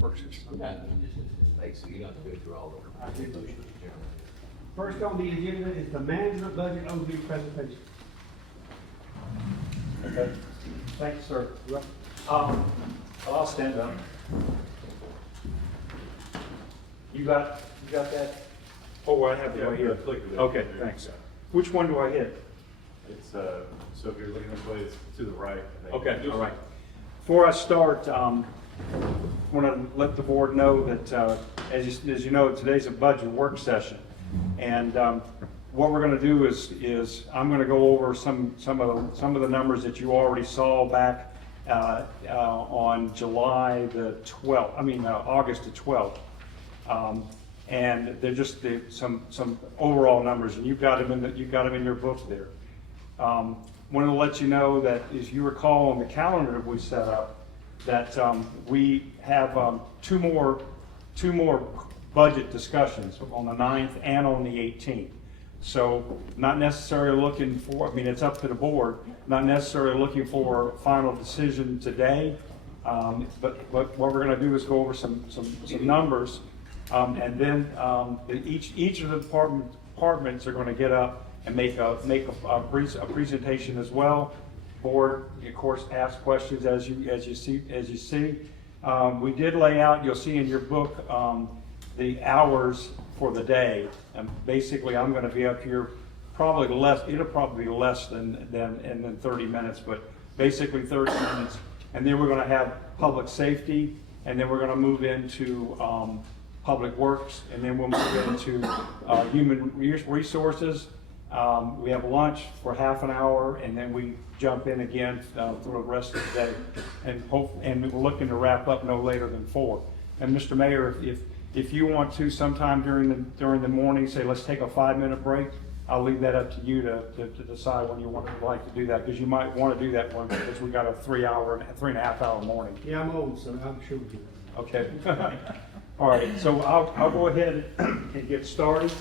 work session. Yeah, I mean, just basically, you don't have to go through all of the motions. First on the agenda is the management budget overview presentation. Okay, thank you, sir. I'll stand up. You got that? Oh, I have it right here. Click it. Okay, thanks. Which one do I hit? It's, so if you're looking this way, it's to the right. Okay, all right. Before I start, I want to let the board know that, as you know, today's a budget work session. And what we're going to do is I'm going to go over some of the numbers that you already saw back on July the 12th. August the 12th. And they're just some overall numbers, and you've got them in your books there. Wanted to let you know that, as you recall, on the calendar that we set up, that we have two more budget discussions on the 9th and on the 18th. So not necessarily looking for, it's up to the board, not necessarily looking for a final decision today, but what we're going to do is go over some numbers, and then each of the departments are going to get up and make a presentation as well. Board, of course, ask questions as you see. We did lay out, you'll see in your book, the hours for the day, and basically I'm going to be up here probably less. It'll probably be less than 30 minutes, but basically 30 minutes, and then we're going to have public safety, and then we're going to move into public works, and then we'll move into human resources. We have lunch for half an hour, and then we jump in again for the rest of the day, and we're looking to wrap up no later than 4. And Mr. Mayor, if you want to sometime during the morning say let's take a 5-minute break, I'll leave that up to you to decide when you would like to do that, because you might want to do that one because we got a 3.5 hour morning. Yeah, I'm old, so I'm sure we do. Okay. All right, so I'll go ahead and get started.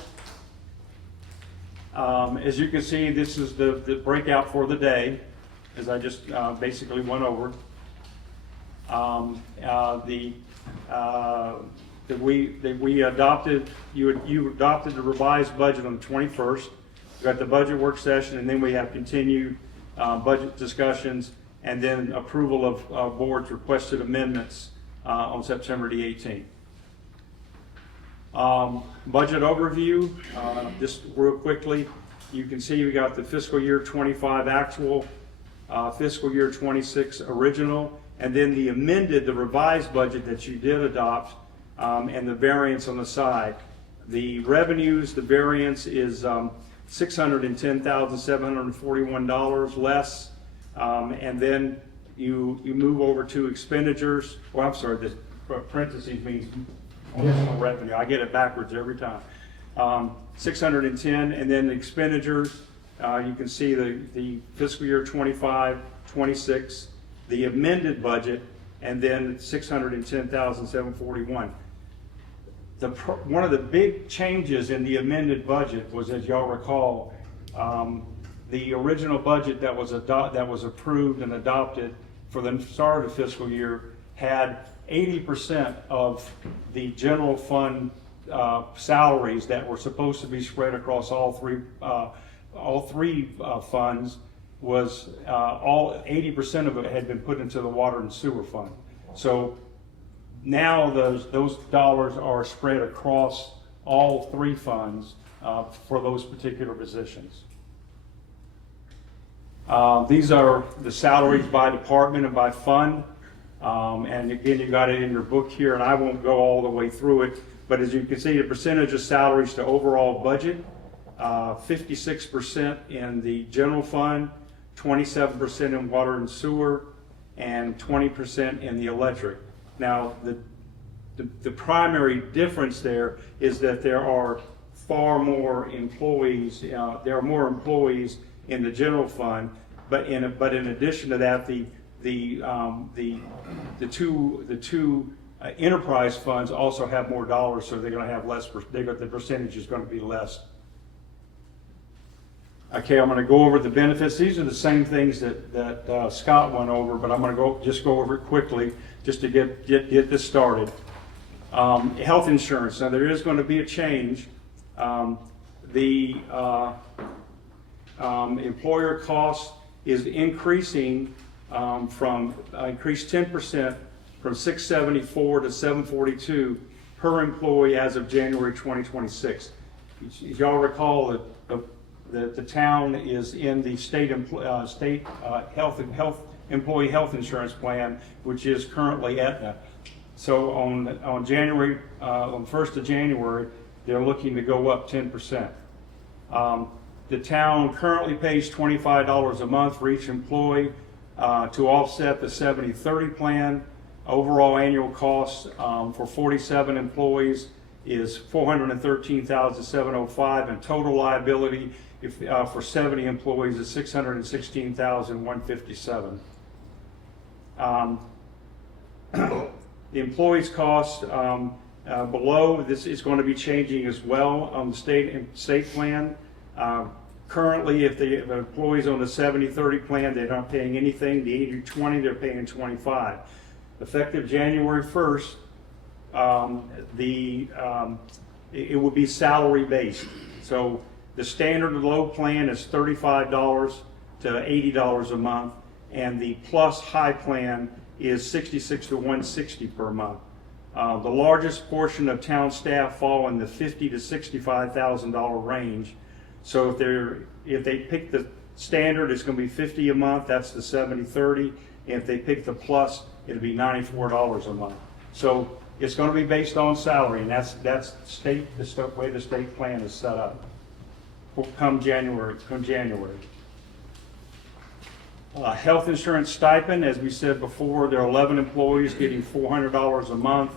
As you can see, this is the breakout for the day, as I just basically went over. We adopted, you adopted the revised budget on the 21st. We got the budget work session, and then we have continued budget discussions, and then approval of board's requested amendments on September the 18th. Budget overview, just real quickly, you can see we got the fiscal year 25 actual, fiscal year 26 original, and then the revised budget that you did adopt, and the variance on the side. The revenues, the variance is $610,741 less, and then you move over to expenditures. Well, I'm sorry, the parentheses means additional revenue. I get it backwards every time. 610, and then the expenditures, you can see the fiscal year 25, 26, the amended budget, and then 610,741. One of the big changes in the amended budget was, as y'all recall, the original budget that was approved and adopted for the start of the fiscal year had 80% of the general fund salaries that were supposed to be spread across all three funds. Was all 80% of it had been put into the water and sewer fund. So now those dollars are spread across all three funds for those particular positions. These are the salaries by department and by fund. And again, you got it in your book here, and I won't go all the way through it, but as you can see, the percentage of salaries to overall budget, 56% in the general fund, 27% in water and sewer, and 20% in the electric. Now, the primary difference there is that there are far more employees. There are more employees in the general fund, but in addition to that, the two enterprise funds also have more dollars, so they're going to have less. The percentage is going to be less. Okay, I'm going to go over the benefits. These are the same things that Scott went over, but I'm going to just go over it quickly just to get this started. Health insurance, now there is going to be a change. The employer cost is increasing increased 10% from 674 to 742 per employee as of January 2026. As y'all recall, the town is in the state health employee health insurance plan, which is currently Aetna. So on January, on 1st of January, they're looking to go up 10%. The town currently pays $25 a month for each employee to offset the 70-30 plan. Overall annual cost for 47 employees is $413,705, and total liability for 70 employees is $616,157. The employees' cost below this is going to be changing as well on the state plan. Currently, if the employees on the 70-30 plan, they're not paying anything. The 80-20, they're paying 25. Effective January 1st, it will be salary based. So the standard low plan is $35 to $80 a month, and the plus high plan is $66 to $160 per month. The largest portion of town staff fall in the $50,000 to $65,000 range. So if they pick the standard, it's going to be $50 a month. That's the 70-30. And if they pick the plus, it'll be $94 a month. So it's going to be based on salary, and that's the way the state plan is set up. Come January. Health insurance stipend, as we said before, there are 11 employees getting $400 a month,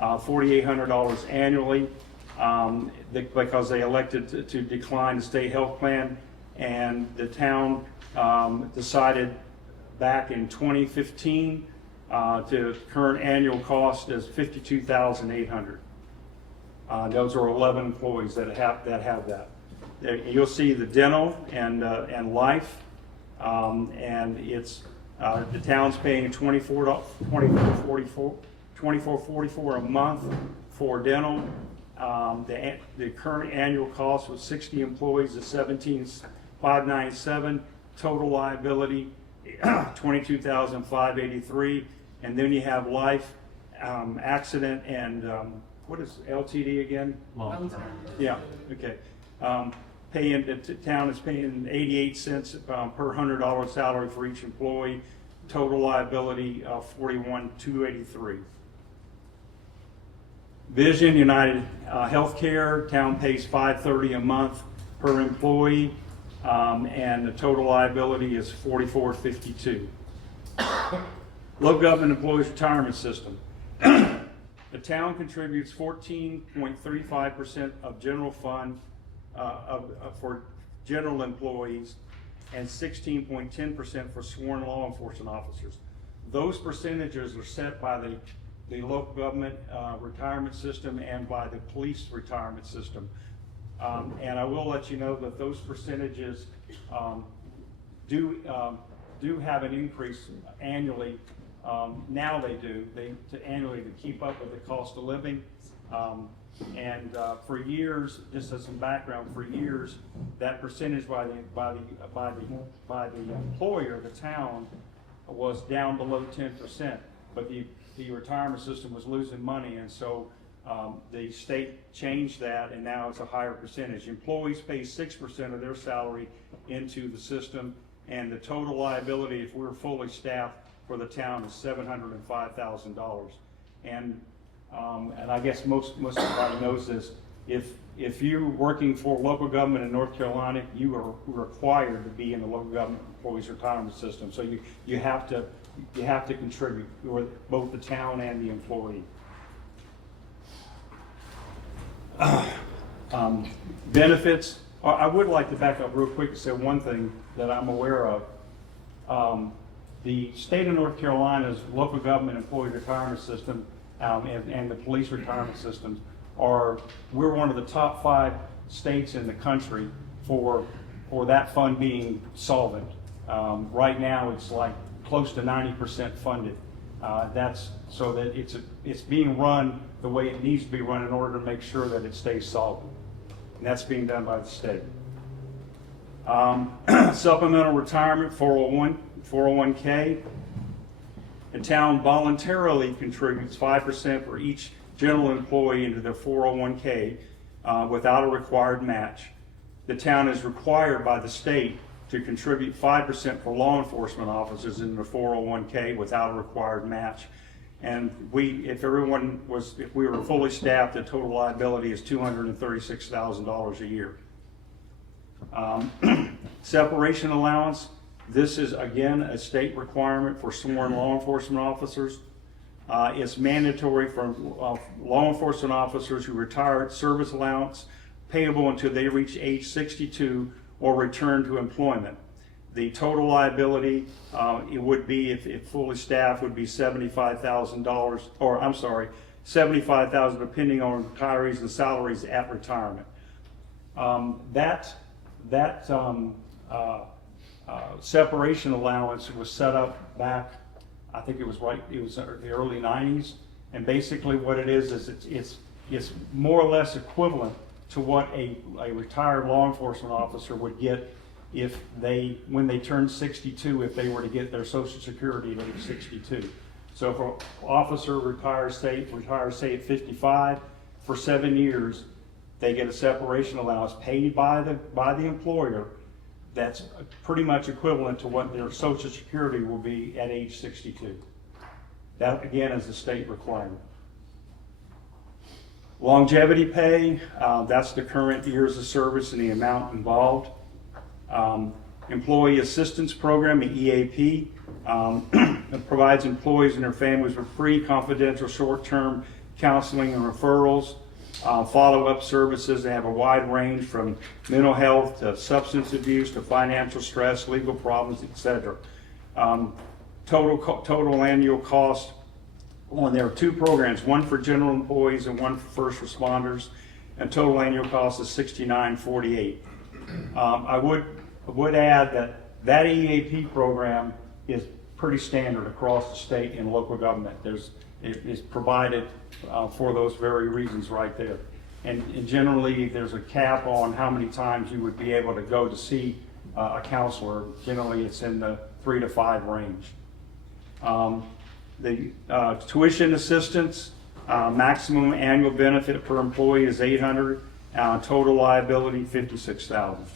$4,800 annually, because they elected to decline the state health plan, and the town decided back in 2015 to current annual cost is $52,800. Those are 11 employees that have that. You'll see the dental and life. And it's the town's paying $24.44 a month for dental. The current annual cost with 60 employees is $17,597. Total liability $22,583. And then you have life, accident, and what is LTD again? Long term. Yeah. Okay. The town is paying 88 cents per $100 salary for each employee. Total liability of $41,283. Vision United Healthcare, town pays $530 a month per employee, and the total liability is $44,52. Local government employees retirement system. The town contributes 14.35% of general fund for general employees and 16.10% for sworn law enforcement officers. Those percentages are set by the local government retirement system and by the police retirement system. And I will let you know that those percentages do have an increase annually. Now they do. Annually to keep up with the cost of living. And for years, just as some background, for years, that percentage by the employer, the town, was down below 10%. But the retirement system was losing money, and so the state changed that, and now it's a higher percentage. Employees pay 6% of their salary into the system, and the total liability, if we're fully staffed for the town, is $705,000. And I guess most everybody knows this. If you're working for local government in North Carolina, you are required to be in the local government employees retirement system. So you have to contribute, both the town and the employee. Benefits. I would like to back up real quick and say one thing that I'm aware of. The state of North Carolina's local government employee retirement system and the police retirement systems we're one of the top 5 states in the country for that fund being solvent. Right now it's like close to 90% funded. That's so that it's being run the way it needs to be run in order to make sure that it stays solvent. And that's being done by the state. Supplemental retirement, 401k. The town voluntarily contributes 5% for each general employee into their 401k without a required match. The town is required by the state to contribute 5% for law enforcement officers in the 401k without a required match. And if we were fully staffed, the total liability is $236,000 a year. Separation allowance. This is again a state requirement for sworn law enforcement officers. It's mandatory for law enforcement officers who retire. Service allowance payable until they reach age 62 or return to employment. The total liability, it would be, if fully staffed, would be $75,000, or I'm sorry, $75,000 depending on retirees and salaries at retirement. That separation allowance was set up back, I think it was the early 90s, and basically what it is it's more or less equivalent to what a retired law enforcement officer would get when they turn 62, if they were to get their Social Security at age 62. So if an officer retires say at 55, for 7 years, they get a separation allowance paid by the employer that's pretty much equivalent to what their Social Security will be at age 62. That again is a state requirement. Longevity pay, that's the current years of service and the amount involved. Employee Assistance Program, the EAP, it provides employees and their families with free, confidential, short-term counseling and referrals, follow-up services. They have a wide range from mental health to substance abuse to financial stress, legal problems, etc. Total annual cost on there are 2 programs, one for general employees and one for first responders, and total annual cost is $69.48. I would add that EAP program is pretty standard across the state and local government. It is provided for those very reasons right there. And generally, there's a cap on how many times you would be able to go to see a counselor. Generally, it's in the 3 to 5 range. The tuition assistance, maximum annual benefit per employee is $800. Total liability $56,000.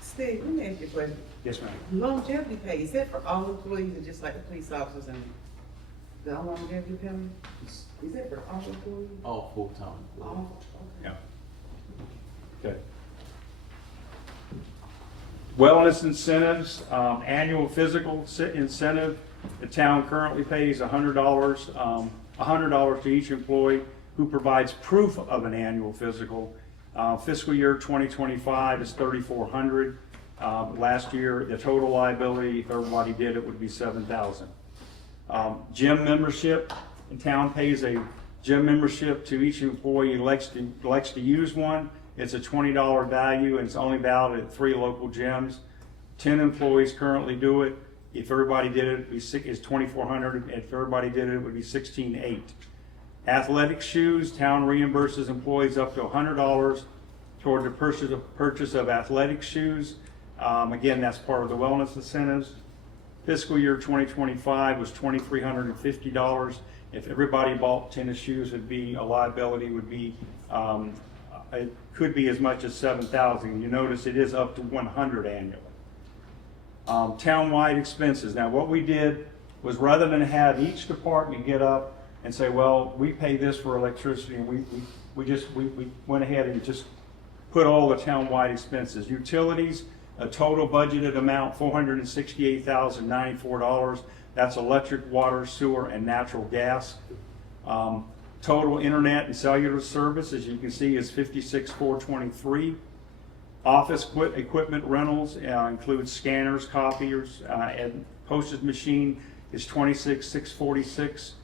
Steve, let me ask you a question. Yes, ma'am. Longevity pay, is that for all employees or just like the police officers and the longevity pay? Is that for all employees? All full-time. All, okay. Yeah. Okay. Wellness incentives, annual physical incentive. The town currently pays $100 to each employee who provides proof of an annual physical. Fiscal year 2025 is $3,400. Last year, the total liability, if everybody did it, would be $7,000. Gym membership, the town pays a gym membership to each employee who likes to use one. It's a $20 value, and it's only valid at 3 local gyms. 10 employees currently do it. If everybody did it, it's $2,400. If everybody did it, it would be $16,800. Athletic shoes, town reimburses employees up to $100 toward the purchase of athletic shoes. Again, that's part of the wellness incentives. Fiscal year 2025 was $2,350. If everybody bought tennis shoes, it'd be a liability would be it could be as much as $7,000. You notice it is up to $100 annually. Townwide expenses. Now, what we did was rather than have each department get up and say, well, we pay this for electricity, and we went ahead and just put all the townwide expenses. Utilities, a total budgeted amount, $468,094. That's electric, water, sewer, and natural gas. Total internet and cellular service, as you can see, is $56,423. Office equipment rentals includes scanners, copiers, and postage machine is $26,646.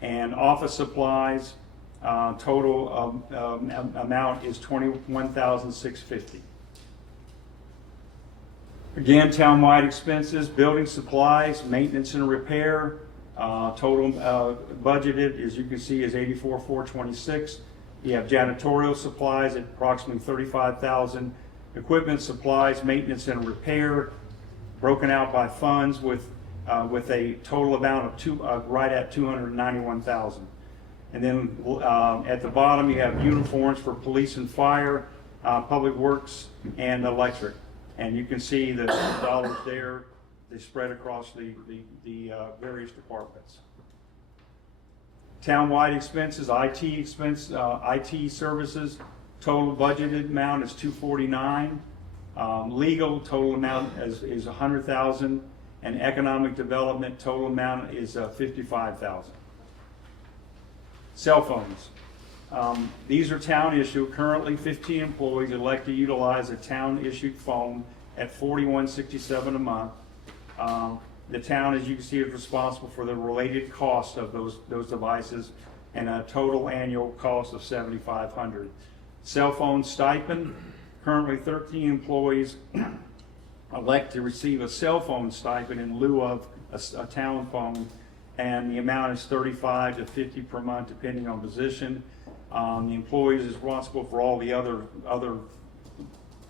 And office supplies, total amount is $21,650. Again, townwide expenses, building supplies, maintenance and repair, Total budgeted, as you can see, is 84,426. You have janitorial supplies at approximately 35,000. Equipment, supplies, maintenance, and repair, broken out by funds with a total amount of right at 291,000. And then at the bottom, you have uniforms for police and fire, public works, and electric. And you can see the dollars there. They spread across the various departments. Townwide expenses, IT expense, IT services, total budgeted amount is 249. Legal total amount is 100,000, and economic development total amount is 55,000. Cell phones. These are town issued. Currently, 15 employees elect to utilize a town issued phone at $41.67 a month. The town, as you can see, is responsible for the related cost of those devices and a total annual cost of $7,500. Cell phone stipend, currently 13 employees elect to receive a cell phone stipend in lieu of a town phone, and the amount is $35 to $50 per month depending on position. The employees is responsible for all the other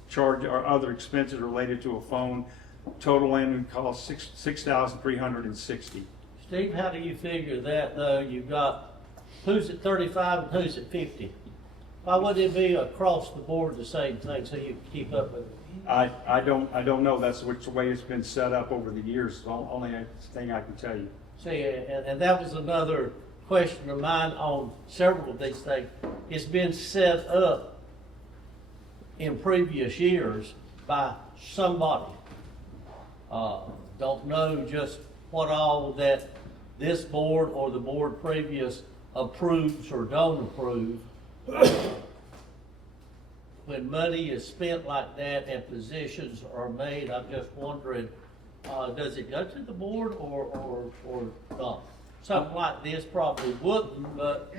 charge or other expenses related to a phone. Total annual cost $6,360. Steve, how do you figure that though? You've got who's at 35 and who's at 50? Why would it be across the board the same thing so you can keep up with it? I don't know. That's which way it's been set up over the years. It's the only thing I can tell you. See, and that was another question of mine on several of these things. It's been set up in previous years by somebody. Don't know just what all that this board or the board previous approves or don't approve. When money is spent like that and positions are made, I'm just wondering, does it go to the board or not? Something like this probably wouldn't, but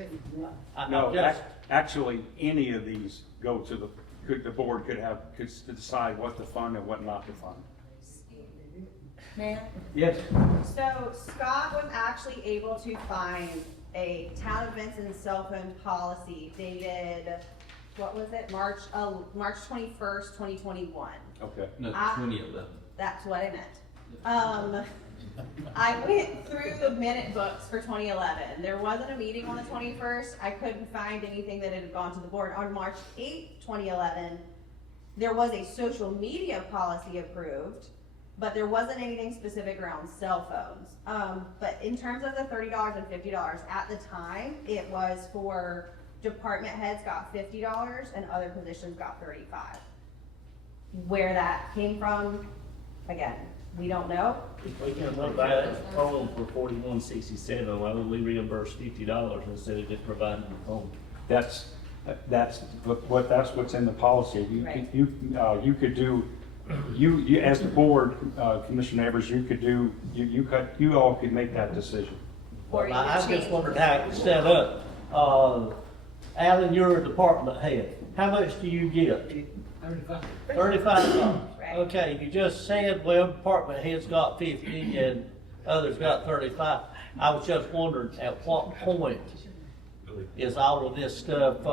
No, I'm just, actually, any of these go to the board could decide what to fund and what not to fund. Ma'am? Yes. So Scott was actually able to find a town events and cell phone policy dated, what was it, March 21st, 2021. Okay. No, Ah. 2011. That's what I meant. I went through the minute books for 2011. There wasn't a meeting on the 21st. I couldn't find anything that had gone to the board. On March 8th, 2011, there was a social media policy approved, but there wasn't anything specific around cell phones. But in terms of the $30 and $50, at the time, it was for department heads got $50 and other positions got $35. Where that came from, again, we don't know. If we can look buy that phone for $41.67, why would we reimburse $50 instead of just providing the phone? That's what's in the policy. Right. You could do, you as the board, Commissioner Evers, you all could make that decision. Or you I could just change wondered the how it's set up. Alan, you're a department head. How much do you get? $35. Right. Okay, you just said, well, department heads got 50 and others got 35. I was just wondering at what point is all of this stuff,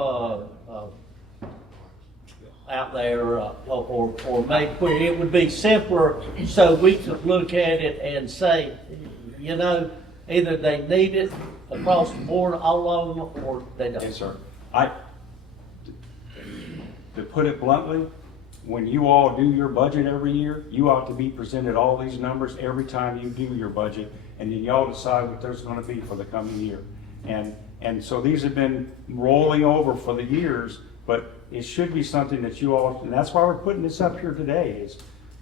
out there, or made where it would be simpler so we could look at it and say, you know, either they need it across the board, all of them, or they don't. Yes, sir. To put it bluntly, when you all do your budget every year, you ought to be presented all these numbers every time you do your budget, and then y'all decide what there's gonna be for the coming year. And so these have been rolling over for the years, but it should be something that you all, and that's why we're putting this up here today,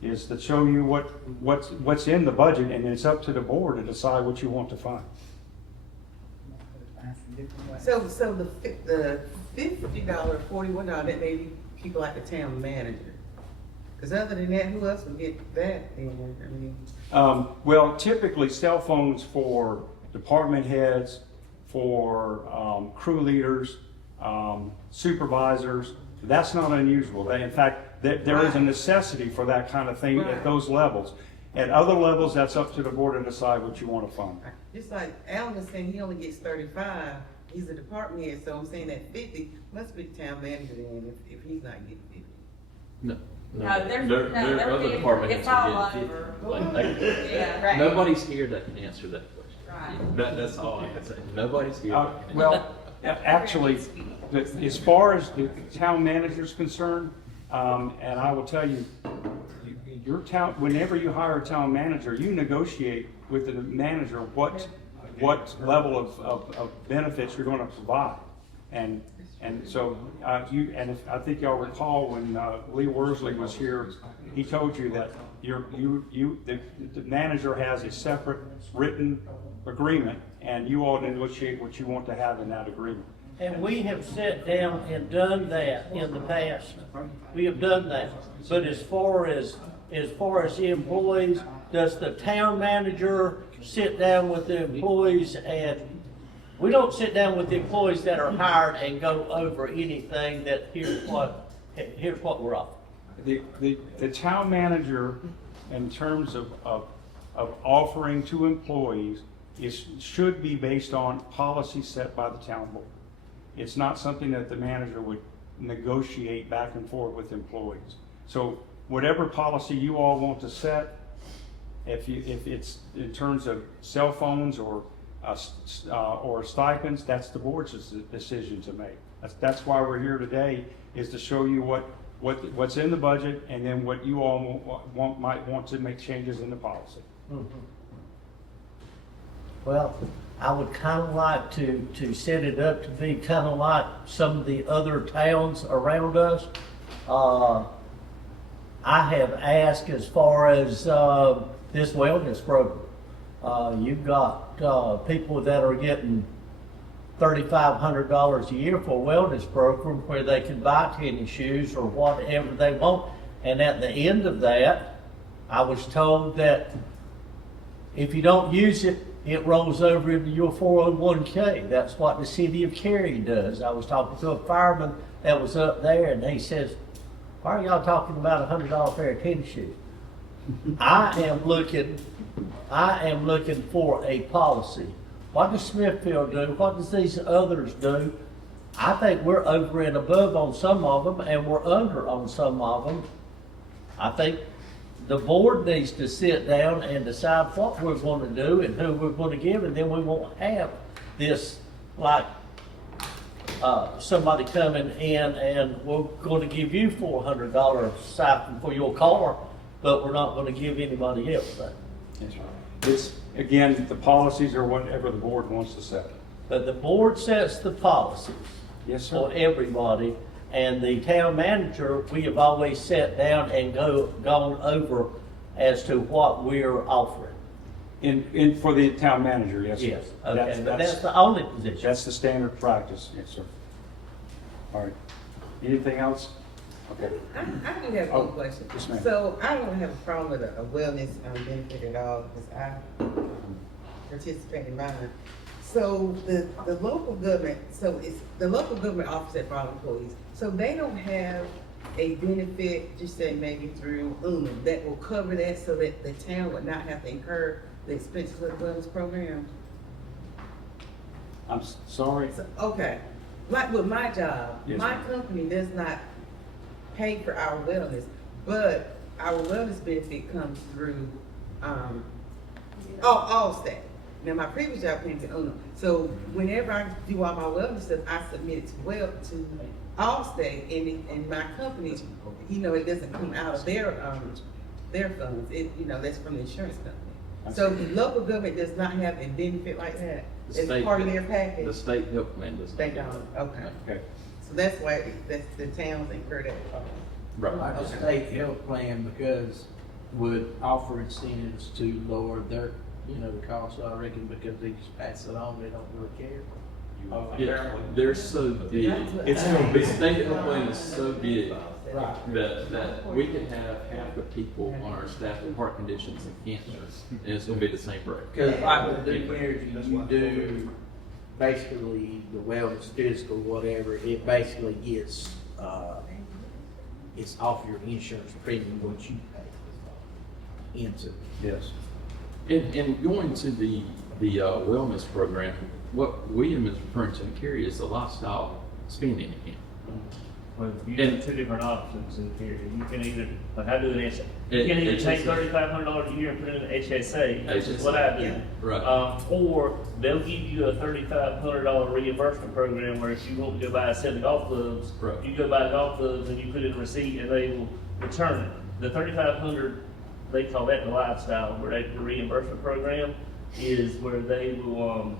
is to show you what's in the budget, and it's up to the board to decide what you want to fund. So the $50, $41, that may be people like the town manager. Because other than that, who else would get that then? I mean, Well, typically cell phones for department heads, for crew leaders, supervisors, that's not unusual. In fact, there is a necessity for that kind of thing at Right. those levels. At other levels, that's up to the board to decide what you want to fund. just like Alan was saying, he only gets 35, he's a department head, so I'm saying that 50 must be the town manager then, if he's not getting 50. No. No, there's, There no, are other there's, department it's heads all that get over. 50. Like, they- Yeah. Right. Nobody's here that can answer that question. Right. That's all I can say. Nobody's here. Well, actually, as far as the town manager's concerned, and I will tell you, your town, whenever you hire a town manager, you negotiate with the manager what level of benefits you're gonna provide. And so, I think y'all recall when, Lee Worsley was here, he told you that the manager has a separate written agreement, and you all negotiate what you want to have in that agreement. And we have sat down and done that in the past. We have done that. But as far as the employees, does the town manager sit down with the employees? And we don't sit down with the employees that are hired and go over anything that here's what we're offering. The town manager, in terms of offering to employees, should be based on policy set by the town board. It's not something that the manager would negotiate back and forth with employees. So whatever policy you all want to set, if it's in terms of cell phones or stipends, that's the board's decision to make. That's why we're here today, is to show you what's in the budget, and then what you all might want to make changes in the policy. Well, I would kind of like to set it up to be kind of like some of the other towns around us. I have asked as far as this wellness program. You've got people that are getting $3,500 a year for a wellness program where they can buy tennis shoes or whatever they want. And at the end of that, I was told that if you don't use it, it rolls over into your 401k. That's what the city of Cary does. I was talking to a fireman that was up there, and he says, "Why are y'all talking about a $100 pair of tennis shoes?" I am looking for a policy. What does Smithfield do? What does these others do? I think we're over and above on some of them, and we're under on some of them. I think the board needs to sit down and decide what we're going to do and who we're going to give, and then we won't have this like somebody coming in and we're going to give you $400 stipend for your car, but we're not going to give anybody else that. That's right. It's, again, the policies are whatever the board wants to set. But the board sets the policies Yes, sir. for everybody, and the town manager, we have always sat down and gone over as to what we're offering. For the town manager, yes, sir. Yes, okay, but that's the only position. That's the standard practice, yes, sir. All right. Anything else? Okay. I do have Oh, one question. yes, ma'am. So I don't have a problem with a wellness benefit at all, because I participate in mine. So the local government, the local government offers that for all employees. So they don't have a benefit, just say maybe through UNA, that will cover that so that the town would not have to incur the expenses of the wellness program? I'm sorry. So, okay, like with my job, Yes, my ma'am. company does not pay for our wellness, but our wellness benefit comes through, Allstate. Now, my previous job came to UNA, so whenever I do all my wellness stuff, I submit it to Allstate, and my company, it doesn't come out of their funds, that's from the insurance company. So the local government does not have a benefit like that The as state- part of their package? The state health plan does. They don't, okay. Okay. So that's why, the towns incur that cost. Right. Like a state health plan, because would offer incentives to lower their, the cost, I reckon, because they just pass it on, they don't really care. Yeah, they're so big. It's so big. The state health plan is so big Right. that we could have half the people on our staff with heart conditions and cancer, and it's gonna be the same rate. Because like with Duke Energy, you do basically the wellness, physical, whatever, it basically gets, it's off your insurance premium, what you pay into. Yes. And going to the the wellness program, what William is referring to and Carrie is a lifestyle spending account. Well, you And- have two different options in theory. You can either, like I do an HSA. You It- can either it's take just- $3,500 a year and put it in an HSA, which is what I do. Yeah. Right. Or they'll give you a $3,500 reimbursement program where if you want to go buy a set of golf clubs, Right. you go buy golf clubs and you put in a receipt and they will return it. The $3,500, they call that the lifestyle, where the reimbursement program is where they will,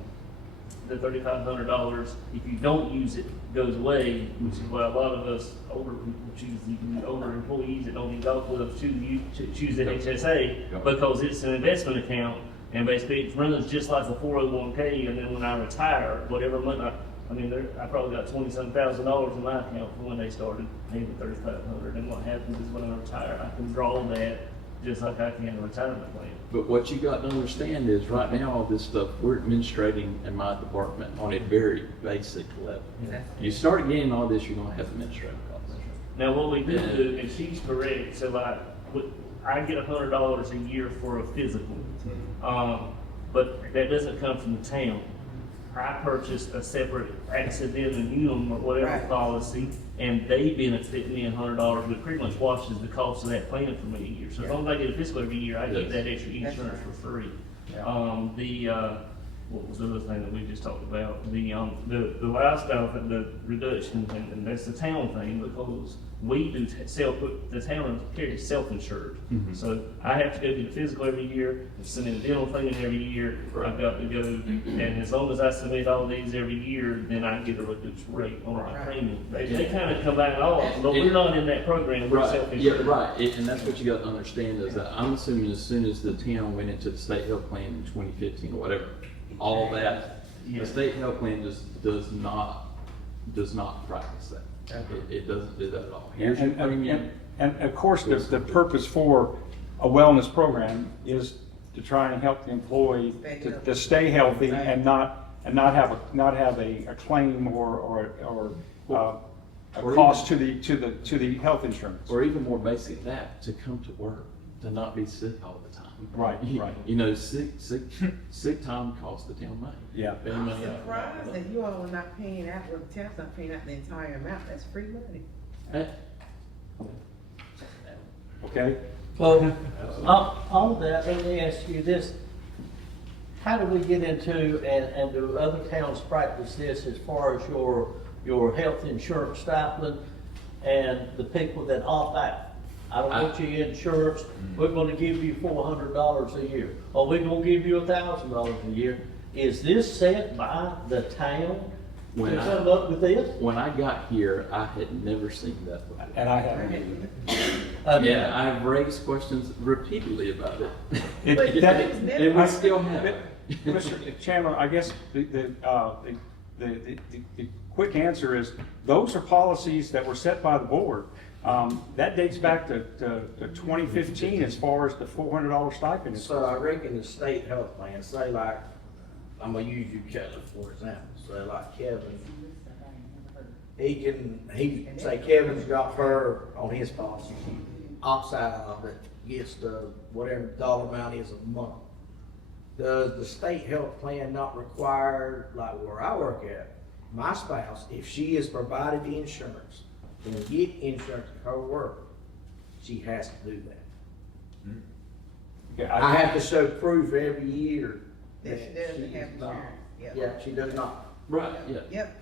the $3,500, if you don't use it, goes away, which is why a lot of us older people choose, the older employees that don't need golf clubs choose the HSA Yep. because it's an investment account and basically it runs just like a 401k. And then when I retire, whatever month I probably got $20,000 in my account from when they started paying the $3,500. And what happens is when I retire, I can draw that just like I can a retirement plan. But what you got to understand is right now, all this stuff, we're administrating in my department on a very basic level. You start getting all this, you're gonna have administrative costs. Now, what we do, and she's correct, so like, I get $100 a year for a physical. But that doesn't come from the town. I purchased a separate accident and human or whatever Right. policy, and they benefit me $100, but pretty much washes the cost of that plan for me a year. So as long as I get a physical every year, I get Yes. that extra insurance for free. What was the other thing that we just talked about? The lifestyle, the reduction, and that's the town thing, because we do the town carries self-insured. Mhm. So I have to go get a physical every year, send in a dental cleaning every year. I've got to go, and as long as I submit all these every year, then I get a reduced rate on my Right. premium. They kind of combine it all, but we're not in that program, we're Right, self-insured. yeah, right, and that's what you got to understand is that I'm assuming as soon as the town went into the state health plan in 2015 or whatever, all that, Yeah. the state health plan just does not practice that. It doesn't do that at all. Here's your premium. And of course, the purpose for a wellness program is to try and help the employee to stay healthy and not have a claim or a cost to the health insurance. Or even more basic than that, to come to work, to not be sick all the time. Right, right. You know, sick time costs the town money. Yeah. Pay I'm money out. surprised that you all are not paying out, or the town's not paying out the entire amount, that's free money. Eh, Okay? Well, on that, let me ask you this. How do we get into, and do other towns practice this as far as your health insurance stipend and the people that opt out? I don't want your insurance, we're gonna give you $400 a year, or we're gonna give you $1,000 a year. Is this set by the town to When come up with this? When I got here, I had never seen that before. And I haven't. Yeah, I've raised questions repeatedly about it. It We still have it. Mr. Chandler, I guess the quick answer is, those are policies that were set by the board. That dates back to 2015 as far as the $400 stipend. So I reckon the state health plan, say like, I'm gonna use you, Kevin, for example, say like Kevin, say Kevin's got her on his policy, he opts out of it, gets the whatever dollar amount is a month. Does the state health plan not require, like where I work at, my spouse, if she is provided the insurance, and get insurance to her work, she has to do that. Okay, I have to show proof every year That she doesn't have is not. insurance, yep. Yeah, she does not. Right, yeah. Yep,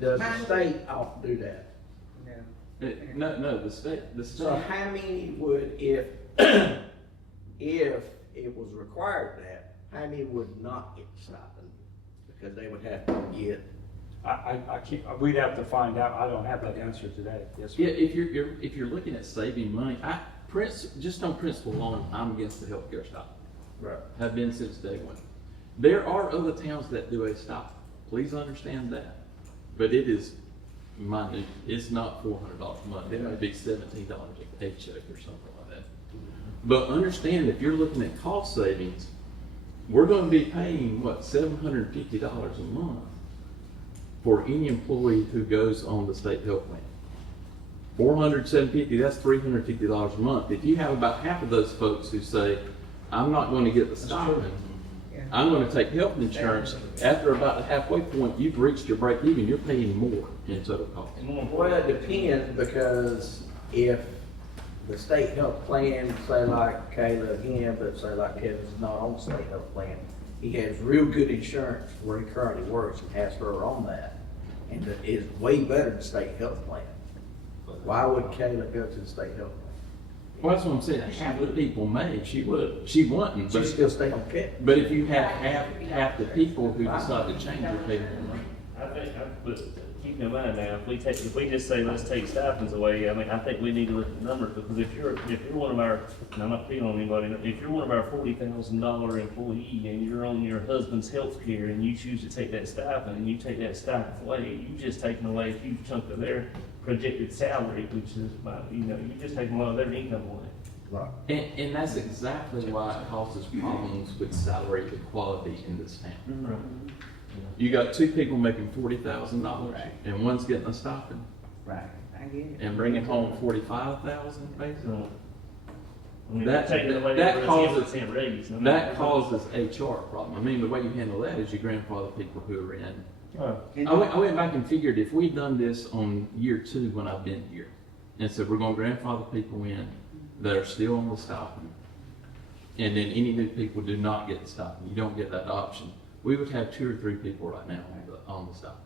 Does the state ought to do that? no. No, the state, So how many would, if it was required that, how many would not get the stipend? Because they would have to get. we'd have to find out. I don't have that answer today. Yes, sir. Yeah, if you're looking at saving money, just on principle alone, I'm against the healthcare stipend. Right. Have been since day one. There are other towns that do a stipend. Please understand that. But it is minute. It's not $400 a month. It might be $17 a paycheck or something like that. But understand, if you're looking at cost savings, we're going to be paying, what, $750 a month for any employee who goes on the state health plan. 400, 750, that's $350 a month. If you have about half of those folks who say, I'm not going to get the stipend, I'm gonna take health insurance, after about the halfway point, you've reached your break even, you're paying more in total cost. Well, it depends, because if the state health plan, say like Kayla again, but say like Kevin's not on the state health plan, he has real good insurance where he currently works and has her on that, and it is way better than the state health plan. Why would Kayla go to the state health plan? Well, that's what I'm saying, half the people may, she wouldn't, She'd still stay on Kevin. but if you have half the people who decide to change, you're paying more money. I think, but keep in mind now, if we just say, let's take stipends away, I mean, I think we need to look at the numbers, because if you're one of our, and I'm not picking on anybody, if you're one of our $40,000 employee and you're on your husband's health care and you choose to take that stipend and you take that stipend away, you just taking away a huge chunk of their projected salary, which is, you just taking a lot of their income away. Right. And that's exactly why it causes problems with salary equality in this town. Right. You got two people making $40,000 and one's getting a stipend Right, I get it. and bringing home $45,000 basically. I mean, That- they're taking away that their causes- 10% raise. I mean, That causes HR problem. I mean, the way you handle that is you grandfather people who are in. And I went back and figured if we'd done this on year 2 when I've been here, and said we're gonna grandfather people in that are still on the stipend, and then any new people do not get the stipend, you don't get that option, we would have 2 or 3 people right now on the stipend.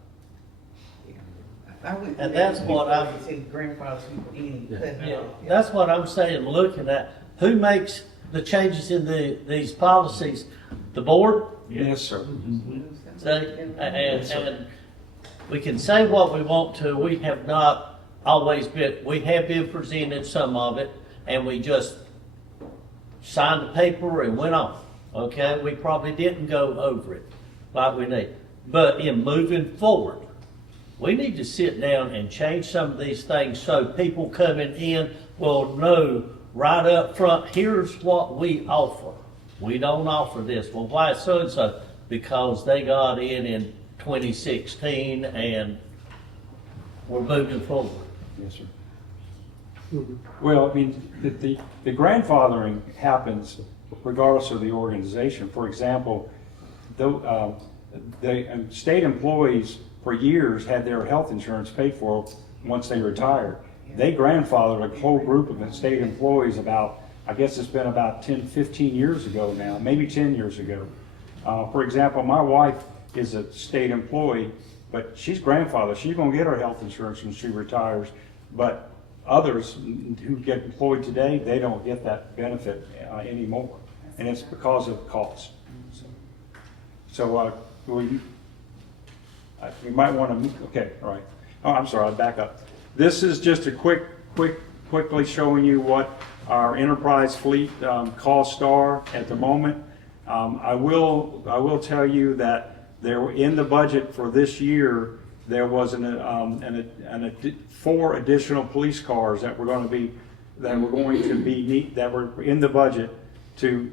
I would. And that's what I'm- Take grandfather people in, Yeah. cut it Yeah, off. that's what I'm saying, looking at, who makes the changes in these policies? The board? Yes, sir. See, and we can say what we want to, we have not always been, we have been presented some of it, and we just signed the paper and went on, okay? We probably didn't go over it like we need. But in moving forward, we need to sit down and change some of these things so people coming in will know right up front, here's what we offer. We don't offer this. Well, why so-and-so? Because they got in 2016 and we're moving forward. Yes, sir. Well, I mean, the grandfathering happens regardless of the organization. For example, the state employees for years had their health insurance paid for once they retired. They grandfathered a whole group of state employees about, I guess it's been about 10, 15 years ago now, maybe 10 years ago. For example, my wife is a state employee, but she's grandfathered. She's gonna get her health insurance when she retires, but others who get employed today, they don't get that benefit anymore. And it's because of cost. So, we might want to, okay, all right. Oh, I'm sorry, I'll back up. This is just a quickly showing you what our enterprise fleet costs are at the moment. I will tell you that there, in the budget for this year, there was 4 additional police cars that were going to be that were in the budget to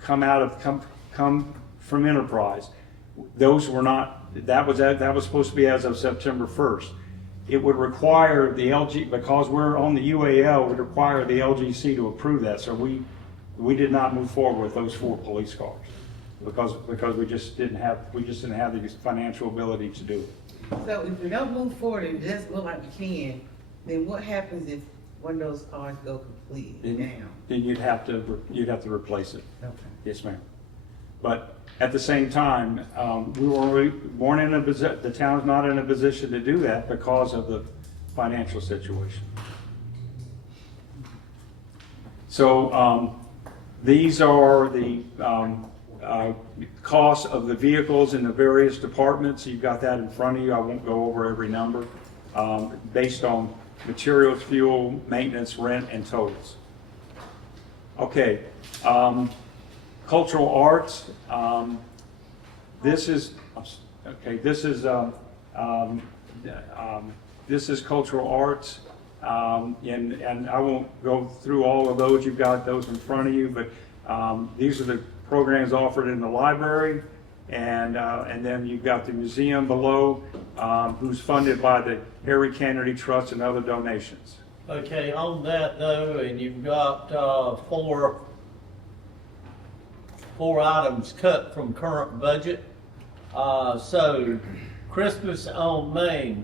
come from enterprise. Those were not. That was supposed to be as of September 1st. It would require the LG, because we're on the UAL, would require the LGC to approve that. So we did not move forward with those 4 police cars because we just didn't have the financial ability to do it. So if we don't move forward and just look like we can, then what happens if one of those cars go completely down? Then you'd have to replace it. Okay. Yes, ma'am. But at the same time, the town's not in a position to do that because of the financial situation. So these are the costs of the vehicles in the various departments. You've got that in front of you. I won't go over every number, based on materials, fuel, maintenance, rent, and totals. Okay. Cultural arts, this is cultural arts, and I won't go through all of those. You've got those in front of you, but these are the programs offered in the library, and then you've got the museum below, who's funded by the Harry Kennedy Trust and other donations. Okay, on that though, and you've got, 4 items cut from current budget. So Christmas on Main,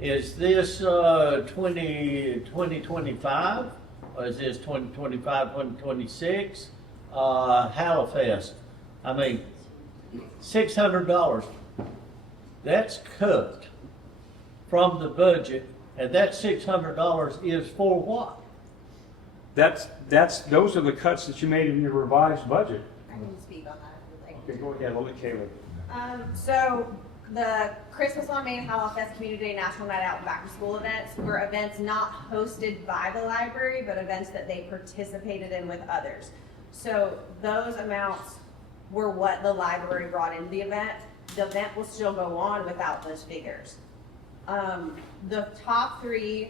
is this 2025? Or is this 2025, 2026? Hallowfest, I mean, $600. That's cut from the budget, and that $600 is for what? Those are the cuts that you made in your revised budget. I can speak on that if you'd like. Okay, go ahead, I'll let Caleb. So the Christmas on Main, Hallowfest, Community Day, National Night Out, and Back to School events were events not hosted by the library, but events that they participated in with others. So those amounts were what the library brought into the event. The event will still go on without those figures. The top two,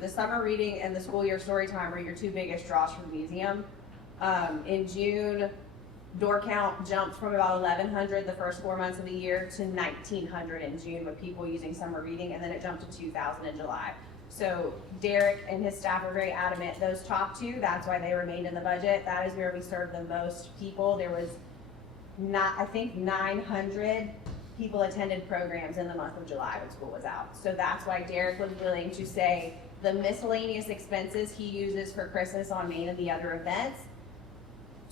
the summer reading and the school year story time are your two biggest draws for the museum. In June, door count jumped from about 1,100 the first 4 months of the year to 1,900 in June with people using summer reading, and then it jumped to 2,000 in July. So Derek and his staff are very adamant, those top two, that's why they remained in the budget. That is where we served the most people. There was I think 900 people attended programs in the month of July when school was out. So that's why Derek was willing to say the miscellaneous expenses he uses for Christmas on Main and the other events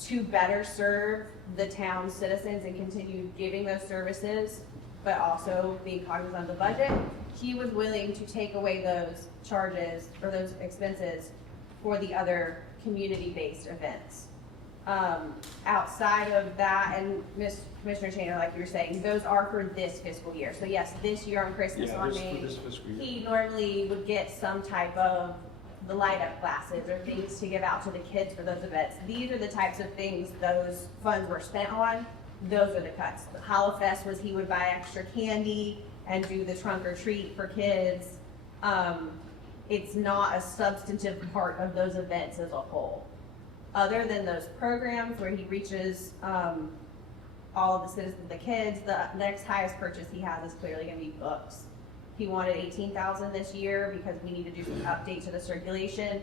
to better serve the town's citizens and continue giving those services, but also being cognizant of the budget. He was willing to take away those charges or those expenses for the other community-based events. Outside of that, and Commissioner Chandler, like you were saying, those are for this fiscal year. So yes, this year on Christmas on Main, he normally would get some type of the light up classes or things to give out to the kids for those events. These are the types of things those funds were spent on. Those are the cuts. The Hallowfest was he would buy extra candy and do the trunk or treat for kids. It's not a substantive part of those events as a whole. Other than those programs where he reaches all of the citizens, the kids, the next highest purchase he has is clearly going to be books. He wanted 18,000 this year because we need to do some update to the circulation.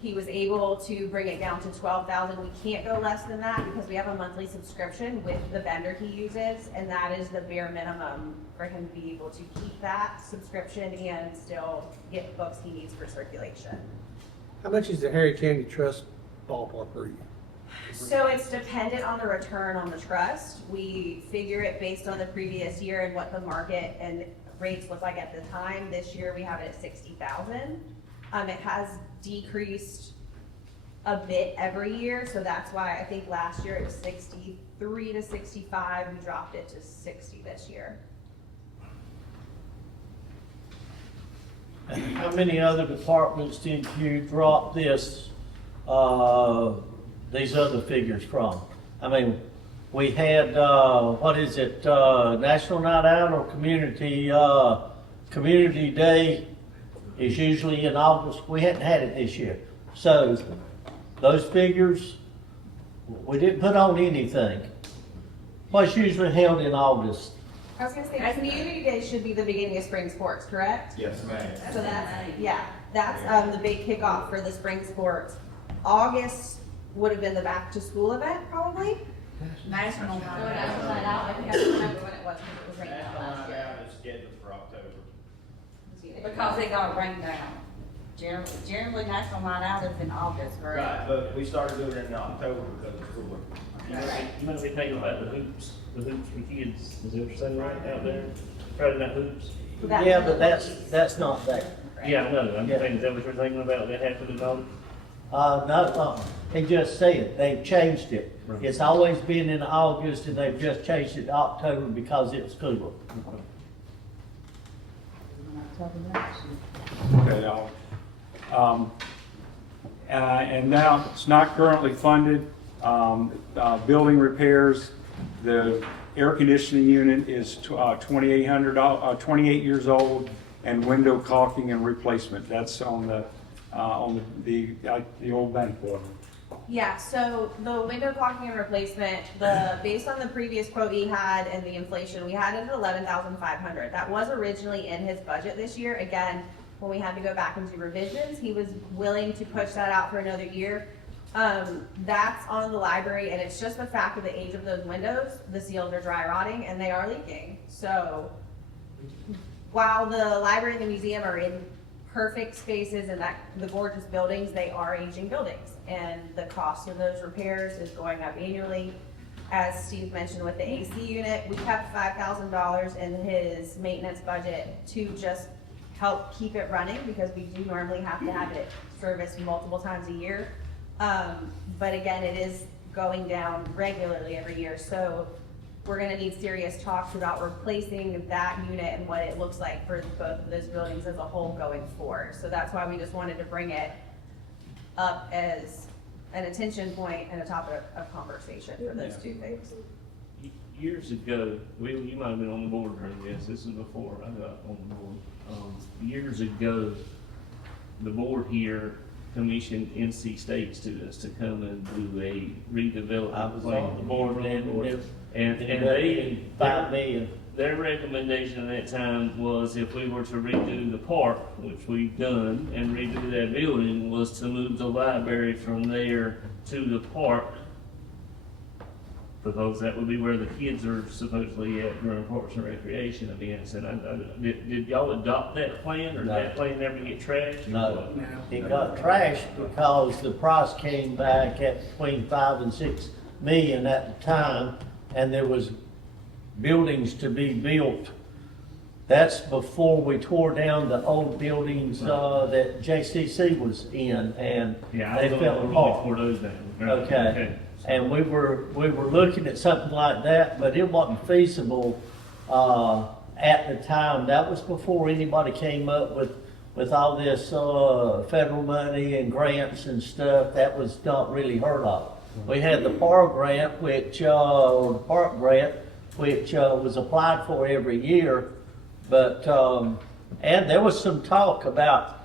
He was able to bring it down to 12,000. We can't go less than that because we have a monthly subscription with the vendor he uses, and that is the bare minimum for him to be able to keep that subscription and still get books he needs for circulation. How much is the Harry Candy Trust ballpark per year? So it's dependent on the return on the trust. We figure it based on the previous year and what the market and rates look like at the time. This year we have it at 60,000. It has decreased a bit every year, so that's why I think last year it was 63 to 65. We dropped it to 60 this year. How many other departments did you drop these other figures from? I mean, we had, National Night Out or Community Day is usually in August. We hadn't had it this year. So those figures, we didn't put on anything. What's usually held in August? I was gonna say, the Community Day should be the beginning of spring sports, correct? Yes, ma'am. So that's the big kickoff for the spring sports. August would have been the back to school event, probably. National Night Out. I think I remember when it was, because it was rained out last year. is scheduled for October. Because it got rained down. Generally, National Night Out is in August, correct? Right, but we started doing it in October because of school. You might be thinking about the hoops for kids. Is that what you're saying right out there? Friday night hoops? Yeah, but that's not there. Yeah, I know. I'm Yeah. saying, is that what you're thinking about? That happened in August? No, they just said, they've changed it. Right. It's always been in August and they've just changed it to October because it's cooler. Okay, and now it's not currently funded. Building repairs, the air conditioning unit is 28 years old, and window caulking and replacement. That's on the old bank building. Yeah, so the window caulking and replacement, based on the previous quote he had and the inflation, we had it at $11,500. That was originally in his budget this year. Again, when we had to go back and do revisions, he was willing to push that out for another year. That's on the library, and it's just the fact of the age of those windows, the seals are dry rotting and they are leaking. So while the library and the museum are in perfect spaces and that the gorgeous buildings, they are aging buildings, and the cost of those repairs is going up annually. As Steve mentioned with the AC unit, we kept $5,000 in his maintenance budget to just help keep it running, because we do normally have to have it serviced multiple times a year. But again, it is going down regularly every year, so we're gonna need serious talks about replacing that unit and what it looks like for both of those buildings as a whole going forward. So that's why we just wanted to bring it up as an attention point and a topic of conversation for those two things. Years ago, you might have been on the board during this. This is before I got on the board. Years ago, the board here commissioned NC States to us to come and do a redevelopment plan. the board And they, 5 million. their recommendation at that time was if we were to redo the park, which we've done, and redo that building, was to move the library from there to the park, because that would be where the kids are supposedly at during parks and recreation events. And did y'all adopt that plan, or did that plan never get trashed? No, it got trashed because the price came back at between 5 and 6 million at the time, and there was buildings to be built. That's before we tore down the old buildings that JCC was in, and Yeah, they fell apart. Tore those down. Right. Okay. And we were looking at something like that, but it wasn't feasible at the time. That was before anybody came up with all this federal money and grants and stuff. That was not really heard of. We had the park grant, which was applied for every year, but and there was some talk about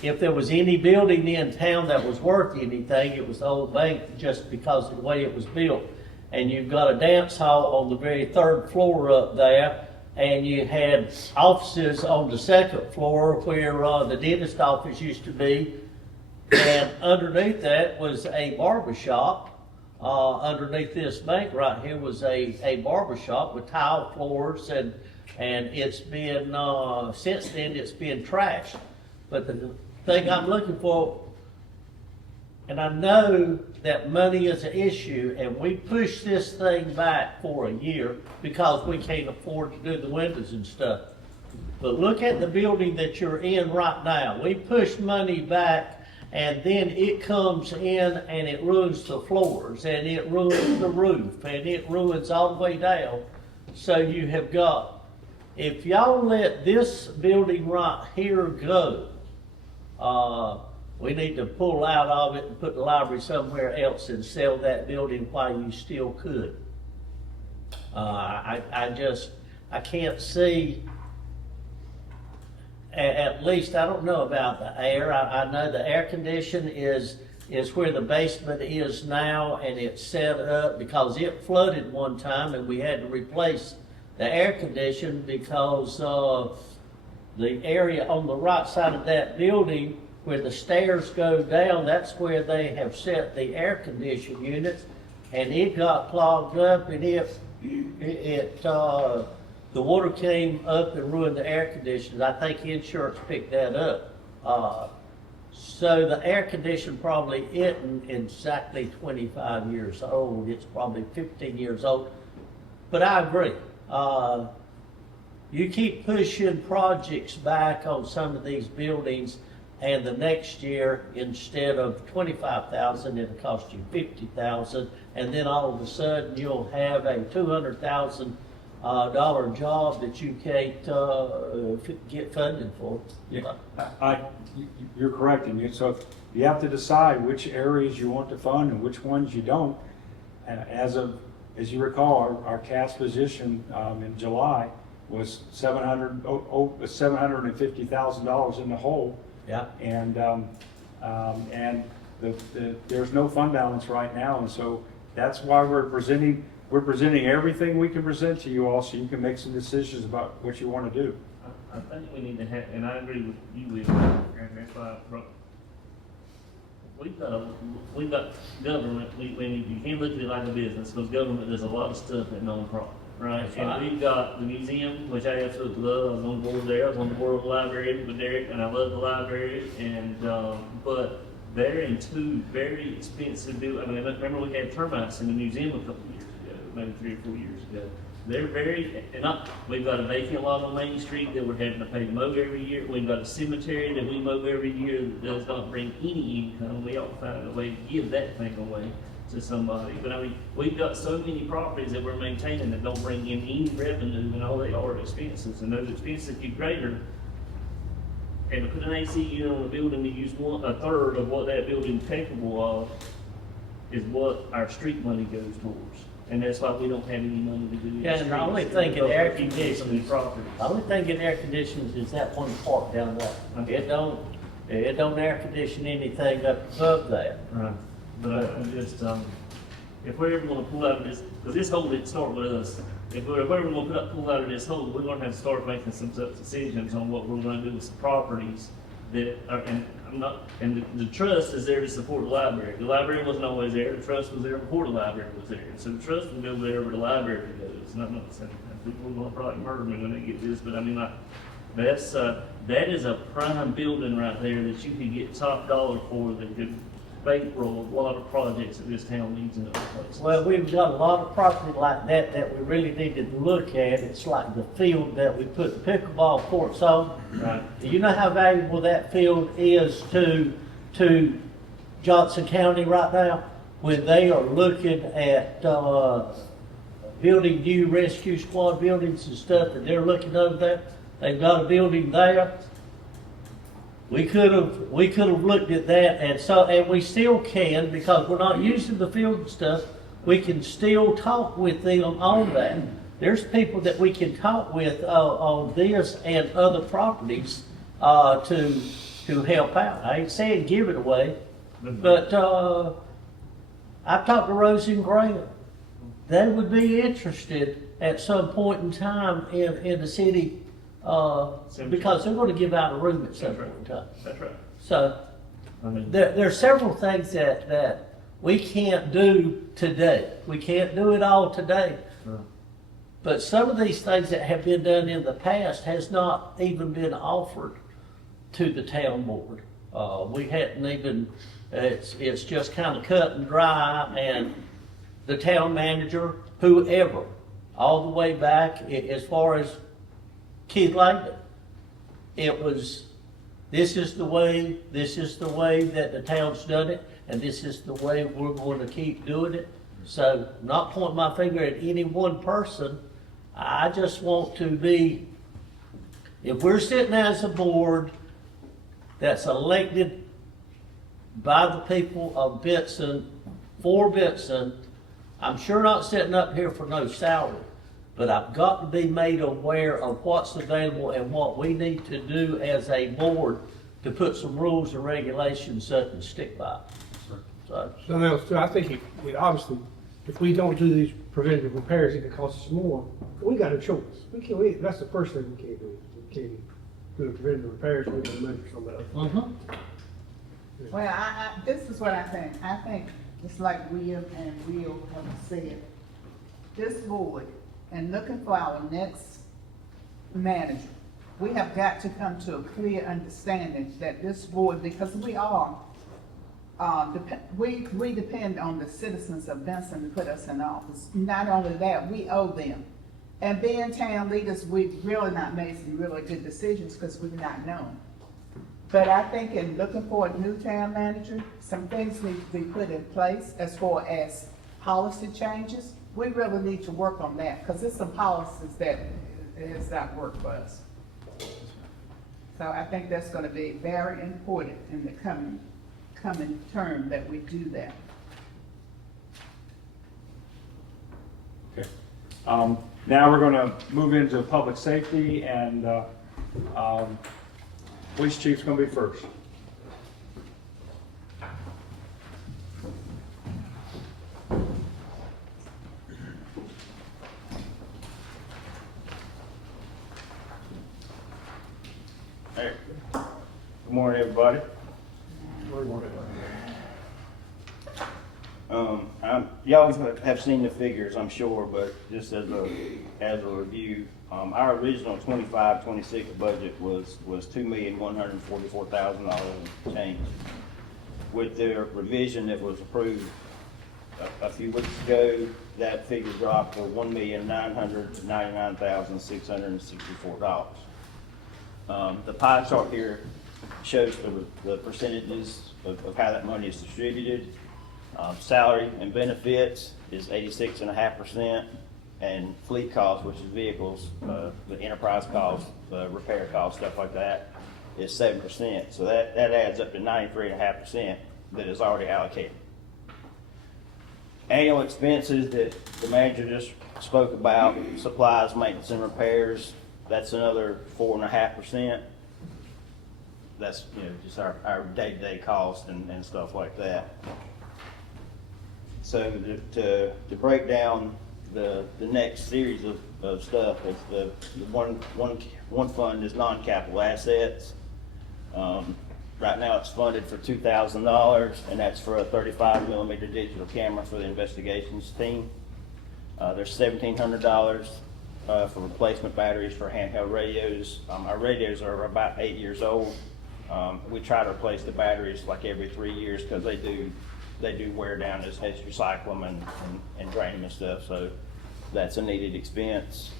if there was any building in town that was worth anything, it was the old bank, just because of the way it was built. And you've got a dance hall on the very 3rd floor up there, and you had offices on the 2nd floor where the dentist office used to be, and underneath that was a barber shop. Underneath this bank right here was a barber shop with tile floors, and it's been since then it's been trashed. But the thing I'm looking for, and I know that money is an issue, and we pushed this thing back for a year because we can't afford to do the windows and stuff. But look at the building that you're in right now. We push money back, and then it comes in and it ruins the floors, and it ruins the roof, and it ruins all the way down. So you have got, if y'all let this building right here go, we need to pull out of it and put the library somewhere else and sell that building while you still could. I can't see, at least I don't know about the air. I know the air condition is where the basement is now, and it's set up because it flooded one time and we had to replace the air condition because the area on the right side of that building where the stairs go down, that's where they have set the air conditioning units, and it got clogged up, and the water came up and ruined the air conditioners. I think insurance picked that up. So the air conditioner probably isn't exactly 25 years old. It's probably 15 years old. But I agree. You keep pushing projects back on some of these buildings, and the next year, instead of $25,000, it'll cost you $50,000, and then all of a sudden you'll have a $200,000 job that you can't get funding for. Yeah, you're correct, and so you have to decide which areas you want to fund and which ones you don't. And as you recall, our CAS position in July was $750,000 in the hole. Yeah. And there's no fund balance right now, and so that's why we're presenting everything we can present to you all, so you can make some decisions about what you want to do. I think we need to have, and I agree with you, Will, and that's why I brought. we've got government, you can't look at it like a business, because government does a lot of stuff at non-profit, right? That's And right. we've got the museum, which I absolutely love, I was on board there, I was on the board of the library with Derek, and I love the library, and, but they're in two very expensive I mean, remember we had termites in the museum a couple of years ago, maybe 3 or 4 years ago. They're very, we've got a vacant lot on Main Street that we're having to pay to mow every year. We've got a cemetery that we mow every year that does not bring any income. We ought to find a way to give that thing away to somebody. But I mean, we've got so many properties that we're maintaining that don't bring in any revenue, and all they are expenses. And those expenses get greater. And to put an AC unit on a building to use a third of what that building's capable of is what our street money goes towards. And that's why we don't have any money to do it. Yeah, and the only thing in air conditioning, properties. the only thing in air conditioners is that one part down there. It don't air condition anything up above that. Right, but I'm just, if we're ever gonna pull out of this, because this hole didn't start with us. If we're ever gonna pull out of this hole, we're gonna have to start making some tough decisions on what we're gonna do with some properties that are, and I'm not, and the trust is there to support the library. The library wasn't always there, the trust was there before the library was there. So the trust will go wherever the library goes. And I'm not saying, people are gonna probably murder me when they get this, but I mean, like, that is a prime building right there that you could get top dollar for, that could bankroll a lot of projects that this town needs in other places. Well, we've got a lot of property like that that we really needed to look at. It's like the field that we put the pickleball courts on. Right. Do you know how valuable that field is to Johnson County right now? When they are looking at, building new rescue squad buildings and stuff, and they're looking over there, they've got a building there. We could have looked at that, and we still can, because we're not using the field and stuff. We can still talk with them on that. There's people that we can talk with on this and other properties to help out. I ain't saying give it away, but I've talked to Rose and Graham. They would be interested at some point in time in the city. Because they're going to give out a room at some point in time. That's right. So, I mean, there are several things that we can't do today. We can't do it all today. Right. But some of these things that have been done in the past has not even been offered to the town board. We hadn't even, it's just kind of cut and dry, and the town manager, whoever, all the way back, as far as Keith Langdon, it was, this is the way that the town's done it, and this is the way we're going to keep doing it. So, not pointing my finger at any one person, I just want to be, if we're sitting as a board that's elected by the people of Benson, for Benson, I'm sure not sitting up here for no salary. But I've got to be made aware of what's available and what we need to do as a board to put some rules and regulations up and stick by. So, Something else too, I think it obviously, if we don't do these preventative repairs, it can cost us more. We got a choice. That's the first thing we can't do. We can't do the preventative repairs, we got to money for somebody else. Well, this is what I think. I think it's like William and Will have said. This board, and looking for our next manager, we have got to come to a clear understanding that this board, because we are, we depend on the citizens of Benson to put us in office. Not only that, we owe them. And being town leaders, we've really not made some really good decisions because we've not known. But I think in looking for a new town manager, some things need to be put in place as far as policy changes. We really need to work on that, because there's some policies that has not worked for us. So I think that's gonna be very important in the coming term that we do that. Okay. Now we're gonna move into public safety, and police chief's gonna be first. Hey. Good morning, everybody. Y'all have seen the figures, I'm sure, but just as a review, our original 25-26 budget was $2,144,000 change. With the revision that was approved a few weeks ago, that figure dropped to $1,999,664. The pie chart here shows the percentages of how that money is distributed. Salary and benefits is 86.5%, and fleet costs, which is vehicles, the enterprise costs, the repair costs, stuff like that, is 7%. So that adds up to 93.5% that is already allocated. Annual expenses that the manager just spoke about, supplies, maintenance, and repairs, that's another 4.5%. That's, just our day-to-day costs and stuff like that. So to break down the next series of stuff, is the one fund is non-capital assets. Right now it's funded for $2,000, and that's for a 35mm digital camera for the investigations team. There's $1,700 for replacement batteries for handheld radios. Our radios are about 8 years old. We try to replace the batteries like every 3 years because they do wear down as you cycle them and drain them and stuff. So that's a needed expense.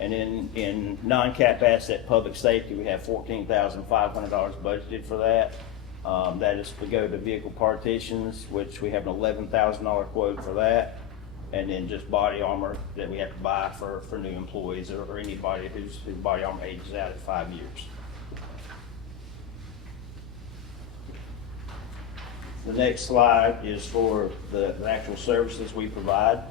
And in non-cap asset public safety, we have $14,500 budgeted for that. That is to go to vehicle partitions, which we have an $11,000 quote for that. And then just body armor that we have to buy for new employees or anybody whose body armor ages out at 5 years. The next slide is for the actual services we provide.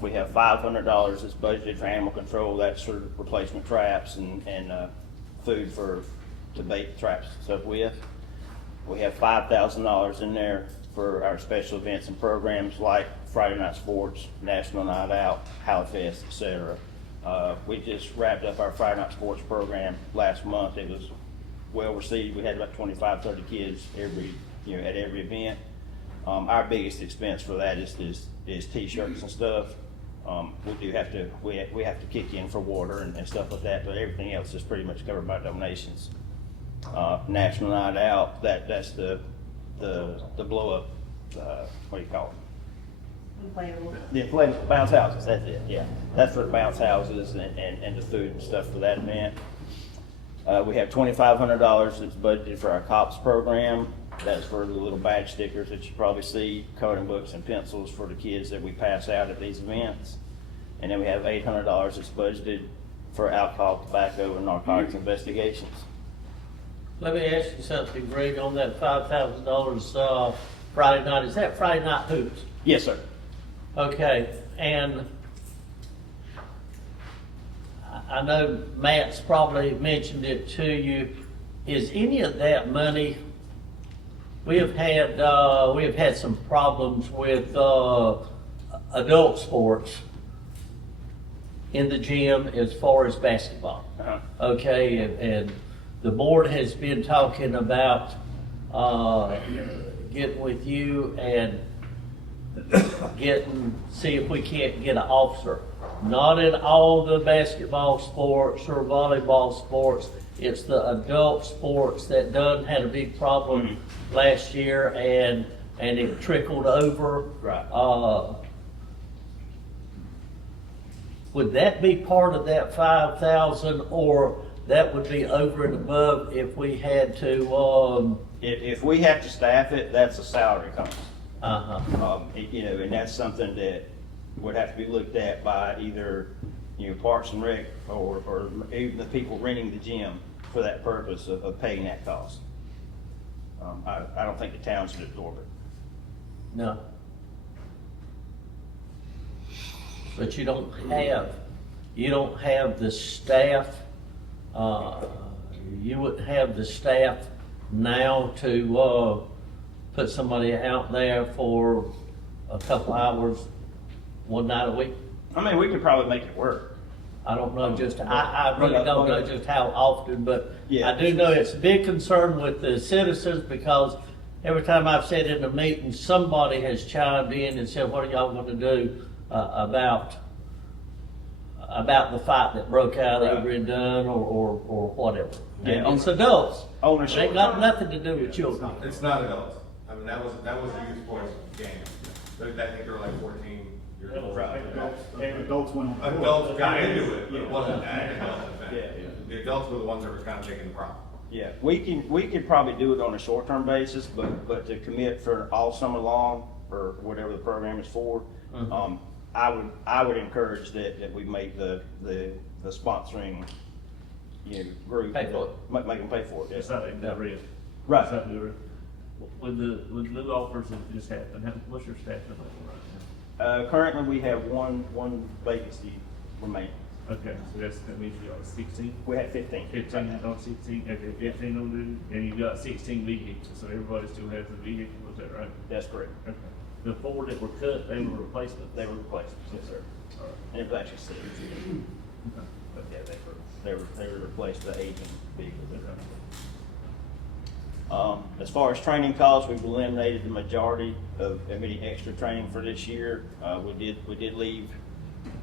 We have $500 that's budgeted for animal control. That's for replacement traps and food to bait traps and stuff with. We have $5,000 in there for our special events and programs like Friday Night Sports, National Night Out, Hallowfest, etc. We just wrapped up our Friday Night Sports program last month. It was well received. We had about 25, 30 kids at every event. Our biggest expense for that is t-shirts and stuff. We have to kick in for water and stuff like that, but everything else is pretty much covered by donations. National Night Out, that's the blow up, what do you call it? Inflatable. The inflatable bounce houses, that's it, yeah. That's for the bounce houses and the food and stuff for that event. We have $2,500 that's budgeted for our COPS program. That's for the little badge stickers that you probably see, coloring books and pencils for the kids that we pass out at these events. And then we have $800 that's budgeted for alcohol, tobacco, and narcotics investigations. Let me ask you something, Greg, on that $5,000 Friday night. Is that Friday night hoops? Yes, sir. Okay, and I know Matt's probably mentioned it to you. Is any of that money? We have had some problems with adult sports in the gym as far as basketball. Okay, and the board has been talking about getting with you and see if we can't get an officer. Not in all the basketball sports or volleyball sports. It's the adult sports that done had a big problem last year, and it trickled over. Right. Would that be part of that 5,000, or that would be over and above if we had to? If we have to staff it, that's a salary cost. Uh-huh. And that's something that would have to be looked at by either, Parks and Rec or even the people renting the gym for that purpose of paying that cost. I don't think the town should absorb it. No. But you don't have the staff, you wouldn't have the staff now to put somebody out there for a couple hours, one night a week? I mean, we could probably make it work. I don't know I really don't know just how often, but Yeah. I do know it's a big concern with the citizens because every time I've said in a meeting, somebody has chimed in and said, what are y'all gonna do, about the fight that broke out over in Dunn or whatever. Yeah, And it's adults. Ownership. It ain't got nothing to do with children. It's not adults. I mean, that was the youth sports game. I think they were like 14 years old. Adults went on. Adults got into it, but it wasn't an adult event. Yeah. The adults were the ones that were kind of taking the problem. Yeah, we could probably do it on a short-term basis, but to commit for all summer long, or whatever the program is for, I would encourage that we make the sponsoring, group. Pay for it. Make them pay for it, It's yeah. not like that real. Right. It's not real. With the new offers that just happened, what's your staffing level right Currently, we have one vacancy remaining. now? Okay, so that means you got 16? We had 15. 15 on 16, okay, 15 on new, and you got 16 vehicles, so everybody still has a vehicle, is that right? That's correct. Okay. The 4 that were cut, they were replacements? They were replacements, yes, sir. All right. And it was actually 6. Okay. But yeah, they were replaced the aging vehicles. As far as training costs, we've eliminated the majority of any extra training for this year. We did leave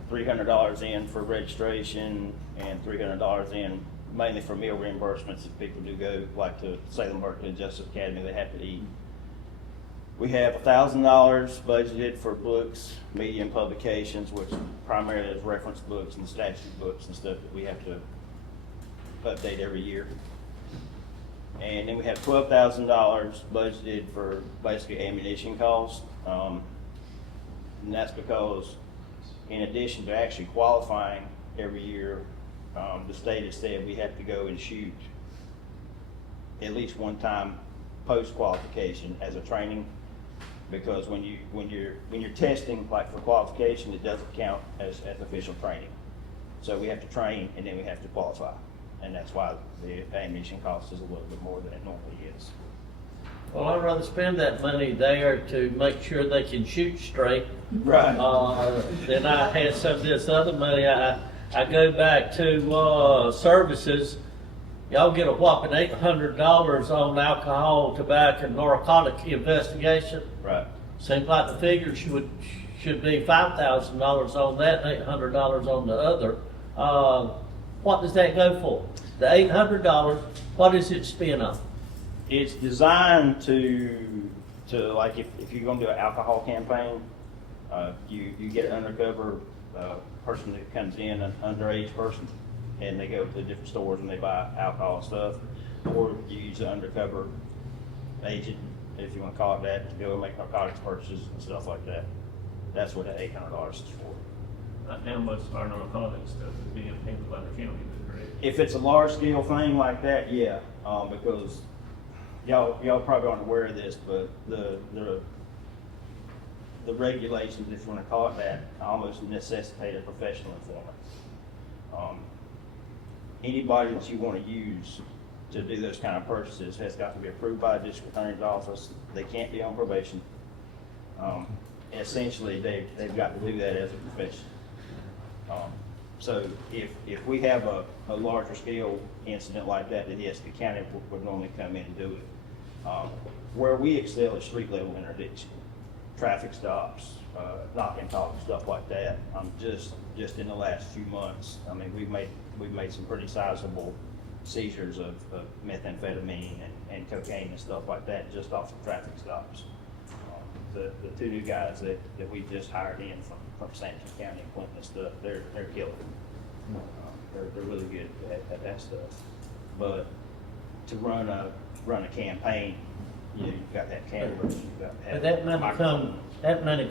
$300 in for registration and $300 in mainly for meal reimbursements if people do go, like to Salem Berkeley Justice Academy, they have to eat. We have $1,000 budgeted for books, media and publications, which primarily is reference books and statute books and stuff that we have to update every year. And then we have $12,000 budgeted for basically ammunition costs. And that's because in addition to actually qualifying every year, the state has said we have to go and shoot at least one time post-qualification as a training. Because when you're testing, like for qualification, it doesn't count as official training. So we have to train and then we have to qualify. And that's why the ammunition cost is a little bit more than it normally is. Well, I'd rather spend that money there to make sure they can shoot straight. Right. Then I had some of this other money. I go back to services. Y'all get a whopping $800 on alcohol, tobacco, and narcotic investigation. Right. Seems like the figure should be $5,000 on that, and $800 on the other. What does that go for? The $800, what is it spent on? It's designed to like if you're gonna do an alcohol campaign, you get an undercover person that comes in, an underage person, and they go to different stores and they buy alcohol and stuff, or you use an undercover agent, if you want to call it that, to go and make narcotics purchases and stuff like that. That's what that $800 is for. How much of our narcotics stuff is being handled by the county, correct? If it's a large scale thing like that, yeah, because y'all probably aren't aware of this, but the regulations, if you want to call it that, almost necessitate a professional informant. Anybody that you want to use to do those kind of purchases has got to be approved by a district attorney's office. They can't be on probation. Essentially, they've got to do that as a profession. So if we have a larger scale incident like that, then yes, the county would normally come in and do it. Where we excel is street level interdiction, traffic stops, knock and talk, stuff like that. Just in the last few months, I mean, we've made some pretty sizable seizures of methamphetamine and cocaine and stuff like that just off of traffic stops. The 2 new guys that we just hired in from Sampson County and Clinton and stuff, they're killing it. They're really good at that stuff. But to run a campaign, you've got that cameras, you've got to have. But that money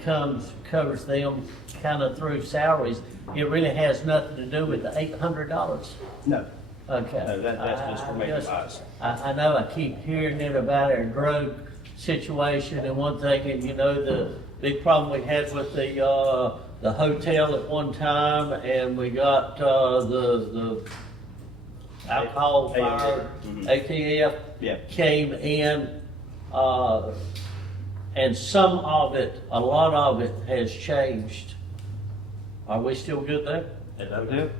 covers them kind of through salaries. It really has nothing to do with the $800. No. Okay. No, that's just for making buys. I know I keep hearing it about our drug situation and one thing, and the big problem we had with the hotel at one time, and we got the alcohol fire, ATF Yeah. came in, and some of it, a lot of it has changed. Are we still good there? That'll do.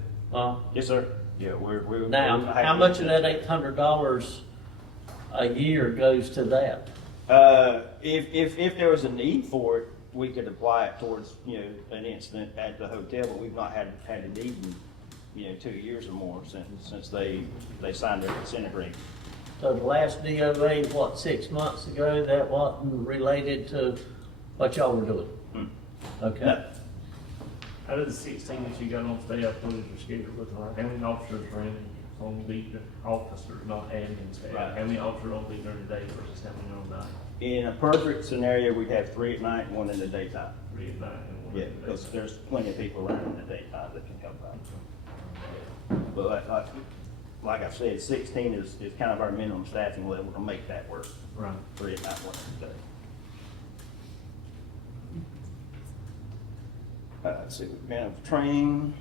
Yes, sir. Yeah, we're Now, how much of that $800 a year goes to that? If there was a need for it, we could apply it towards, you know, an incident at the hotel, but we've not had a need in, you know, 2 years or more since they signed their consent agreement. So the last DOA, what, 6 months ago, that wasn't related to what y'all were doing? Okay. No. Out of the 16 that you got on staff, what is your schedule looking like? How many officers are on duty, officers, not admin staff? Right. How many officers are on duty during the day versus how many on night? In a perfect scenario, we'd have 3 at night and 1 in the daytime. 3 at night and 1 Yeah, in the because day? there's plenty of people around in the daytime that can help out. But like I said, 16 is kind of our minimum staffing level to make that work. Right. 3 at night, 1 in the day. Let's see, we've been over training.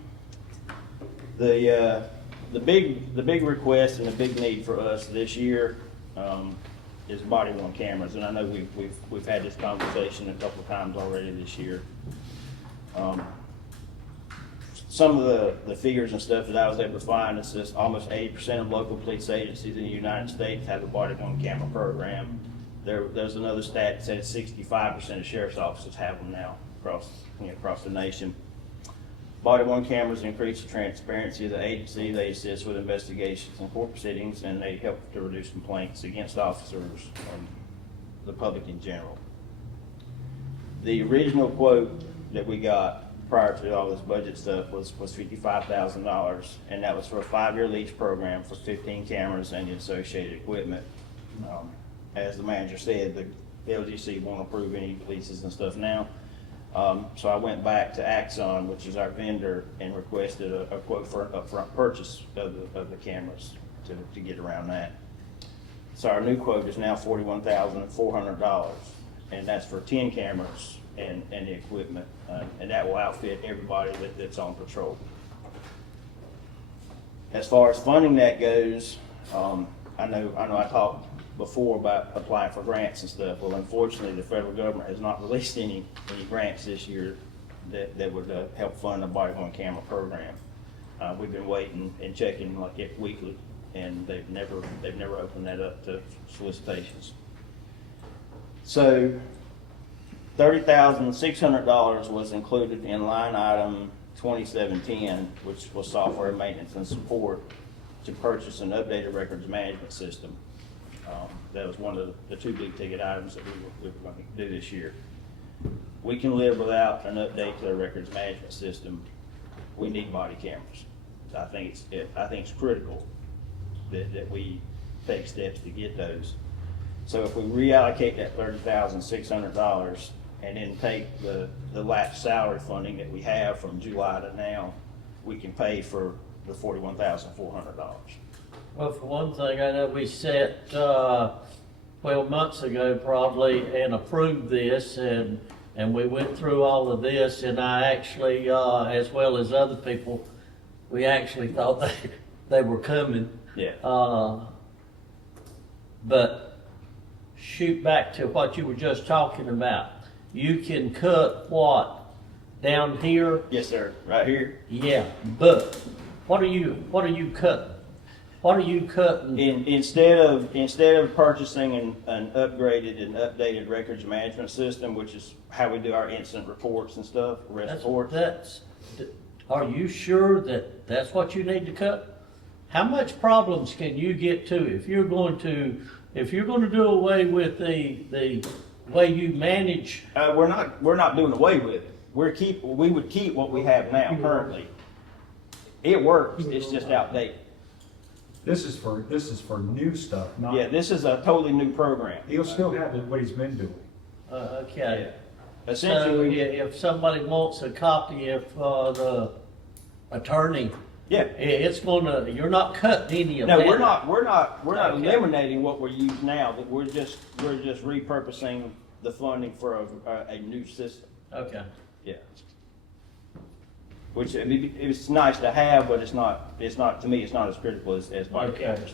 The big request and the big need for us this year is body-worn cameras, and I know we've had this conversation a couple of times already this year. Some of the figures and stuff that I was able to find is just almost 80% of local police agencies in the United States have a body-worn camera program. There's another stat that says 65% of sheriff's offices have them now across the nation. Body-worn cameras increase the transparency of the agency. They assist with investigations and court proceedings, and they help to reduce complaints against officers and the public in general. The original quote that we got prior to all this budget stuff was $55,000, and that was for a 5-year lease program for 15 cameras and the associated equipment. As the manager said, the LGC won't approve any leases and stuff now. So I went back to Axon, which is our vendor, and requested a quote for an upfront purchase of the cameras to get around that. So our new quote is now $41,400, and that's for 10 cameras and the equipment, and that will outfit everybody that's on patrol. As far as funding that goes, I know I talked before about applying for grants and stuff. Well, unfortunately, the federal government has not released any grants this year that would help fund the body-worn camera program. We've been waiting and checking like it weekly, and they've never opened that up to solicitations. So $30,600 was included in line item 2710, which was software maintenance and support, to purchase an updated records management system. That was one of the 2 big ticket items that we were going to do this year. We can live without an update to the records management system. We need body cameras. I think it's critical that we take steps to get those. So if we reallocate that $30,600 and then take the lapsed salary funding that we have from July to now, we can pay for the $41,400. Well, for one thing, I know we set 12 months ago probably and approved this, and we went through all of this, and I actually, as well as other people, we actually thought they were coming. Yeah. But shoot back to what you were just talking about. You can cut what? Down here? Yes, sir. Right here. Yeah, but what are you cutting? What are you cutting? Instead of purchasing an upgraded and updated records management system, which is how we do our incident reports and stuff, arrest reports. Are you sure that that's what you need to cut? How much problems can you get to if you're going to do away with the way you manage? We're not doing away with it. We would keep what we have now currently. It works. It's just outdated. This is for new stuff, not. Yeah, this is a totally new program. He'll still have what he's been doing. Okay. Yeah. Essentially, So if somebody wants a copy of the attorney, yeah. you're not cutting any of No, that. we're not Okay. eliminating what we use now. But we're just repurposing the funding for a new system. Okay. Yeah. Which it's nice to have, but it's not to me. It's not as critical as body Okay. cameras.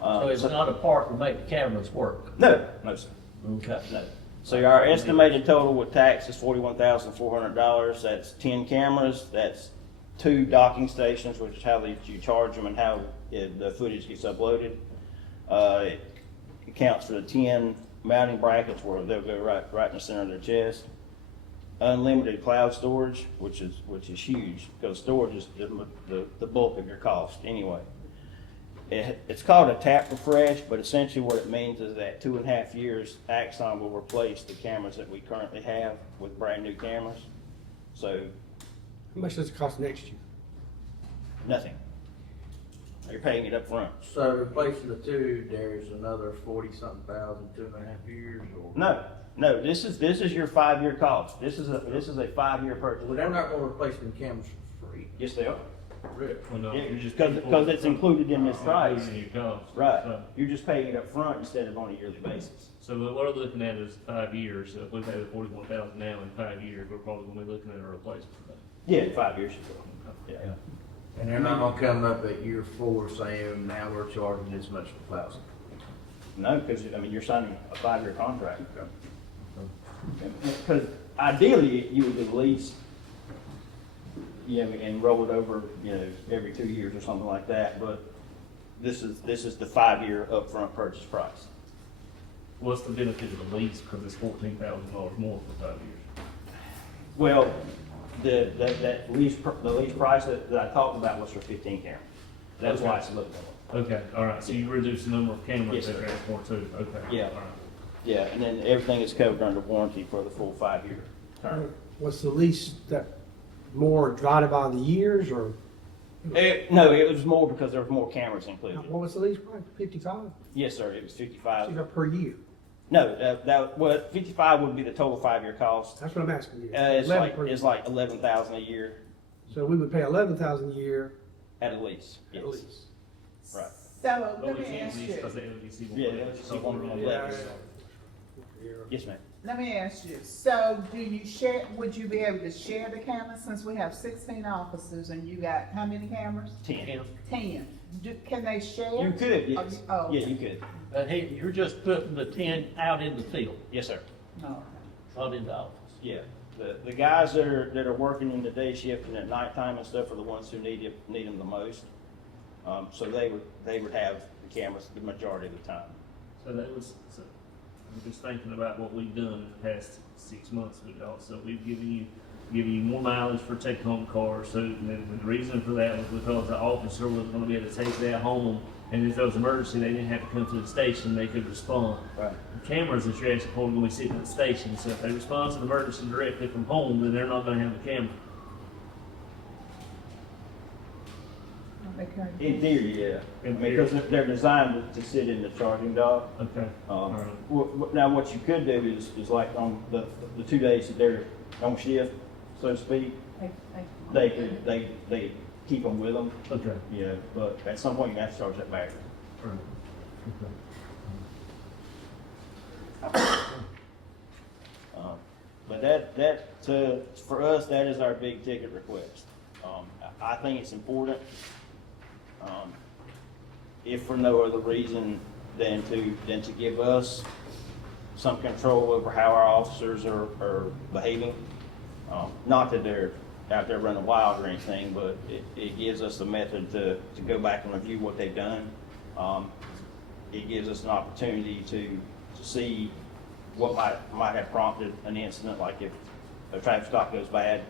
So it's not a part to make the cameras work? No, sir. Okay. No. So our estimated total with tax is $41,400. That's 10 cameras. That's 2 docking stations, which is how you charge them and how the footage gets uploaded. It accounts for the 10 mounting brackets where they'll go right in the center of their chest. Unlimited cloud storage, which is huge, because storage is the bulk of your cost anyway. It's called a tap refresh, but essentially what it means is that 2.5 years, Axon will replace the cameras that we currently have with brand new cameras. So How much does it cost next year? nothing. You're paying it up front. So replacing the two, there's another 40-something thousand, 2.5 years, or? No, this is your 5-year cost. This is a 5-year purchase. Well, they're not gonna replace them cameras for free. Yes, they are. Well, no, Yeah, you're just because it's included in this price. including your cost. Right. So- You're just paying it up front instead of on a yearly basis. So what we're looking at is 5 years, so if we pay the 41,000 now in 5 years, we're probably gonna be looking at a replacement for that. Yeah, 5 years. Yeah. And they're not gonna come up at year 4 saying, now we're charging this much for cloud. No, because, I mean, you're signing a 5-year contract. Because ideally, you would do lease, and roll it over, every 2 years or something like that, but this is the 5-year upfront purchase price. What's the benefit of the lease, because it's $14,000 more for 5 years? Well, the lease price that I talked about was for 15 cameras. That's why it's a little more. Okay, all right, so you reduce the number of cameras Yes, that sir. you're asking for too, okay. Yeah. All right. Yeah, and then everything is covered under warranty for the full 5-year term. Was the lease that more divided by the years, or No, it was more because there was more cameras included. what was the lease price? 55? Yes, sir, it was 55. Per year? No, well, 55 would be the total 5-year cost. That's what I'm asking you. It's 11 per year. like 11,000 a year So we would pay 11,000 a year at a lease. at Yes. least. Right. So But let we me can't ask lease you, because the LDC won't Yeah, let us. LDC So won't we're let gonna- us. Yes, ma'am. let me ask you, so do you share, would you be able to share the cameras since we have 16 officers and you got how many cameras? 10. 10. Can they share? You could, yes. Oh, Yeah, you could. But you're just putting the 10 out in the field, Yes, sir. no. not in the office. Yeah. The guys that are working in the day shift and at nighttime and stuff are the ones who need them the most. So they would have the cameras the majority of the time. So that was, so I'm just thinking about what we've done in the past 6 months with y'all. So we've given you more mileage for take-home cars. So and the reason for that was because the officer was gonna be able to take that home, and if there was an emergency, they didn't have to come to the station, they could respond. Right. The cameras that you're asking for are gonna be sitting at the station, so if they respond to the emergency directly from home, then they're not gonna have the camera. Okay. In theory, yeah. In Because theory. they're designed to sit in the charging dock. Okay. All right. Now, what you could do is like on the 2 days that they're on shift, so to speak, they keep them with them. Okay. Yeah, but at some point you have to charge that back. All right. But for us, that is our big ticket request. I think it's important, if for no other reason than to give us some control over how our officers are behaving. Not that they're out there running wild or anything, but it gives us a method to go back and review what they've done. It gives us an opportunity to see what might have prompted an incident, like if a traffic stop goes bad,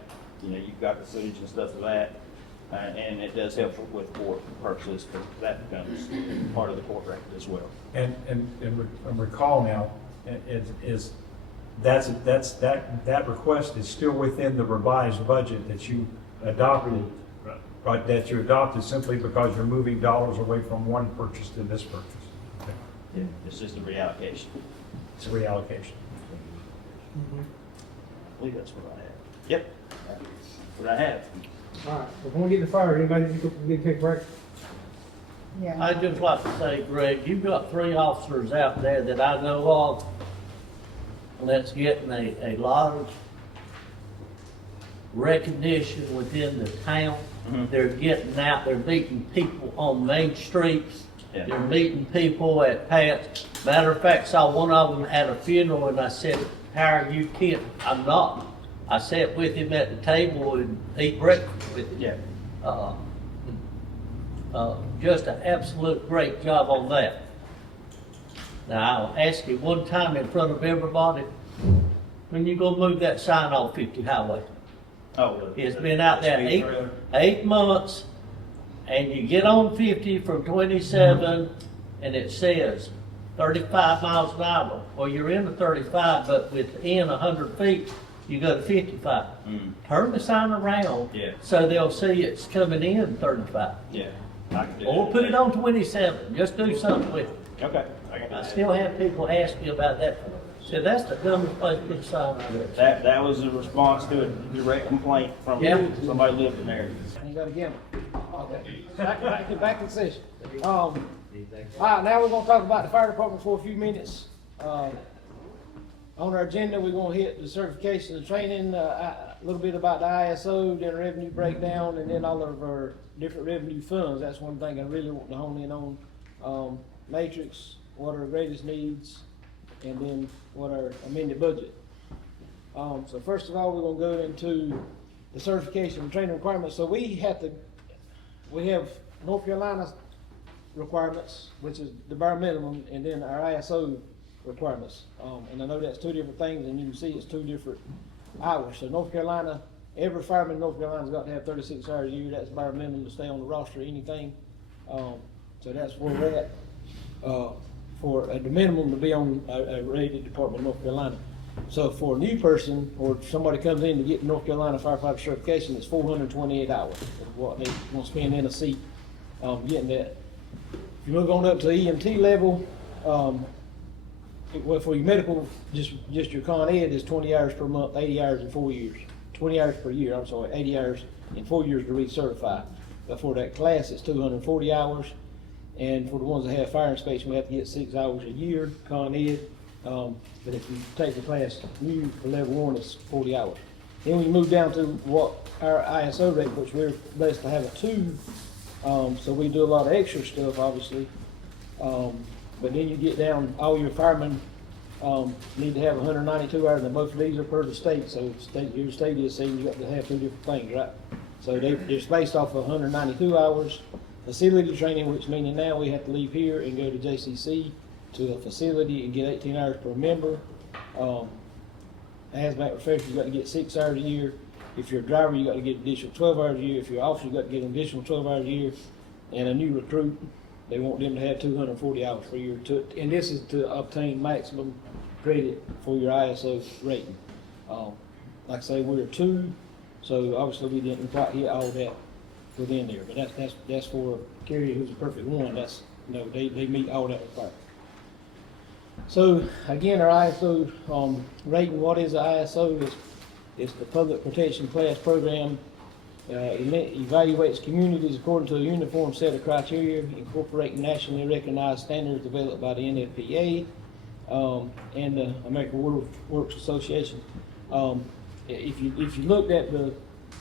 you've got the footage and stuff of that. And it does help with court purposes, because that becomes part of the court record as well. And recall now, that request is still within the revised budget that you adopted, Right. right, that you adopted simply because you're moving dollars away from one purchase to this purchase. Okay. Yeah, it's just a reallocation. It's a reallocation. I believe that's what I have. Yep. That's what I have. All right, before we get to fire, anybody need to take a break? Yeah. I'd just like to say, Greg, you've got 3 officers out there that I know of that's getting a lot of recognition within the town. Mhm. They're getting out, they're meeting people on main streets. Yeah. They're meeting people at Pat's. Matter of fact, saw one of them at a funeral and I said, "How are you kidding?" I'm not. I sat with him at the table and ate breakfast with him. Yeah. Just an absolute great job on that. Now, I'll ask you one time in front of everybody, when you go move that sign off 50 Highway? Oh, It's been out there eight months, and you get on 50 from 27, and it says 35 miles an hour. Well, you're in the 35, but within 100 feet, you go to 55. Turn the sign around, Yeah. so they'll see it's coming in 35. Yeah. I can do Or that. put it on 27, just do something with it. Okay. I can do I that. still have people ask me about that. So that's the dumbest place to put a sign on there. That was a response to a direct complaint from Yeah. somebody living there. You got to get them. Okay. Back in session. All right, now we're gonna talk about the fire department for a few minutes. On our agenda, we're gonna hit the certification and training, a little bit about the ISO, then revenue breakdown, and then all of our different revenue funds. That's one thing I really want to hone in on. Matrix, what are our greatest needs, and then what our amended budget. So first of all, we're gonna go into the certification and training requirements. So we have North Carolina requirements, which is the bare minimum, and then our ISO requirements. And I know that's two different things, and you can see it's two different hours. So North Carolina, every fireman in North Carolina's got to have 36 hours a year. That's bare minimum to stay on the roster or anything. So that's where we're at, for the minimum to be on a rated department in North Carolina. So for a new person, or somebody comes in to get North Carolina firefighter certification, it's 428 hours. Is what they want to spend in a seat, getting that. If you move on up to the EMT level, well, for your medical, just your Con Ed is 20 hours per month, 80 hours in 4 years. 20 hours per year, I'm sorry, 80 hours in 4 years to recertify. But for that class, it's 240 hours. And for the ones that have fire inspection, we have to get 6 hours a year, Con Ed. But if you take the class new for level 1, it's 40 hours. Then we move down to what our ISO rate, which we're blessed to have a 2. So we do a lot of extra stuff, obviously. But then you get down, all your firemen need to have 192 hours, and both of these are per the state. So your state is saying you got to have two different things, right? So they're based off of 192 hours. Facility training, which meaning now we have to leave here and go to JCC to a facility and get 18 hours per member. Hazmat refresher, you got to get 6 hours a year. If you're a driver, you got to get additional 12 hours a year. If you're an officer, you got to get an additional 12 hours a year. And a new recruit, they want them to have 240 hours per year. And this is to obtain maximum credit for your ISO rating. Like I say, we're a 2, so obviously we didn't quite hit all that within there. But that's for Kerry, who's a perfect 1. That's, you know, they meet all that requirement. So again, our ISO rating, what is the ISO? It's the Public Protection Class Program. Evaluates communities according to a uniform set of criteria, incorporating nationally recognized standards developed by the NFPA and the American Works Association. If you looked at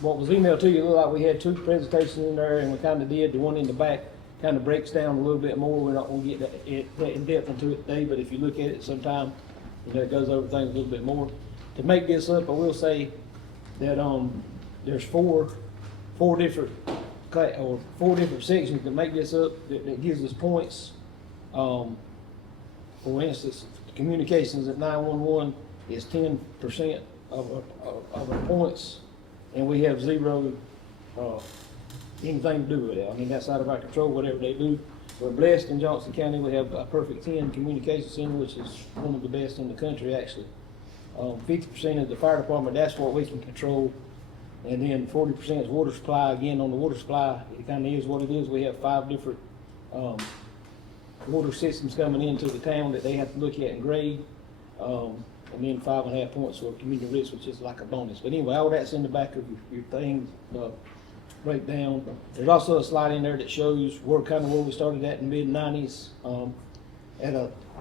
what was emailed to you, it looked like we had 2 presentations in there, and we kind of did. The one in the back kind of breaks down a little bit more. We're not going to get that in depth into it today, but if you look at it sometime, you know, it goes over things a little bit more. To make this up, I will say that there's four different sections to make this up that gives us points. For instance, communications at 911 is 10% of our points, and we have 0 anything to do with it. I mean, that's out of our control, whatever they do. We're blessed in Johnson County. We have a perfect 10 communication center, which is one of the best in the country, actually. 50% of the fire department, that's what we can control. And then 40% is water supply. Again, on the water supply, it kind of is what it is. We have 5 different water systems coming into the town that they have to look at and grade. And then 5.5 points for community risk, which is like a bonus. But anyway, all that's in the back of your thing, breakdown. There's also a slide in there that shows where we started at in the mid-90s.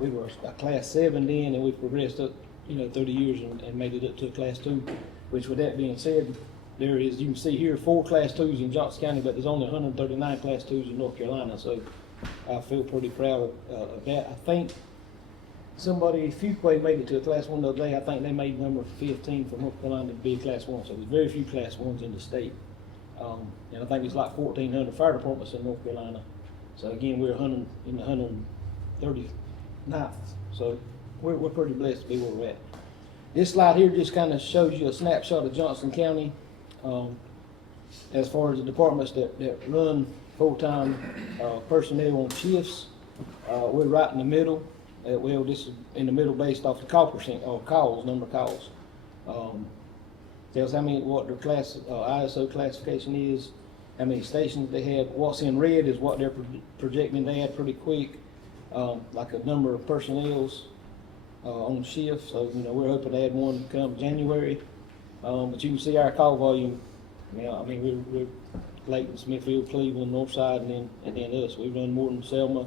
We were a class 7 then, and we progressed up, 30 years and made it up to a class 2. Which, with that being said, there is, you can see here, 4 class 2s in Johnson County, but there's only 139 class 2s in North Carolina. So I feel pretty proud of that. I think Fuquay made it to a class 1 the other day. I think they made number 15 for North Carolina to be a class 1. So there's very few class 1s in the state. And I think it's like 1,400 fire departments in North Carolina. So again, we're in the 130 9th. So we're pretty blessed to be where we're at. This slide here just kind of shows you a snapshot of Johnson County, as far as the departments that run full-time personnel on shifts. We're right in the middle. Well, this is in the middle based off the call percent, or calls, number of calls. Tells how many, what their class, ISO classification is, how many stations they have. What's in red is what they're projecting to add pretty quick, like a number of personnels on shift. So, you know, we're hoping to add one come January. But you can see our call volume. You know, I mean, we're Clayton, Smithfield, Cleveland, Northside, and then us. We run more than Selma,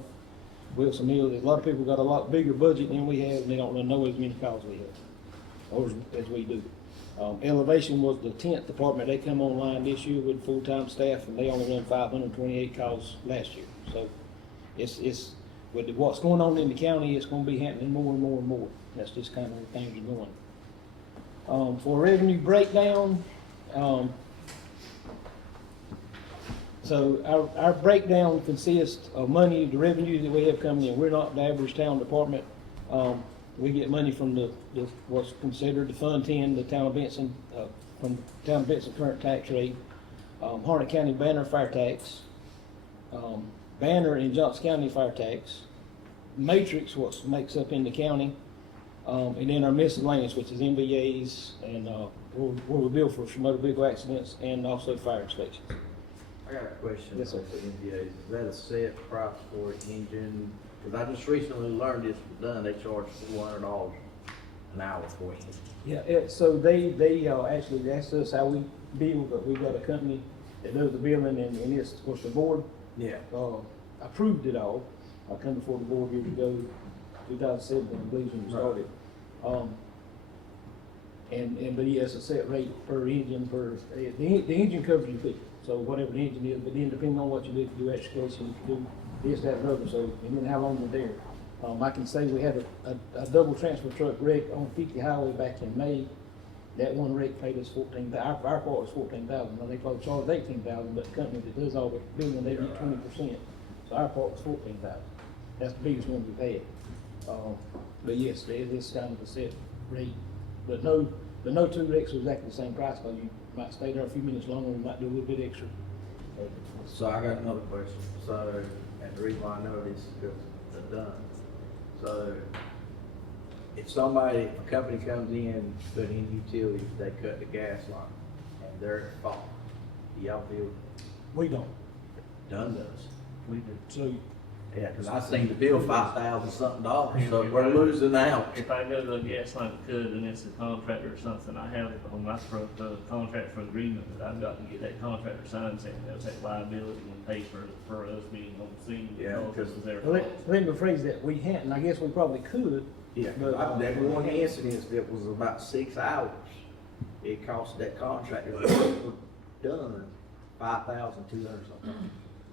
Wilson Mills. A lot of people got a lot bigger budget than we have, and they don't run nowhere as many calls we have, or as we do. Elevation was the 10th department. They come online this year with full-time staff, and they only run 528 calls last year. So it's with what's going on in the county, it's going to be happening more and more and more. That's just kind of the things are going. For revenue breakdown, so our breakdown consists of money, the revenue that we have coming in. We're not the average town department. We get money from the what's considered the Fund 10, the town of Benson, from town of Benson current tax rate, Harnett County Banner fire tax, Banner and Johnson County fire tax, Matrix, what makes up in the county, and then our miscellaneous, which is MVAs and where we bill for motor vehicle accidents and also fire inspections. I got a question. Yes, sir. On the NVAs. Is that a set price for an engine? Because I just recently learned this was done. They charge $400 an hour for it. Yeah, so they actually asked us how we bill, but we've got a company that does the billing, and it's, of course, the board Yeah. approved it all. I come before the board years ago, 2007, I believe when we started. But yes, a set rate per engine, the engine covers your fee. So whatever the engine is, but then depending on what you do, if you do extrication, if you do this, that, and other, so, and then how long you're there. I can say we had a double transfer truck wreck on 50 Highway back in May. That one wreck paid us $14,000. Our part was $14,000. Now they probably charged $18,000, but the company that does all the billing, they get 20%. So our part was $14,000. That's the biggest one we've had. But yes, it is kind of a set rate. But no two wrecks are exactly the same price, but you might stay there a few minutes longer, we might do a little bit extra. So I got another question. So, and the reason why I know this is because it's done. So, if a company comes in, put in utilities, they cut the gas line, and they're at fault, do y'all bill? We don't. Done does. We do. So, Yeah, because I seen the bill $5,000 something, so we're losing out. If I go to a gas line cut and it's a contractor or something, I have on my contract for agreement that I've got to get that contractor signed saying they'll take liability and pay for us being on scene. Yeah, because it's their let fault. me rephrase that. We hadn't. I guess we probably could. Yeah, But, that one incident that was about 6 hours, it cost that contractor done $5,200 something.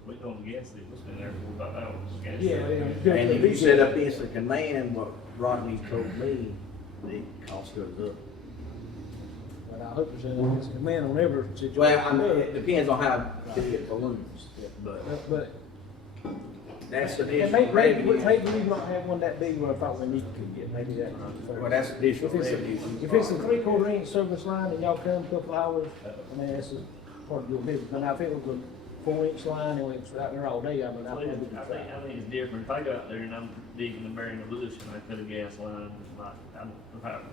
We don't guess it was been there for 5 hours. Yeah. And if you set up instant command, what Rodney told me, the cost goes up. But I hope there's a command on every situation. Well, I mean, it depends on how big it balloons, but that's and additional maybe we revenue. don't have one that big where I thought we need to get. Maybe that. Well, that's additional revenue. If it's a 3/4 inch service line and y'all come a couple hours, I mean, that's a part of your business. But now if it was a 4-inch line and it's out there all day, I mean, I I probably think it's different. If I go out there and I'm digging and burying a bush and I put a gas line,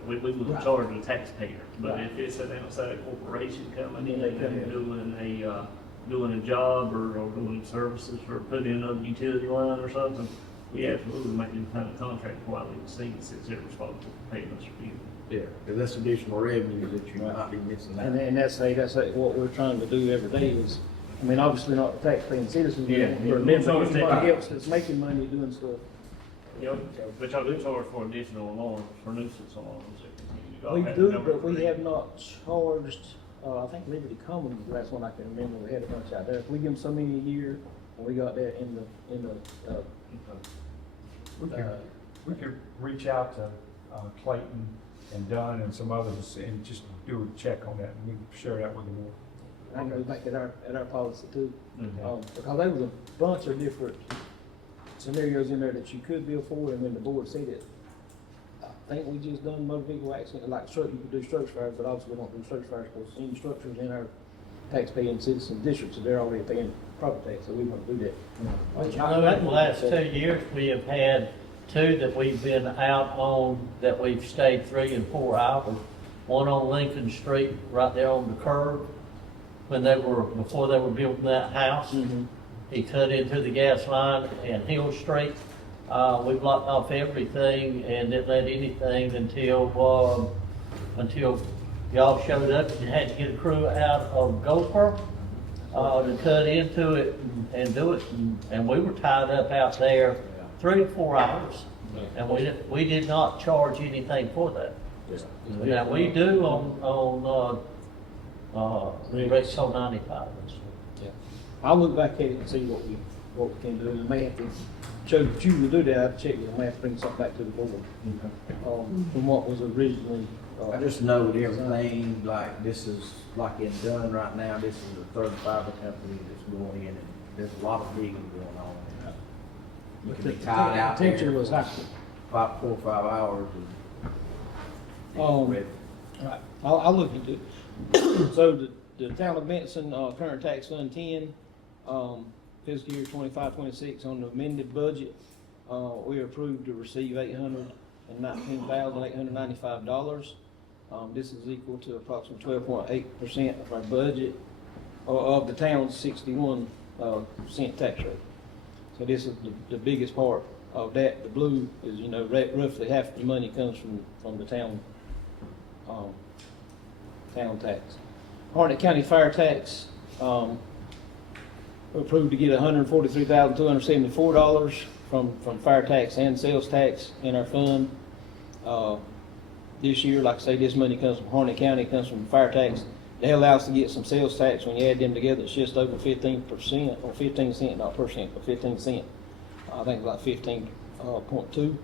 we would charge the taxpayer. But if it's an outside corporation coming in and doing a job or doing services or putting in another utility line or something, we absolutely make them kind of contract while we see since they're responsible for paying us for fuel. Yeah, because that's additional revenue that you might be missing out. And that's what we're trying to do every day is, I mean, obviously not the taxpaying citizens, Yeah. but everybody else that's making money doing stuff. You know, but y'all do charge for additional alarms, for nuisance alarms. We do, but we have not charged, I think Liberty Commons, the last one I can remember, we had a bunch out there. We give them so many a year, and we got that in the. We could reach out to Clayton and Dunn and some others and just do a check on that, and we can share that with the board. I can go back at our policy too. Mhm. Because there was a bunch of different scenarios in there that you could bill for, and then the board said it. I think we just done motor vehicle accident, like structure, you could do structure fires, but obviously we don't do structure fires, because any structures in our tax-paying citizen districts, so they're already paying property tax, so we want to do that. I know in the last 2 years, we have had 2 that we've been out on, that we've stayed 3 and 4 hours. One on Lincoln Street, right there on the curb, before they were building that house. He cut into the gas line and Hill Street. We blocked off everything and didn't let anything until y'all showed up and had to get a crew out of Gopher to cut into it and do it. And we were tied up out there 3 to 4 hours. And we did not charge anything for that. Now, we do on Rexall 95. I'll look back at it and see what we can do, and may have to choose to do that, I have to check with them, I have to bring something back to the board. From what was originally. I just know that everything, like, this is, like it's done right now, this is the third fiber company that's going in, and there's a lot of digging going on. You can be tied out there. Temperature was high. About 4 or 5 hours. Right, I'll look into it. So the town of Benson, current tax fund 10, fiscal year 25-26 on the amended budget, we are approved to receive $819,895. This is equal to approximately 12.8% of our budget, or of the town's 61 cent tax rate. So this is the biggest part of that. The blue is, roughly half the money comes from the town tax. Harnett County fire tax, we're approved to get $143,274 from fire tax and sales tax in our fund. This year, like I say, this money comes from Harnett County, it comes from fire tax. They allow us to get some sales tax. When you add them together, it's just over 15%, or 15 cent, not percent, but 15 cent. I think it's like 15.2.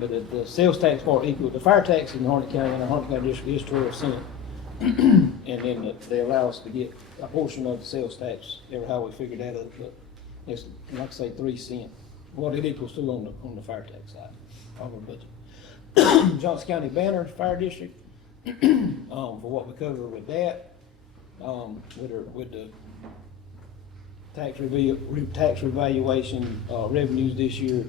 But the sales tax part equal, the fire tax in Harnett County, and the Harnett County district is 12 cents. And then they allow us to get a portion of the sales tax, ever how we figured that out, but it's, like I say, 3 cents. What it equals to on the fire tax side of our budget. Johnson County Banner Fire District, for what we cover with that, with the tax revaluation revenues this year,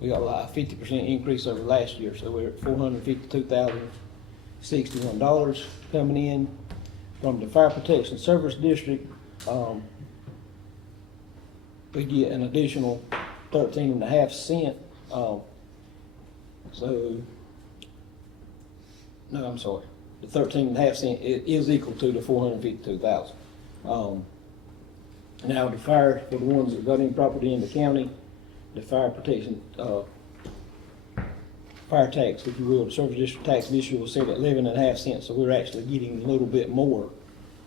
we got like a 50% increase over last year, so we're at $452,061 coming in from the Fire Protection Service District. We get an additional 13.5 cents. No, I'm sorry. The 13.5 cents is equal to the 452,000. Now the fire, for the ones that got any property in the county, the fire protection, fire tax, if you will, the service district tax this year was set at 11.5 cents, so we're actually getting a little bit more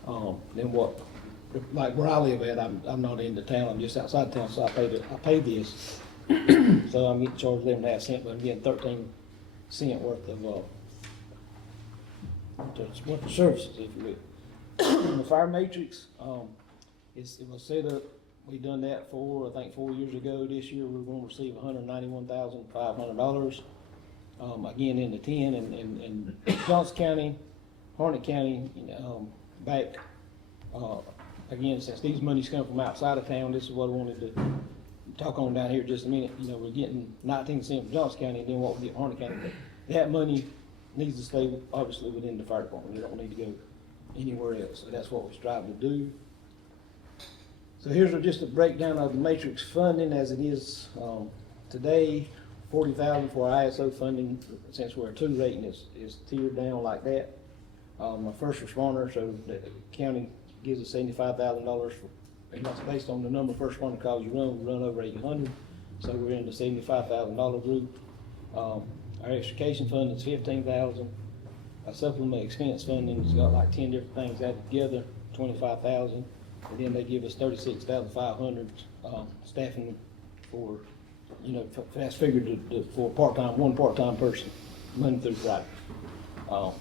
than what, like where I live at. I'm not in the town, I'm just outside town, so I pay this. So I'm getting charged 11.5 cents, but I'm getting 13 cent worth of services, if you will. The fire matrix, it was set up. We done that I think 4 years ago. This year we're going to receive $191,500. Again in the 10 and Johnson County, Harnett County, back. Again, since these monies come from outside of town, this is what I wanted to talk on down here just a minute. We're getting 19 cents from Johnson County, and then what we get from Harnett County. But that money needs to stay obviously within the fire department. We don't need to go anywhere else. So that's what we strive to do. So here's just a breakdown of the matrix funding as it is today. $40,000 for our ISO funding, since we're a 2 rating, is tiered down like that. My first responder, so the county gives us $75,000 and that's based on the number of first responder calls you run. We run over 800, so we're in the $75,000 group. Our extrication funding is $15,000. Our supplemental expense funding has got like 10 different things added together, $25,000. And then they give us $36,500 staffing for, that's figured for one part-time person, Monday through Friday.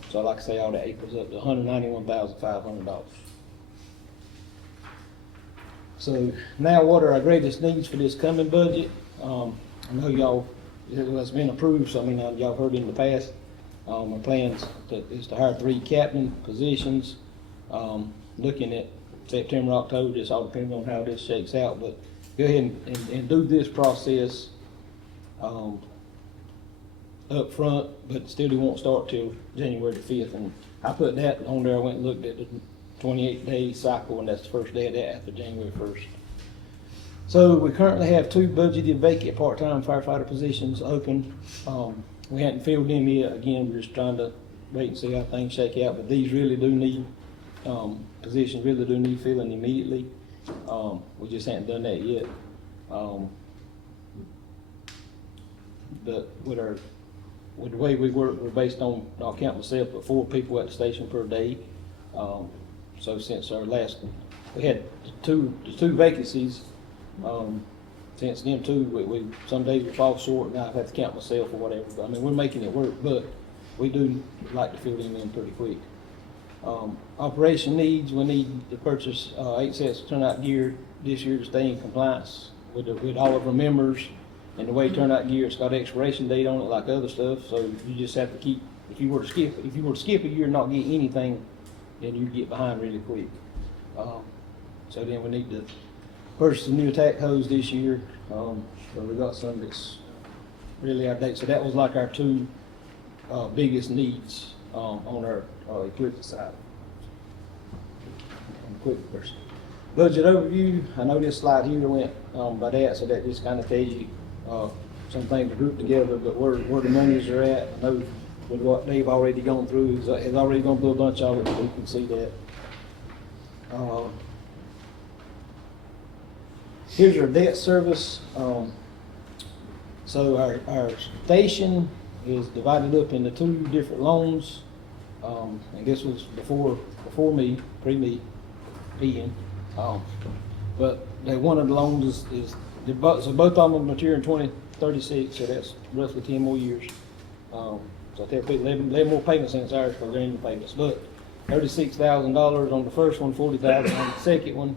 So like I say, all that equals up to $191,500. So now what are our greatest needs for this coming budget? I know y'all, it has been approved, so I mean, y'all heard in the past. Our plans is to hire 3 captain positions. Looking at September, October, just all depends on how this shakes out, but go ahead and do this process, up front, but still it won't start till January the 5th. And I put that on there. I went and looked at the 28-day cycle, and that's the first day of that after January 1st. So we currently have 2 budgeted vacant part-time firefighter positions open. We hadn't filled them yet. Again, we're just trying to wait and see how things shake out, but these really do need, positions really do need filling immediately. We just haven't done that yet. But with the way we work, we're based on, I'll count myself, but 4 people at the station per day. So since our last, we had two vacancies. Since then too, we some days we fall short, and I have to count myself or whatever. But I mean, we're making it work, but we do like to fill them in pretty quick. Operation needs, we need to purchase 8 sets of turnout gear this year to stay in compliance with all of our members. And the way turnout gear, it's got expiration date on it like other stuff, so you just have to keep, if you were to skip a year and not get anything, then you get behind really quick. So then we need to purchase a new attack hose this year. So we got some that's really out of date. So that was like our 2 biggest needs on our equipment side. Equipment person. Budget overview. I know this slide here went by that, so that just kind of tells you some things to group together, but where the monies are at. I know with what they've already gone through, has already gone through a bunch of it, so you can see that. Here's our debt service. So our station is divided up into 2 different loans. And this was before me, pre-me, Ian. But one of the loans is so both of them mature in 2036, so that's roughly 10 more years. So I tell people 11 more payments since ours because they're annual payments. But $36,000 on the first one, $40,000 on the second one.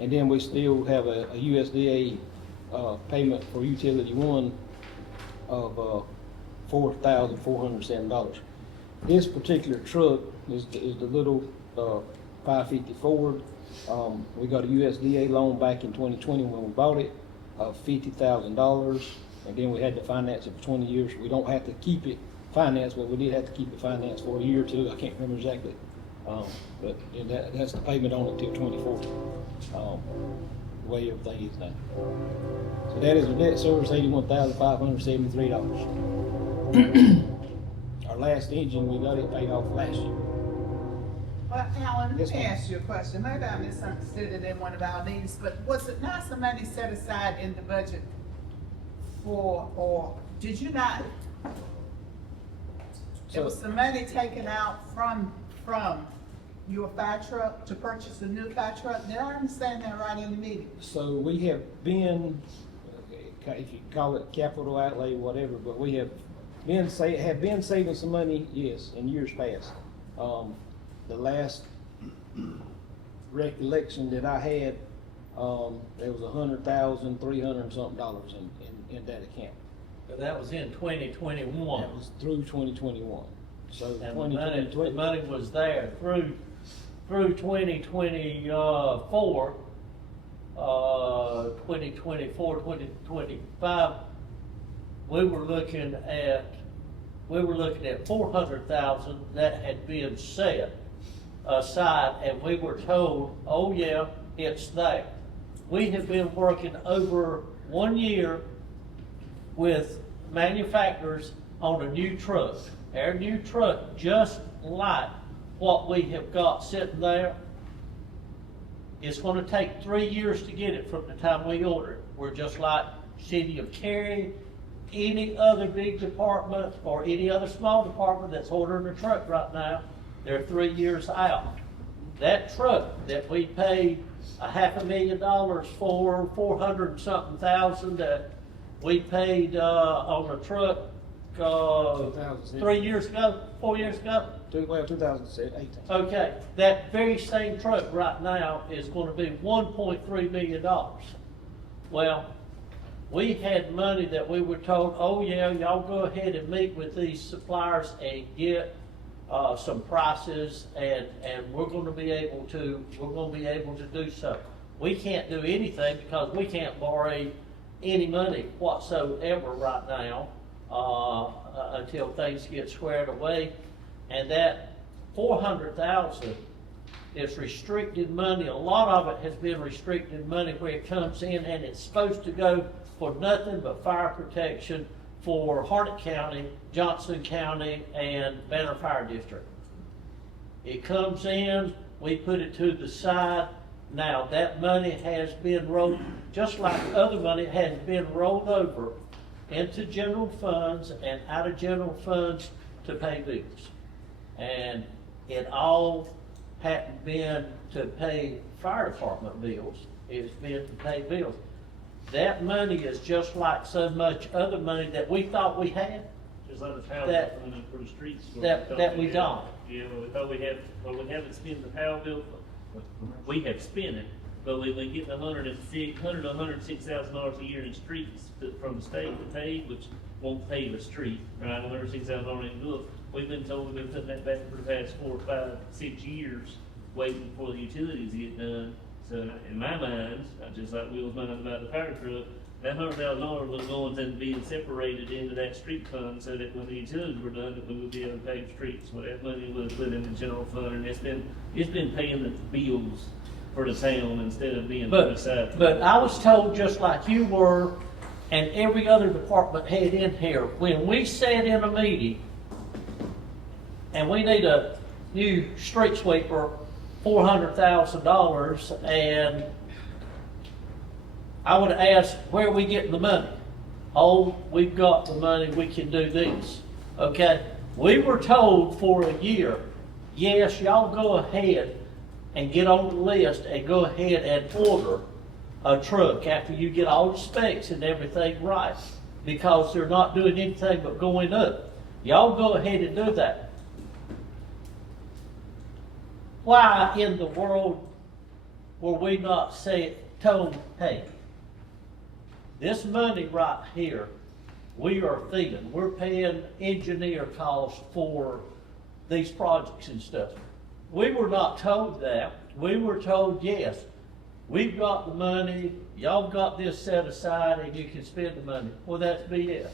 And then we still have a USDA payment for utility 1 of $4,407. This particular truck is the little 550 Ford. We got a USDA loan back in 2020 when we bought it of $50,000, and then we had to finance it for 20 years. We don't have to keep it financed, but we did have to keep it financed for a year or 2. I can't remember exactly. But that's the payment on it till 24, the way everything is now. So that is our debt service, $81,573. Our last engine, we got it paid off last year. Well, Alan, Yes, let me ma'am. ask you a question. Maybe I misunderstood it in one of our meetings, but was it not some money set aside in the budget for, or did you not? There was some money taken out from your fire truck to purchase a new fire truck. Did I understand that right in the meeting? So we have been, if you call it capital outlay, whatever, but we have been saving some money, yes, in years past. The last recollection that I had, there was $100,300 and something in that account. But that was in 2021. That was through 2021. So And the 2020, money was there through 2024, 2025. We were looking at $400,000 that had been set aside, and we were told, oh yeah, it's there. We have been working over 1 year with manufacturers on a new truck. Our new truck, just like what we have got sitting there, it's gonna take 3 years to get it from the time we order it. We're just like City of Cary, any other big department or any other small department that's ordering a truck right now, they're 3 years out. That truck that we paid $500,000 for, 400 and something thousand that we paid on a truck 4 years ago, 2018. Okay, that very same truck right now is gonna be $1.3 million. Well, we had money that we were told, oh yeah, y'all go ahead and meet with these suppliers and get some prices, and we're gonna be able to do so. We can't do anything because we can't borrow any money whatsoever right now, until things get squared away. And that 400,000 is restricted money. A lot of it has been restricted money where it comes in and it's supposed to go for nothing but fire protection for Harnett County, Johnson County, and Banner Fire District. It comes in, we put it to the side. Now, that money has been rolled, just like other money has been rolled over into general funds and out of general funds to pay bills. And it all hadn't been to pay fire department bills, it's been to pay bills. That money is just like so much other money that we thought we had, Just like the power That- bill for the streets. that we don't. Yeah, well, we thought we had, well, we haven't spent the power bill, we have spent it, but we've been getting $106,000 a year in streets from the state to pay, which won't pave a street, right? $106,000 in book. We've been told we've been putting that back for the past 4, 5, 6 years, waiting for the utilities to get done. So in my mind, just like Will's mind about the fire truck, that $100,000 was going to being separated into that street fund so that when the utilities were done, that we would be able to pay the streets. So that money was put in the general fund, and it's been paying the bills for the town instead of being put aside. But I was told, just like you were, and every other department head in here, when we sat in a meeting and we need a new street sweeper, $400,000, and I would ask, where are we getting the money? Oh, we've got the money, we can do this. Okay? We were told for a year, yes, y'all go ahead and get on the list and go ahead and order a truck after you get all the specs and everything right, because they're not doing anything but going up. Y'all go ahead and do that. Why in the world were we not told, hey, this money right here, we are feeling, we're paying engineer costs for these projects and stuff. We were not told that. We were told, yes, we've got the money, y'all got this set aside and you can spend the money. Well, that's BS.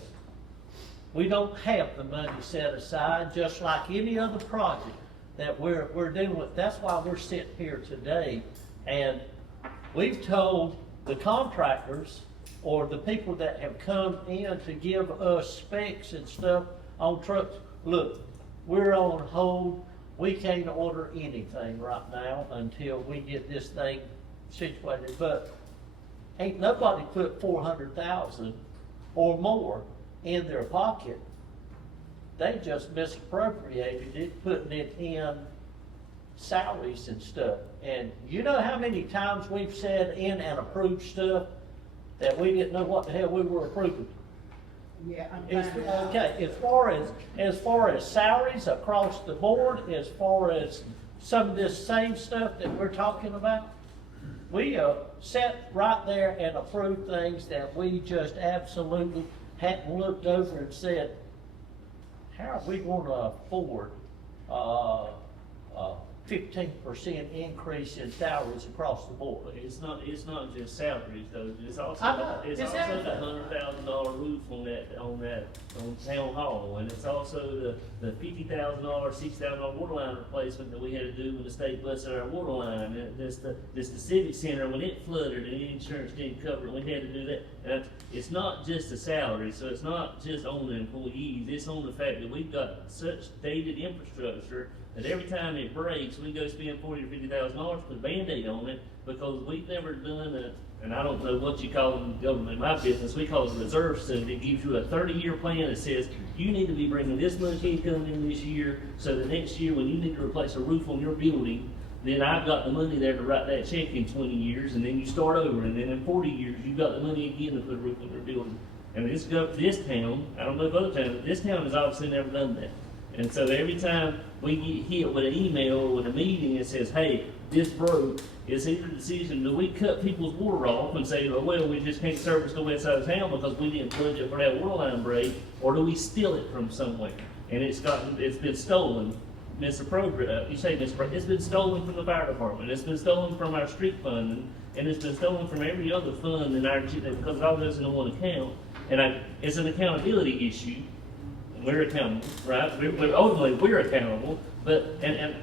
We don't have the money set aside, just like any other project that we're dealing with. That's why we're sitting here today. And we've told the contractors or the people that have come in to give us specs and stuff on trucks, look, we're on hold. We can't order anything right now until we get this thing situated. But ain't nobody put 400,000 or more in their pocket. They just misappropriated it, putting it in salaries and stuff. And you know how many times we've said in and approved stuff that we didn't know what the hell we were approving? Yeah, I'm Okay, as far as salaries across the board, as far as some of this same stuff that we're talking about, we sat right there and approved things that we just absolutely hadn't looked over and said, how are we going to afford 15% increase in salaries across the board? It's not just salaries though, it's also, I know. it's It's also the everything. $100,000 roof on town hall, and it's also the $50,000, $60,000 water line replacement that we had to do when the state busted our water line. And this the civic center, when it flooded and insurance didn't cover it, we had to do that. And it's not just the salary, so it's not just on the employees, it's on the fact that we've got such dated infrastructure that every time it breaks, we go spend $40,000 or $50,000, put a Band-Aid on it, because we've never done and I don't know what you call it in government, in my business, we call it a reserve study. It gives you a 30-year plan that says, you need to be bringing this much income in this year, so that next year when you need to replace a roof on your building, then I've got the money there to write that check in 20 years, and then you start over, and then in 40 years, you've got the money again to put a roof on your building. And this town, I don't know if other towns, but this town has obviously never done that. And so every time we get hit with an email or with a meeting that says, hey, this broke, it's either a decision, do we cut people's water off and say, well, we just can't service the west side of town because we didn't budget for that water line break, or do we steal it from somewhere? And it's been stolen, misappropriate, you say misappropriate, it's been stolen from the fire department, it's been stolen from our street fund, and it's been stolen from every other fund in our, because it all goes into one account. And it's an accountability issue. We're accountable, right? Ultimately, we're accountable, but, and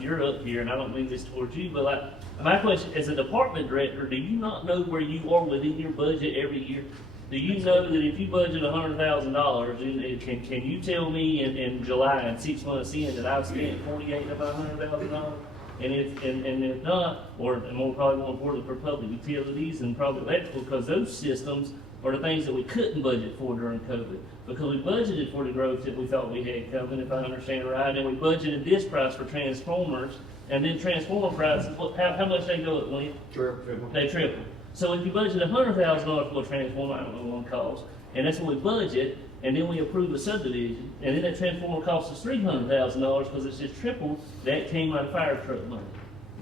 you're up here, and I don't mean this towards you, but like, my question, as a department director, do you not know where you are within your budget every year? Do you know that if you budget $100,000, can you tell me in July and 6 months in that I've spent $48 of $100,000? And if not, or probably more importantly for public utilities and probably electrical, because those systems are the things that we couldn't budget for during COVID. Because we budgeted for the growth that we thought we had coming, if I understand right, and we budgeted this price for transformers, and then transformer prices, how much they go at, Glenn? Triple. They triple. So if you budget $100,000 for a transformer, I don't know what it costs, and that's what we budget, and then we approve a subdivision, and then that transformer costs us $300,000 because it's just tripled, that came out of fire truck money,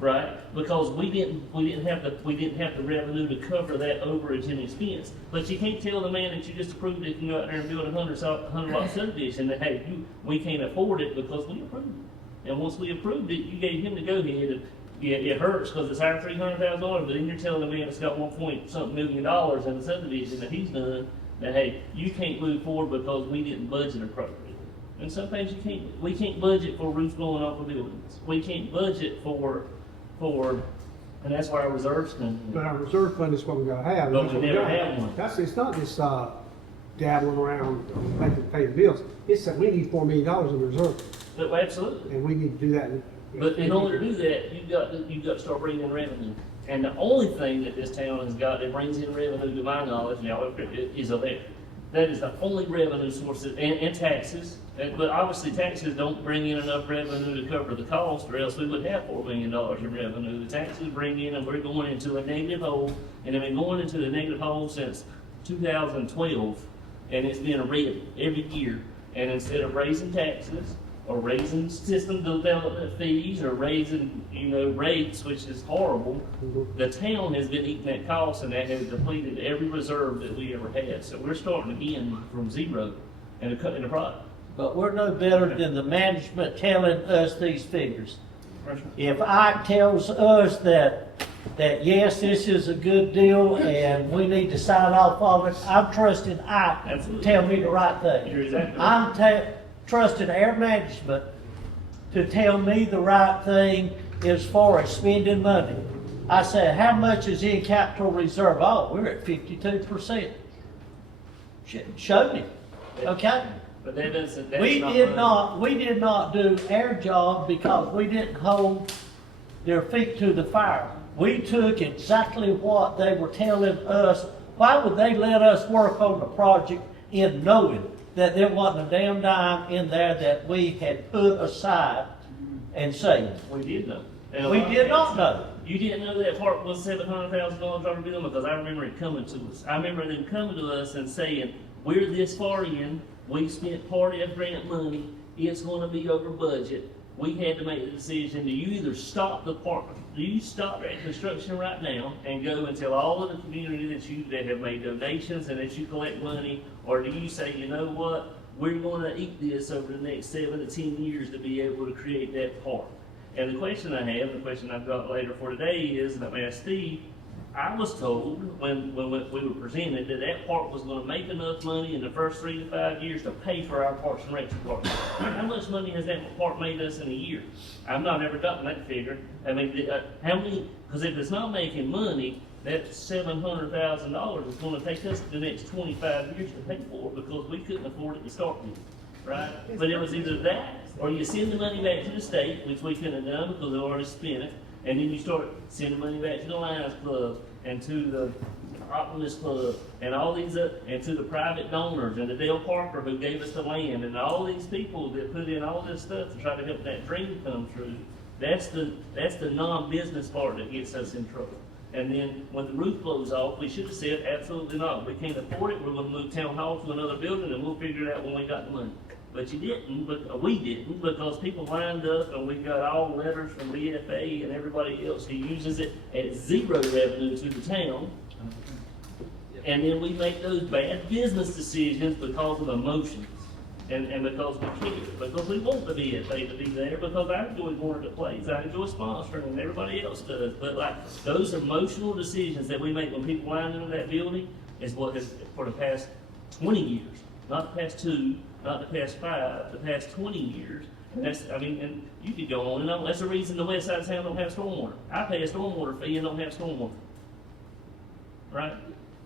right? Because we didn't have the revenue to cover that overage and expense. But you can't tell the man that you just approved it can go out there and build a 100-lot subdivision that, hey, we can't afford it because we approved it. And once we approved it, you gave him the go-ahead, and yeah, it hurts because it's our $300,000, but then you're telling the man that's got $1.something million in the subdivision that he's done, that, hey, you can't move forward because we didn't budget appropriately. And sometimes you can't. We can't budget for roofs blowing off of buildings. We can't budget for, and that's why our reserves come in. But our reserve fund is what we gotta have. But That's we what never gotta have one. It's not just, dabbling around, making, pay the bills. It's that we need $4 million in reserve, But absolutely. and we need to do that. But in order to do that, you've got to start bringing in revenue. And the only thing that this town has got that brings in revenue, to my knowledge, now, is electric. That is the only revenue source, and taxes. But obviously, taxes don't bring in enough revenue to cover the cost, or else we would have $4 million in revenue. The taxes bring in, and we're going into a negative hole, and have been going into the negative hole since 2012, and it's been a red every year. And instead of raising taxes, or raising system development fees, or raising, rates, which is horrible, the town has been eating that cost, and that has depleted every reserve that we ever had. So we're starting again from zero and cutting the product. But we're no better than the management telling us these figures. If Ike tells us that yes, this is a good deal and we need to sign off on it, I'm trusting Ike to tell me the right thing. You're exactly right. I'm trusting our management to tell me the right thing as far as spending money. I said, how much is in capital reserve? Oh, we're at 52%. Showed him, okay? But that's We did not do our job because we didn't hold their feet to the fire. We took exactly what they were telling us. Why would they let us work on the project in knowing that there wasn't a damn dime in there that we had put aside and saved? We did know. We did not know. You didn't know that part was $700,000 dollar bill, because I remember it coming to us. I remember them coming to us and saying, we're this far in, we spent part of grant money, it's gonna be over budget. We had to make the decision, do you either stop that construction right now and go and tell all of the community that have made donations and that you collect money, or do you say, you know what, we're gonna eat this over the next 7 to 10 years to be able to create that park? And the question I have, the question I've got later for today is, and I'm going to ask Steve, I was told when we were presented that park was going to make enough money in the first 3 to 5 years to pay for our Parks and Rec department. How much money has that park made us in a year? I've not ever gotten that figure. I mean, how many? Because if it's not making money, that $700,000 is going to take us the next 25 years to pay for it, because we couldn't afford it to start with, right? But it was either that, or you send the money back to the state, which we couldn't have done because they already spent it, and then you start sending money back to the Lions Club and to the Optimist Club and all these, and to the private donors and the Dale Parker who gave us the land and all these people that put in all this stuff to try to help that dream come true. That's the non-business part that gets us in trouble. And then when the roof blows off, we should have said, absolutely not. We can't afford it. We're going to move town hall to another building, and we'll figure it out when we got the money. But you didn't, but we didn't, because people lined up and we got all letters from BFA and everybody else who uses it at zero revenue to the town. And then we make those bad business decisions because of emotions and because we care, because we want the BFA to be there, because I enjoy going to plays, I enjoy sponsoring, and everybody else does. But like those emotional decisions that we make when people line into that building is what has, for the past 20 years, not the past 2, not the past 5, the past 20 years. That's, I mean, and you could go on and on. That's the reason the west side of town don't have stormwater. I pay a stormwater fee and don't have stormwater. Right?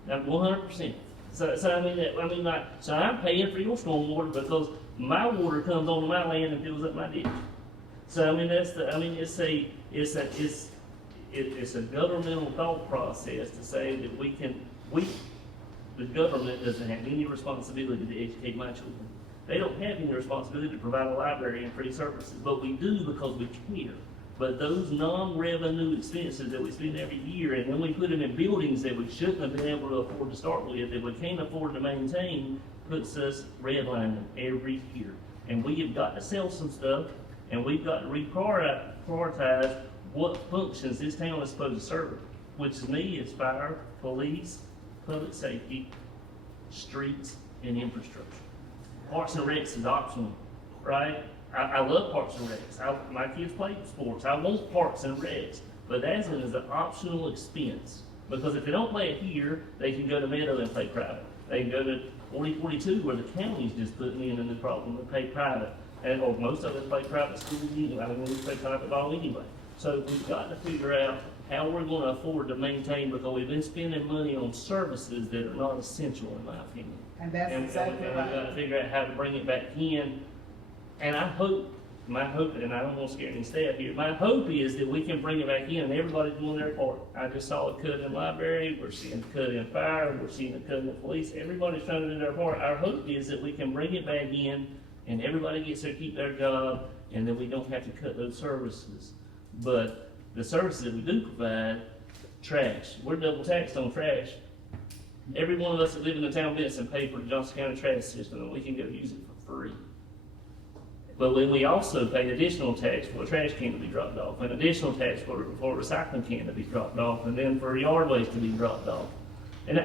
Now, 100%. So so I'm paying for your stormwater because my water comes onto my land and fills up my ditch. So, I mean, it's a governmental thought process to say that the government doesn't have any responsibility to educate my children. They don't have any responsibility to provide a library and free services, but we do because we care. But those non-revenue expenses that we spend every year, and then we put them in buildings that we shouldn't have been able to afford to start with, that we can't afford to maintain, puts us redlining every year. And we have got to sell some stuff, and we've got to reprioritize what functions this town is supposed to serve, which to me is fire, police, public safety, streets, and infrastructure. Parks and Recs is optional, right? I love Parks and Recs. My kids play sports. I want Parks and Recs, but that's an optional expense. Because if they don't play it here, they can go to Meadow and play private. They can go to 4042 where the county's just putting in the problem and pay private. Or most of us play private schools anyway. I mean, we play private ball anyway. So we've got to figure out how we're going to afford to maintain, because we've been spending money on services that are not essential in my opinion. And that's exactly right. We've got to figure out how to bring it back in. And I hope, my hope, and I don't want to scare any staff here, my hope is that we can bring it back in and everybody's doing their part. I just saw it cut in library, we're seeing it cut in fire, we're seeing it cut in the police, everybody's trying to do their part. Our hope is that we can bring it back in and everybody gets to keep their job and then we don't have to cut those services. But the services that we do provide, trash, we're double taxed on trash. Every one of us that live in the town of Benson pay for the Johnson County trash system and we can go use it for free. But when we also pay additional tax for a trash can to be dropped off, and additional tax for a recycling can to be dropped off, and then for yard waste to be dropped off. And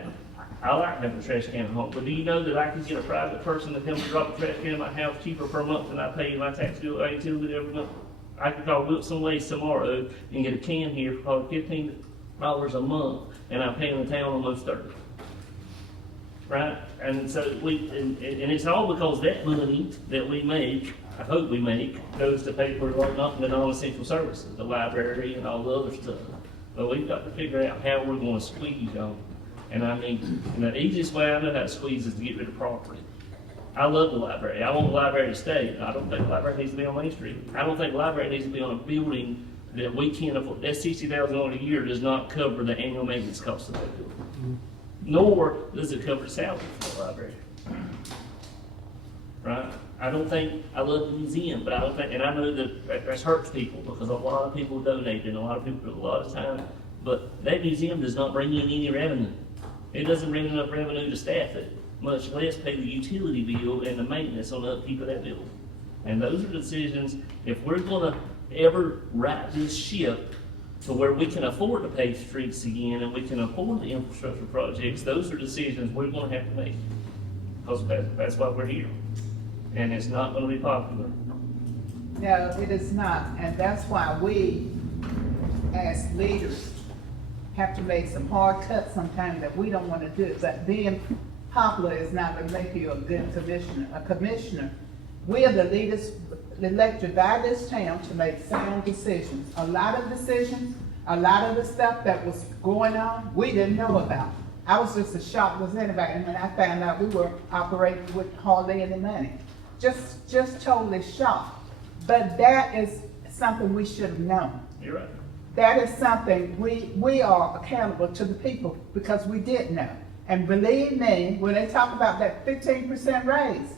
I like having a trash can at home, but do you know that I can get a private person to come and drop a trash can in my house cheaper per month than I pay my tax bill, I utility every month? I could call Wilson Waste tomorrow and get a can here for probably $15 a month, and I'm paying the town almost $30. Right? And so and it's all because that money that we make, I hope we make, goes to pay for the non-essential services, the library and all the other stuff. But we've got to figure out how we're going to squeeze on. And I mean, the easiest way I know how to squeeze is to get rid of property. I love the library. I want the library to stay. I don't think the library needs to be on Main Street. I don't think the library needs to be on a building that we can't afford. That $60,000 a year does not cover the annual maintenance cost of that building. Nor does it cover salary for the library. Right? I love the museum, but I don't think, and I know that hurts people because a lot of people donate and a lot of people put a lot of time, but that museum does not bring in any revenue. It doesn't bring enough revenue to staff it, much less pay the utility bill and the maintenance on the upkeep of that building. And those are decisions, if we're gonna ever right this ship to where we can afford to pave streets again and we can afford the infrastructure projects, those are decisions we're gonna have to make. Because that's why we're here. And it's not gonna be popular. No, it is not, and that's why we, as leaders, have to make some hard cuts sometimes that we don't wanna do. But being popular is not gonna make you a good commissioner. We are the leaders elected by this town to make sound decisions. A lot of decisions, a lot of the stuff that was going on, we didn't know about. I was just as shocked as anybody, and when I found out we were operating with hardly any money. Just totally shocked. But that is something we should have known. You're right. That is something we are accountable to the people because we did know. And believe me, when they talk about that 15% raise,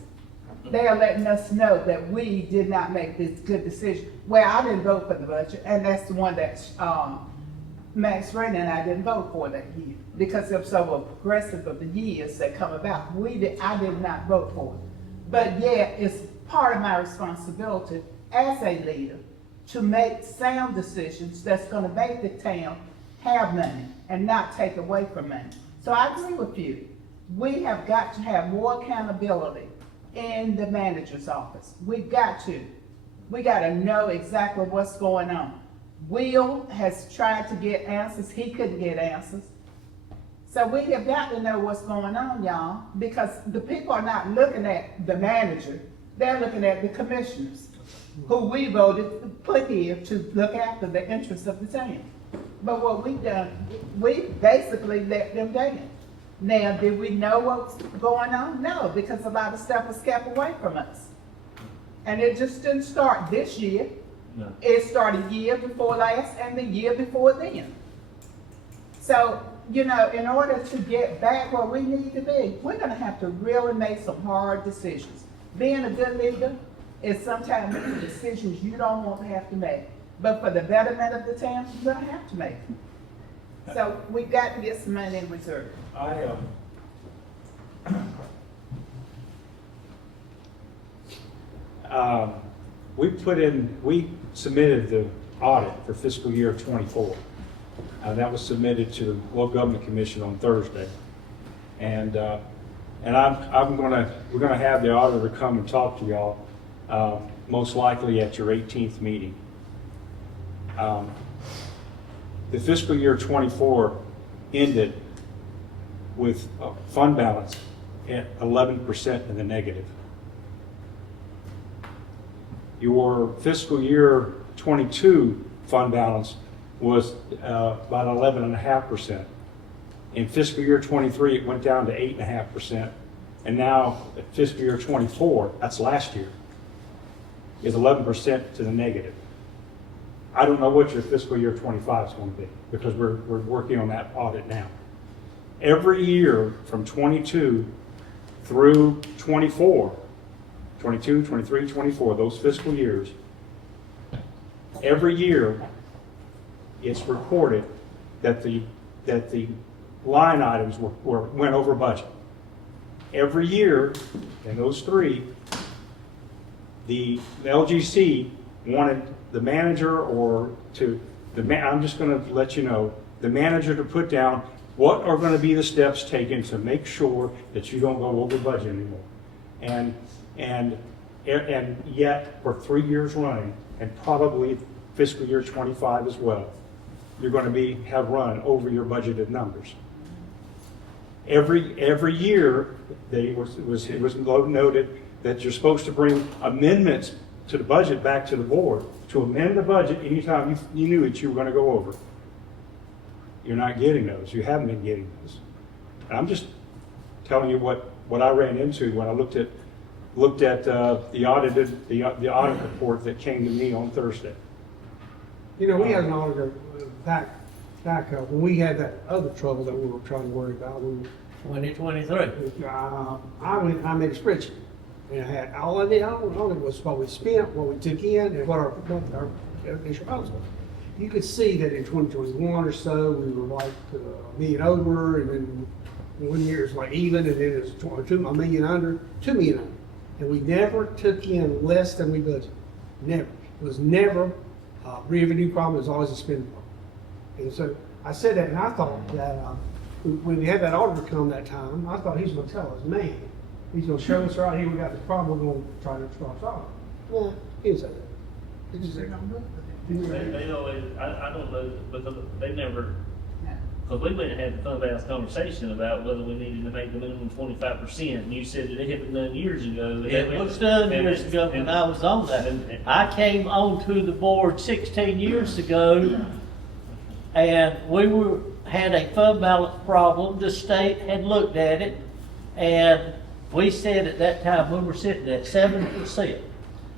they are letting us know that we did not make this good decision. Well, I didn't vote for the budget, and that's the one that Max Rainey and I didn't vote for that year because of some progressive of the years that come about. I did not vote for it. But yet, it's part of my responsibility as a leader to make sound decisions that's gonna make the town have money and not take away from money. So I agree with you. We have got to have more accountability in the manager's office. We've got to. We gotta know exactly what's going on. Will has tried to get answers, he couldn't get answers. So we have got to know what's going on, y'all, because the people are not looking at the manager, they're looking at the commissioners, who we voted, put here to look after the interests of the town. But what we've done, we basically let them down. Now, did we know what's going on? No, because a lot of stuff was kept away from us. And it just didn't start this year. No. It started year before last and the year before then. So, you know, in order to get back where we need to be, we're gonna have to really make some hard decisions. Being a good leader is sometimes making decisions you don't want to have to make. But for the betterment of the town, you're gonna have to make them. So we've got to get some money in reserve. We submitted the audit for fiscal year '24. That was submitted to the Local Government Commission on Thursday. And we're gonna have the auditor come and talk to y'all, most likely at your 18th meeting. The fiscal year '24 ended with a fund balance at 11% in the negative. Your fiscal year '22 fund balance was about 11.5%. In fiscal year '23, it went down to 8.5%. And now, at fiscal year '24, that's last year, is 11% to the negative. I don't know what your fiscal year '25 is going to be, because we're working on that audit now. Every year from '22 through '24, 22, 23, 24, those fiscal years, every year it's recorded that the line items went over budget. Every year in those three, the LGC wanted the manager I'm just going to let you know, the manager to put down what are going to be the steps taken to make sure that you don't go over budget anymore. And yet, for 3 years running, and probably fiscal year '25 as well, you're going to have run over your budgeted numbers. Every year, it was noted that you're supposed to bring amendments to the budget back to the board to amend the budget anytime you knew that you were going to go over. You're not getting those. You haven't been getting those. And I'm just telling you what I ran into when I looked at the audit report that came to me on Thursday. You know, we had an auditor back when we had that other trouble that we were trying to worry about. 2023. I made a spreadsheet, and I had all of it. All of it was what we spent, what we took in, and what our initial balance was. You could see that in 2021 or so, we were like $1 million over, and then 1 year it was like even, and then it was $1 million under, $2 million under. And we never took in less than we budgeted. Never. It was never a revenue problem, it was always a spending problem. And so I said that, and I thought that when we had that auditor come that time, I thought he was going to tell us, man, he's going to show us right here, we got this problem, we're going to try to solve it. Well, he didn't say that. He just said, They always, I don't know, but they never, because we went and had the fund balance conversation about whether we needed to make the minimum 25%, and you said that it had been done years ago. It was done years ago when I was on that. I came onto the board 16 years ago, and had a fund balance problem. The state had looked at it, and we said at that time we were sitting at 7%.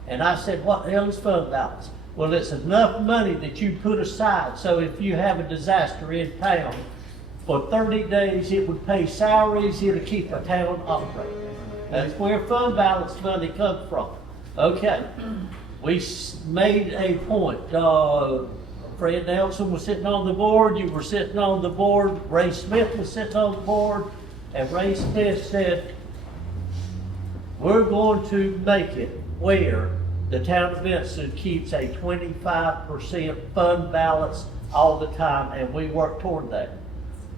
And I said, what the hell is fund balance? Well, it's enough money that you put aside, so if you have a disaster in town, for 30 days it would pay salaries, it'll keep the town operating. That's where fund balance money comes from. Okay, we made a point. Fred Nelson was sitting on the board, you were sitting on the board, Ray Smith was sitting on the board, and Ray Smith said, we're going to make it where the town of Benson keeps a 25% fund balance all the time, and we work toward that.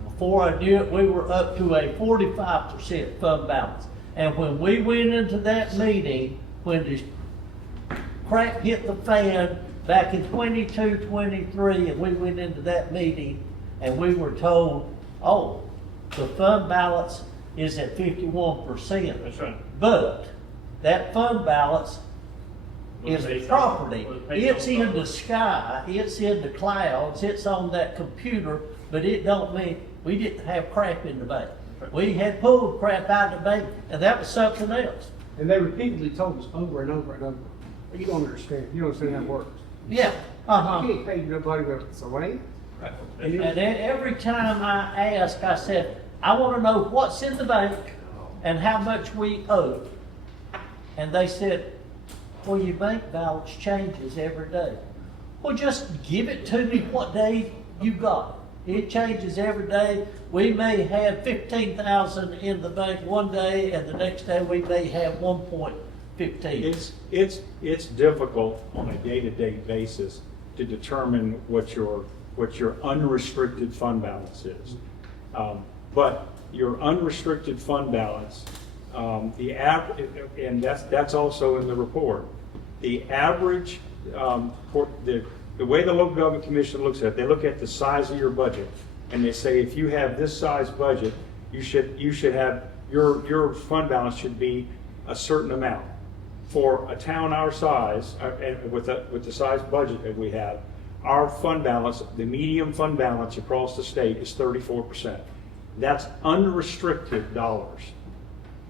Before I knew it, we were up to a 45% fund balance. And when we went into that meeting, when the crap hit the fan back in 22, 23, and we went into that meeting, and we were told, oh, the fund balance is at 51%. That's right. But that fund balance is Based on- property. based It's on- in the sky, it's in the clouds, it's on that computer, but it don't mean, we didn't have crap in the bank. We had pulled crap out of the bank, and that was something else. And they repeatedly told us over and over and over, you don't understand, you don't understand how it works. Yeah, You can't pay nobody with it's away. And then every time I ask, I said, I want to know what's in the bank and how much we owe. And they said, well, your bank balance changes every day. Well, just give it to me what day you got it. It changes every day. We may have 15,000 in the bank one day, and the next day we may have 1.15. It's difficult on a day-to-day basis to determine what your unrestricted fund balance is. But your unrestricted fund balance, and that's also in the report. The average, the way the local government commission looks at it, they look at the size of your budget, and they say if you have this size budget, you should have your fund balance should be a certain amount. For a town our size, and with the size budget that we have, our fund balance, the median fund balance across the state is 34%. That's unrestricted dollars,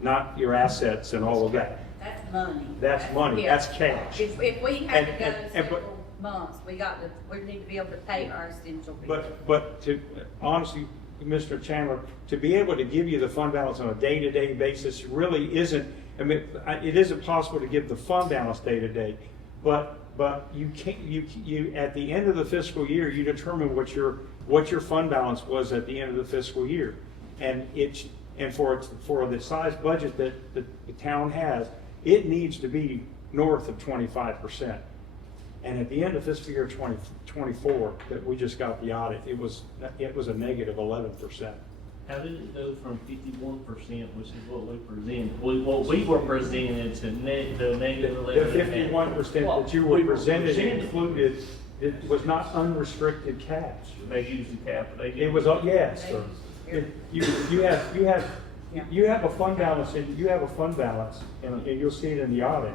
not your assets and all of that. That's money. That's money, Yeah. that's cash. If we have to go And- several months, we need to be able to pay our essential bills. But to, honestly, Mr. Chandler, to be able to give you the fund balance on a day-to-day basis really isn't, I mean, it isn't possible to give the fund balance day-to-day, but you can't, you, at the end of the fiscal year, you determine what your fund balance was at the end of the fiscal year. And for the size budget that the town has, it needs to be north of 25%. And at the end of fiscal year 2024, that we just got the audit, it was a negative 11%. How did it go from 51%, which is what we presented, what we were presented, to negative 11? The 51% that you were presented included, it was not unrestricted cash. They used the cap, It was, yes, sir. You have a fund balance, and you'll see it in the audit.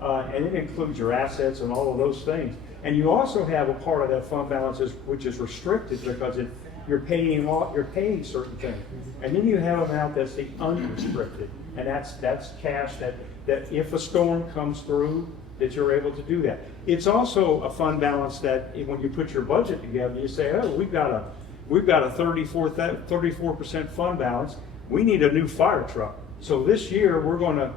And it includes your assets and all of those things. And you also have a part of that fund balance which is restricted because you're paying certain things. And then you have an amount that's the unrestricted, and that's cash that if a storm comes through, that you're able to do that. It's also a fund balance that when you put your budget together, you say, oh, we've got a 34% fund balance. We need a new fire truck. So this year we're going to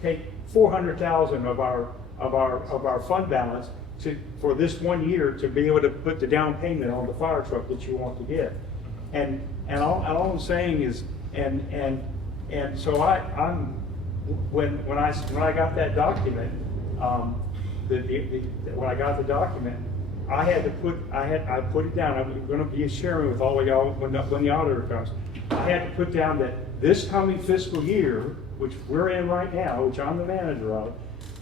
take 400,000 of our fund balance for this 1 year to be able to put the down payment on the fire truck that you want to get. And all I'm saying is, and so when I got that document, when I got the document, I put it down. I'm going to be sharing with all of y'all when the auditor comes. I had to put down that this coming fiscal year, which we're in right now, which I'm the manager of,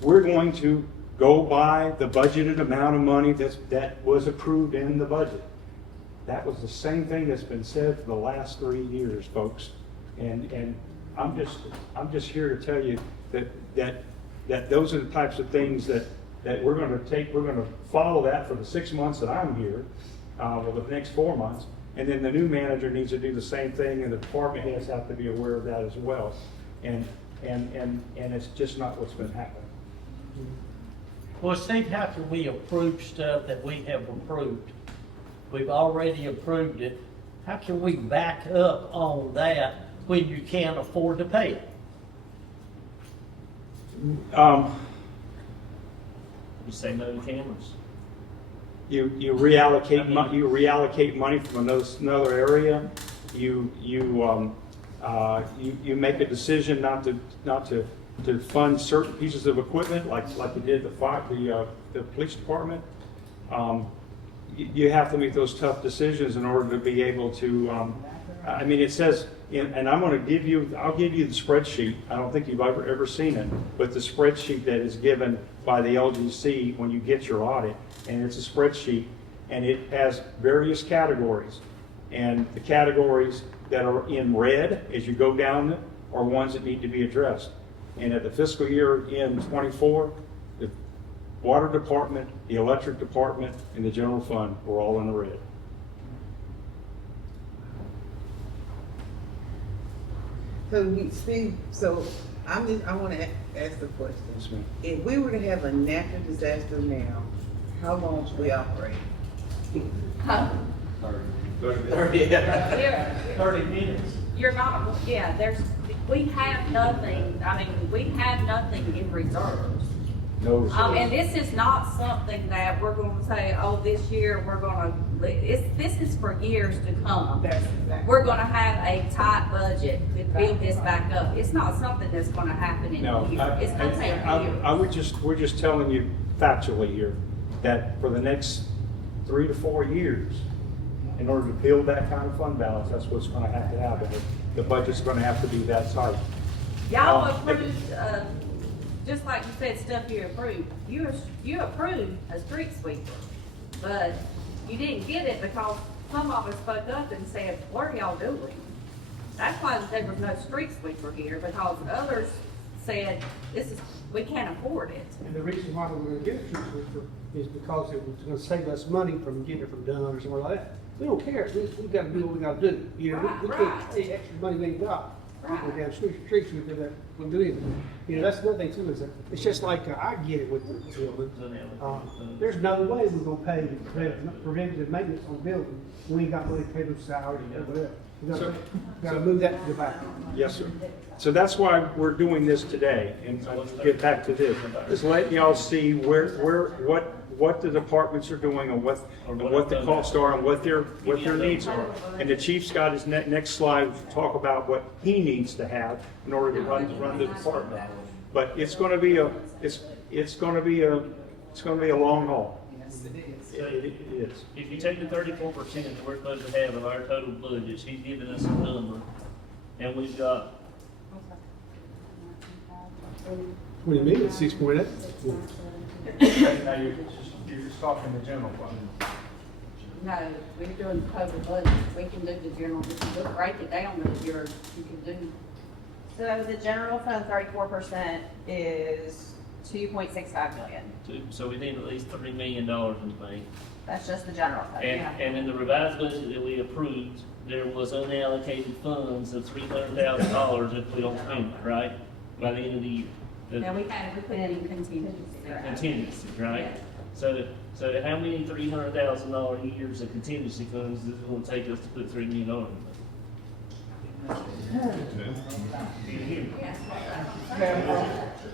we're going to go by the budgeted amount of money that was approved in the budget. That was the same thing that's been said for the last 3 years, folks. And I'm just here to tell you that those are the types of things that we're going to take. We're going to follow that for the 6 months that I'm here, or the next 4 months. And then the new manager needs to do the same thing, and the department heads have to be aware of that as well. And it's just not what's been happening. Well, Steve, how can we approve stuff that we have approved? We've already approved it. How can we back up on that when you can't afford to pay it? You say no to cameras. You reallocate money from another area. You You make a decision not to fund certain pieces of equipment, like you did the police department. You have to make those tough decisions in order to be able to, I mean, it says, and I'll give you the spreadsheet. I don't think you've ever seen it, but the spreadsheet that is given by the LGC when you get your audit, and it's a spreadsheet, and it has various categories. And the categories that are in red as you go down them are ones that need to be addressed. And at the fiscal year in '24, the water department, the electric department, and the general fund were all in the red. So I want to ask the question. If we were to have a natural disaster now, how long should we operate? 30 minutes. You're not, yeah, we have nothing, I mean, we have nothing in reserves. No reserves. And this is not something that we're gonna say, oh, this year we're gonna, this is for years to come. We're gonna have a tight budget to build this back up. It's not something that's gonna happen in a year. It's gonna take years. We're just telling you factually here that for the next 3 to 4 years, in order to build that kind of fund balance, that's what's gonna have to happen. The budget's gonna have to be that tight. Y'all approved, just like you said, stuff you approved. You approved a street sweeper, but you didn't get it because some of us spoke up and said, what are y'all doing? That's why there was no street sweeper here, because others said, we can't afford it. And the reason why we're gonna get a street sweeper is because it was gonna save us money from getting it from Dunn or somewhere like that. We don't care, we gotta do what we gotta do. You know, we can't pay extra money we ain't got. People down street sweeper that wouldn't do anything. You know, that's another thing too, is that it's just like, I get it with the building. There's no way we're gonna pay preventative maintenance on the building. We ain't got money to pay those salaries or whatever. We gotta move that to the back. Yes, sir. So that's why we're doing this today, and I'll get back to this. Just let y'all see what the departments are doing and what the costs are and what their needs are. And the chief's got his next slide to talk about what he needs to have in order to run the department. But it's gonna be a long haul. It is. If you take the 34% that we're supposed to have of our total budget, she's giving us a number, and we've got. What do you mean, it's 6.8? Now you're just talking the general fund. No, we're doing the total budget. We can do the general, we'll break it down to you can do. So the general fund 34% is 2.65 million. So we need at least $3 million in the bank. That's just the general fund. And in the revised budget that we approved, there was unallocated funds of $300,000 if we don't spend it, right? By the end of the year. Now we put in contingency. Contingency, right? Yeah. So how many $300,000 years of contingency funds is it going to take us to put $3 million in?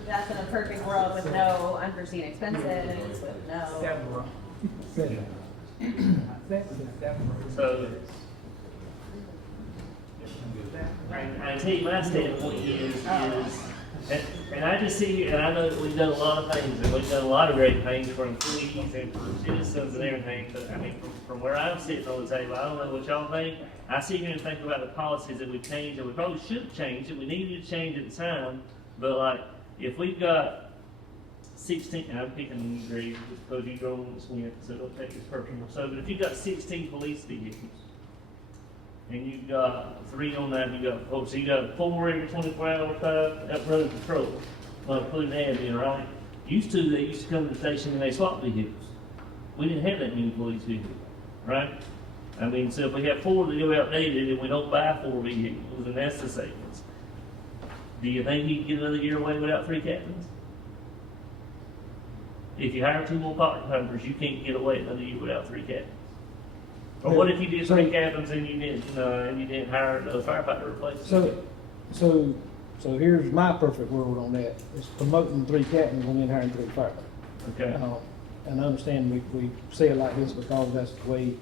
That's in a perfect world with no unforeseen expenses, with no. So, I tell you, my standpoint is, and I just see here, and I know that we've done a lot of things, and we've done a lot of great things for employees and for citizens and everything, but I mean, from where I'm sitting on the table, I don't know what y'all think. I sit here and think about the policies that we've changed, and we probably should change it, we needed to change at the time, but like, if we've got 16, and I'm picking on you, Greg, because you drove on this win, so don't take this personal. So, but if you've got 16 police vehicles, and you've got 3 on that, so you got 4 every 24 hours, 5 out road patrol, putting that in, right? They used to come to the station and they swap vehicles. We didn't have that many police vehicles, right? I mean, so if we have 4 that go outdated and we don't buy 4 vehicles, and that's the savings. Do you think you can get another year away without 3 captains? If you hire 2 more pocket pumpers, you can't get away another year without 3 captains. Or what if you did 3 captains and you didn't hire another firefighter to replace them? So here's my perfect world on that. It's promoting 3 captains and then hiring 3 firefighters. Okay. And I understand we say it like this because that's the way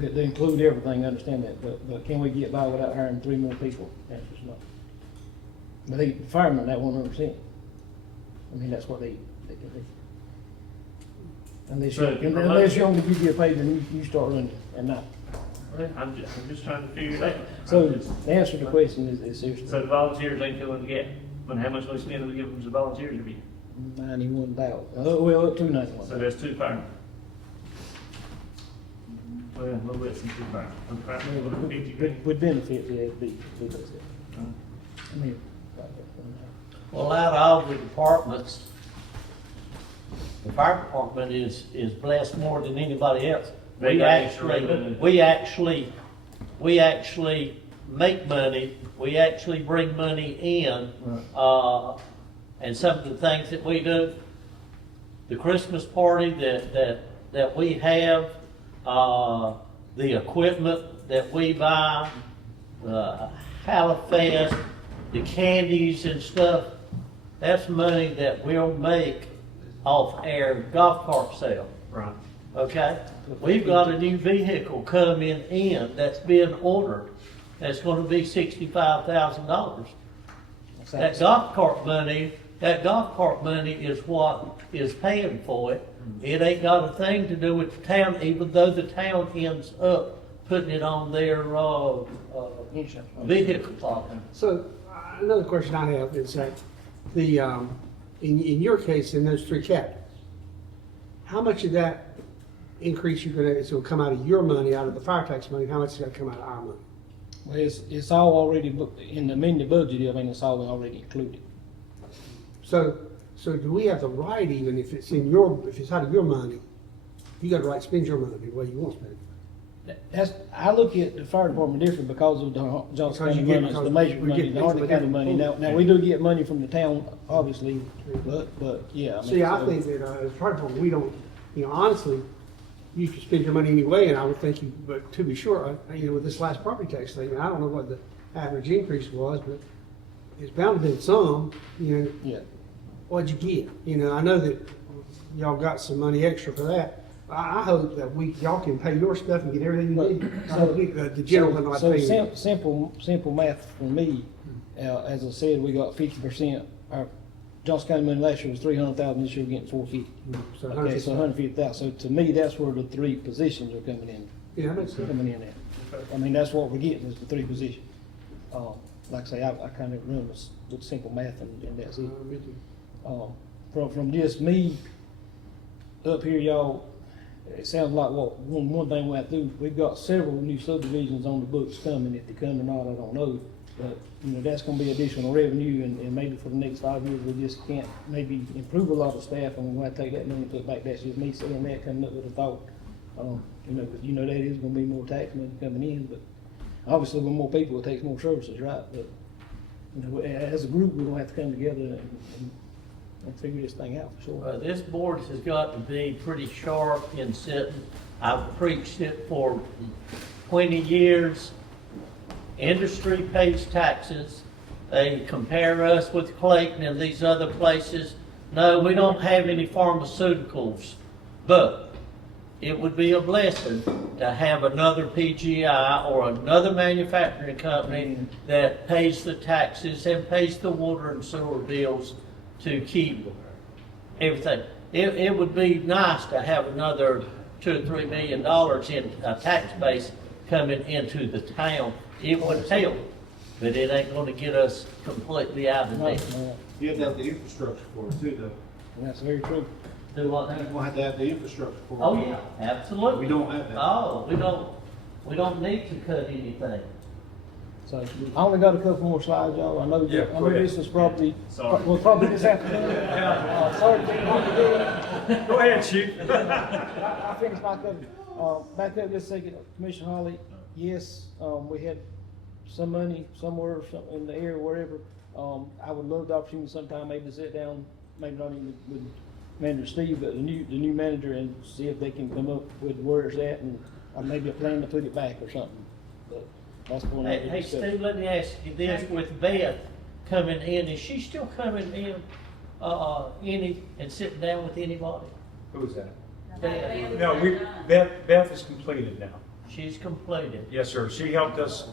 They include everything, I understand that, but can we get by without hiring 3 more people? Answer's no. But the firemen, that 100%. I mean, that's what they can do. Unless So if you unless you promote- only get paid, then you start running and not. I'm just trying to figure it out. So I'm just- the answer to the question is seriously. So the volunteers ain't filling the gap, but how much we spend to give them the volunteers to be? 91,000, well, up to 91. So that's 2 firemen. Well, a little less than 2 firemen. Well, 50 grand. with benefits, yeah, it'd be that's it. I mean, Well, out of all the departments, the fire department is blessed more than anybody else. They We got extra revenue. we actually make money, we actually bring money in, and some of the things that we do, the Christmas party that we have, the equipment that we buy, Halifax, the candies and stuff, that's money that we'll make off our golf cart sale. Right. Okay? We've got a new vehicle coming in that's being ordered, that's gonna be $65,000. That golf cart money is what is paying for it. It ain't got a thing to do with the town, even though the town ends up putting it on their, vehicle fund. So, another question I have is that the, in your case, in those 3 captains, how much of that increase is gonna come out of your money, out of the fire tax money, how much is gonna come out of our money? Well, it's all already in the amended budget. I mean, it's all already included. So do we have the right, even if it's if it's out of your money, you got the right to spend your money the way you want to spend it? I look at the fire department different because of the Johnson Because you County get- money, because the major we money, get the things Hardy from a County different money. pool. Now we do get money from the town, obviously, but yeah. I mean, See, I so- think that, as fire department, we don't, honestly, you could spend your money anyway, and I would think but to be sure, with this last property tax thing, I don't know what the average increase was, but it's bound to be some, Yeah. what'd you get? I know that y'all got some money extra for that. I hope that y'all can pay your stuff and get everything you need. I hope the general will not So pay you. simple math for me, as I said, we got 50%. Our Johnson County money last year was 300,000, this year we're getting 450. So Okay, so 150,000. So to me, that's where the 3 positions are coming in. Yeah, that makes sense. Coming in at. I mean, that's what we're getting is the 3 positions. Like I say, I kind of run with simple math and that's it. From just me up here, y'all, it sounds like one thing we have to do. We've got several new subdivisions on the books coming. If they come or not, I don't know. But, that's gonna be additional revenue and maybe for the next 5 years, we just can't maybe improve a lot of staff and we're gonna take that money and put it back. That's just me saying that, coming up with a thought. Cause that is gonna be more tax money coming in, but obviously with more people, it takes more services, right? But, as a group, we're gonna have to come together and figure this thing out for sure. This board has got to be pretty sharp in sitting. I've preached it for 20 years. Industry pays taxes. They compare us with Clayton and these other places. No, we don't have any pharmaceuticals, but it would be a blessing to have another PGI or another manufacturing company that pays the taxes and pays the water and sewer bills to keep everything. It would be nice to have another $2 or $3 million in a tax base coming into the town. It would help, but it ain't gonna get us completely out of debt. You have to have the infrastructure for it too, though. That's very true. Do what now? You're gonna have to have the infrastructure for it. Oh, yeah, absolutely. We don't have that. Oh, we don't need to cut anything. So I only got a couple more slides, y'all. I know this is probably, Sorry. well, probably this afternoon. Sorry to be long again. Go ahead, Chief. I finished back up this second, Commissioner Holly. Yes, we had some money somewhere in the air, wherever. I would love the opportunity sometime maybe to sit down, maybe not even with Manager Steve, but the new manager and see if they can come up with where it's at and maybe a plan to put it back or something. But that's going on. Hey, Steve, let me ask you this, with Beth coming in, is she still coming in, and sitting down with anybody? Who is that? Beth. No, Beth is completed now. She's completed. Yes, sir. She helped us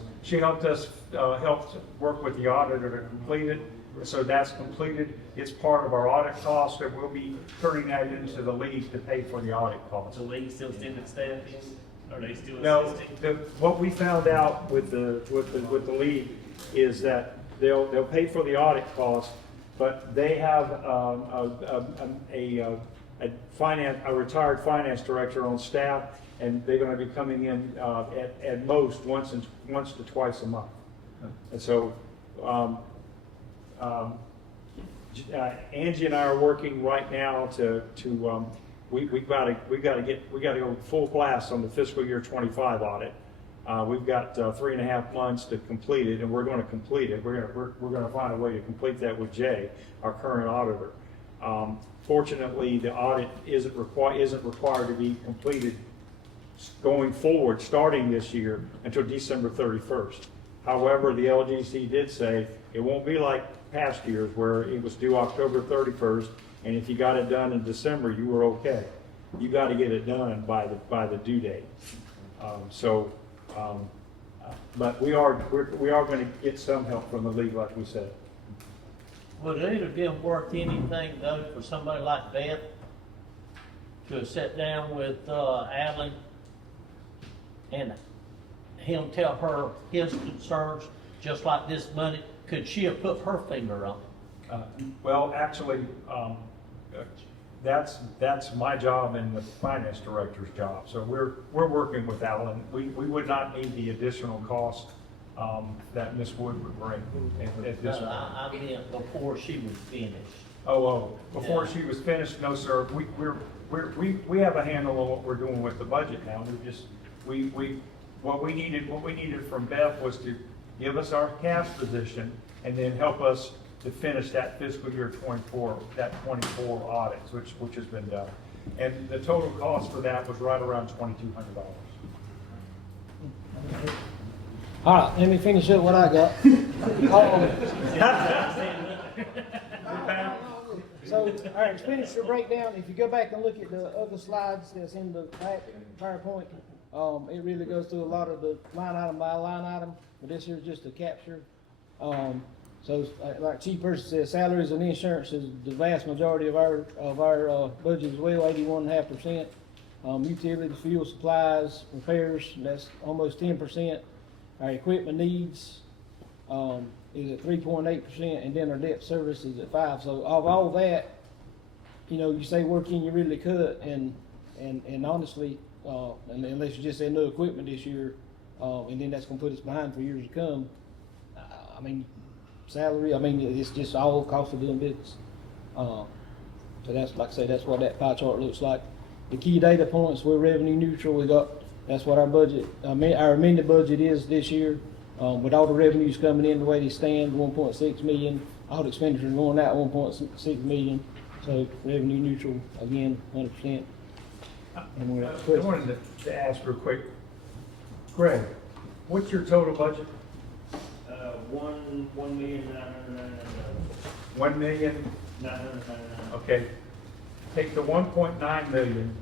helped work with the auditor to complete it. So that's completed. It's part of our audit cost, and we'll be turning that into the league to pay for the audit cost. The league still sending staff in? Are they still No, assisting? what we found out with the league is that they'll pay for the audit cost, but they have a retired finance director on staff, and they're going to be coming in at most once to twice a month. And so Angie and I are working right now we got to go full blast on the fiscal year 25 audit. We've got 3.5 months to complete it, and we're going to complete it. We're going to find a way to complete that with Jay, our current auditor. Fortunately, the audit isn't required to be completed going forward, starting this year until December 31st. However, the LGC did say it won't be like past years where it was due October 31st, and if you got it done in December, you were okay. You got to get it done by the due date. But we are going to get some help from the league, like we said. Would it have been worth anything though for somebody like Beth to sit down with Alan and him tell her his concerns, just like this money? Could she have put her finger on it? Well, actually, that's my job and the finance director's job. So we're working with Alan. We would not need the additional cost that Ms. Wood would bring at this point. I meant before she was finished. Before she was finished, no, sir. We have a handle on what we're doing with the budget now. What we needed from Beth was to give us our cash position and then help us to finish that fiscal year 24 audits, which has been done. And the total cost for that was right around $2,200. All right, let me finish up what I got. So our expenditure breakdown, if you go back and look at the other slides that's in the PowerPoint, it really goes through a lot of the line item by line item, but this here is just a capture. So like Chief Person said, salaries and insurance is the vast majority of our budget as well, 81.5%. Utilities, fuel, supplies, repairs, that's almost 10%. Our equipment needs is at 3.8%, and then our debt service is at 5%. So of all that, you say where can you really cut? And honestly, unless you just say no equipment this year, and then that's going to put us behind for years to come. Salary, it's just all cost of doing business. So that's, like I say, that's what that pie chart looks like. The key data points, we're revenue neutral. That's what our budget, our amended budget is this year. With all the revenues coming in the way they stand, 1.6 million, all the expenditures going out 1.6 million. So revenue neutral, again, 100%. And I wanted to ask real quick, Greg, what's your total budget? 1,999,000. 1,999,000. Okay. Take the 1.9 million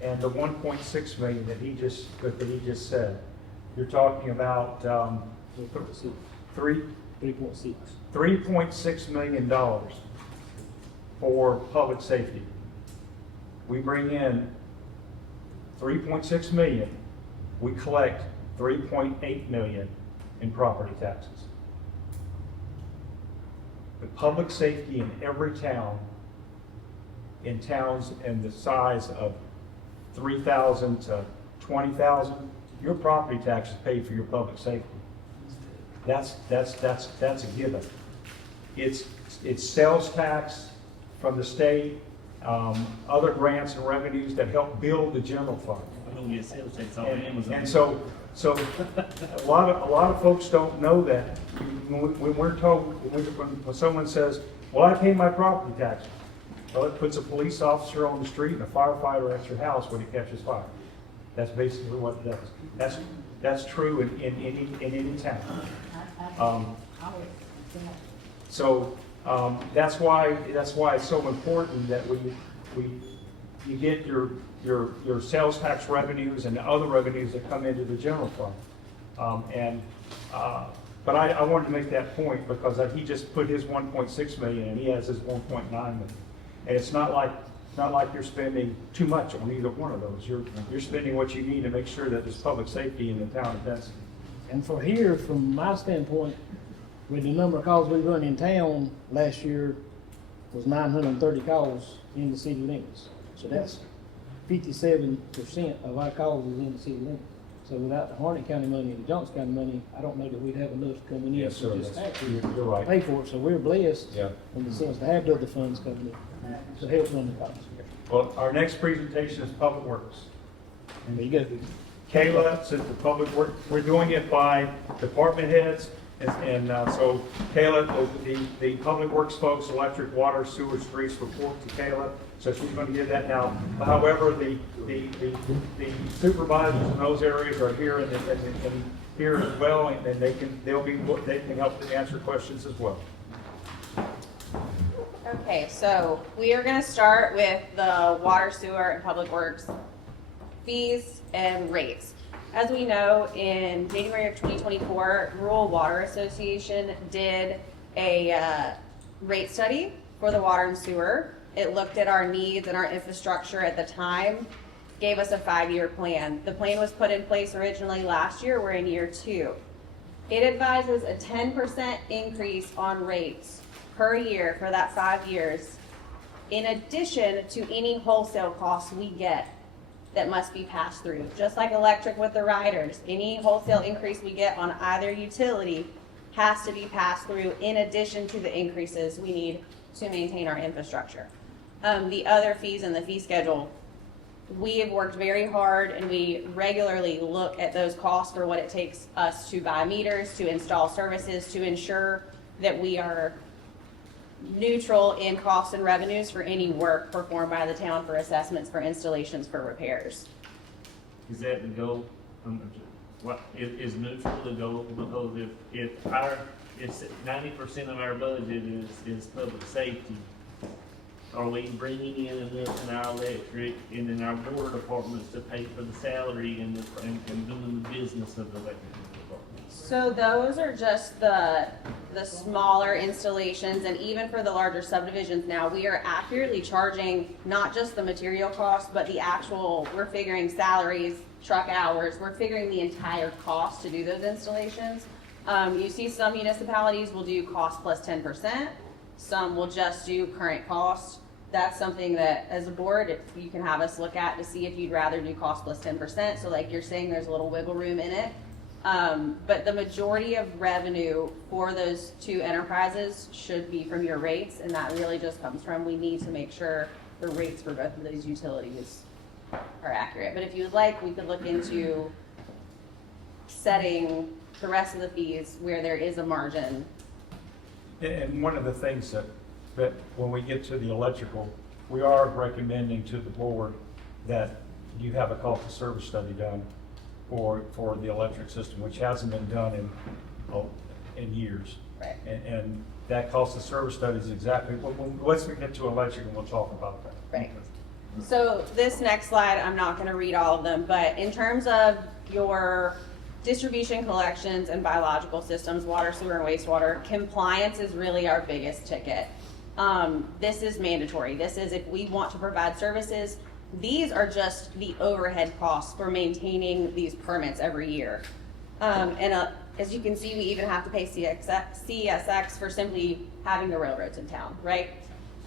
and the 1.6 million that he just said. You're talking about $3.6 million for public safety. We bring in 3.6 million. We collect 3.8 million in property taxes. The public safety in every town, in towns in the size of 3,000 to 20,000, your property tax is paid for your public safety. That's a given. It's sales tax from the state, other grants and revenues that help build the general fund. And so a lot of folks don't know that. When we're told, when someone says, well, I pay my property tax, well, it puts a police officer on the street and a firefighter at your house when it catches fire. That's basically what it does. That's true in any town. So that's why it's so important that we you get your sales tax revenues and the other revenues that come into the general fund. But I wanted to make that point because he just put his 1.6 million and he has his 1.9 million. And it's not like you're spending too much on either one of those. You're spending what you need to make sure that there's public safety in the town of Benson. And for here, from my standpoint, with the number of calls we run in town last year was 930 calls in the city limits. So that's 57% of our calls is in the city limits. So without the Harnett County money and the Johnson County money, I don't know that we'd have enough coming in Yes, sir. to just actually You're right. pay for it. So we're blessed Yeah. in the sense to have the other funds coming in to help run the costs. Well, our next presentation is Public Works. And there you go. Kayla, since the public work, we're doing it by department heads, and so Kayla, the public works folks, electric, water, sewer, streets report to Kayla, so she's going to get that now. However, the supervisors in those areas are here and here as well, and then they can help to answer questions as well. Okay, so we are gonna start with the water, sewer, and public works fees and rates. As we know, in January of 2024, Rural Water Association did a rate study for the water and sewer. It looked at our needs and our infrastructure at the time, gave us a 5-year plan. The plan was put in place originally last year. We're in year 2. It advises a 10% increase on rates per year for that 5 years, in addition to any wholesale costs we get that must be passed through. Just like electric with the riders, any wholesale increase we get on either utility has to be passed through in addition to the increases we need to maintain our infrastructure. The other fees in the fee schedule, we have worked very hard and we regularly look at those costs for what it takes us to buy meters, to install services, to ensure that we are neutral in costs and revenues for any work performed by the town, for assessments, for installations, for repairs. Is that the goal? What is neutral the goal? Because if 90% of our budget is public safety, are we bringing in enough in our electric and in our water departments to pay for the salary and doing the business of the electric department? So those are just the smaller installations, and even for the larger subdivisions now, we are accurately charging not just the material costs, but the actual, we're figuring salaries, truck hours, we're figuring the entire cost to do those installations. You see some municipalities will do cost plus 10%, some will just do current cost. That's something that, as a board, if you can have us look at to see if you'd rather do cost plus 10%. So like you're saying, there's a little wiggle room in it. But the majority of revenue for those two enterprises should be from your rates, and that really just comes from, we need to make sure the rates for both of those utilities are accurate. But if you'd like, we could look into setting the rest of the fees where there is a margin. And one of the things that when we get to the electrical, we are recommending to the board that you have a cost of service study done for the electric system, which hasn't been done in years. Right. And that cost of service study is exactly, let's get to electric and we'll talk about that. Right. So this next slide, I'm not going to read all of them, but in terms of your distribution, collections, and biological systems, water, sewer, and wastewater, compliance is really our biggest ticket. This is mandatory. This is if we want to provide services. These are just the overhead costs for maintaining these permits every year. As you can see, we even have to pay CSX for simply having the railroads in town, right?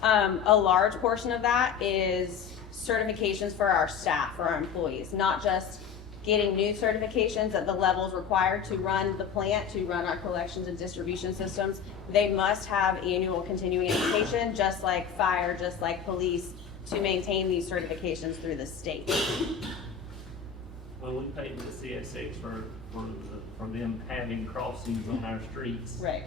A large portion of that is certifications for our staff, for our employees, not just getting new certifications at the levels required to run the plant, to run our collections and distribution systems. They must have annual continuing education, just like fire, just like police, to maintain these certifications through the state. Well, we pay the CSX for them having crossings on our streets. Right.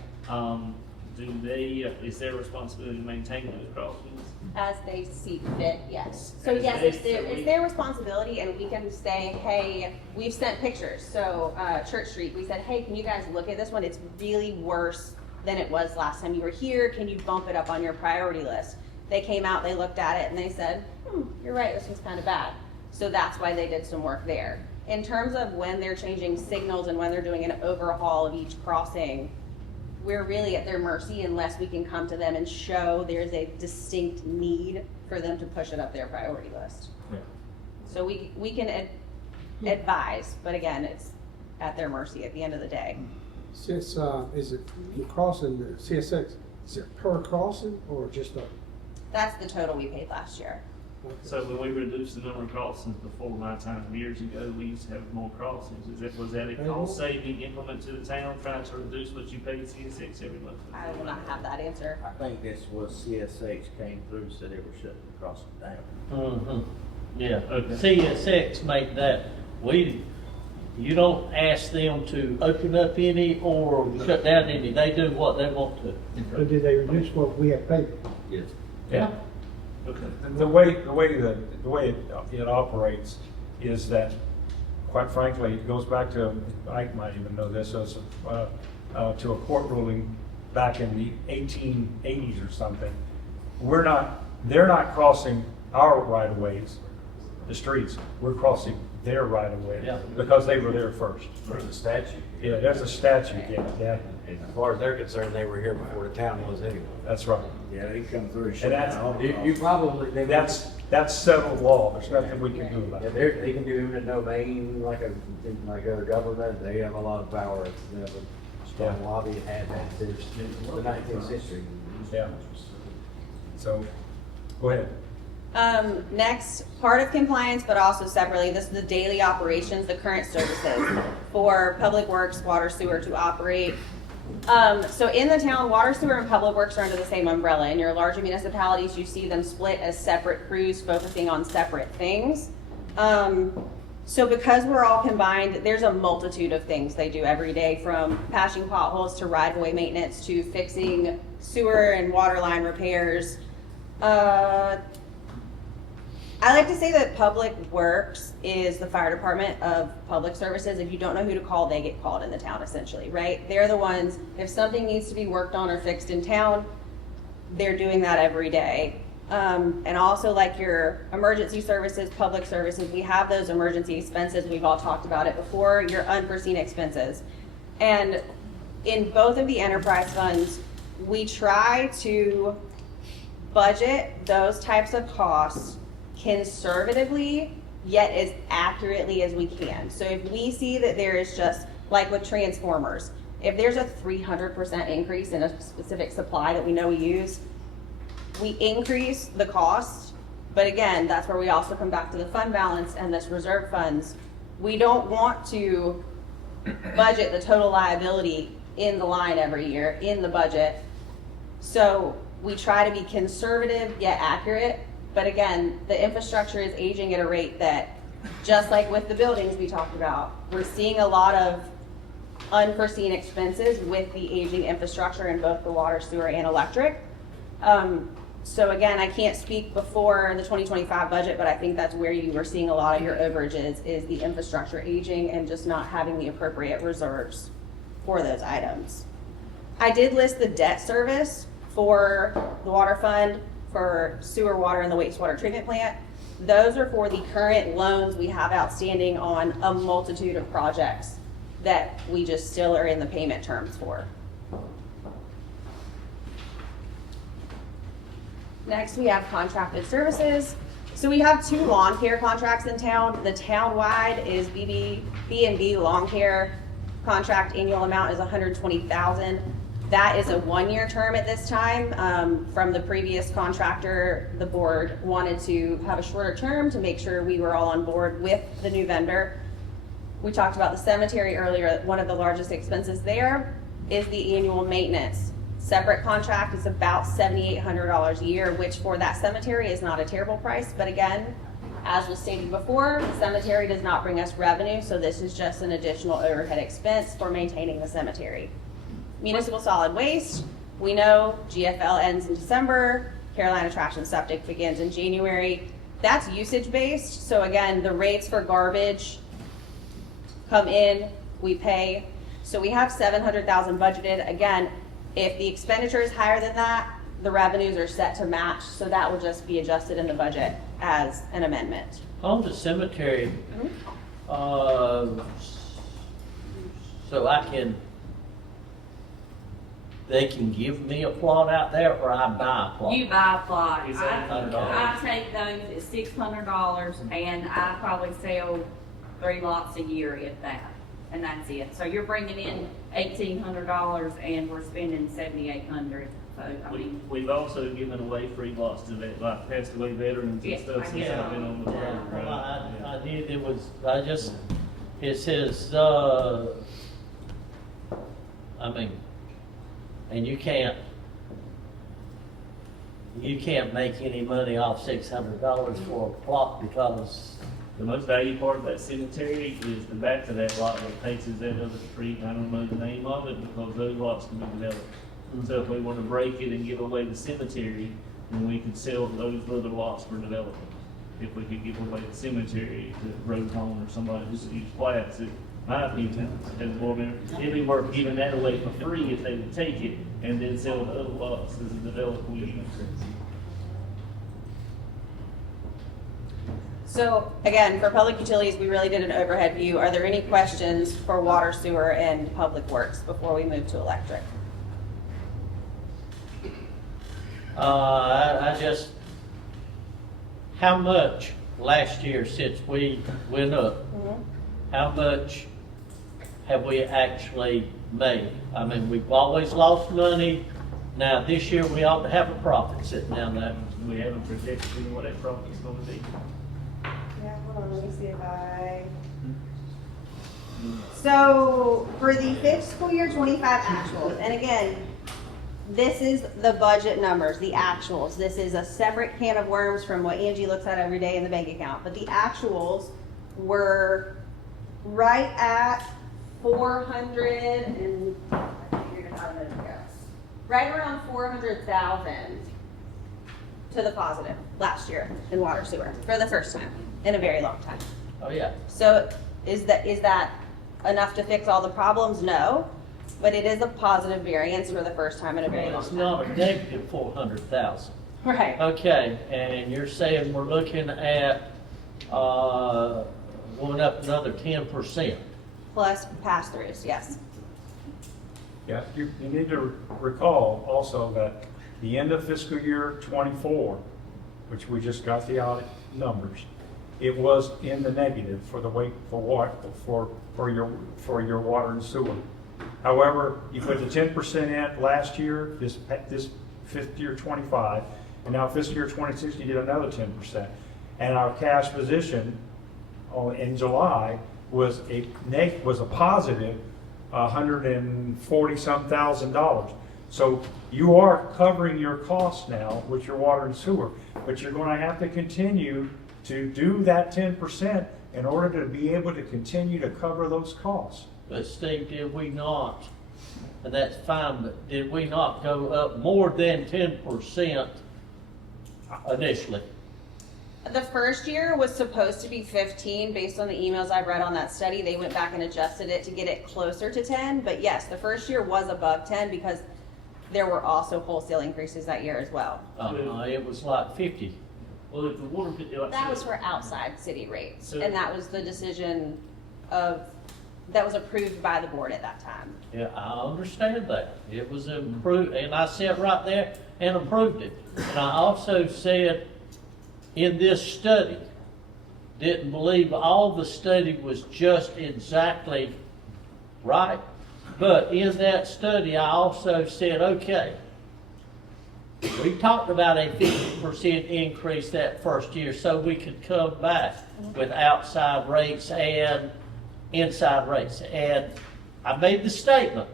Is their responsibility to maintain those crossings? As they see fit, yes. So yes, it's their responsibility, and we can say, hey, we've sent pictures. So Church Street, we said, hey, can you guys look at this one? It's really worse than it was last time you were here. Can you bump it up on your priority list? They came out, they looked at it, and they said, you're right, this one's kind of bad. So that's why they did some work there. In terms of when they're changing signals and when they're doing an overhaul of each crossing, we're really at their mercy unless we can come to them and show there's a distinct need for them to push it up their priority list. Yeah. So we can advise, but again, it's at their mercy at the end of the day. Since, is it, you're crossing the CSX, is it per crossing or just a? That's the total we paid last year. So when we reduced the number of crossings before my time years ago, we used to have more crossings. Was that a cost saving implement to the town, trying to reduce what you pay CSX every month? I will not have that answer. I think this was CSH came through, said they were shutting the crossing down. Mm-hmm. Yeah, Okay. CSX made that, you don't ask them to open up any or shut down any, they do what they want to. Or did they reduce what we have paid? Yes. Yeah. Okay. The way it operates is that, quite frankly, it goes back to, Ike might even know this, to a court ruling back in the 1880s or something. They're not crossing our right-of-ways, the streets, we're crossing their right-of-way, Yeah. because they were there first. There's a statute. Yeah, there's a statute, yeah, As far as they're concerned, they were here before the town was anyway. that's right. Yeah, they come through. and And shut that's, down all the You crossings. probably, that's settled law, there's nothing we can do about yeah, it. they can do eminent domain like a government, they have a lot of power. They have a strong lobby, had that since the 19th century. Yeah. So, go ahead. Next, part of compliance, but also separately, this is the daily operations, the current services for public works, water, sewer to operate. So in the town, water, sewer, and public works are under the same umbrella. In your larger municipalities, you see them split as separate crews focusing on separate things. So because we're all combined, there's a multitude of things they do every day, from patching potholes to right-of-way maintenance to fixing sewer and water line repairs. I like to say that Public Works is the fire department of public services. If you don't know who to call, they get called in the town, essentially, right? They're the ones, if something needs to be worked on or fixed in town, they're doing that every day. And also, like your emergency services, public services, we have those emergency expenses. We've all talked about it before, your unforeseen expenses. And in both of the enterprise funds, we try to budget those types of costs conservatively, yet as accurately as we can. So if we see that there is just, like with transformers, if there's a 300% increase in a specific supply that we know we use, we increase the cost. But again, that's where we also come back to the fund balance and this reserve funds. We don't want to budget the total liability in the line every year in the budget. So we try to be conservative yet accurate. But again, the infrastructure is aging at a rate that, just like with the buildings we talked about, we're seeing a lot of unforeseen expenses with the aging infrastructure in both the water, sewer, and electric. So again, I can't speak before the 2025 budget, but I think that's where you were seeing a lot of your overages, is the infrastructure aging and just not having the appropriate reserves for those items. I did list the debt service for the water fund, for sewer, water, and the wastewater treatment plant. Those are for the current loans we have outstanding on a multitude of projects that we just still are in the payment terms for. Next, we have contracted services. So we have 2 lawn care contracts in town. The town-wide is B&B lawn care contract. Annual amount is $120,000. That is a 1-year term at this time. From the previous contractor, the board wanted to have a shorter term to make sure we were all on board with the new vendor. We talked about the cemetery earlier. One of the largest expenses there is the annual maintenance. Separate contract is about $7,800 a year, which for that cemetery is not a terrible price. But again, as was stated before, the cemetery does not bring us revenue, so this is just an additional overhead expense for maintaining the cemetery. Municipal solid waste, we know GFL ends in December, Carolina Trash and Septic begins in January. That's usage based, so again, the rates for garbage come in, we pay. So we have $700,000 budgeted. Again, if the expenditure is higher than that, the revenues are set to match, so that will just be adjusted in the budget as an amendment. On the cemetery, so they can give me a plot out there, or I buy a plot? You buy a plot. Is that $100? I take those at $600 and I probably sell 3 lots a year if that, and that's it. So you're bringing in $1,800 and we're spending $7,800. So, I mean. We've also given away free lots to that, like passed away veterans and Yeah, stuff since I I've been on the board. Yeah, well, I did, it says, and you can't make any money off $600 for a plot because. The most valuable part of that cemetery is the back of that lot that faces that other street, and I don't know the name of it, because those lots can be developed. So if we want to break it and give away the cemetery, then we could sell those other lots for development. If we could give away the cemetery to road home or somebody who's used flats, in my opinion, as a board member, it'd be worth giving that away for free if they would take it and then sell the other lots as a developable use. So again, for public utilities, we really did an overhead view. Are there any questions for water, sewer, and public works before we move to electric? How much last year since we went up, how much have we actually made? I mean, we've always lost money. Now, this year, we ought to have a profit sitting down there. We haven't projected what that profit's gonna be. Yeah, hold on, let me see if So, for the fiscal year 25 actuals, and again, this is the budget numbers, the actuals. This is a separate can of worms from what Angie looks at every day in the bank account. But the actuals were right at 400 and I figured it out a minute ago. Right around 400,000 to the positive last year in water sewer for the first time in a very long time. Oh, yeah. So is that enough to fix all the problems? No. But it is a positive variance for the first time in a very long It's time. not a negative 400,000. Right. Okay, and you're saying we're looking at, going up another 10%. Plus pass-throughs, yes. Yeah, you need to recall also that the end of fiscal year '24, which we just got the audit numbers, it was in the negative for your water and sewer. However, you put the 10% in last year, this fiscal year '25, and now fiscal year '26, you did another 10%. And our cash position in July was a positive $140-some thousand. So you are covering your costs now with your water and sewer, but you're going to have to continue to do that 10% in order to be able to continue to cover those costs. But Steve, did we not, and that's fine, but did we not go up more than 10% initially? The first year was supposed to be 15 based on the emails I've read on that study. They went back and adjusted it to get it closer to 10. But yes, the first year was above 10 because there were also wholesale increases that year as well. It was like 50. Well, if the water, That was for outside city rates. So- And that was the decision that was approved by the board at that time. Yeah, I understand that. It was improved, and I sat right there and approved it. And I also said in this study, didn't believe all the study was just exactly right. But in that study, I also said, okay, we talked about a 50% increase that first year so we could come back with outside rates and inside rates. And I made the statement,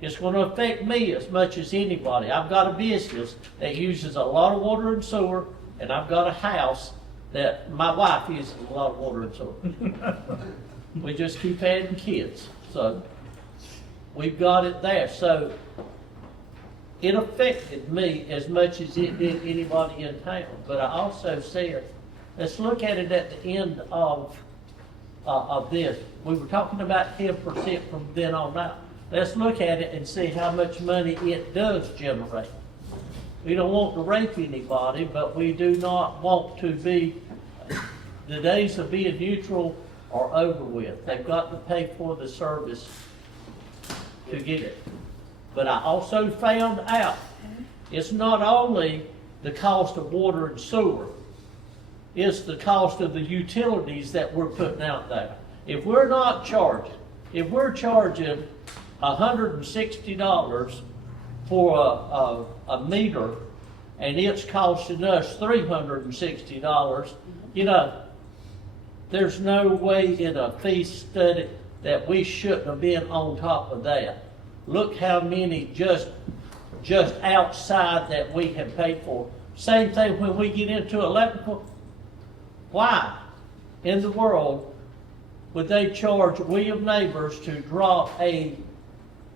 it's going to affect me as much as anybody. I've got a business that uses a lot of water and sewer, and I've got a house that my wife uses a lot of water and sewer. We just keep adding kids. So we've got it there. So it affected me as much as it did anybody in town. But I also said, let's look at it at the end of this. We were talking about 10% from then on out. Let's look at it and see how much money it does generate. We don't want to rape anybody, but we do not want to be, the days of being neutral are over with. They've got to pay for the service to get it. But I also found out, it's not only the cost of water and sewer, it's the cost of the utilities that we're putting out there. If we're not charging, if we're charging $160 for a meter, and it's costing us $360, you know, there's no way in a fee study that we shouldn't have been on top of that. Look how many just outside that we have paid for. Same thing when we get into electrical. Why in the world would they charge William Neighbors to drop a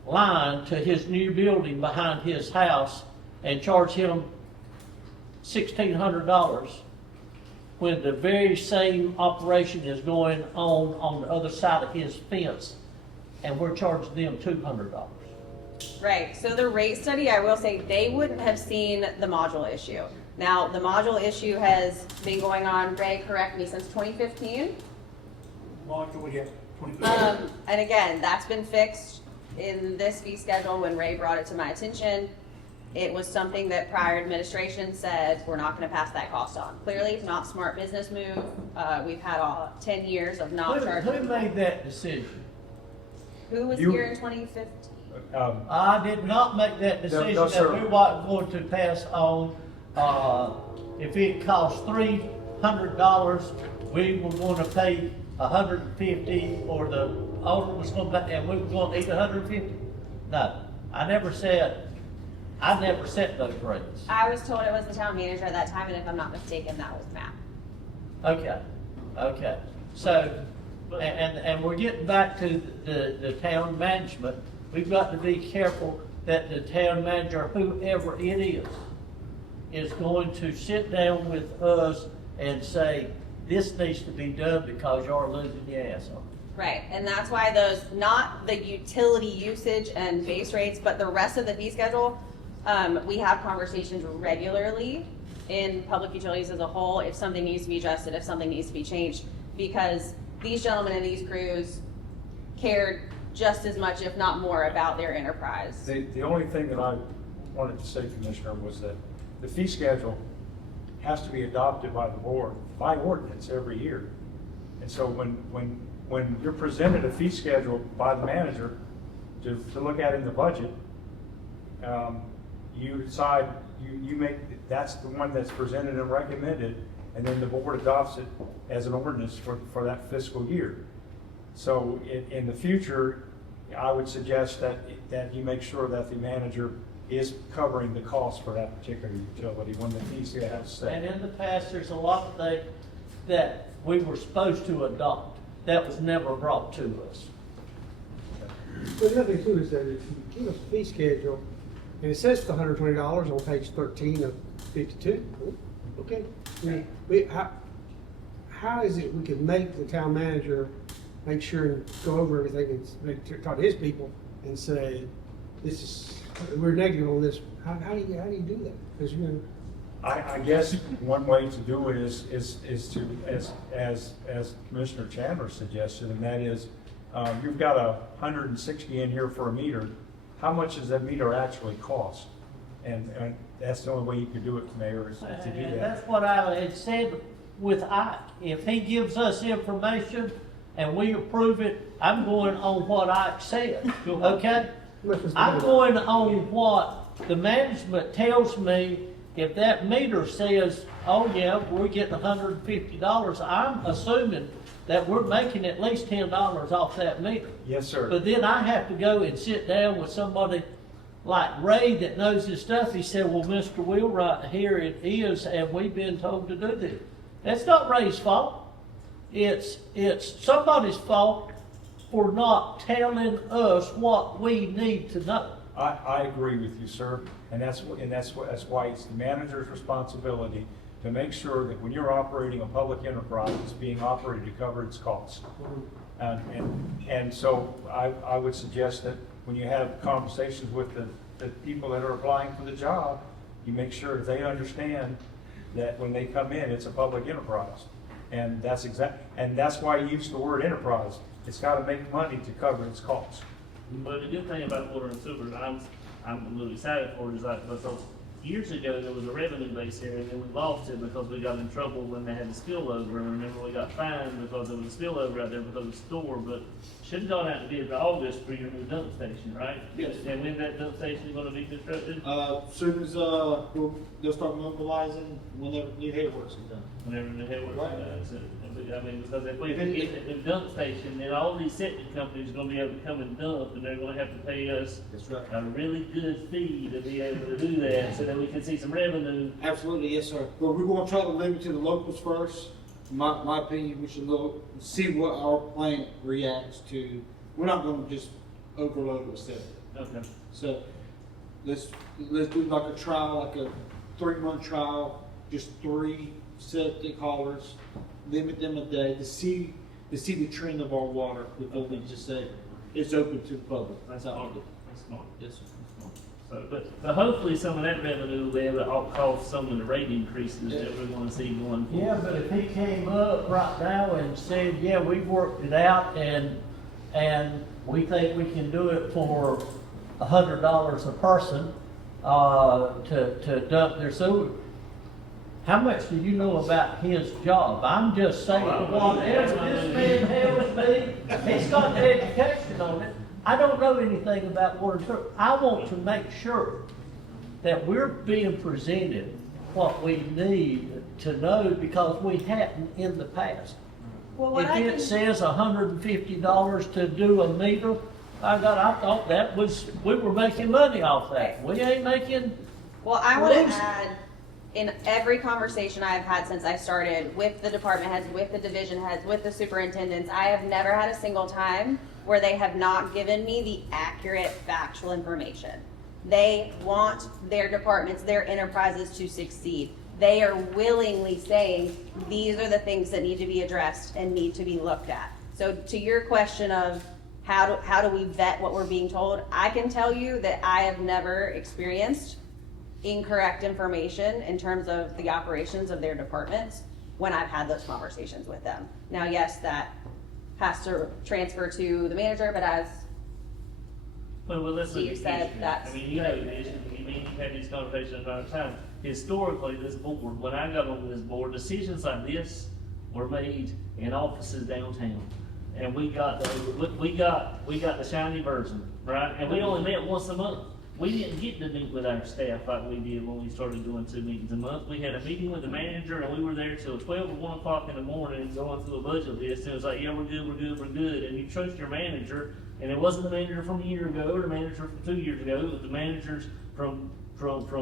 line to his new building behind his house and charge him $1,600 when the very same operation is going on the other side of his fence, and we're charging them $200? Right, so the rate study, I will say, they wouldn't have seen the module issue. Now, the module issue has been going on, Ray, correct me, since 2015? Module, yeah, 2015. And again, that's been fixed in this fee schedule when Ray brought it to my attention. It was something that prior administration said, we're not gonna pass that cost on. Clearly, it's not smart business move. We've had 10 years of not charging. Who made that decision? Who was You- here in 2015? I did not make that decision no, sir. that we weren't going to pass on, if it cost $300, we were going to pay $150, or the owner was going to pay, and we were going to eat $150. No, I never set those rates. I was told it was the town manager at that time, and if I'm not mistaken, that was Matt. Okay. So, and we're getting back to the town management. We've got to be careful that the town manager, whoever it is going to sit down with us and say, this needs to be done because you're losing your ass on it. Right, and that's why those, not the utility usage and base rates, but the rest of the fee schedule, we have conversations regularly in public utilities as a whole, if something needs to be adjusted, if something needs to be changed, because these gentlemen and these crews cared just as much, if not more, about their enterprise. The only thing that I wanted to say, Commissioner, was that the fee schedule has to be adopted by the board by ordinance every year. And so when you're presented a fee schedule by the manager to look at in the budget, you decide, you make, that's the one that's presented and recommended, and then the board adopts it as an ordinance for that fiscal year. So in the future, I would suggest that you make sure that the manager is covering the cost for that particular utility when the fees get set. And in the past, there's a lot of things that we were supposed to adopt that was never brought to us. But the other thing too is that if you give us a fee schedule, and it says it's $120 on page 13 of 52, okay. How is it we can make the town manager make sure and go over everything and talk to his people and say, this is, we're negative on this? How do you do that? Because I guess one way to do it is to, as Commissioner Chandler suggested, and that is, you've got 160 in here for a meter. How much does that meter actually cost? And that's the only way you can do it, Mayor, is to do that. That's what I had said with Ike. If he gives us information and we approve it, I'm going on what Ike said, okay? I'm going on what the management tells me. If that meter says, oh yeah, we're getting $150, I'm assuming that we're making at least $10 off that meter. Yes, sir. But then I have to go and sit down with somebody like Ray that knows his stuff. He said, well, Mr. Wheelwright, here it is, and we've been told to do this. That's not Ray's fault. It's somebody's fault for not telling us what we need to know. I agree with you, sir, and that's why it's the manager's responsibility to make sure that when you're operating a public enterprise, it's being operated to cover its costs. And so I would suggest that when you have conversations with the people that are applying for the job, You make sure they understand that when they come in, it's a public enterprise. And that's why you use the word enterprise. It's gotta make money to cover its costs. But the good thing about water and sewer, I'm really excited for it, is like, because years ago, there was a revenue base here, and then we lost it because we got in trouble when they had the spillover, and remember, we got fined because there was a spillover out there because of the store, but should have gone out to bid in August for your new dump station, right? Yes. And when that dump station is gonna be constructed? Soon as, they'll start mobilizing whenever new headworks is done. Whenever the hell we're Right. I mean, because if we get a new dump station, then all these septic companies are gonna be able to come and dump, and they're gonna have to pay us That's right. a really good fee to be able to do that, so that we can see some revenue. Absolutely, yes, sir. But we're gonna try to limit to the locals first. My opinion, we should see what our plant reacts to. We're not gonna just overload it with septic. Okay. So let's do like a trial, like a 3-month trial, just 3 septic haulers, limit them a day to see the trend of our water before we just say it's open to the public. That's how smart. we do it. That's smart. Yes, sir. So, but hopefully some of that revenue will be able to offset some of the rate increases that we're gonna see going forward. Yeah, but if he came up right now and said, yeah, we've worked it out and we think we can do it for $100 a person, to dump their sewer. How much do you know about his job? I'm just saying, whatever this man tells me, he's got the education on it. I don't know anything about water and sewer. I want to make sure that we're being presented what we need to know, because we hadn't in the past. Well, what If I it can, says $150 to do a meter, I thought that was, we were making money off that. We ain't making. well, I want to Losing. add, in every conversation I've had since I started with the department heads, with the division heads, with the superintendents, I have never had a single time where they have not given me the accurate factual information. They want their departments, their enterprises to succeed. They are willingly saying, these are the things that need to be addressed and need to be looked at. So to your question of how do we vet what we're being told, I can tell you that I have never experienced incorrect information in terms of the operations of their departments when I've had those conversations with them. Now, yes, that has to transfer to the manager, but as Well, let's look Steve at said, history. that's I mean, you know, you've had these conversations all the time. Historically, this board, when I got on this board, decisions like this were made in offices downtown. And we got the shiny version, right? And we only met once a month. We didn't get to meet with our staff like we did when we started doing 2 meetings a month. We had a meeting with the manager, and we were there till 12 or 1 o'clock in the morning going through a budget list. And it was like, yeah, we're good. And you trust your manager. And it wasn't the manager from a year ago or the manager from 2 years ago. It was the managers from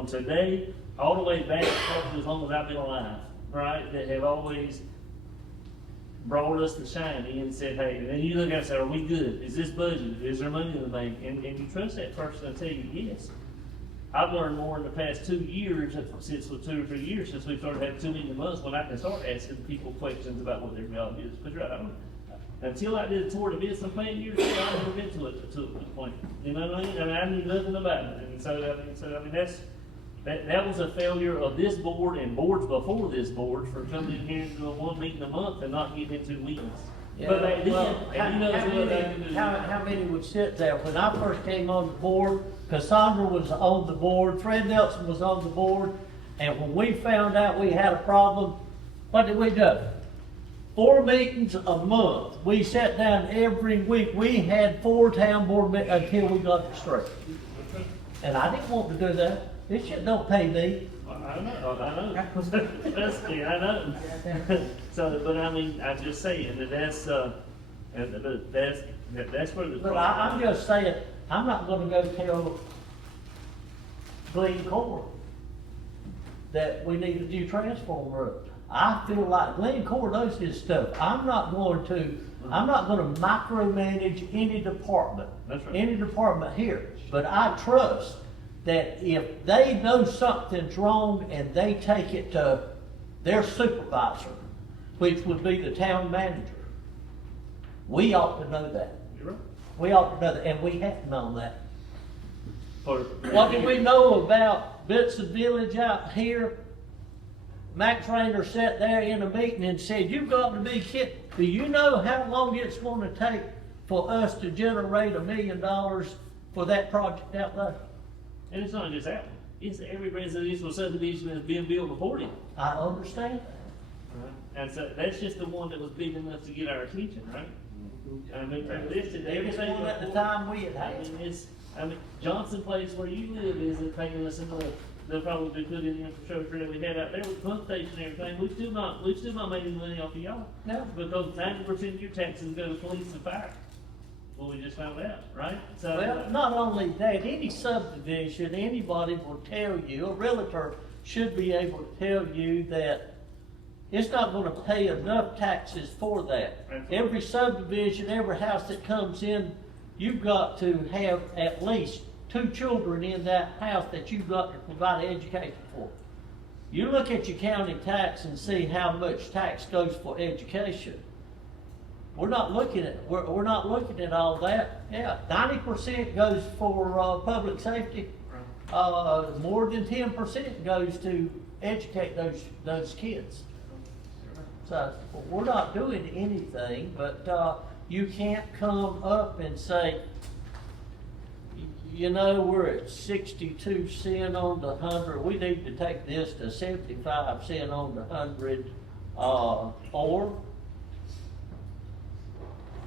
today all the way back probably as long as I've been alive, right? That have always brought us the shiny and said, hey, and then you look at it and say, are we good? Is this budget? Is there money in the bank? And you trust that person to tell you yes. I've learned more in the past 2 years, since 2 or 3 years, since we started having 2 meetings a month, when I can start asking people questions about what their job is. But right, until I did a tour of the business plan years ago, I never been to a point. You know what I mean? I knew nothing about it. And so that was a failure of this board and boards before this board for coming in here and doing 1 meeting a month and not getting into weeds. Yeah, But they did, well, and you know what they can do. how many would sit there? When I first came on the board, Cassandra was on the board, Fred Nelson was on the board, and when we found out we had a problem, what did we do? 4 meetings a month. We sat down every week. We had 4 town board meetings until we got it straight. And I didn't want to do that. This shit don't pay me. I know. Trust me, I know. So, but I mean, I'm just saying that that's where the. But I'm just saying, I'm not gonna go tell Glen Core that we need a new transformer up. I feel like Glen Core knows his stuff. I'm not gonna micromanage any department. That's right. Any department here. But I trust that if they know something's wrong and they take it to their supervisor, which would be the town manager, we ought to know that. You're right. We ought to know that, and we haven't known that. What do we know about Benson Village out here, Max Rayner sat there in a meeting and said, you've got to be kidding. Do you know how long it's gonna take for us to generate $1 million for that project out there? And it's not just that one. It's every residential subdivision that's been built before it. I understand that. And so that's just the one that was big enough to get our attention, right? I mean, they listed It was everything. one at the time we had I had. mean, Johnson Place where you live isn't paying us enough. They'll probably put in the infrastructure that we had out there with pump station and everything. We've still not made any money off of y'all. No. Because 90% of your taxes go to police and fire. Well, we just found out, right? So, Well, not only that, any subdivision, anybody will tell you, a realtor should be able to tell you that it's not gonna pay enough taxes for that. Every subdivision, every house that comes in, you've got to have at least 2 children in that house that you've got to provide education for. You look at your county tax and see how much tax goes for education. We're not looking at all that. Yeah, 90% goes for public safety. More than 10% goes to educate those kids. So we're not doing anything, but you can't come up and say, you know, we're at 62 cents on the 100. We need to take this to 75 cents on the 100, or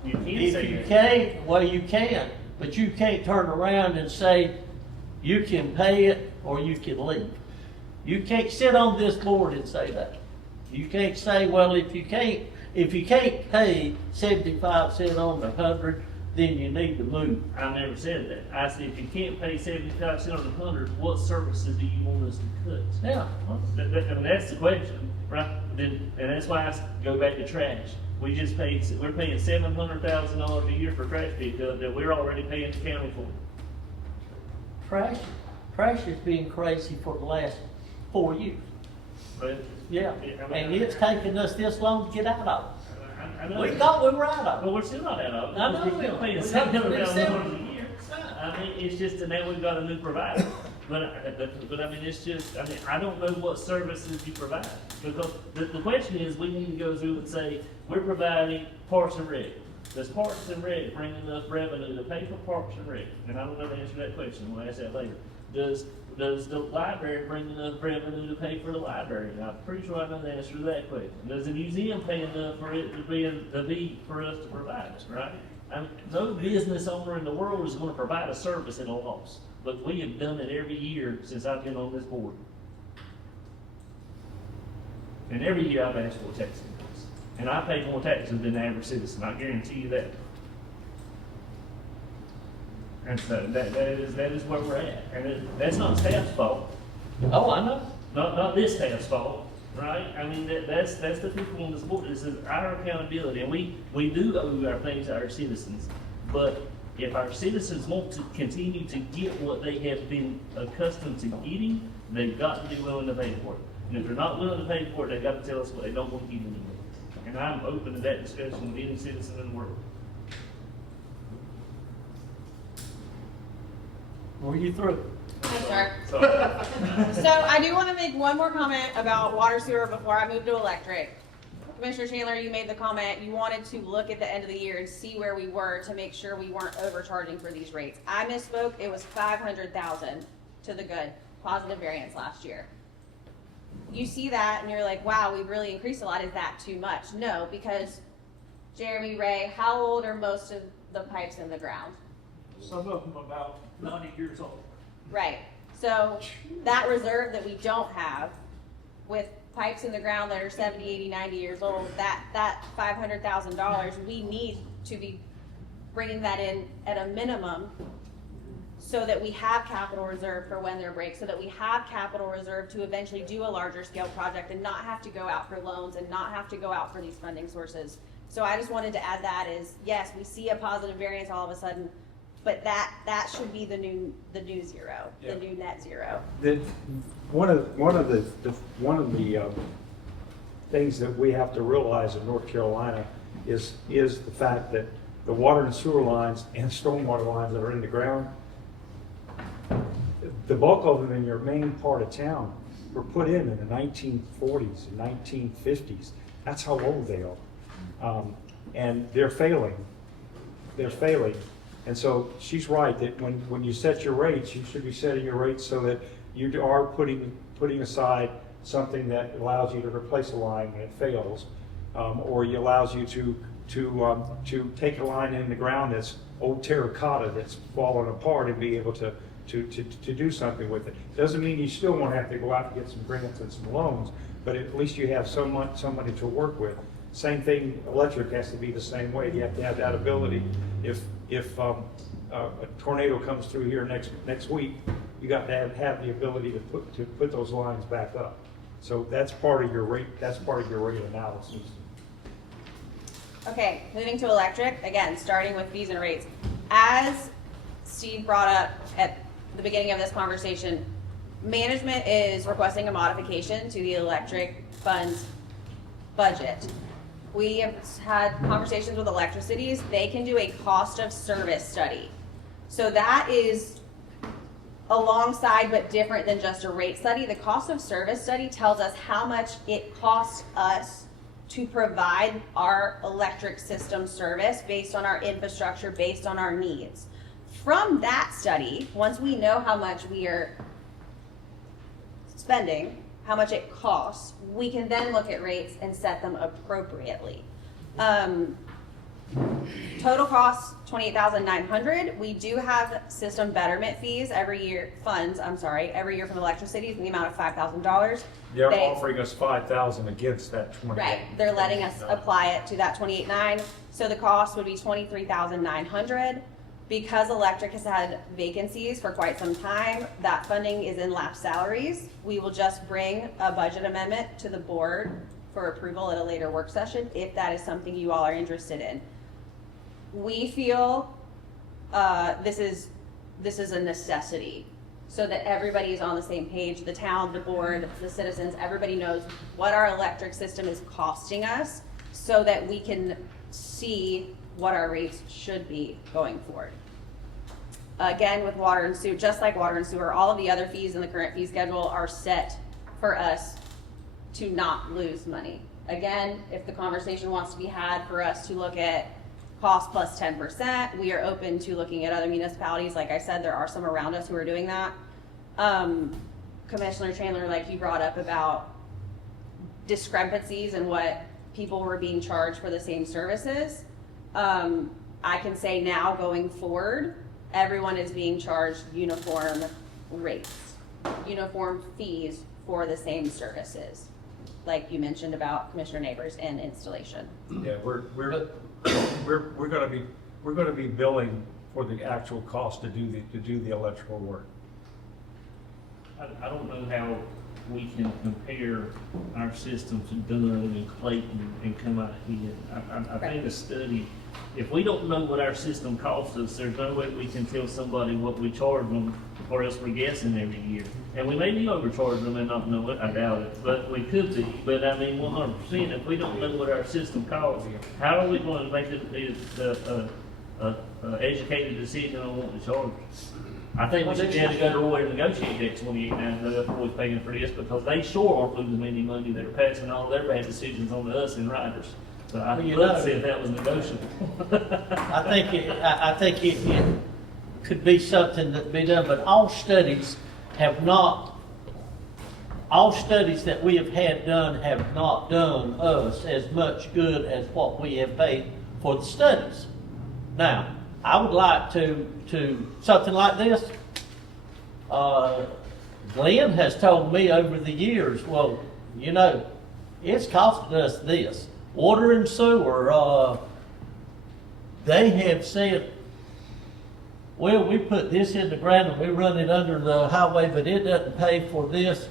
you can if say you that. can't, well, you can, but you can't turn around and say you can pay it or you can leave. You can't sit on this board and say that. You can't say, well, if you can't pay 75 cents on the 100, then you need to move. I never said that. I said, if you can't pay 75 cents on the 100, what services do you want us to cut? Yeah. I mean, that's the question, right? And that's why I go back to trash. We're paying $700,000 a year for trash pickup that we're already paying the county for. Trash has been crazy for the last 4 years. But, Yeah, I mean, and it's taken us this long to get out of I it. know. We thought we were out of Well, we're still not out of it. I know We're still we paying are. $700,000 a year. I mean, it's just that now we've got a new provider. But I mean, it's just, I mean, I don't know what services you provide. Because the question is, we need to go through and say, we're providing Parks and Rec. Does Parks and Rec bring enough revenue to pay for Parks and Rec? And I don't know the answer to that question, we'll ask that later. Does the library bring enough revenue to pay for the library? And I'm pretty sure I know the answer to that question. Does the museum pay enough for it to be for us to provide it, right? I mean, no business owner in the world is gonna provide a service at a loss. But we have done it every year since I've been on this board. And every year I've asked for a tax increase. And I pay more taxes than the average citizen, I guarantee you that. And so that is where we're at. And that's not staff's fault. Oh, I know. Not this staff's fault, right? I mean, that's the people on this board. This is our accountability. And we do owe our things to our citizens. But if our citizens want to continue to get what they have been accustomed to getting, they've got to be willing to pay for it. And if they're not willing to pay for it, they've got to tell us what they don't want to get anymore. And I'm open to that discussion with any citizen in the world. Were you through? Yes, sir. So I do want to make one more comment about water sewer before I move to electric. Commissioner Chandler, you made the comment, you wanted to look at the end of the year and see where we were to make sure we weren't overcharging for these rates. I misspoke, it was 500,000 to the good, positive variance last year. You see that and you're like, wow, we've really increased a lot, is that too much? No, because Jeremy, Ray, how old are most of the pipes in the ground? Some of them about 90 years old. Right, so that reserve that we don't have with pipes in the ground that are 70, 80, 90 years old, that $500,000, we need to be bringing that in at a minimum so that we have capital reserve for when there breaks, so that we have capital reserve to eventually do a larger scale project and not have to go out for loans and not have to go out for these funding sources. So I just wanted to add that is, yes, we see a positive variance all of a sudden, but that should be the new zero, the new net zero. One of the things that we have to realize in North Carolina is the fact that the water and sewer lines and stormwater lines that are in the ground, the bulk of them in your main part of town were put in the 1940s and 1950s. That's how old they are. And they're failing. They're failing. And so she's right that when you set your rates, you should be setting your rates so that you are putting aside something that allows you to replace a line when it fails, or it allows you to take a line in the ground that's old terracotta that's fallen apart and be able to do something with it. Doesn't mean you still won't have to go out and get some grants and some loans, but at least you have somebody to work with. Same thing, electric has to be the same way. You have to have that ability. If a tornado comes through here next week, you got to have the ability to put those lines back up. So that's part of your rate. That's part of your rate analysis. Okay, moving to electric, again, starting with fees and rates. As Steve brought up at the beginning of this conversation, management is requesting a modification to the electric fund's budget. We have had conversations with electricities. They can do a cost of service study. So that is alongside but different than just a rate study. The cost of service study tells us how much it costs us to provide our electric system service based on our infrastructure, based on our needs. From that study, once we know how much we are spending, how much it costs, we can then look at rates and set them appropriately. Total cost $28,900. We do have system betterment fees every year, every year from electricity in the amount of $5,000. They're offering us $5,000 against that 28. Right, they're letting us apply it to that 28.9. So the cost would be $23,900. Because electric has had vacancies for quite some time, that funding is in lapsed salaries. We will just bring a budget amendment to the board for approval at a later work session if that is something you all are interested in. We feel this is a necessity so that everybody is on the same page, the town, the board, the citizens, everybody knows what our electric system is costing us so that we can see what our rates should be going forward. Again, with water and sewer, just like water and sewer, all of the other fees in the current fee schedule are set for us to not lose money. Again, if the conversation wants to be had for us to look at cost plus 10%, we are open to looking at other municipalities. Like I said, there are some around us who are doing that. Commissioner Chandler, like you brought up about discrepancies in what people were being charged for the same services. I can say now going forward, everyone is being charged uniform rates, uniform fees for the same services, like you mentioned about Commissioner Neighbors and installation. Yeah, we're going to be billing for the actual cost to do the electrical work. I don't know how we can compare our system to Dunn and Clayton and come out here. I think a study, if we don't know what our system costs us, there's no way we can tell somebody what we charge them, or else we're guessing every year. And we may be overcharging them and not know it, I doubt it, but we could be. But I mean, 100%, if we don't know what our system costs, how are we going to make the educated decision on what to charge? I think we should have to go to Roy and negotiate that 28.9 before we're paying for this, because they sure aren't losing any money. They're passing all their bad decisions on to us and riders. So I'd love to see if that was negotiable. I think it could be something that be done, but all studies that we have had done have not done us as much good as what we have paid for the studies. Now, I would like to something like this. Glenn has told me over the years, well, you know, it's costing us this. Water and sewer, they have said, well, we put this in the ground and we run it under the highway, but it doesn't pay for this.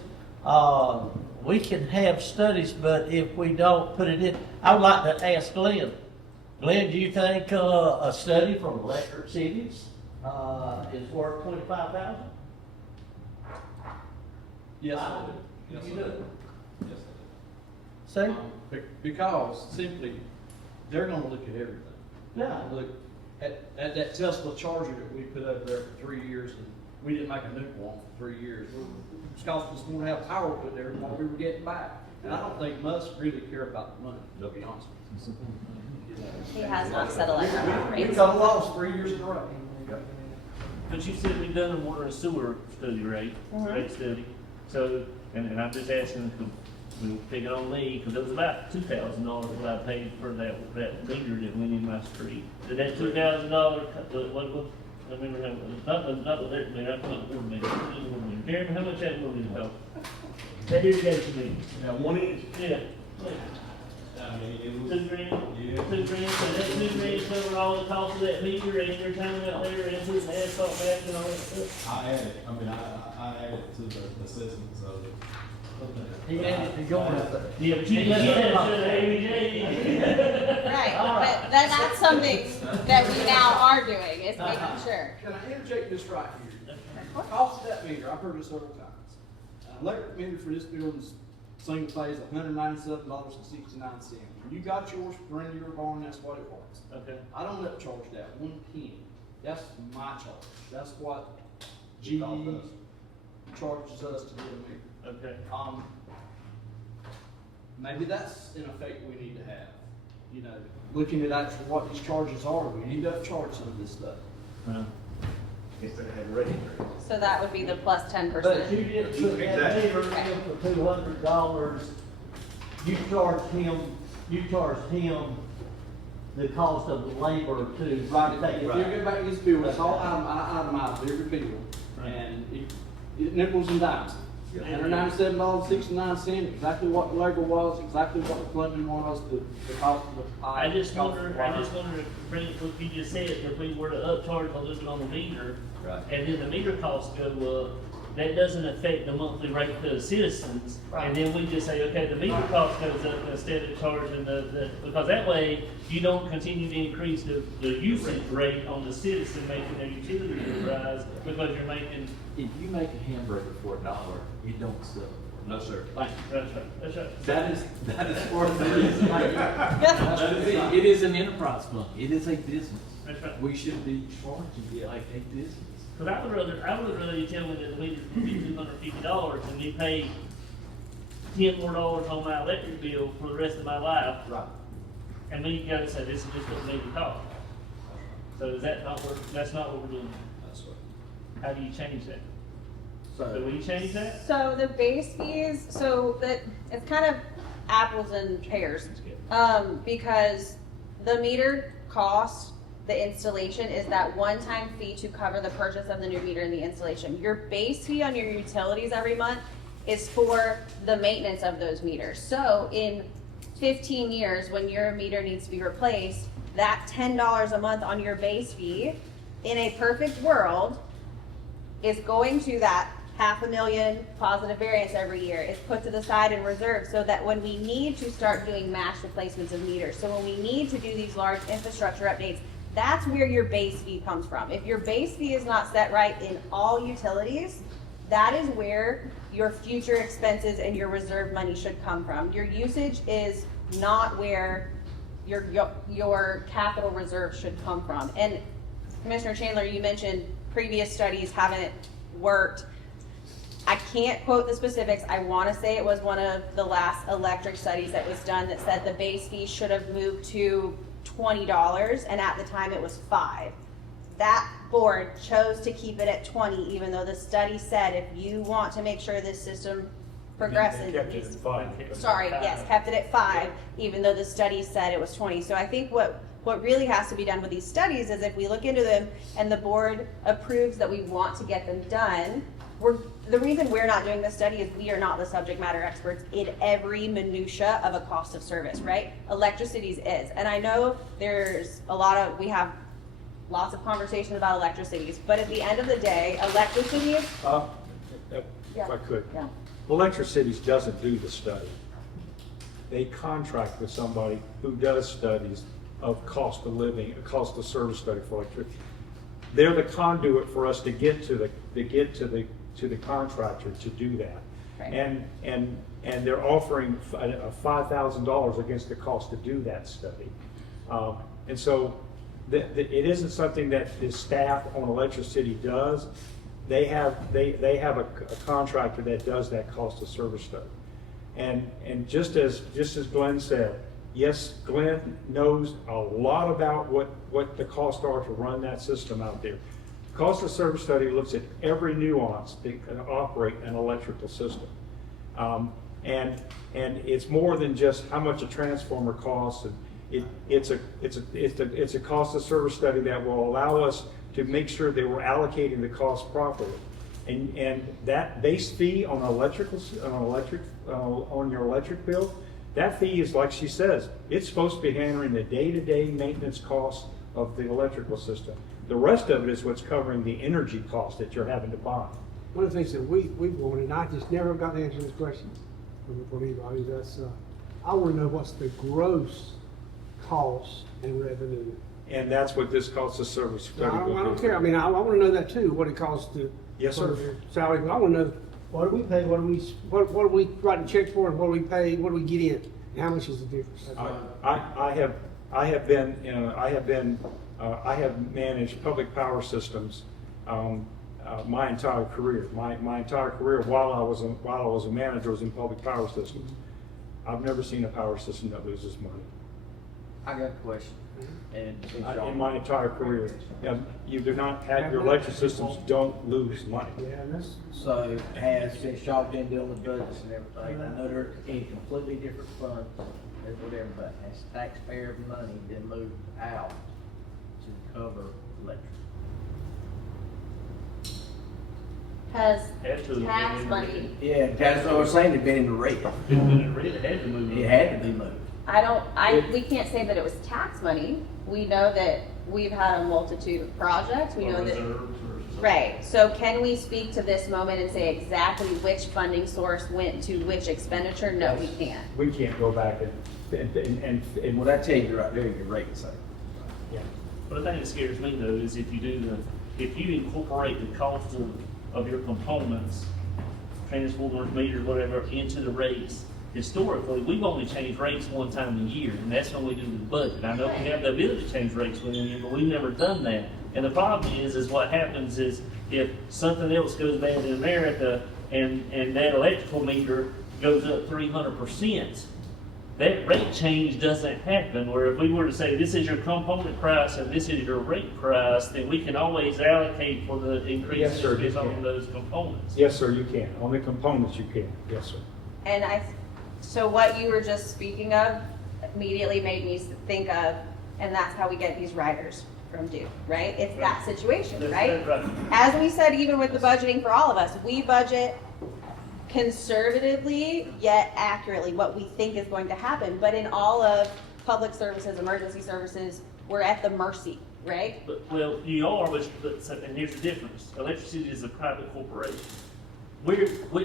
We can have studies, but if we don't put it in, I would like to ask Glenn. Glenn, do you think a study from electric cities is worth $25,000? Yes, I do. Yes, You I do? do. Yes, See? Because simply, they're gonna look at everything. Yeah. Look at that Tesla charger that we put up there for 3 years, we didn't make a new one for 3 years. It's costing us more to have power put there than what we were getting back. And I don't think Musk really care about the money, to be honest with you. He has not set electric We rates. got a loss 3 years in a row. But you said we've done a water and sewer study, right? Rate study. So, and I'm just asking, we pick it on me, because it was about $2,000 what I paid for that meter that went in my street. Did that $2,000, let me remember, not the electric meter, I'm not the water meter. Jeremy, how much that water meter cost? That irrigation meter. Now, 1 inch. Yeah. I mean, it was. $2 grand? Yeah. $2 grand, so that $2 grand covered all the cost of that meter and your time out there and putting the asphalt back and all that stuff? I added, I added to the assessments of it. He added to yours. Yeah, but you didn't get that to the ABJ. Right, but that's something that we now are doing, is making sure. Can I interject this right here? Cost of that meter, I've heard this several times. An electric meter for this building's single phase, $197.69. When you got yours, put in your barn, that's what it was. Okay. I don't let charge that 1 penny. That's my charge. That's what GE charges us to get a meter. Okay. Maybe that's an effect we need to have. You know, looking at actually what these charges are, we need to upcharge some of this stuff. Instead of having rate increase. So that would be the plus 10%. But you didn't put that meter in for $200, you charged him the cost of the labor to Right, take if it you back. go back to this bill, it's all itemized, every bill, and it nickels and dimes. $197.69, exactly what the labor was, exactly what the plumbing was, the cost of the pipe. I just cost of wonder, the wire. Brent, what you just said, if we were to upcharge a little bit on the meter, Right. and then the meter costs go up, that doesn't affect the monthly rate to the citizens. And then we just say, okay, the meter cost goes up instead of charging because that way you don't continue to increase the usage rate on the citizen making their utility bill rise because you're making. If you make a hamburger for $1, you don't sell it. No, sir. That's right, that's right. That is part of the reason. That is it. It is an enterprise fund. It is a business. That's right. We should be charging it like a business. Because I would rather you tell me that the meter's gonna be $250 and me pay $10 more on my electric bill for the rest of my life. Right. And me go and say, this is just what the meter costs. So is that not that's not what we're doing? That's right. How do you change that? So, will you change that? So the base fees, so that, it's kind of apples and pears. Because the meter cost, the installation is that one-time fee to cover the purchase of the new meter and the installation. Your base fee on your utilities every month is for the maintenance of those meters. So in 15 years, when your meter needs to be replaced, that $10 a month on your base fee, in a perfect world, is going to that $500,000 positive variance every year. It's put to the side in reserve so that when we need to start doing mass replacements of meters, so when we need to do these large infrastructure updates, that's where your base fee comes from. If your base fee is not set right in all utilities, that is where your future expenses and your reserve money should come from. Your usage is not where your capital reserve should come from. And Commissioner Chandler, you mentioned previous studies haven't worked. I can't quote the specifics. I want to say it was one of the last electric studies that was done that said the base fee should have moved to $20, and at the time it was $5. That board chose to keep it at 20, even though the study said if you want to make sure this system progresses. Kept it at 5. Sorry, yes, kept it at 5, even though the study said it was 20. So I think what really has to be done with these studies is if we look into them and the board approves that we want to get them done, the reason we're not doing this study is we are not the subject matter experts in every minutia of a cost of service, right? Electricity's is. And I know we have lots of conversations about electricities, but at the end of the day, electricity is. If I could. Yeah. Electricities doesn't do the study. They contract with somebody who does studies of cost of living, a cost of service study for electricity. They're the conduit for us to get to the contractor to do that. Right. And they're offering $5,000 against the cost to do that study. And so it isn't something that the staff on Electricity does. they have a contractor that does that cost of service study. And just as Glenn said, yes, Glenn knows a lot about what the costs are to run that system out there. Cost of service study looks at every nuance that can operate an electrical system. And it's more than just how much a transformer costs. And it's a cost of service study that will allow us to make sure that we're allocating the cost properly. And that base fee on on your electric bill, that fee is, like she says, it's supposed to be handling the day-to-day maintenance costs of the electrical system. The rest of it is what's covering the energy cost that you're having to buy. One of the things that we wanted, and I just never got the answer to this question from anybody, that's, I want to know what's the gross cost and revenue. And that's what this cost of service study I will do. don't care, I mean, I want to know that too, what it costs to. Yes, sir. for salary, but I want to know, what do we pay, what do we write checks for, and what do we pay, what do we get in, and how much is the difference? I have managed public power systems my entire career. My entire career while I was a manager was in public power systems. I've never seen a power system that loses money. I got a question. And In my entire career, you do not have, your electric systems don't lose money. Yeah, and that's. So since y'all been dealing with budgets and everything, I know they're in completely different funds and whatever, but has taxpayer money been moved out to cover electric? Has Had to have tax been in money, Yeah, that's what I was saying, it's been in the rate. It really had to move. It had to be moved. we can't say that it was tax money. We know that we've had a multitude of projects, we know that. Right, so can we speak to this moment and say exactly which funding source went to which expenditure? No, we can't. We can't go back and Well, that tells you right there, your rate, so. yeah. But the thing that scares me though is if you incorporate the cost of your components, transformers, meters, whatever, into the rates. Historically, we've only changed rates one time a year, and that's when we do the budget. I know we have the ability to change rates within a year, but we've never done that. And the problem is what happens is if something else goes bad in America and that electrical meter goes up 300%, that rate change doesn't happen. Where if we were to say this is your component price and this is your rate price, then we can always allocate for the increases based on those components. Yes, sir, you can. On the components, you can. Yes, sir. And so what you were just speaking of immediately made me think of, and that's how we get these riders from Duke, right? It's that situation, right? As we said, even with the budgeting for all of us, we budget conservatively yet accurately what we think is going to happen. But in all of public services, emergency services, we're at the mercy, right? Well, you are, and here's the difference. Electricity is a private corporation.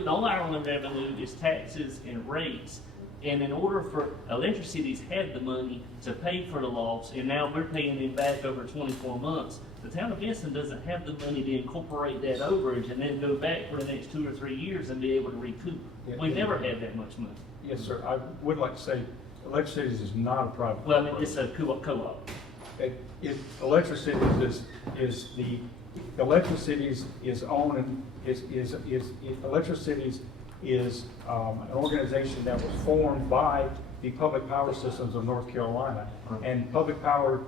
All our only revenue is taxes and rates. And in order for electric cities had the money to pay for the loss, and now we're paying them back over 24 months. The town of Benson doesn't have the money to incorporate that overage and then go back for the next 2 or 3 years and be able to recoup. We've never had that much money. Yes, sir. I would like to say, electric cities is not a private. Well, I mean, it's a co-op. Electric cities is the electric cities is owned electric cities is an organization that was formed by the public power systems of North Carolina, and public power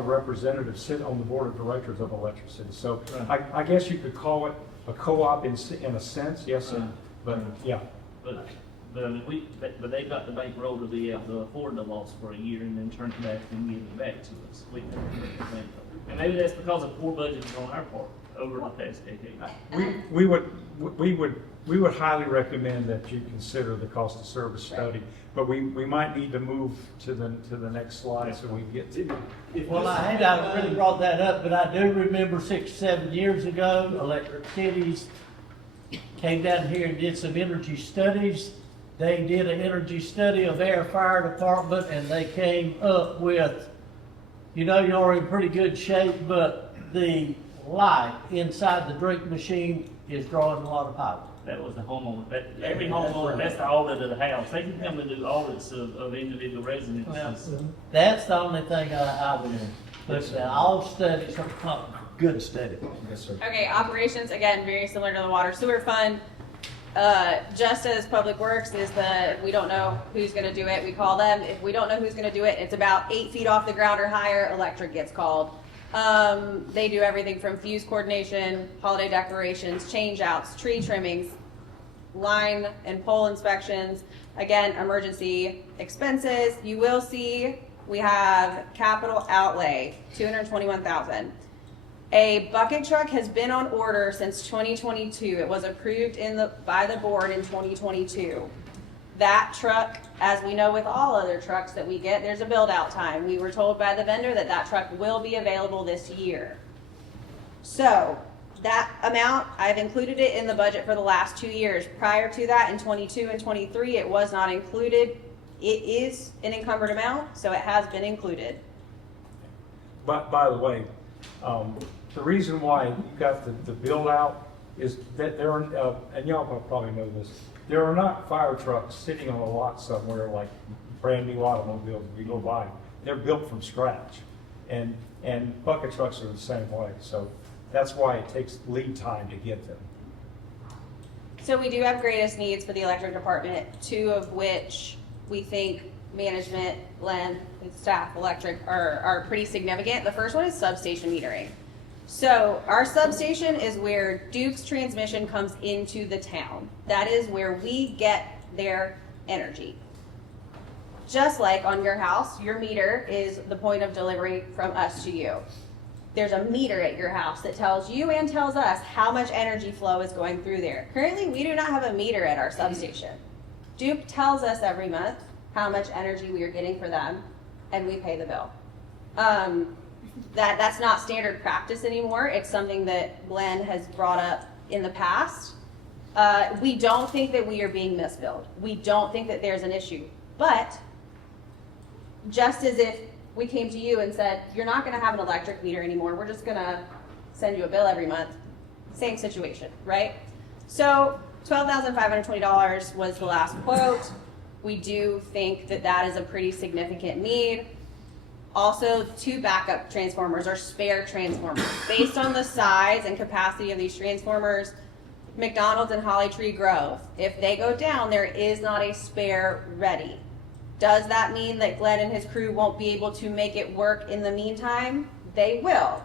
representatives sit on the board of directors of electric cities. So I guess you could call it a co-op in a sense, yes, sir. But yeah. But I mean, but they got the bankroll to be able to afford the loss for a year and then turn it back and give it back to us. And maybe that's because of poor budgeting on our part over the past decade. We would highly recommend that you consider the cost of service study, but we might need to move to the next slide so we can get to it. Well, I had not really brought that up, but I do remember 6 or 7 years ago, Electric Cities came down here and did some energy studies. They did an energy study of their fire department, and they came up with, you're in pretty good shape, but the light inside the drink machine is drawing a lot of power. That was the homeowner. Every homeowner, that's the audit of the house. They can come and do audits of individual residences. That's the only thing I would, but all studies are Good study. Yes, sir. Okay, operations, again, very similar to the water sewer fund. Just as Public Works is we don't know who's gonna do it, we call them. If we don't know who's gonna do it, it's about 8 feet off the ground or higher, electric gets called. They do everything from fuse coordination, holiday decorations, change outs, tree trimmings, line and pole inspections, again, emergency expenses. You will see we have capital outlay, $221,000. A bucket truck has been on order since 2022. It was approved by the board in 2022. That truck, as we know with all other trucks that we get, there's a build out time. We were told by the vendor that that truck will be available this year. So that amount, I've included it in the budget for the last 2 years. Prior to that, in 22 and 23, it was not included. It is an encumbered amount, so it has been included. But by the way, the reason why you got the build out is that there are, and y'all probably know this, there are not fire trucks sitting on a lot somewhere like brand new automobiles we go by. They're built from scratch. And bucket trucks are the same way. So that's why it takes lead time to get them. So we do have greatest needs for the electric department, 2 of which we think management, Len, and staff electric are pretty significant. The first one is substation metering. So our substation is where Duke's transmission comes into the town. That is where we get their energy. Just like on your house, your meter is the point of delivery from us to you. There's a meter at your house that tells you and tells us how much energy flow is going through there. Currently, we do not have a meter at our substation. Duke tells us every month how much energy we are getting for them, and we pay the bill. That's not standard practice anymore. It's something that Glenn has brought up in the past. We don't think that we are being misbilled. We don't think that there's an issue. But just as if we came to you and said, you're not going to have an electric meter anymore, we're just going to send you a bill every month. Same situation, right? So $12,520 was the last quote. We do think that that is a pretty significant need. Also, 2 backup transformers or spare transformers. Based on the size and capacity of these transformers, McDonald's and Holly Tree Grove, if they go down, there is not a spare ready. Does that mean that Glenn and his crew won't be able to make it work in the meantime? They will.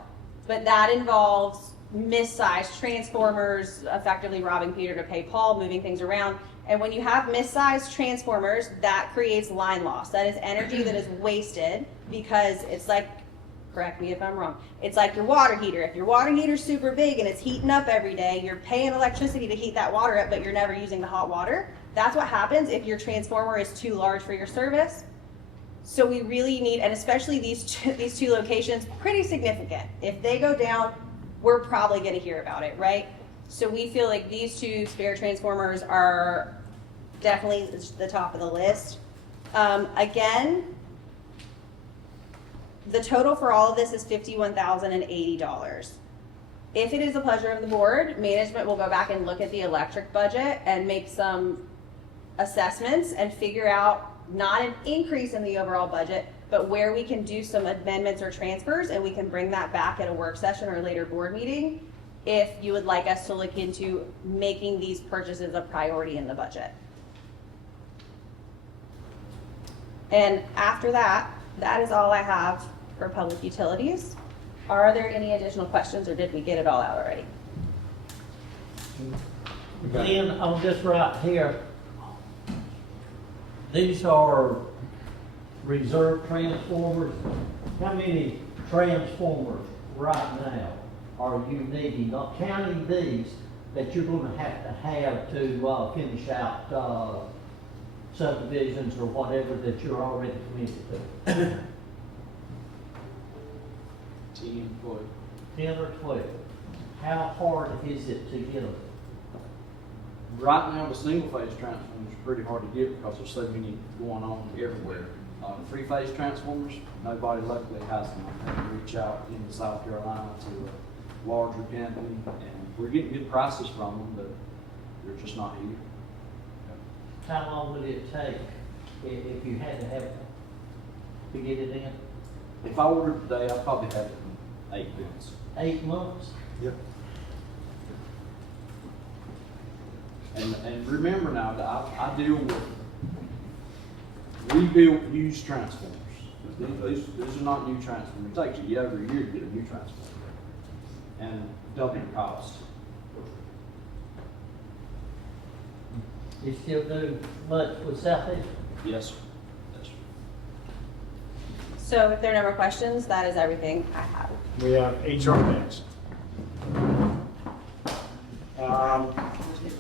But that involves missized transformers, effectively robbing Peter to pay Paul, moving things around. And when you have missized transformers, that creates line loss. That is energy that is wasted because it's like, correct me if I'm wrong, it's like your water heater. If your water heater's super big and it's heating up every day, you're paying electricity to heat that water up, but you're never using the hot water. That's what happens if your transformer is too large for your service. So we really need, and especially these two locations, pretty significant. If they go down, we're probably gonna hear about it, right? So we feel like these 2 spare transformers are definitely the top of the list. Again, the total for all of this is $51,080. If it is the pleasure of the board, management will go back and look at the electric budget and make some assessments and figure out not an increase in the overall budget, but where we can do some amendments or transfers, and we can bring that back at a work session or a later board meeting if you would like us to look into making these purchases a priority in the budget. And after that, that is all I have for public utilities. Are there any additional questions, or did we get it all out already? Then on this right here, these are reserve transformers. How many transformers right now are you needing, not counting these, that you're going to have to finish out subdivisions or whatever that you're already committed to? 10, 12. 10 or 12. How hard is it to get them? Right now, the single-phase transformers are pretty hard to get because there's so many going on everywhere. Three-phase transformers, nobody luckily has them. I had to reach out into South Carolina to a larger company, and we're getting good prices from them, but they're just not here. How long would it take if you had to have it to get it in? If I ordered today, I'd probably have it in 8 months. 8 months. Yep. And remember now that I deal with rebuilt used transformers. These are not new transformers. It takes you over a year to get a new transformer. And double the cost. You still do much with Southeast? Yes, sir. Yes, sir. So if there are no more questions, that is everything I have. We have HR next.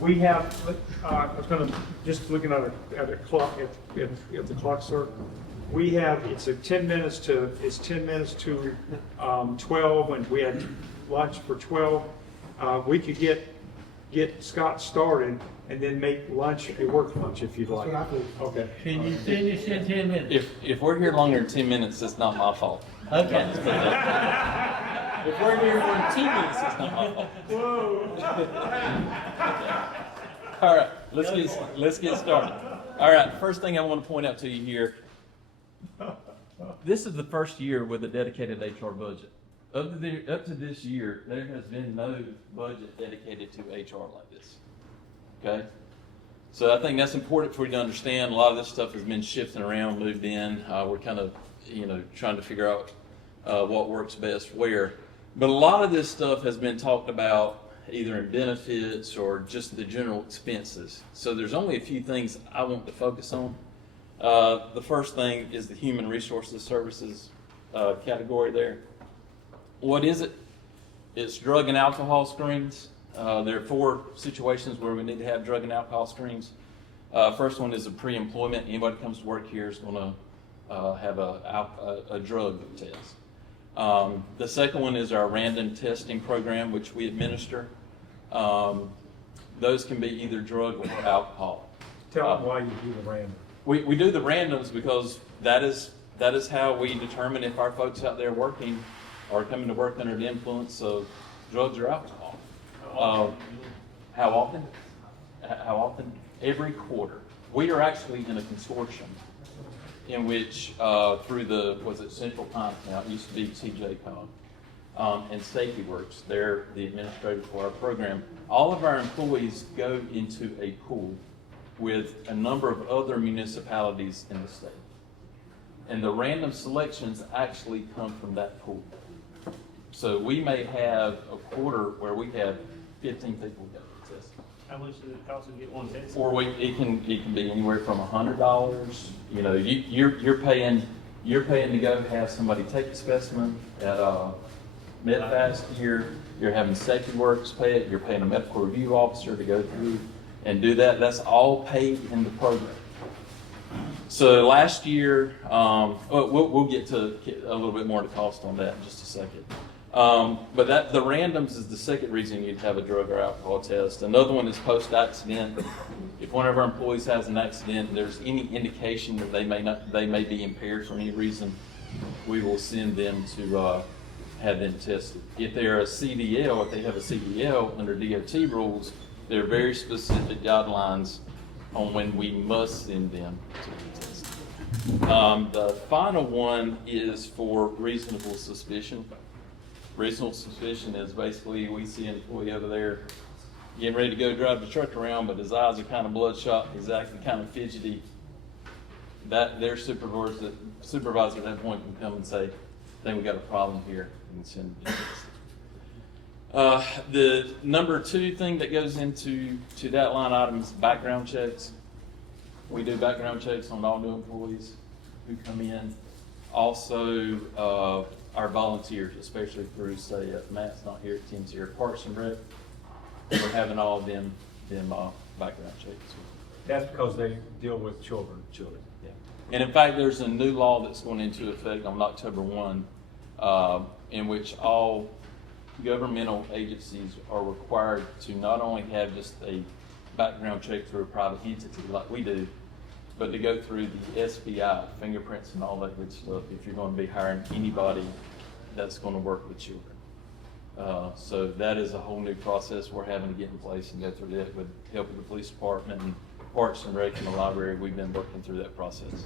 We have, I was gonna, just looking at a clock, at the clock, sir. We have, it's 10 minutes to 12, and we had lunch for 12. We could get Scott started and then make lunch a work lunch if you'd like. Okay. Can you finish in 10 minutes? If we're here longer than 10 minutes, it's not my fault. Okay. If we're here more than 2 minutes, it's not my fault. All right, let's get started. All right, first thing I want to point out to you here. This is the first year with a dedicated HR budget. Up to this year, there has been no budget dedicated to HR like this. Okay? So I think that's important for you to understand. A lot of this stuff has been shifting around, moved in. We're kind of, trying to figure out what works best where. But a lot of this stuff has been talked about either in benefits or just the general expenses. So there's only a few things I want to focus on. The first thing is the human resources services category there. What is it? It's drug and alcohol screens. There are 4 situations where we need to have drug and alcohol screens. First one is a pre-employment. Anybody that comes to work here is going to have a drug test. The second one is our random testing program, which we administer. Those can be either drug or alcohol. Tell them why you do the random. We do the randoms because that is how we determine if our folks out there working are coming to work under the influence of drugs or alcohol. How often? How often? Every quarter. We are actually in a consortium in which through Central Pine now, it used to be TJCOG, and Safety Works, they're the administrator for our program. All of our employees go into a pool with a number of other municipalities in the state. And the random selections actually come from that pool. So we may have a quarter where we have 15 people go to test. How much does it cost to get one test? It can be anywhere from $100. You're paying to go have somebody take a specimen at MedFast here. You're having Safety Works pay it. You're paying a medical review officer to go through and do that. That's all paid in the program. So last year, we'll get to a little bit more to cost on that in just a second. But the randoms is the second reason you'd have a drug or alcohol test. Another one is post-accident. If one of our employees has an accident, there's any indication that they may be impaired for any reason, we will send them to have them tested. If they're a CDL, if they have a CDL under DOT rules, there are very specific guidelines on when we must send them to be tested. The final one is for reasonable suspicion. Reasonable suspicion is basically we see an employee over there getting ready to go drive the truck around, but his eyes are kind of bloodshot, he's acting kind of fidgety. That their supervisor at that point can come and say, I think we got a problem here, and send them tested. The number 2 thing that goes into that line item is background checks. We do background checks on all new employees who come in. Also, our volunteers, especially through, say, Matt's not here, Tim's here, Parks and Rec, we're having all of them background checks. That's because they deal with children. Yeah. And in fact, there's a new law that's going into effect on October 1, in which all governmental agencies are required to not only have just a background check through a private entity like we do, but to go through the SBI, fingerprints and all that good stuff, if you're going to be hiring anybody that's going to work with children. So that is a whole new process we're having to get in place and go through that with help of the police department and Parks and Rec and the library. We've been working through that process.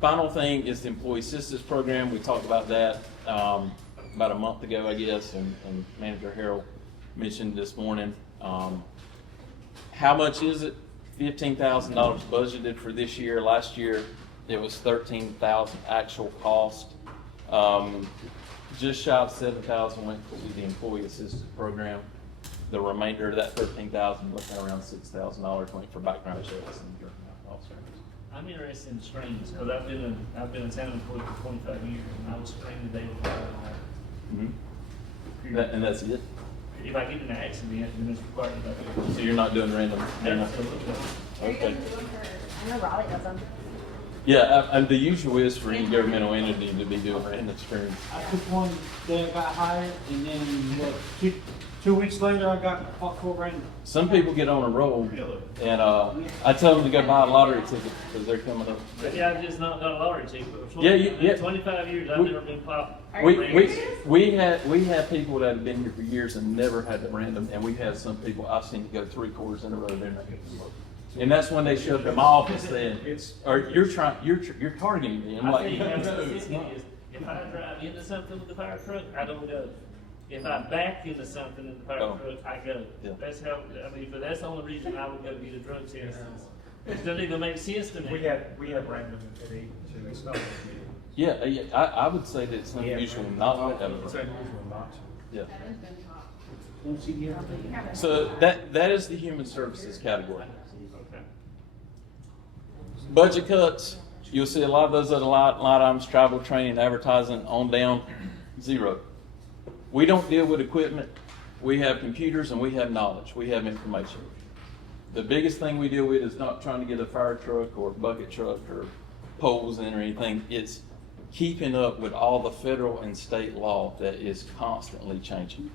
Final thing is the employee assistance program. We talked about that. about a month ago, I guess, and Manager Harrell mentioned this morning. How much is it? $15,000 budgeted for this year. Last year, it was $13,000 actual cost. Just shy of $7,000 went for the employee assistance program. The remainder of that $13,000, looking around $6,000, went for background checks and drug alcohol service. I'm interested in screens, because I've been a town employee for 25 years, and I was screened the day before I hired. And that's it? If I get in an accident, then it's required that I do. So you're not doing random? Absolutely. Okay. I know Raleigh does them. Yeah, and the usual is for any governmental entity to be doing random screens. I took one day I got hired, and then what, two weeks later I got full random. Some people get on a roll, and I tell them to go buy a lottery ticket because they're coming up. Maybe I've just not done a lottery ticket, but Yeah, in 25 years, I've never been popped. We have people that have been here for years and never had the random, and we have some people I've seen go 3 quarters in a row. They're not getting the vote. And that's when they show up in my office saying, "Or you're targeting me." I'm I like, think "No, that's no, the it's thing not." is, if I drive into something with the fire truck, I don't go. If I back into something in the fire truck, I go. Yeah. That's how, I mean, but that's the only reason I would go get a drug test. It doesn't even make sense to me. We have random at 8, so it's not. Yeah, I would say that it's unusual not to have It's a unusual not to. Yeah. So that is the human services category. Okay. Budget cuts, you'll see a lot of those other line items: travel, training, advertising, on down, zero. We don't deal with equipment. We have computers and we have knowledge. We have information. The biggest thing we deal with is not trying to get a fire truck or a bucket truck or poles in or anything. It's keeping up with all the federal and state law that is constantly changing.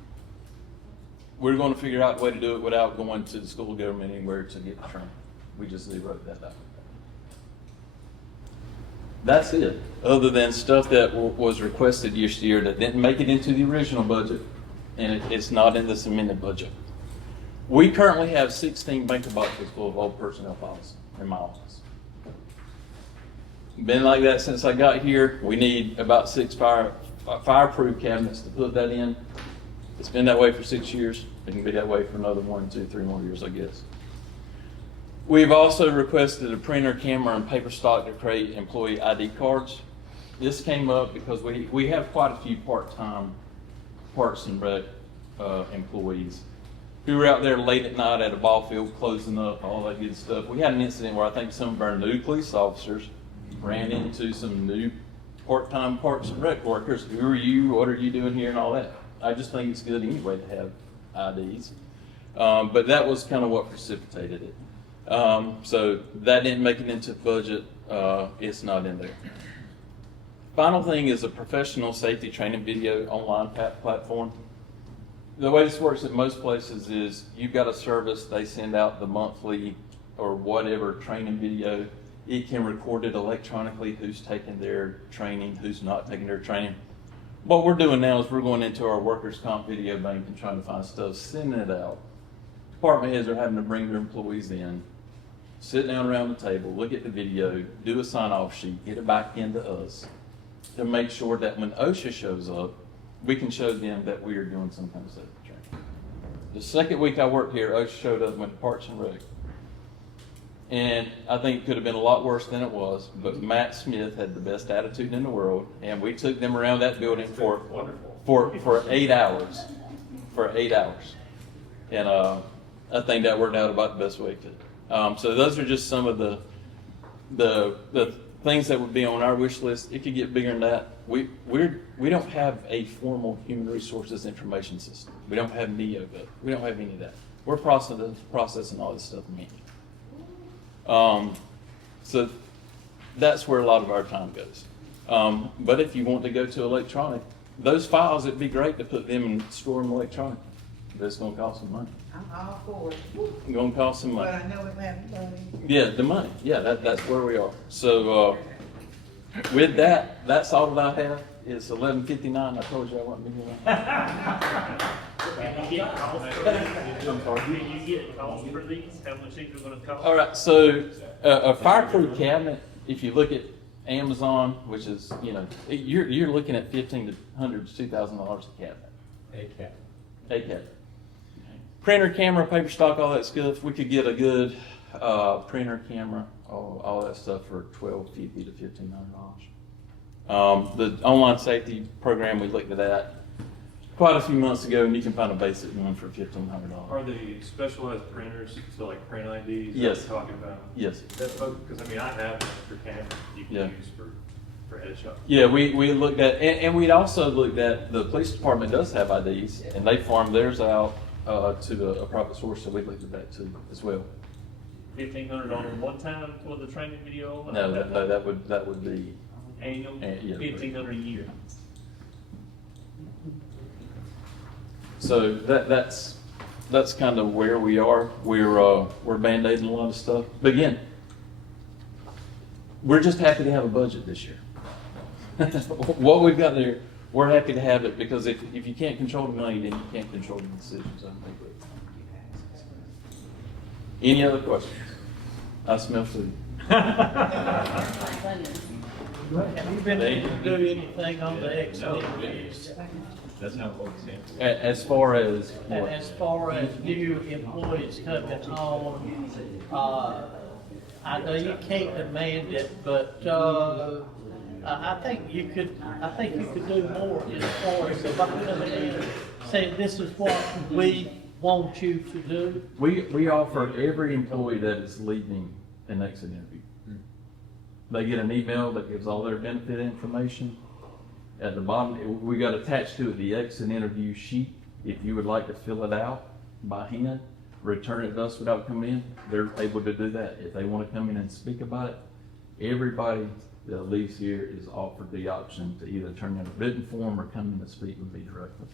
We're going to figure out a way to do it without going to the school government anywhere to get the training. We just zeroed that out. That's it, other than stuff that was requested this year that didn't make it into the original budget, and it's not in this amended budget. We currently have 16 banker boxes full of old personnel files in my office. Been like that since I got here. We need about 6 fireproof cabinets to put that in. It's been that way for 6 years. It can be that way for another 1, 2, 3 more years, I guess. We've also requested a printer, camera, and paper stock to create employee ID cards. This came up because we have quite a few part-time Parks and Rec employees who were out there late at night at a ball field closing up, all that good stuff. We had an incident where I think some of our new police officers ran into some new part-time Parks and Rec workers. Who are you? What are you doing here? And all that. I just think it's good anyway to have IDs. But that was kind of what precipitated it. So that didn't make it into the budget. It's not in there. Final thing is a professional safety training video online platform. The way this works at most places is you've got a service, they send out the monthly or whatever training video. It can record it electronically, who's taking their training, who's not taking their training. What we're doing now is we're going into our workers' comp video bank and trying to find stuff, sending it out. Department heads are having to bring their employees in, sit down around the table, look at the video, do a sign-off sheet, get it back into us to make sure that when OSHA shows up, we can show them that we are doing some kind of safety training. The second week I worked here, OSHA showed up and went to Parks and Rec. And I think it could have been a lot worse than it was, but Matt Smith had the best attitude in the world, and we took them around that building for 8 hours. For 8 hours. And I think that worked out about the best way it could. So those are just some of the things that would be on our wish list. It could get bigger than that. We don't have a formal human resources information system. We don't have NEO, but we don't have any of that. We're processing all this stuff manually. So that's where a lot of our time goes. But if you want to go to electronic, those files, it'd be great to put them and store them electronic. But it's going to cost some money. I'm all for it. It's going to cost some money. But I know it have money. Yeah, the money. Yeah, that's where we are. So with that, that's all that I have. It's 11:59. I told you I wasn't being Can you get costs for these? Can you get costs for these? How much these are going to cost? All right, so a fireproof cabinet, if you look at Amazon, which is, you're looking at $1,500 to $2,000 a cabinet. A cap. A cabinet. Printer, camera, paper stock, all that stuff. We could get a good printer, camera, all that stuff for $1,250 to $1,500. The online safety program we looked at that quite a few months ago, and you can find a basic one for $1,500. Are the specialized printers, so like print IDs? Yes. That we're talking about? Yes. Because I mean, I have an extra camera you can use for headshots. Yeah, we looked at, and we'd also looked at, the police department does have IDs, and they farm theirs out to a private source, so we looked at that too as well. $1,500 one time for the training video? No, that would be annual. Yeah, $1,500 a year. So that's kind of where we are. We're band-aiding a lot of stuff. But again, we're just happy to have a budget this year. What we've got there, we're happy to have it, because if you can't control the money, then you can't control the decisions. I think. Any other questions? I smell food. Have you been able to do anything on the exit interviews? That's how it works, yeah. As far as what? As far as new employees coming on, I know you can't demand it, but I think you could do more as far as if I come in saying this is what we want you to do. We offer every employee that is leaving an exit interview. They get an email that gives all their benefit information. At the bottom, we got attached to it the exit interview sheet. If you would like to fill it out by hand, return it to us without coming in, they're able to do that. If they want to come in and speak about it, everybody that leaves here is offered the option to either turn in a written form or come in and speak with me directly.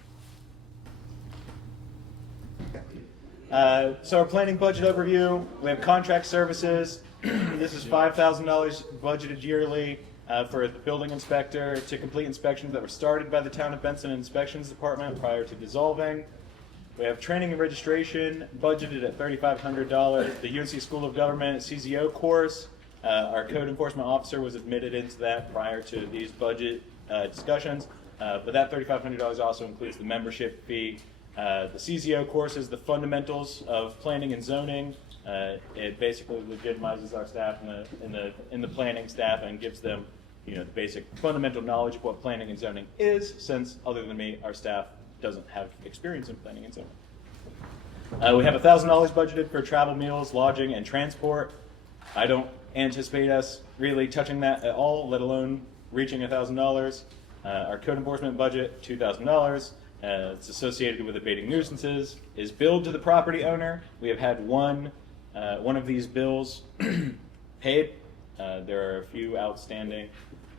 So our planning budget overview, we have contract services. This is $5,000 budgeted yearly for the building inspector to complete inspections that were started by the Town of Benson Inspections Department prior to dissolving. We have training and registration budgeted at $3,500. The UNC School of Government CZO course, our code enforcement officer was admitted into that prior to these budget discussions, but that $3,500 also includes the membership fee. The CZO course is the fundamentals of planning and zoning. It basically legitimizes our staff in the planning staff and gives them, the basic fundamental knowledge of what planning and zoning is, since other than me, our staff doesn't have experience in planning and zoning. We have $1,000 budgeted for travel, meals, lodging, and transport. I don't anticipate us really touching that at all, let alone reaching $1,000. Our code enforcement budget, $2,000. It's associated with abating nuisances, is billed to the property owner. We have had one of these bills paid. There are a few outstanding.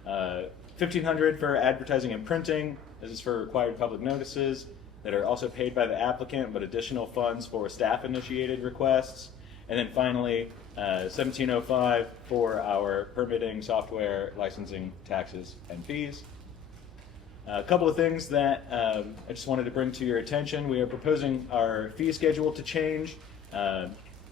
$1,500 for advertising and printing. This is for required public notices that are also paid by the applicant, but additional funds for staff-initiated requests. And then finally, $1,705 for our permitting, software, licensing, taxes, and fees. A couple of things that I just wanted to bring to your attention. We are proposing our fee schedule to change.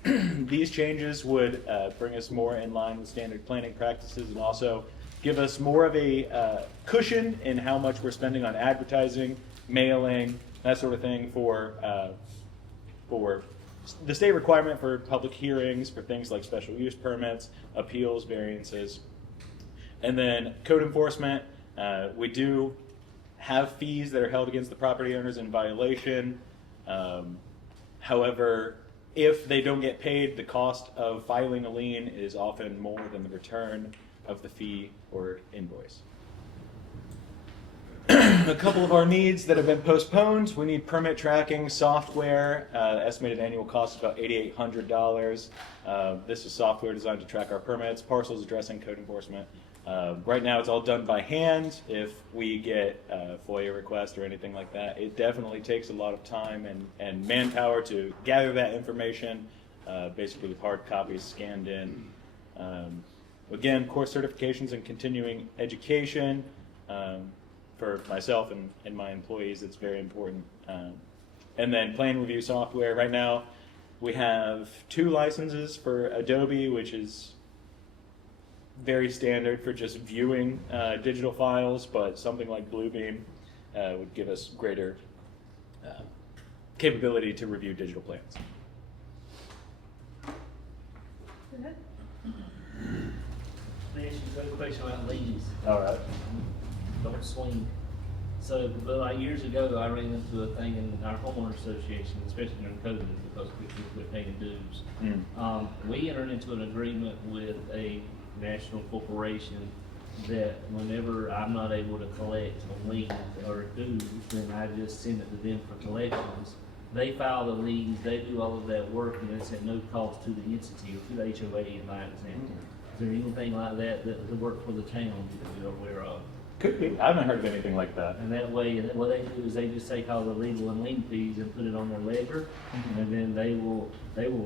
These changes would bring us more in line with standard planning practices and also give us more of a cushion in how much we're spending on advertising, mailing, that sort of thing for the state requirement for public hearings, for things like special use permits, appeals, variances. And then code enforcement, we do have fees that are held against the property owners in violation. However, if they don't get paid, the cost of filing a lien is often more than the return of the fee or invoice. A couple of our needs that have been postponed. We need permit tracking software. Estimated annual cost is about $8,800. This is software designed to track our permits, parcels, addressing, code enforcement. Right now it's all done by hand. If we get a FOIA request or anything like that, it definitely takes a lot of time and manpower to gather that information, basically with hard copies scanned in. Again, course certifications and continuing education. For myself and my employees, it's very important. And then plan review software. Right now we have 2 licenses for Adobe, which is very standard for just viewing digital files, but something like Bluebeam would give us greater capability to review digital plans. Let me ask you a question about liens. All right. Don't swing. So, but like years ago, I ran into a thing in our homeowner association, especially during COVID, because we quit paying dues. We entered into an agreement with a national corporation that whenever I'm not able to collect a lien or dues, then I just send it to them for collections. They file the liens, they do all of that work, and it's at no cost to the entity or to the HOA in my example. Is there anything like that that work for the town that you're aware of? Could be. I haven't heard of anything like that. And that way, what they do is they just take all the legal and lien fees and put it on their ledger, and then they will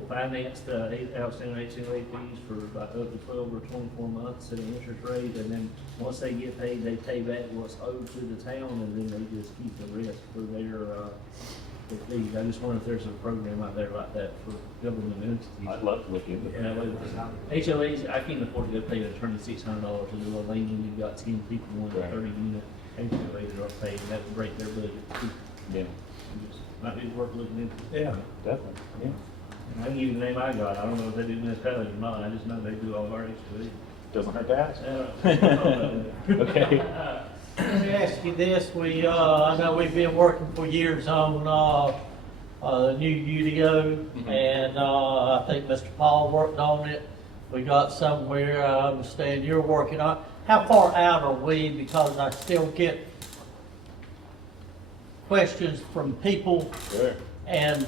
finance the outstanding HOA fees for about up to 12 or 24 months at an interest rate, and then once they get paid, they pay back what's owed to the town, and then they just keep the rest for their fees. I just wonder if there's a program out there like that for government entities. I'd love to look into it. HOAs, I can't afford to go pay an attorney $600 to do a lien when you've got 10 people in a 30-unit HOA that are paid, that would break their budget. Yeah. Might be worth looking into. Yeah, definitely. Yeah. And I can give you the name I got. I don't know if they do municipalities or not. I just know they do all of our HOAs. Doesn't hurt to ask. Okay. Let me ask you this, I know we've been working for years on, the new UDO, and, I think Mr. Paul worked on it. We got somewhere, I understand you're working on. How far out are we, because I still get questions from people. Sure. And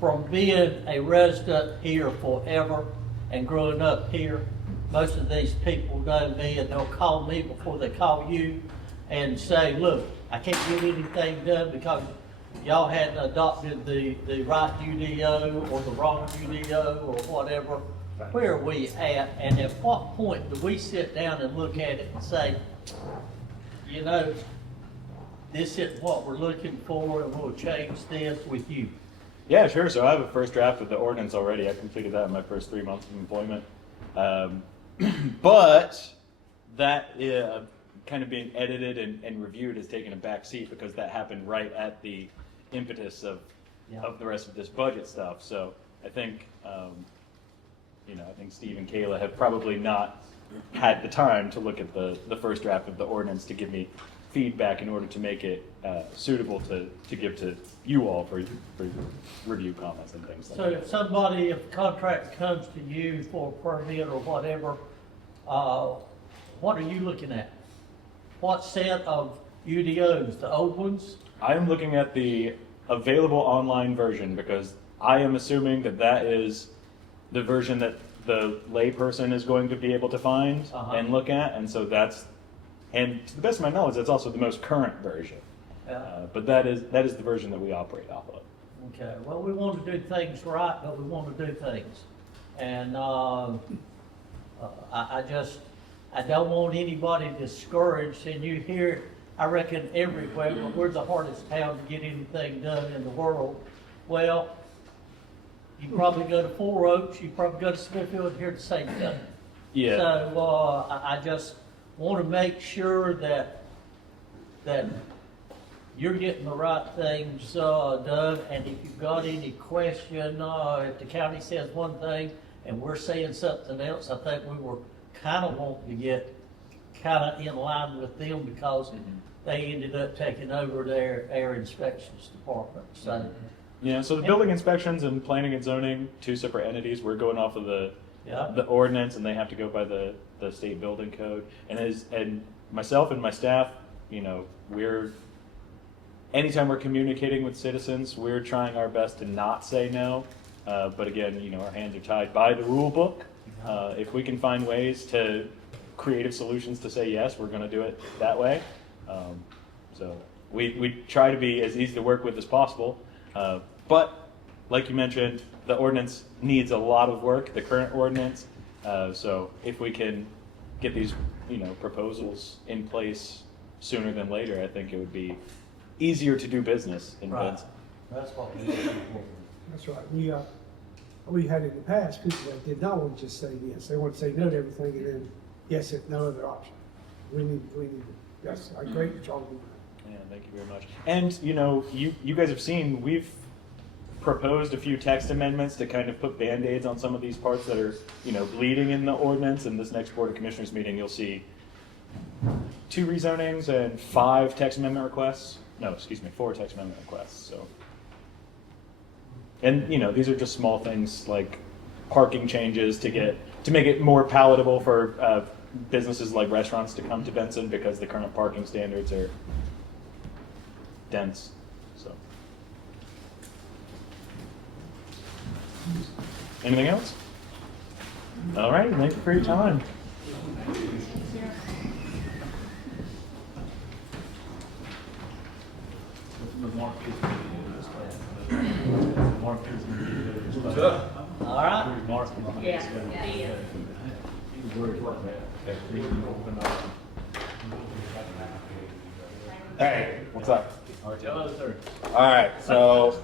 from being a resident here forever and growing up here, most of these people know me, and they'll call me before they call you and say, look, I can't get anything done because y'all hadn't adopted the right UDO or the wrong UDO or whatever. Where are we at, and at what point do we sit down and look at it and say, you know, this is what we're looking for, and we'll change this with you? Yeah, sure. So I have a first draft of the ordinance already. I completed that in my first 3 months of employment. But that kind of being edited and reviewed has taken a back seat because that happened right at the impetus of the rest of this budget stuff. So I think, I think Steve and Kayla have probably not had the time to look at the first draft of the ordinance to give me feedback in order to make it suitable to give to you all for review comments and things like So that. if somebody, if a contract comes to you for a permit or whatever, what are you looking at? What set of UDOs, the old ones? I am looking at the available online version because I am assuming that that is the version that the layperson is going to be able to find and look at, and so and to the best of my knowledge, that's also the most current version. But that is the version that we operate off of. Okay, well, we want to do things right, but we want to do things. And I don't want anybody discouraged, and you hear it, I reckon, everywhere, but we're the hardest town to get anything done in the world. Well, you probably go to Four Oaks, you probably go to Smithfield, and hear the same thing. Yeah. So I just want to make sure that you're getting the right things done, and if you've got any question, if the county says one thing and we're saying something else, I think we were kind of wanting to get kind of in line with them because they ended up taking over their air inspections department. So. Yeah, so the building inspections and planning and zoning, two separate entities. We're going off of the ordinance, and they have to go by the state building code. And myself and my staff, anytime we're communicating with citizens, we're trying our best to not say no. But again, our hands are tied by the rule book. If we can find ways to creative solutions to say yes, we're going to do it that way. So we try to be as easy to work with as possible. But like you mentioned, the ordinance needs a lot of work, the current ordinance. So if we can get these, proposals in place sooner than later, I think it would be easier to do business in Benson. That's what we're looking for. That's right. We, we had in the past, people that did not want to just say yes. They want to say no to everything and then yes if no other option. We need, yes, I agree with y'all doing that. Yeah, thank you very much. And, you know, you guys have seen, we've proposed a few text amendments to kind of put Band-Aids on some of these parts that are, you know, bleeding in the ordinance. And this next Board of Commissioners meeting, you'll see 2 rezonings and 5 text amendment requests. No, excuse me, 4 text amendment requests, so. And, you know, these are just small things like parking changes to make it more palatable for businesses like restaurants to come to Benson because the current parking standards are dense, so. Anything else? All right, thank you for your time. All right. Yeah. Hey, what's up? Hello, sir. All right, so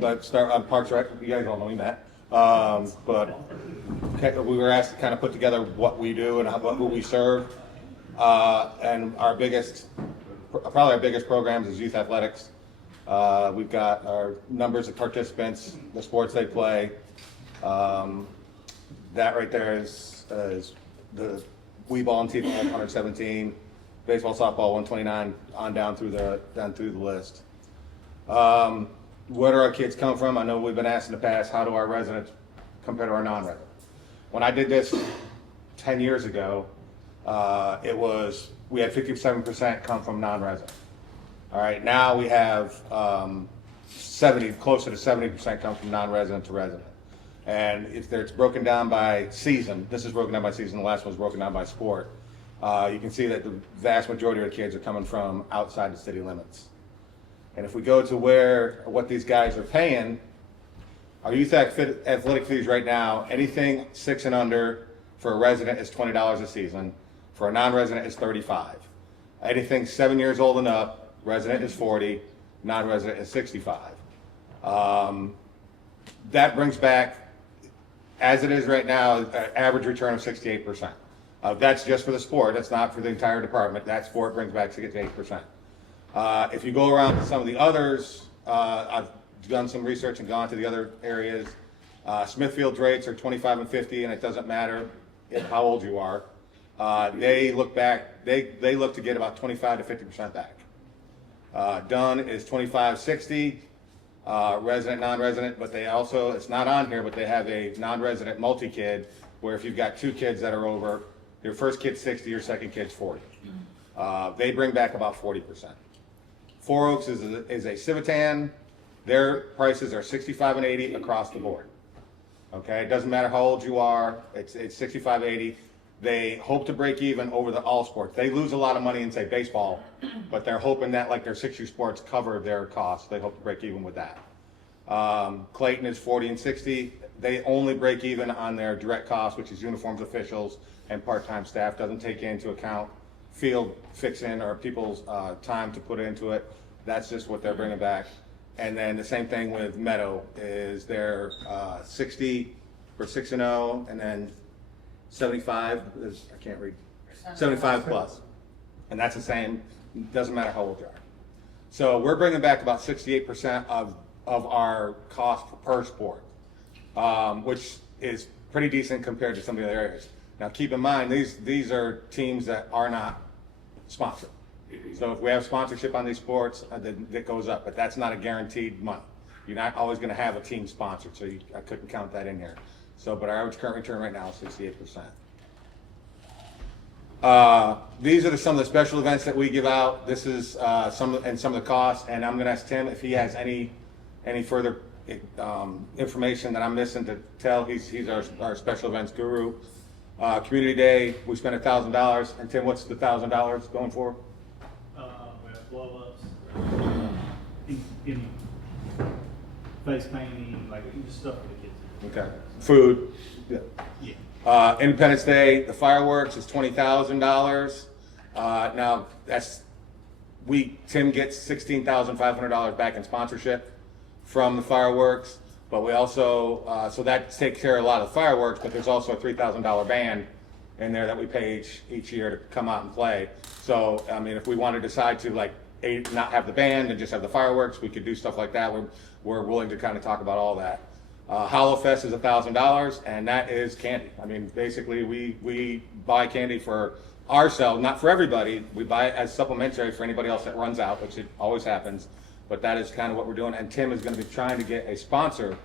let's start on Parks Rec. You guys all know me, Matt. But we were asked to kind of put together what we do and who we serve. And probably our biggest programs is youth athletics. We've got our numbers of participants, the sports they play. That right there is the Wii ball and T-ball 117, baseball, softball 129, on down through the list. Where do our kids come from? I know we've been asked in the past, how do our residents compare to our non-residents? When I did this 10 years ago, we had 57% come from non-residents. All right, now we have closer to 70% come from non-resident to resident. And if it's broken down by season, this is broken down by season, the last one was broken down by sport, you can see that the vast majority of the kids are coming from outside the city limits. And if we go to what these guys are paying, our youth athletic fees right now, anything 6 and under for a resident is $20 a season. For a non-resident is $35. Anything 7 years old and up, resident is $40, non-resident is $65. That brings back, as it is right now, an average return of 68%. That's just for the sport. That's not for the entire department. That sport brings back 68%. If you go around to some of the others, I've done some research and gone to the other areas. Smithfield's rates are 25 and 50, and it doesn't matter how old you are. They look to get about 25 to 50% back. Dunn is 25-60, resident, non-resident, but they also, it's not on here, but they have a non-resident multi-kid where if you've got 2 kids that are over, your first kid's 60, your second kid's 40. They bring back about 40%. Four Oaks is a Civitan. Their prices are 65 and 80 across the board. Okay, it doesn't matter how old you are, it's 65, 80. They hope to break even over all sports. They lose a lot of money in, say, baseball, but they're hoping that, like, their 6U sports cover their costs. They hope to break even with that. Clayton is 40 and 60. They only break even on their direct costs, which is uniforms, officials, and part-time staff. Doesn't take into account field fixing or people's time to put into it. That's just what they're bringing back. And then the same thing with Meadow is they're 60 for 6-0, and then 75 is, I can't read, 75 plus. And that's the same, doesn't matter how old you are. So we're bringing back about 68% of our cost per sport, which is pretty decent compared to some of the other areas. Now keep in mind, these are teams that are not sponsored. So if we have sponsorship on these sports, that goes up, but that's not a guaranteed money. You're not always going to have a team sponsored, so I couldn't count that in here. So, but our average current return right now is 68%. These are some of the special events that we give out. This is some of the costs, and I'm going to ask Tim if he has any further information that I'm missing to tell. He's our special events guru. Community Day, we spent $1,000. And Tim, what's the $1,000 going for? We have blow-ups, any face painting, like just stuff for the kids. Okay. Food. Yeah. Independence Day, the fireworks is $20,000. Now Tim gets $16,500 back in sponsorship from the fireworks, but we also, so that takes care of a lot of the fireworks, but there's also a $3,000 band in there that we pay each year to come out and play. So, I mean, if we want to decide to like not have the band and just have the fireworks, we could do stuff like that. We're willing to kind of talk about all that. Hollow Fest is $1,000, and that is candy. I mean, basically, we buy candy for ourselves, not for everybody. We buy it as supplementary for anybody else that runs out, which it always happens. But that is kind of what we're doing. And Tim is going to be trying to get a sponsor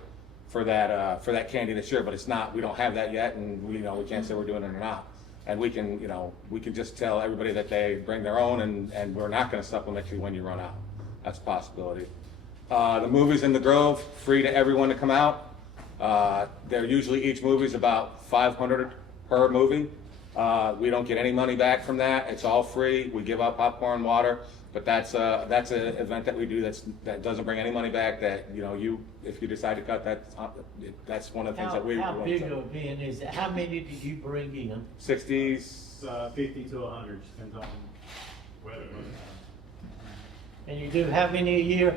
for that candy this year, but it's not. We don't have that yet, and we can't say we're doing it or not. And we can just tell everybody that they bring their own, and we're not going to supplement you when you run out. That's a possibility. The movies in the Grove, free to everyone to come out. They're usually, each movie is about $500 per movie. We don't get any money back from that. It's all free. We give out popcorn, water, but that's an event that we do that doesn't bring any money back. That if you decide to cut, that's one of the things that we. How big of an event is it? How many did you bring in? 60s, 50 to 100, depends on weather. And you do how many a year?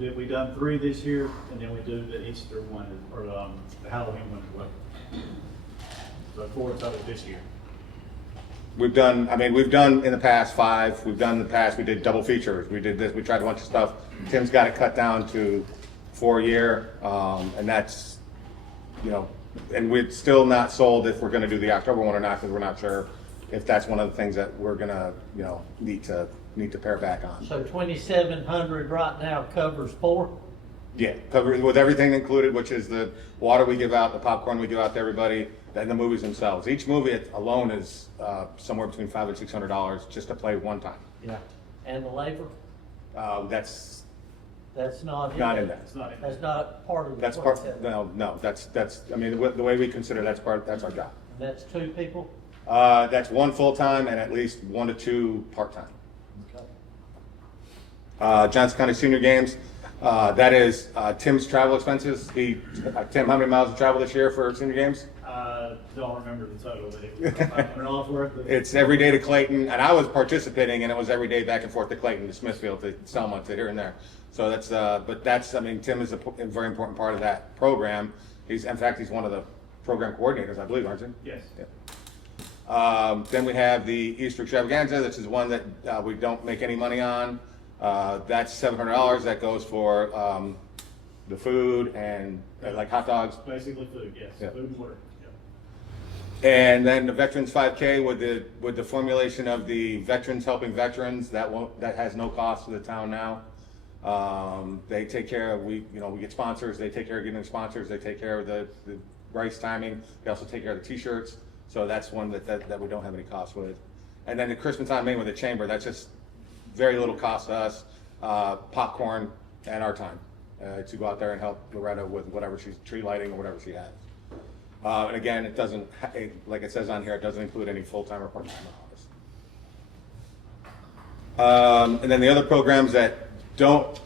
We done 3 this year, and then we do the Easter one, or the Halloween one as well. So 4 total this year. We've done in the past 5. We've done in the past, we did double features. We did this, we tried a bunch of stuff. Tim's got it cut down to 4 a year, and that's, and we're still not sold if we're gonna do the October one or not, because we're not sure if that's one of the things that we're gonna, need to pare back on. So 2,700 right now covers 4? Yeah, covered with everything included, which is the water we give out, the popcorn we give out to everybody, and the movies themselves. Each movie alone is somewhere between $500 and $600 just to play one time. Yeah. And the labor? That's not in that. That's not part of the. That's part. No. That's. I mean, the way we consider that's our job. And that's 2 people. That's 1 full time and at least 1 to 2 part time. Okay. Johnson County Senior Games. That is Tim's travel expenses. Tim, how many miles of travel this year for Senior Games? Don't remember the total, but it's $500 worth. It's every day to Clayton, and I was participating, and it was every day back and forth to Clayton, to Smithfield, to Selma, to here and there. So that's, I mean, Tim is a very important part of that program. In fact, he's one of the program coordinators, I believe, aren't you? Yes. Yeah. Then we have the Easter Extravaganza. This is one that we don't make any money on. That's $700. That goes for the food and like hot dogs. Basically food, yes. Yeah. Food and water. And then the Veterans 5K with the formulation of the Veterans Helping Veterans, that has no cost to the town now. They take care of, we get sponsors, they take care of getting sponsors, they take care of the race timing, they also take care of the t-shirts. So that's one that we don't have any cost with. And then the Christmas time main with the chamber, that's just very little cost to us, popcorn and our time to go out there and help Loretta with whatever she's tree lighting or whatever she has. And again, it doesn't, like it says on here, it doesn't include any full-time or part-time hours. And then the other programs that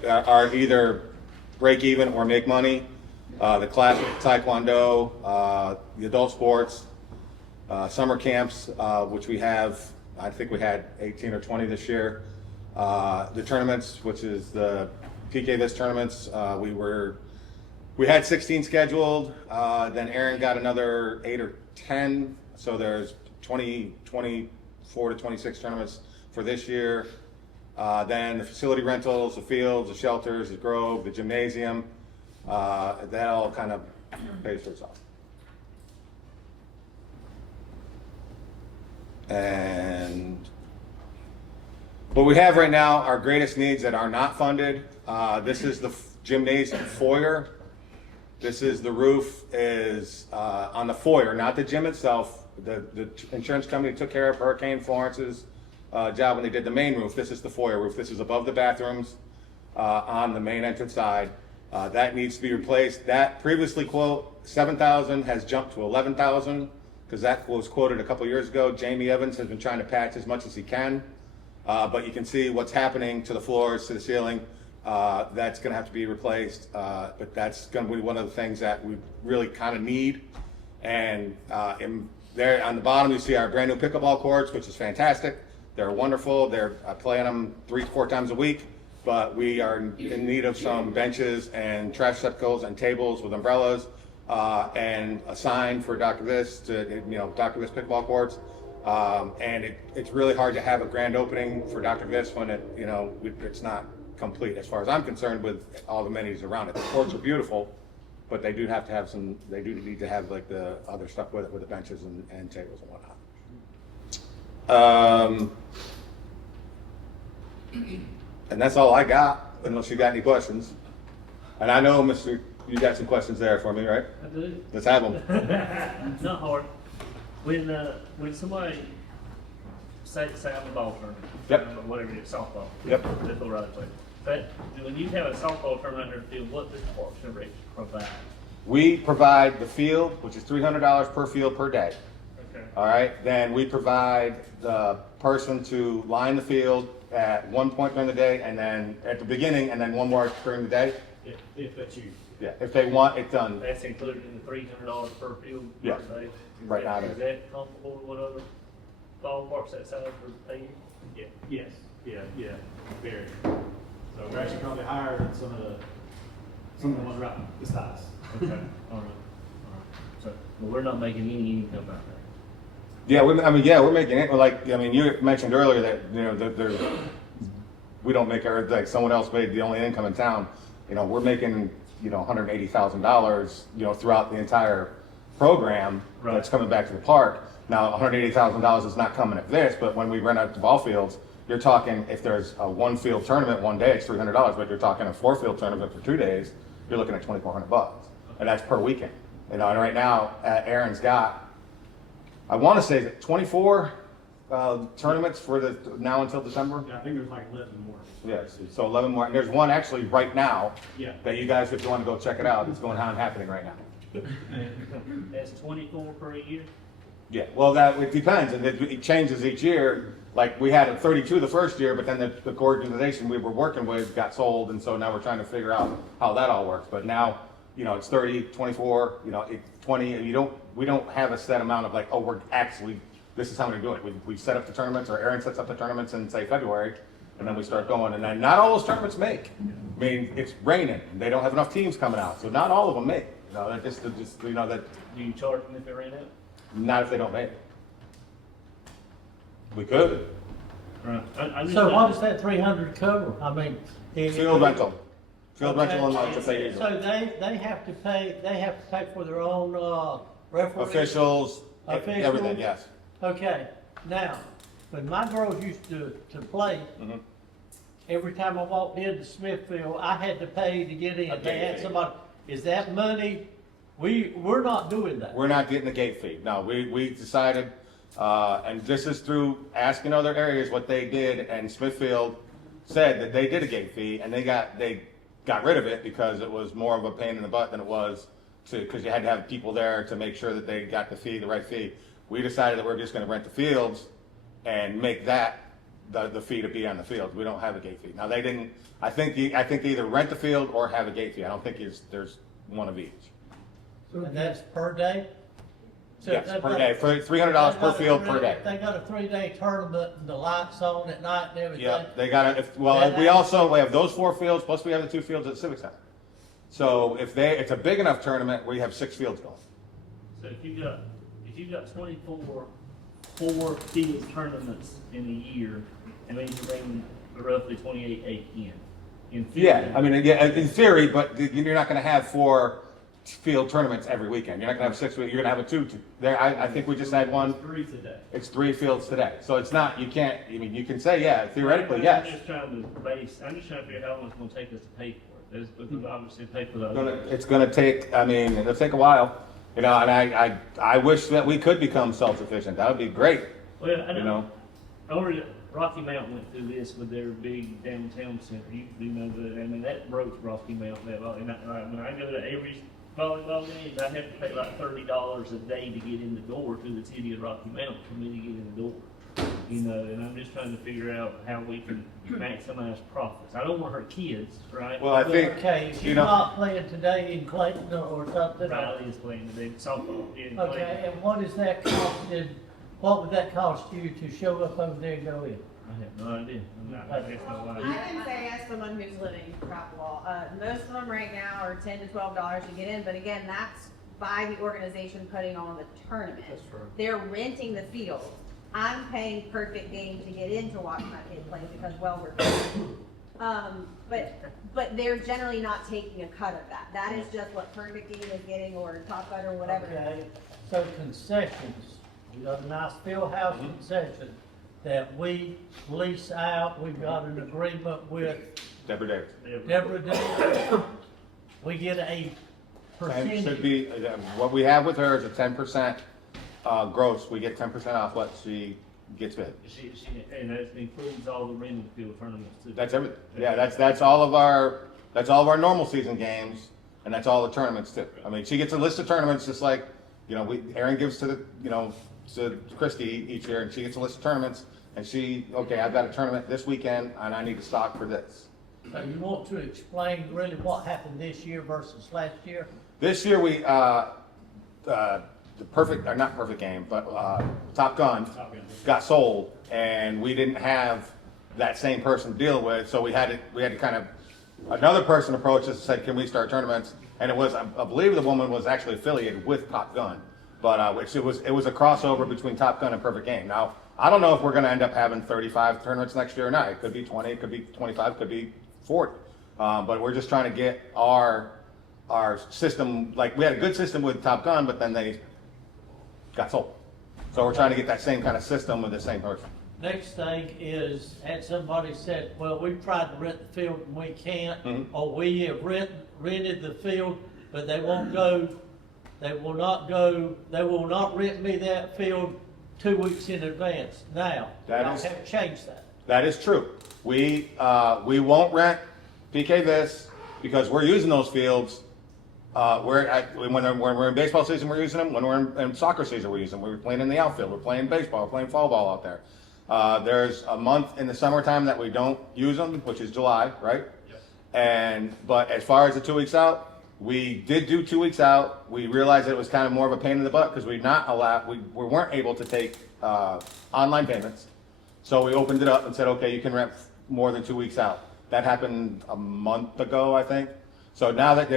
are either break even or make money, the classic taekwondo, the adult sports, summer camps, which we have, I think we had 18 or 20 this year. The tournaments, which is the PKVIS tournaments, we had 16 scheduled, then Aaron got another 8 or 10, so there's 24 to 26 tournaments for this year. Then the facility rentals, the fields, the shelters, the Grove, the gymnasium, that all kind of pays for itself. And what we have right now, our greatest needs that are not funded, this is the gymnasium foyer. This is the roof is on the foyer, not the gym itself. The insurance company took care of Hurricane Florence's job when they did the main roof. This is the foyer roof. This is above the bathrooms on the main entrance side. That needs to be replaced. That previously quote $7,000 has jumped to $11,000 because that was quoted a couple years ago. Jamie Evans has been trying to patch as much as he can, but you can see what's happening to the floors, to the ceiling. That's going to have to be replaced, but that's going to be one of the things that we really kind of need. And there on the bottom, you see our brand new pickleball courts, which is fantastic. They're wonderful. They're playing them 3 to 4 times a week. but we are in need of some benches and trash receptacles and tables with umbrellas, and a sign for Dr. Viss to, Dr. Viss pickleball courts. And it's really hard to have a grand opening for Dr. Viss when it's not complete, as far as I'm concerned, with all the amenities around it. The courts are beautiful, but they do need to have like the other stuff with it, with the benches and tables and whatnot. And that's all I got, unless you got any questions. And I know, you got some questions there for me, right? I do. Let's have them. Not hard. When somebody say I'm a ball tournament, Yep. or whatever it is, softball. Yep. That's what I play. But when you have a softball tournament under the field, what does Parks and Rec provide? We provide the field, which is $300 per field per day. Okay. All right. Then we provide the person to line the field at one point during the day, and then at the beginning, and then one more during the day. If that's you. Yeah. If they want it done. That's included in the $300 per field Yeah. per day. Right now it Is is. that comfortable with what other ballparks that size for paying? Yeah, yes, yeah, very. So we're actually probably higher than some of the ones right besides. Okay, all right. So, well, we're not making any income out there. Yeah, we're making it. Like, you mentioned earlier that we don't make our, like someone else made the only income in town. We're making $180,000 throughout the entire program. Right. That's coming back to the park. Now, $180,000 is not coming at this, but when we rent out the ball fields, you're talking, if there's a one field tournament one day, it's $300, but you're talking a 4-field tournament for 2 days, you're looking at $2,400, and that's per weekend. And right now, Aaron's got, I want to say, 24 tournaments for now until December. Yeah, I think there's like 11 more. Yes, so 11 more. And there's one actually right now. Yeah. That you guys, if you want to go check it out, it's going on happening right now. That's 24 per year? Yeah, well, it depends, and it changes each year. Like, we had 32 the first year, but then the organization we were working with got sold, and so now we're trying to figure out how that all works. But now, it's 30, 24, 20, and we don't have a set amount of like, oh, this is how we're doing it. We set up the tournaments, or Aaron sets up the tournaments in, say, February, and then we start going, and then not all those tournaments make. It's raining, and they don't have enough teams coming out, so not all of them make. That Do you charge them if they rain out? Not if they don't make it. We could. Right. So what does that 300 cover? Field rental. Field Okay. rental and lunch if they use it. So they have to pay for their own, referees? Officials, everything, yes. Okay, now, when my girls used to play, Mhm. every time I walked into Smithfield, I had to pay to get in. They had somebody, is that money, we're not doing that. We're not getting the gate fee. No, we decided, and this is through asking other areas what they did, and Smithfield said that they did a gate fee, and they got rid of it because it was more of a pain in the butt than it was because you had to have people there to make sure that they got the right fee. We decided that we're just gonna rent the fields and make that the fee to be on the field. We don't have a gate fee. Now, they didn't, I think they either rent the field or have a gate fee. I don't think there's one of each. And that's per day? So Yes, they've per got- day, for $300 per they've got a field per three- day. They got a 3-day tournament and the lights on at night and everything? Yeah, they got it. We have those 4 fields, plus we have the 2 fields at the Civic Center. So it's a big enough tournament, we have 6 fields going. So if you got 24 4-field tournaments in a year, it means you're bringing roughly 28 in theory. Yeah, in theory, but you're not gonna have 4 field tournaments every weekend. You're not gonna have 6, you're gonna have a 2 there. I think we just had one. 3 today. It's 3 fields today. So it's not, you can say, yeah, theoretically, yes. I'm just trying to figure out how long it's gonna take us to pay for it. Because obviously pay for the. It's gonna take, it'll take a while, and I wish that we could become self-sufficient. That would be great. Well, I know. Rocky Mountain went through this with their big downtown center. You know that broke Rocky Mountain. When I go to every volleyball game, I have to pay like $30 a day to get in the door to the city of Rocky Mountain for me to get in the door. And I'm just trying to figure out how we can maximize profits. I don't want to hurt kids, right? Well, I think, Okay, if you're not playing today in Clayton or something? Riley is playing today, softball. Okay, and what is that costing, what would that cost you to show up over there and go in? I have no idea. I'm not, I guess no idea. I can say as someone who's living crop wall, most of them right now are $10 to $12 to get in, but again, that's by the organization putting on the tournament. That's true. They're renting the field. I'm paying Perfect Game to get in to watch my kid play because, well, we're paying. But they're generally not taking a cut of that. That is just what Perfect Game is getting or Top Gun or whatever. Okay, so concessions, we got a nice field house concession that we lease out, we've got an agreement with Deborah Davis. Deborah Davis. We get a And percentage. should be, what we have with her is a 10% gross. We get 10% off what she gets bid. And that includes all the rental field tournaments too. That's everything. Yeah, that's all of our normal season games, and that's all the tournaments too. I mean, she gets a list of tournaments just like, Aaron gives to to Christy each year, and she gets a list of tournaments, and okay, I've got a tournament this weekend, and I need to stock for this. So you want to explain really what happened this year versus last year? This year we, the not perfect game, but Top Gun got sold, and we didn't have that same person to deal with, so we had to kind of, another person approached us and said, can we start tournaments? And it was, I believe the woman was actually affiliated with Top Gun, but it was a crossover between Top Gun and Perfect Game. Now, I don't know if we're going to end up having 35 tournaments next year or not. It could be 20, it could be 25, it could be 40. But we're just trying to get our system, like we had a good system with Top Gun, but then they got sold. So we're trying to get that same kind of system with the same person. Next thing is, had somebody said, well, we've tried to rent the field and we can't, or we have rented the field, but they won't go, they will not rent me that field 2 weeks in advance. Now, I have changed that. That is true. We won't rent PK this because we're using those fields. When we're in baseball season, we're using them. When we're in soccer season, we're using them. We're playing in the outfield. We're playing baseball. We're playing fall ball out there. There's a month in the summertime that we don't use them, which is July, right? Yes. But as far as the 2 weeks out, we did do 2 weeks out. We realized that it was kind of more of a pain in the butt because we weren't able to take online payments. So we opened it up and said, okay, you can rent more than 2 weeks out. That happened a month ago, I think. So now that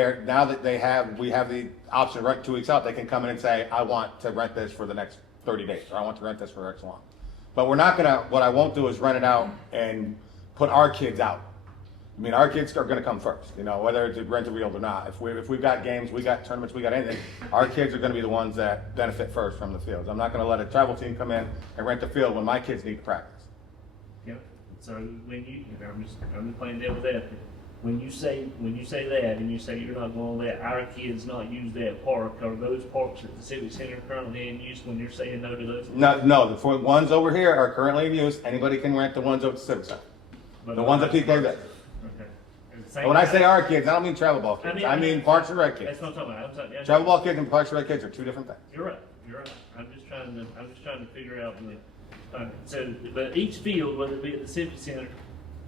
we have the option to rent 2 weeks out, they can come in and say, I want to rent this for the next 30 days, or I want to rent this for X long. But what I won't do is rent it out and put our kids out. I mean, our kids are gonna come first, whether it's rent a field or not. If we've got games, we got tournaments, we got anything, our kids are gonna be the ones that benefit first from the fields. I'm not gonna let a travel team come in and rent the field when my kids need to practice. Yeah. So when I'm just playing devil's advocate. When you say that and you say you're not going to let our kids not use that park, are those parks at the Civic Center currently in use when you're saying no to those? No, the ones over here are currently in use. Anybody can rent the ones over at the Civic Center. The ones that PK that. Okay. When I say our kids, I don't mean travel ball kids. I mean Parks and Rec kids. That's what I'm talking about. Travel ball kids and Parks and Rec kids are two different things. You're right. I'm just trying to figure out but each field, whether it be at the Civic Center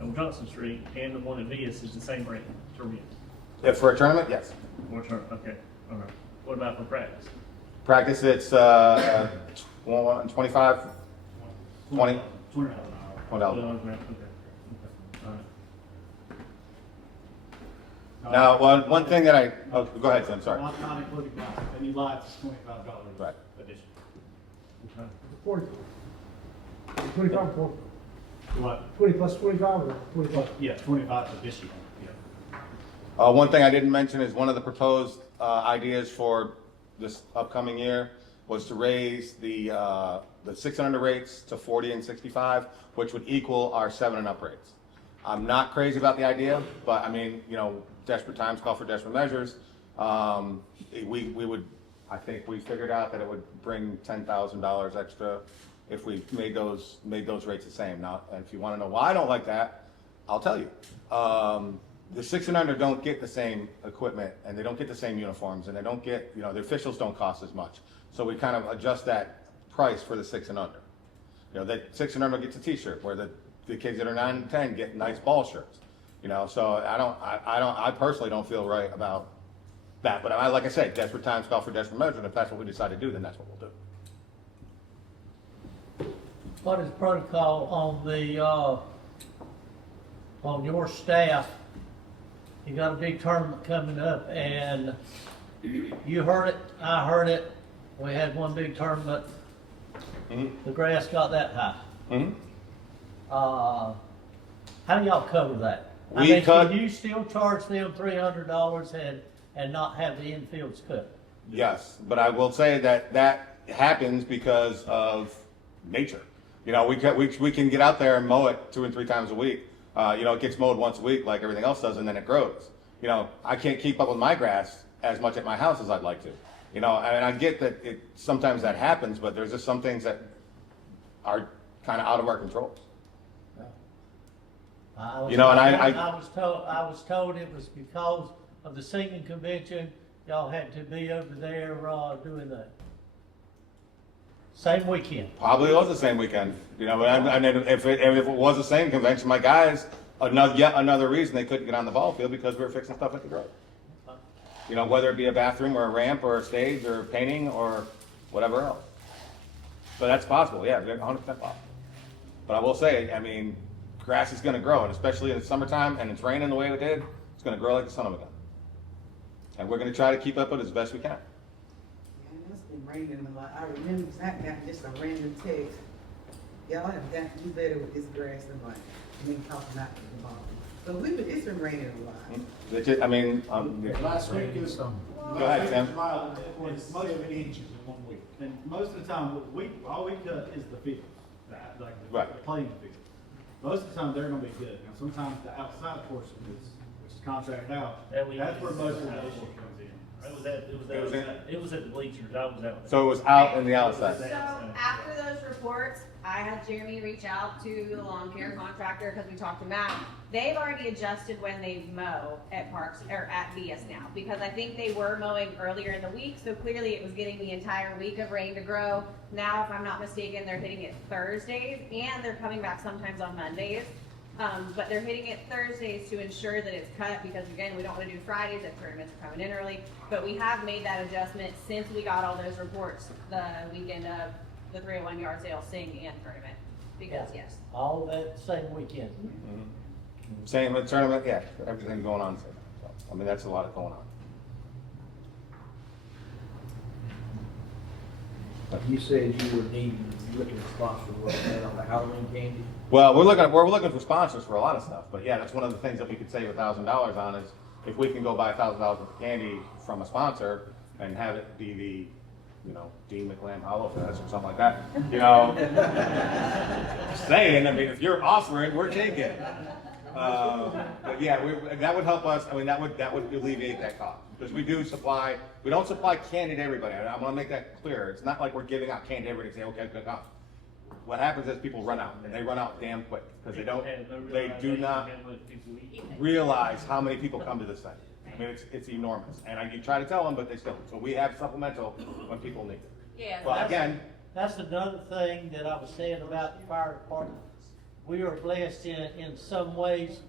on Johnson Street and the one at Vias, is the same rate to rent. If for a tournament, yes. Okay. All right. What about for practice? Practice, it's 25, 20. $20. Okay. Now, one thing that go ahead, Tim, sorry. Not including live. Any live is $25 Right. addition. Okay. 40. 25 or 40? What? 20 plus 25 or 25? Yeah, 25 additional, yeah. One thing I didn't mention is one of the proposed ideas for this upcoming year was to raise the 600 rates to 40 and 65, which would equal our 7 and up rates. I'm not crazy about the idea, but I mean, desperate times call for desperate measures. I think we figured out that it would bring $10,000 extra if we made those rates the same. Now, if you want to know why I don't like that, I'll tell you. The 6 and under don't get the same equipment, and they don't get the same uniforms, and they don't get, the officials don't cost as much. So we kind of adjust that price for the 6 and under. That 6 and under gets a T-shirt, where the kids that are 9 and 10 get nice ball shirts. So I personally don't feel right about that. But like I said, desperate times call for desperate measures, and if that's what we decide to do, then that's what we'll do. what is protocol on your staff? You got a big tournament coming up, and you heard it, I heard it. We had one big tournament. The grass got that high. How do y'all cover that? Can you still charge them $300 and not have the infields cut? Yes, but I will say that that happens because of nature. You know, we can get out there and mow it 2 and 3 times a week. You know, it gets mowed once a week like everything else does, and then it grows. You know, I can't keep up with my grass as much at my house as I'd like to. You know, and I get that sometimes that happens, but there's just some things that are kind of out of our control. You know, and I was told it was because of the singing convention, y'all had to be over there doing that. Same weekend. Probably was the same weekend. You know, and if it was the same convention, my guys, yet another reason they couldn't get on the ball field because we were fixing stuff at the grove. You know, whether it be a bathroom or a ramp or a stage or painting or whatever else. So that's possible, yeah, 100% possible. But I will say, I mean, grass is going to grow, and especially in the summertime, and it's raining the way it did, it's going to grow like the son of a gun. And we're going to try to keep up with it as best we can. Man, it's been raining a lot. I remember I got just a random text. Y'all have got to do better with this grass than like me talking out to the ball. So it's been raining a lot. I mean, Last week is, go ahead, Sam. was 7 inches in 1 week. And most of the time, all we cut is the field, like the playing field. Most of the time, they're gonna be good. Now, sometimes the outside portion which is contracted out, that's where most of the issue comes in. It was at the bleachers. I was out. So it was out in the outside. So after those reports, I had Jeremy reach out to the lawn care contractor because we talked to Matt. They've already adjusted when they mow at parks or at BS now, because I think they were mowing earlier in the week, so clearly it was getting the entire week of rain to grow. Now, if I'm not mistaken, they're hitting it Thursdays, and they're coming back sometimes on Mondays. But they're hitting it Thursdays to ensure that it's cut, because again, we don't want to do Fridays if tournaments are coming in early. But we have made that adjustment since we got all those reports the weekend of the 301 yard sale, sing, and tournament. Because yes, all that same weekend. Same with tournament, yeah, everything going on. So, I mean, that's a lot going on. You said you were looking for sponsors on the Halloween candy? Well, we're looking for sponsors for a lot of stuff, but yeah, that's one of the things that we could save $1,000 on is if we can go buy $1,000 worth of candy from a sponsor and have it be the, you know, Dean McLam Hollow Fest or something like that. You know, just saying. I mean, if you're offering, we're taking it. But yeah, that would help us. I mean, that would alleviate that cost because we don't supply candy to everybody. I want to make that clear. It's not like we're giving out candy to everybody and say, okay, good enough. What happens is people run out, and they run out damn quick because they do not realize how many people come to this thing. I mean, it's enormous, and you try to tell them, but they still. So we have supplemental when people need it. Yeah. Well, again, that's another thing that I was saying about the fire department. We are blessed in some ways.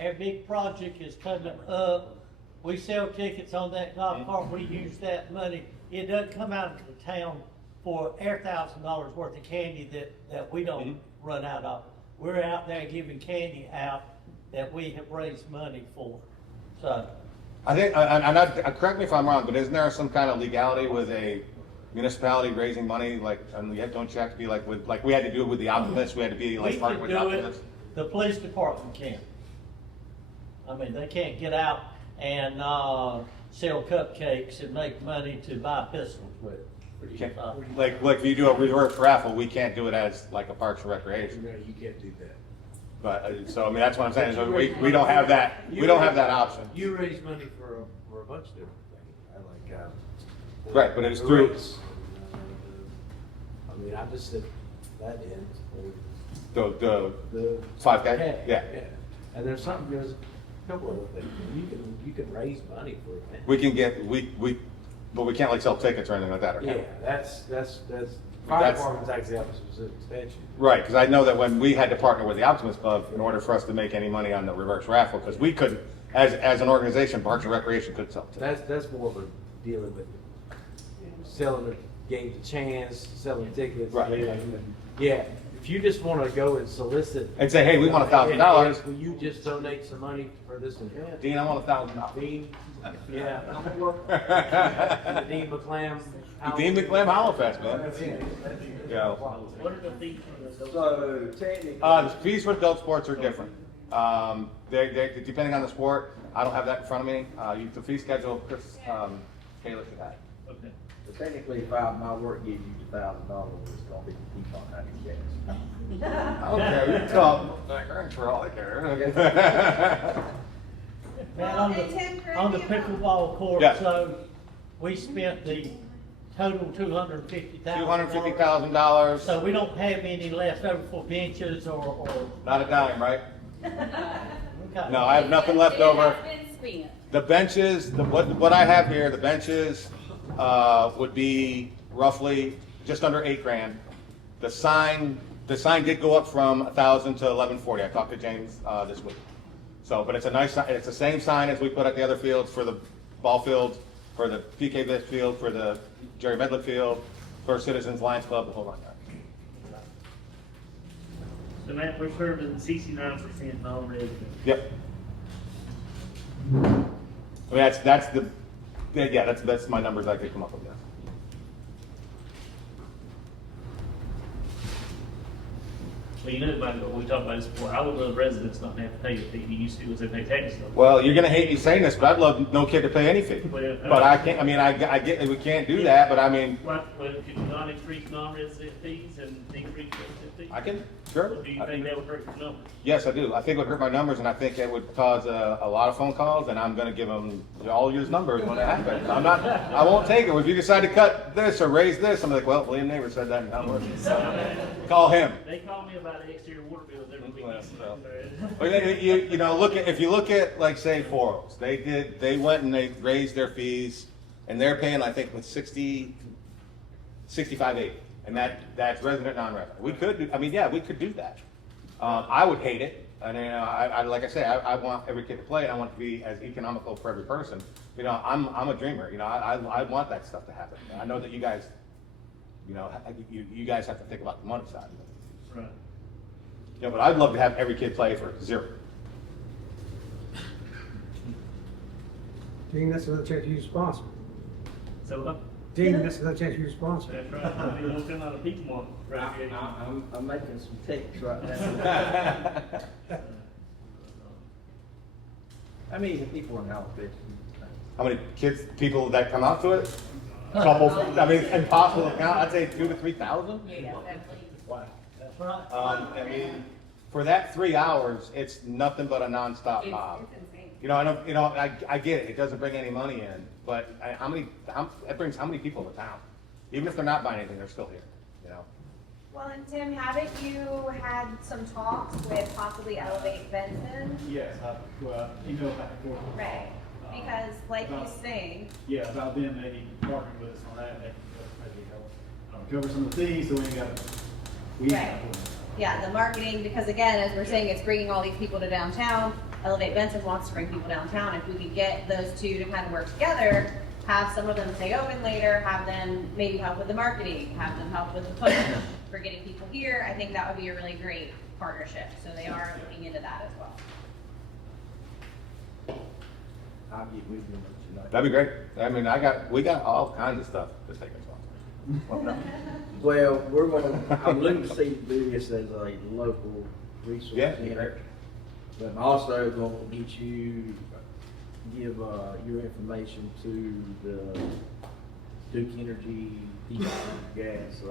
Our big project is coming up. We sell tickets on that golf cart. We use that money. It doesn't come out of the town for our $1,000 worth of candy that we don't run out of. We're out there giving candy out that we have raised money for. So I think, correct me if I'm wrong, but isn't there some kind of legality with a municipality raising money, like, and don't you have to be like we had to do it with the Optimists, we had to be like partner with the Optimists? The police department can. I mean, they can't get out and sell cupcakes and make money to buy pistols with. Like if you do a reverse raffle, we can't do it as like a Parks and Recreation. No, you can't do that. But so I mean that's what I'm saying. So we don't have that. We don't have that option. You raise money for a bunch of different things. Right, but it's through. I mean, I just said that end. The 5K. Yeah. And there's a couple of things. You can raise money for it. We can get but we can't like sell tickets or anything like that. Or yeah, that's fire departments actually have a specific statute. Right, because I know that when we had to partner with the Optimist Club in order for us to make any money on the reverse raffle, because we couldn't, as an organization, Parks and Recreation couldn't sell tickets. That's more of a dealing with selling the game to chance, selling tickets. Right. Yeah. if you just wanna go and solicit. And say, hey, we want $1,000. Will you just donate some money for this event? Dean, I want $1,000. Dean, yeah. Dean McClam. Dean McClam Howlfest, man. Yeah. What are the fees for the So technically. The fees for adult sports are different. They depending on the sport. I don't have that in front of me. The fee schedule, Chris, Kayla should have. Okay. So technically, if my work gives you $1,000, it's gonna be keep on that gas. Okay, you talk for all I care. Man, on the pickleball court, Yeah. so we spent the total $250,000. $250,000. So we don't have any left over for benches or. Not a dime, right? Okay. No, I have nothing left over. It has been spent. The benches, what I have here, the benches would be roughly just under $8,000. The sign did go up from 1,000 to 1,140. I talked to James this week. So, but it's a nice sign. It's the same sign as we put at the other fields for the ball field, for the PK Viz field, for the Jerry Medley field, for Citizens Lions Club, the whole line. So Matt, we're serving 69% non-resident. Yep. I mean, that's my numbers I could come up with. Yeah. Well, you know, when we talk about this before, I would love residents not to have to pay a fee. You used to, as they pay taxes. Well, you're gonna hate me saying this, but I'd love no kid to pay any fee. Well, But I can't. I mean, I get that we can't do that, but I mean, Well, could you not increase non-resident fees and increase resident fees? I can. Sure. Or do you think that would hurt your numbers? Yes, I do. I think it would hurt my numbers, and I think it would cause a lot of phone calls, and I'm gonna give them all your numbers when it happens. I won't take it. If you decide to cut this or raise this, I'm like, well, William Neighbor said that, and I'm working. Call him. They call me about the exterior water bills every week. Well, you know, if you look at, like, say, Four Oaks, they went and they raised their fees, and they're paying, I think, with 65.8, and that's resident, non-resident. We could do, I mean, yeah, we could do that. I would hate it, and I like I say, I want every kid to play, and I want it to be as economical for every person. You know, I'm a dreamer. You know, I want that stuff to happen. I know that you guys, you know, you guys have to think about the money side of it. Right. Yeah, but I'd love to have every kid play for zero. Dean, that's another chance you sponsor. So, Dean, that's another chance you sponsor. that's right. I mean, we'll come out of people on recreation. I'm making some takes right now. How many people in Halifax? How many people that come out to it? Couple, I mean, impossible to count. I'd say 2,000 to 3,000. Wow. That's right. I mean, for that 3 hours, it's nothing but a nonstop mob. You know, I get it. It doesn't bring any money in, but it brings how many people to town? Even if they're not buying anything, they're still here. You know. Well, and Tim, haven't you had some talks with possibly Elevate Benson? Yes, email back and forth. Right, because like he's saying, Yeah, about them maybe partnering with us on that, maybe help cover some of the fees, so we ain't got to. right, yeah, the marketing, because again, as we're saying, it's bringing all these people to downtown. Elevate Benson wants to bring people downtown. If we could get those two to kind of work together, have some of them stay open later, have them maybe help with the marketing, have them help with the push for getting people here, I think that would be a really great partnership. So they are looking into that as well. I'll get with you. That'd be great. I mean, we got all kinds of stuff to take us on. Well, I'm looking to see this as a local resource center. But I'm also going to give your information to the Duke Energy people, gas,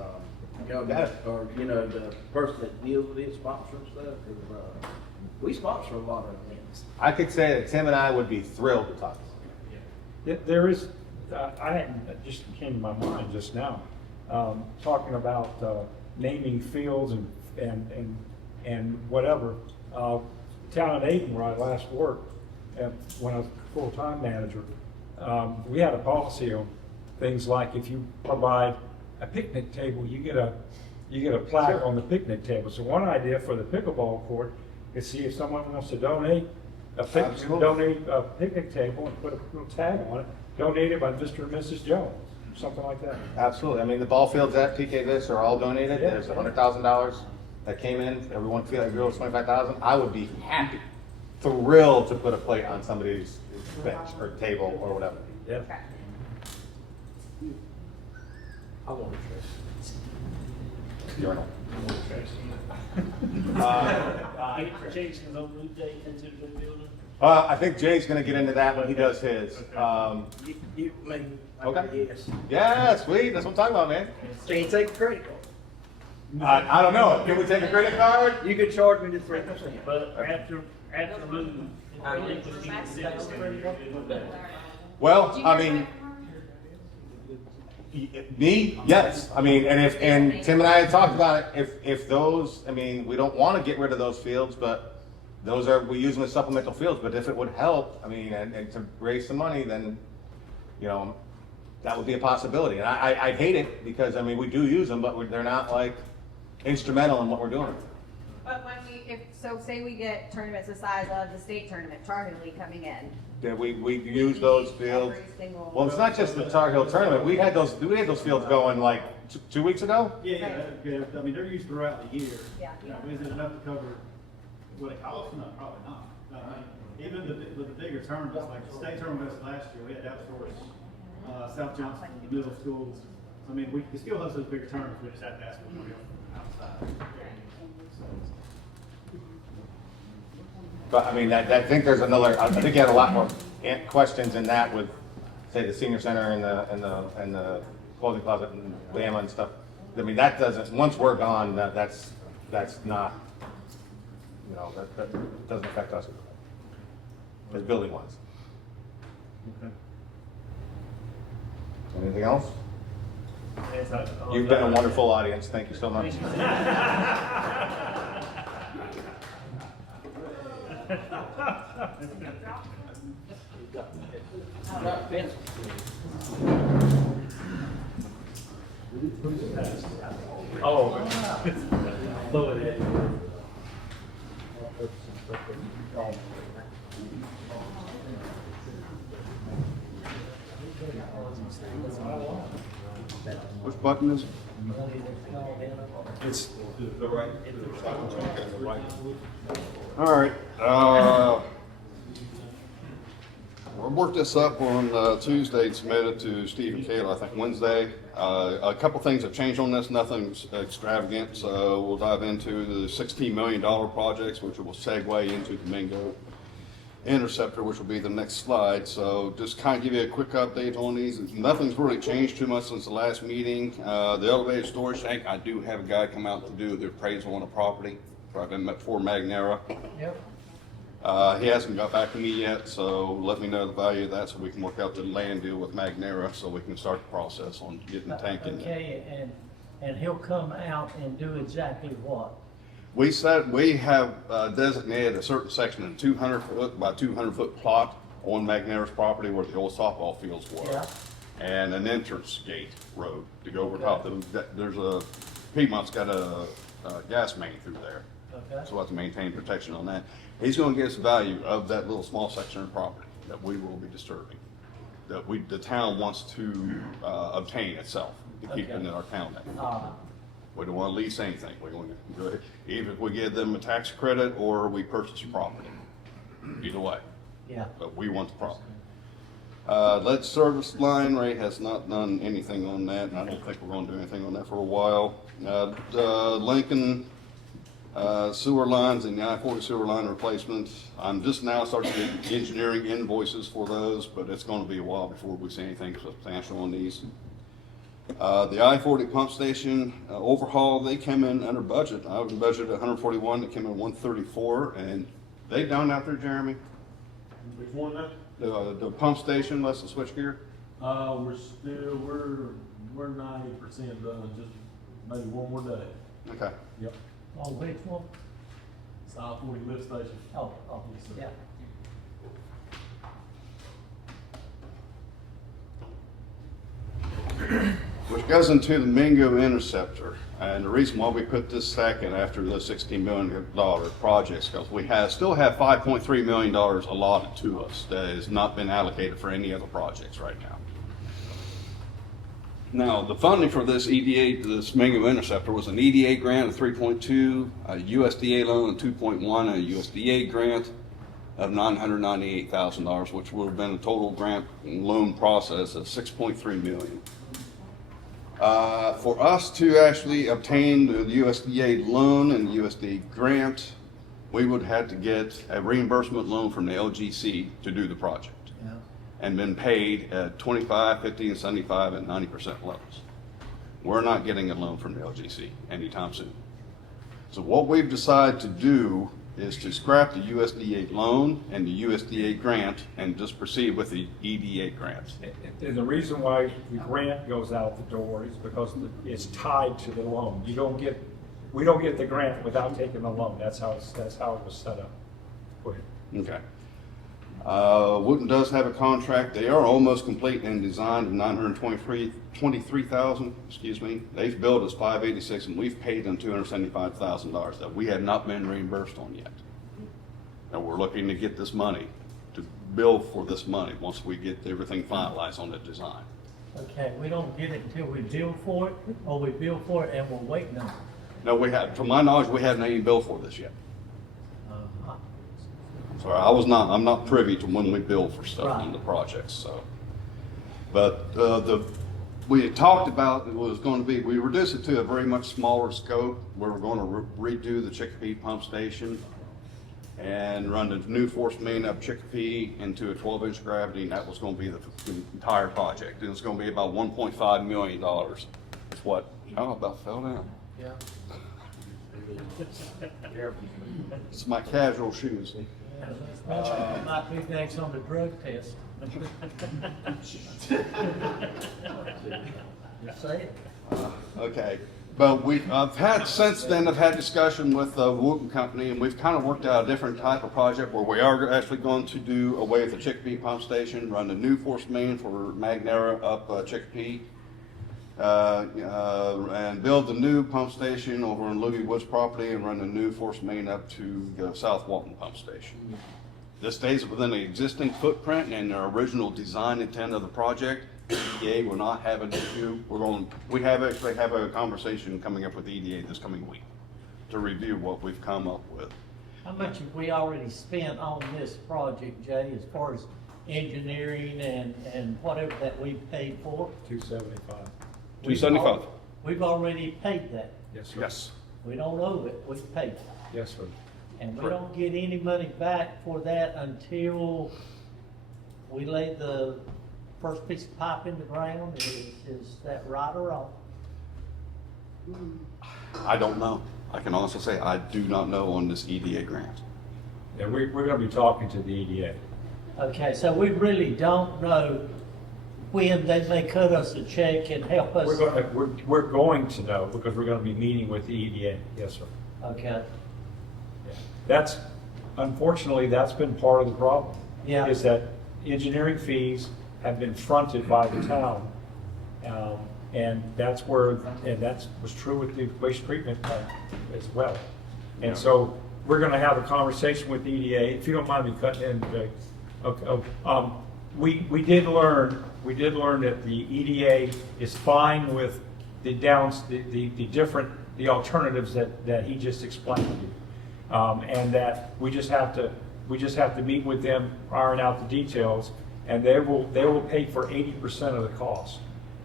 or the person that deals with it, sponsoring stuff. Because we sponsor a lot of events. I could say that Tim and I would be thrilled to talk. There is, I hadn't, just came to my mind just now, talking about naming fields and whatever. Town of Aden, where I last worked, when I was full-time manager, we had a policy on things like if you provide a picnic table, you get a plaque on the picnic table. So one idea for the pickleball court is see if someone wants to donate a picnic table and put a little tag on it, donated by Mr. and Mrs. Jones, something like that. Absolutely. I mean, the ball fields at PK Viz are all donated. Yeah. There's $100,000 that came in, everyone feel like it was 25,000, I would be happy, thrilled to put a plate on somebody's bench or table or whatever. Yeah. Okay. I want to Urinal. Any projections on move date into the new building? I think Jay's gonna get into that when he does his. You make, Okay. yes. Yeah, sweet, that's what I'm talking about, man. Can you take a credit card? I don't know, can we take a credit card? You could charge me the 3%. But after move, I think we keep the citizens. Well, I mean, me, yes. I mean, and Tim and I had talked about it, if those, I mean, we don't want to get rid of those fields, but we use them as supplemental fields, but if it would help, I mean, and to raise some money, then, you know, that would be a possibility. And I'd hate it because, I mean, we do use them, but they're not like instrumental in what we're doing. But when say we get tournaments the size of the state tournament, Tar Heel League coming in. Yeah, we use those fields. Every single- Well, it's not just the Tar Heel tournament. We had those fields going like 2 weeks ago. Yeah, I mean, they're used throughout the year. Yeah. You know, is it enough to cover what it costs? No, probably not. Even with the bigger tournaments, like the state tournaments last year, we had to outsource South Johnson, the middle schools. I mean, we still host those bigger tournaments, we just have to ask for money outside. But I mean, I think there's another. I think you had a lot more questions in that with, say, the senior center and the clothing closet and Bama and stuff. I mean, that doesn't. Once we're gone, that's not. You know, that doesn't affect us as building wise. Okay. Anything else? Yes, You've been a wonderful audience. Thank you so much. Oh. Lower it. Which button is it? It's the right. All right. We'll work this up on Tuesday and submit it to Steve and Kayla, I think Wednesday. A couple things have changed on this, nothing's extravagant, so we'll dive into the $16 million projects, which will segue into the Mingo Interceptor, which will be the next slide. So just kind of give you a quick update on these. Nothing's really changed too much since the last meeting. The elevated storage tank, I do have a guy come out to do the appraisal on the property. I've been for Magnera. Yep. He hasn't got back to me yet, so let me know the value of that so we can work out the land deal with Magnera so we can start the process on getting the tank in there. Okay, and he'll come out and do exactly what? We said we have designated a certain section of 200 foot by 200 foot plot on Magnera's property where the old softball fields were. Yeah. And an entrance gate road to go over top. There's a, Piedmont's got a gas main through there. Okay. So we'll have to maintain protection on that. He's gonna give us the value of that little small section of property that we will be disturbing, that the town wants to obtain itself, to keep it in our town name. We don't wanna lease anything. We're going to go ahead, even if we give them a tax credit or we purchase the property, either way. Yeah. But we want the property. Lead service line, Ray has not done anything on that, and I don't think we're gonna do anything on that for a while. The Lincoln sewer lines and the I-40 sewer line replacement, I'm just now starting to get engineering invoices for those, but it's gonna be a while before we see anything substantial on these. The I-40 pump station overhaul, they came in under budget. I was budgeted 141, they came in 134, and they done out there, Jeremy? Which one now? The pump station, less the switchgear? We're 90% done, just maybe one more day. Okay. Yep. On which one? It's I-40 lift station. Oh, yeah. Which goes into the Mingo Interceptor. And the reason why we put this second after the $16 million projects, because we still have $5.3 million allotted to us that has not been allocated for any other projects right now. Now, the funding for this EDA, this Mango Interceptor, was an EDA grant of 3.2, a USDA loan of 2.1, and a USDA grant of $998,000, which would have been a total grant and loan process of $6.3 million. For us to actually obtain the USDA loan and the USDA grant, we would have to get a reimbursement loan from the LGC to do the project. And been paid at 25, 50, and 75 and 90% levels. We're not getting a loan from the LGC anytime soon. So what we've decided to do is to scrap the USDA loan and the USDA grant and just proceed with the EDA grant. And the reason why the grant goes out the door is because it's tied to the loan. We don't get the grant without taking the loan. That's how it was set up. Go ahead. Okay. Wooten does have a contract. They are almost complete in design of $923,000, excuse me. They've billed us $586 and we've paid them $275,000 that we have not been reimbursed on yet. And we're looking to get this money, to bill for this money once we get everything finalized on the design. Okay, we don't get it until we bill for it, or we bill for it and we're waiting on it. No, to my knowledge, we haven't even billed for this yet. Sorry, I'm not privy to when we bill for stuff on the projects, so. But we had talked about it was going to be, we reduced it to a very much smaller scope where we're going to redo the Chicopee pump station and run the new force main up Chicopee into a 12-inch gravity, and that was going to be the entire project. It was going to be about $1.5 million. It's what, oh, about fell down. Yeah. It's my casual shoes. Might be next on the drug test. Say it. Okay, but I've had discussion with the Wooten Company, and we've kind of worked out a different type of project where we are actually going to do away with the Chicopee pump station, run the new force main for Magnera up Chicopee, and build the new pump station over on Louis Woods property and run the new force main up to the South Walton pump station. This stays within the existing footprint and the original design intent of the project. EDA will not have an issue. We actually have a conversation coming up with EDA this coming week to review what we've come up with. How much have we already spent on this project, Jay, as far as engineering and whatever that we've paid for? $275. $275. We've already paid that. Yes, sir. Yes. We don't owe it, we've paid it. Yes, sir. And we don't get any money back for that until we lay the first piece of pipe in the ground. Is that right or wrong? I don't know. I can honestly say I do not know on this EDA grant. Yeah, we're going to be talking to the EDA. Okay, so we really don't know when they may cut us a check and help us. We're going to know because we're going to be meeting with the EDA. Yes, sir. Okay. Unfortunately, that's been part of the problem. Yeah. Is that engineering fees have been fronted by the town. And that was true with the waste treatment plant as well. And so we're gonna have a conversation with the EDA, if you don't mind me cutting in, Jake. Okay. We did learn that the EDA is fine with the alternatives that he just explained to you. And that we just have to meet with them, iron out the details, and they will pay for 80% of the cost.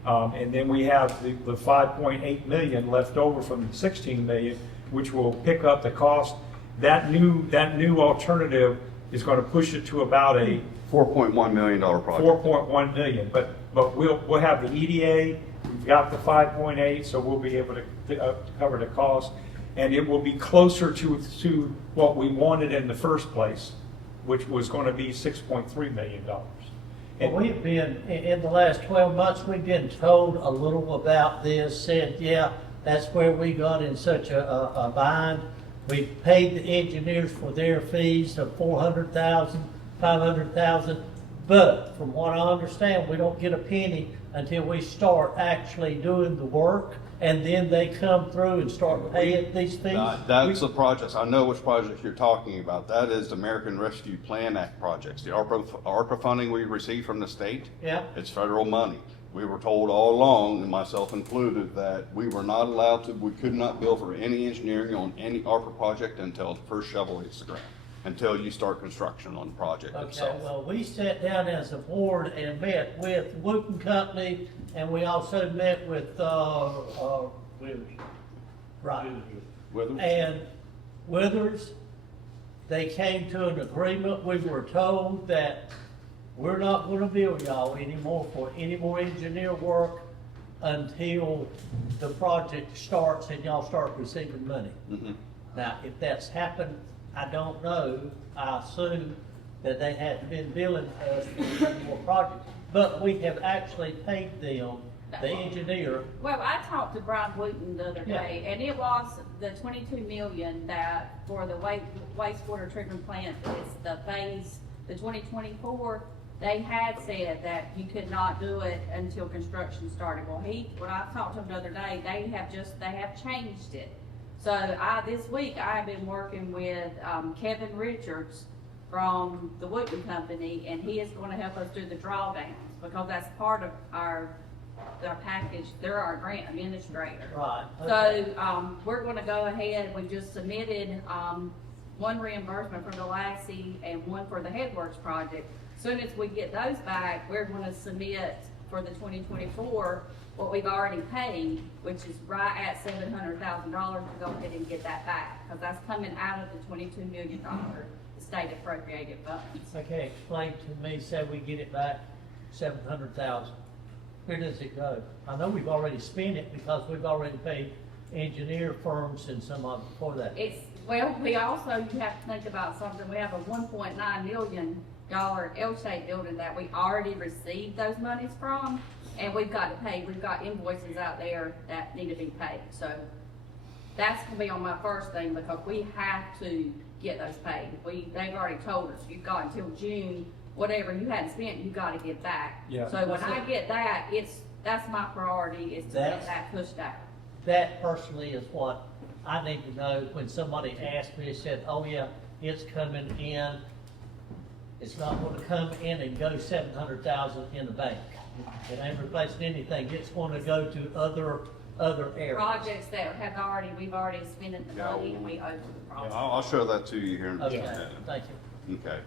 And then we have the 5.8 million left over from the 16 million, which will pick up the cost. That new alternative is going to push it to about a $4.1 million project. 4.1 million, but we'll have the EDA. We've got the 5.8, so we'll be able to cover the cost. And it will be closer to what we wanted in the first place, which was going to be $6.3 million. And we've been, in the last 12 months, we've been told a little about this, said, yeah, that's where we got in such a bind. We paid the engineers for their fees of $400,000, $500,000, but from what I understand, we don't get a penny until we start actually doing the work. And then they come through and start paying these fees? That's the projects. I know which project you're talking about. That is the American Rescue Plan Act projects. The ARPA funding we receive from the state. Yeah. It's federal money. We were told all along, and myself included, that we were not allowed to, we could not bill for any engineering on any ARPA project until the first shovel hits the ground, until you start construction on the project Okay, itself. well, we sat down as a board and met with Wooten Company, and we also met with, right. Withers? And Withers, they came to an agreement. We were told that we're not gonna bill y'all anymore for any more engineer work until the project starts and y'all start receiving money. Mhm. Now, if that's happened, I don't know. I assume that they hadn't been billing us for more projects. But we have actually paid them, the engineer. Well, I talked to Brian Wooten the other Yeah. day, and it was the 22 million that for the wastewater treatment plant is the phase, the 2024. They had said that you could not do it until construction started. Well, when I talked to him the other day, they have changed it. So this week I have been working with Kevin Richards from the Wooten Company, and he is going to help us do the drawdowns because that's part of our package. They're our grant administrator. Right. So we're going to go ahead. We just submitted one reimbursement for the Lassie and one for the Headworks project. Soon as we get those back, we're going to submit for the 2024 what we've already paid, which is right at $700,000 to go ahead and get that back, because that's coming out of the $22 million state appropriated funds. Okay, explain to me, say we get it back, 700,000. Where does it go? I know we've already spent it because we've already paid engineer firms and some of it for that. Well, we also, you have to think about something. We have a $1.9 million L-shaped building that we already received those monies from, and we've got to pay. We've got invoices out there that need to be paid. So that's gonna be on my first thing, because we have to get those paid. They've already told us, you've got until June, whatever you hadn't spent, you gotta get back. Yeah. So when I get that, that's my priority, is to get that pushed out. That personally is what I need to know. When somebody asked me, they said, oh yeah, it's coming in. It's not gonna come in and go 700,000 in the bank. It ain't replacing anything. It's gonna go to other areas. Projects that we've already spent the money, and we owe the project. I'll show that to you here in just a Okay, minute. thank you. Okay.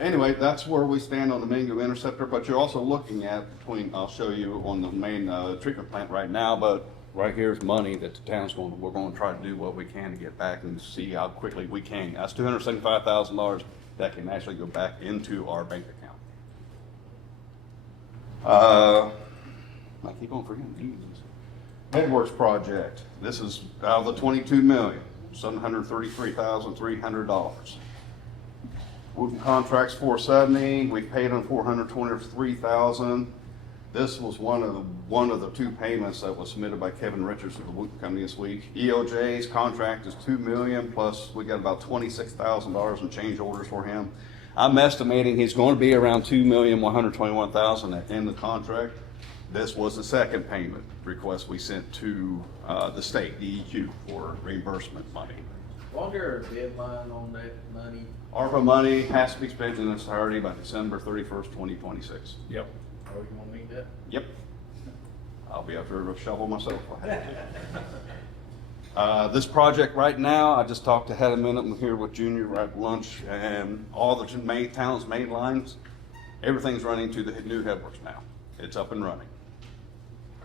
Anyway, that's where we stand on the Mingo Interceptor, but you're also looking at I'll show you on the main treatment plant right now, but right here's money that the town's we're going to try to do what we can to get back and see how quickly we can. That's $275,000 that can actually go back into our bank account. I keep on forgetting these. Headworks project. This is out of the $22,733,300. Wooten contracts 470. We paid on 423,000. This was one of the two payments that was submitted by Kevin Richards of the Wooten Company this week. EOJ's contract is $2 million, plus we got about $26,000 in change orders for him. I'm estimating he's going to be around $2,121,000 at the end of the contract. This was the second payment request we sent to the state, DEQ, for reimbursement money. Wasn't there a deadline on that money? ARPA money has to be spent in its entirety by December 31st, 2026. Yep. Oh, you want to meet that? Yep. I'll be up there to shovel myself. This project right now, I just had a minute. I'm here with Junior at lunch, and all the town's main lines, everything's running to the new headworks now. It's up and running.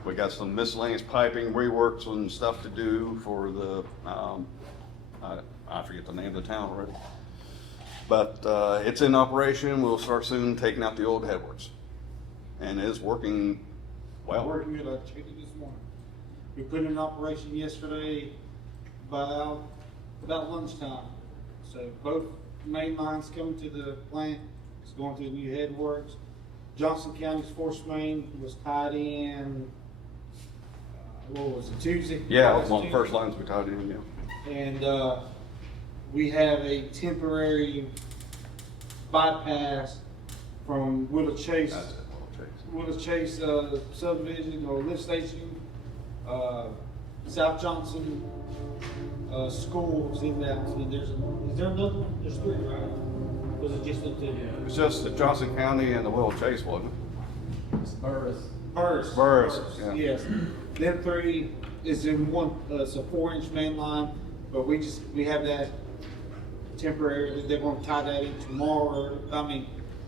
We got some miscellaneous piping, reworks and stuff to do for the, I forget the name of the town already. But it's in operation. We'll start soon taking out the old headworks. And it's working well. Working good. I checked it this morning. We put it in operation yesterday about lunchtime. So both main lines coming to the plant. It's going to the new headworks. Johnson County's force main was tied in, what was it, Tuesday? Yeah, one of the first lines we tied in, yeah. And we have a temporary bypass from Willow Chase. That's it, Willow Chase subdivision or lift station, South Johnson schools in that. Is there another one? There's three, right? Was it just the two? It's just the Johnson County and the Willow Chase, wasn't it? Burris. Burris, yeah. Yes. Them three is in one, it's a 4-inch main line, but we have that temporarily. They're gonna tie that in tomorrow,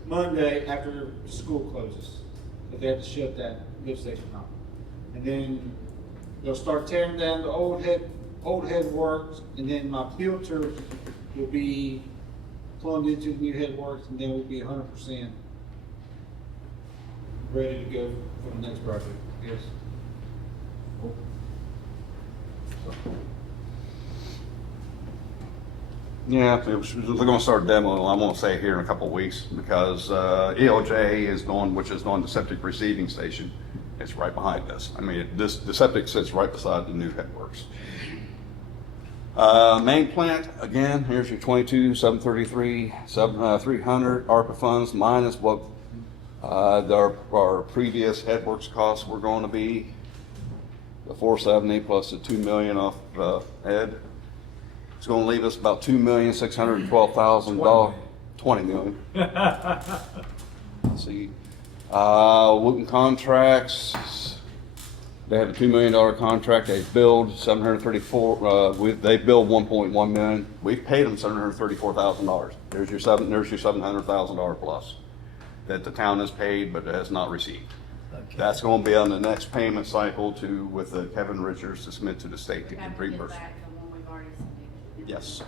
Monday after school closes. But they have to shut that lift station off. And then they'll start tearing down the old head works, and then my filter will be plumbed into the new head works, and then we'll be 100% ready to go for the next project. Yes. Yeah, they're gonna start demoing, I'm gonna say here in a couple of weeks, because, ELJ is going, which is on the septic receiving station. It's right behind us. I mean, the septic sits right beside the new headworks. Main plant, again, here's your 22, 733, 300 ARPA funds minus what, our previous headworks costs were going to be. The 470 plus the 2 million off, Ed. It's gonna leave us about $2,612,000, 20 million. Let's see. Wooten contracts, they have a $2 million contract. They billed 734, they billed 1.1 million. We've paid them $734,000. There's your $700,000 plus that the town has paid, but has not received. Okay. That's gonna be on the next payment cycle with Kevin Richards to submit to the state to get reimbursed. Yes.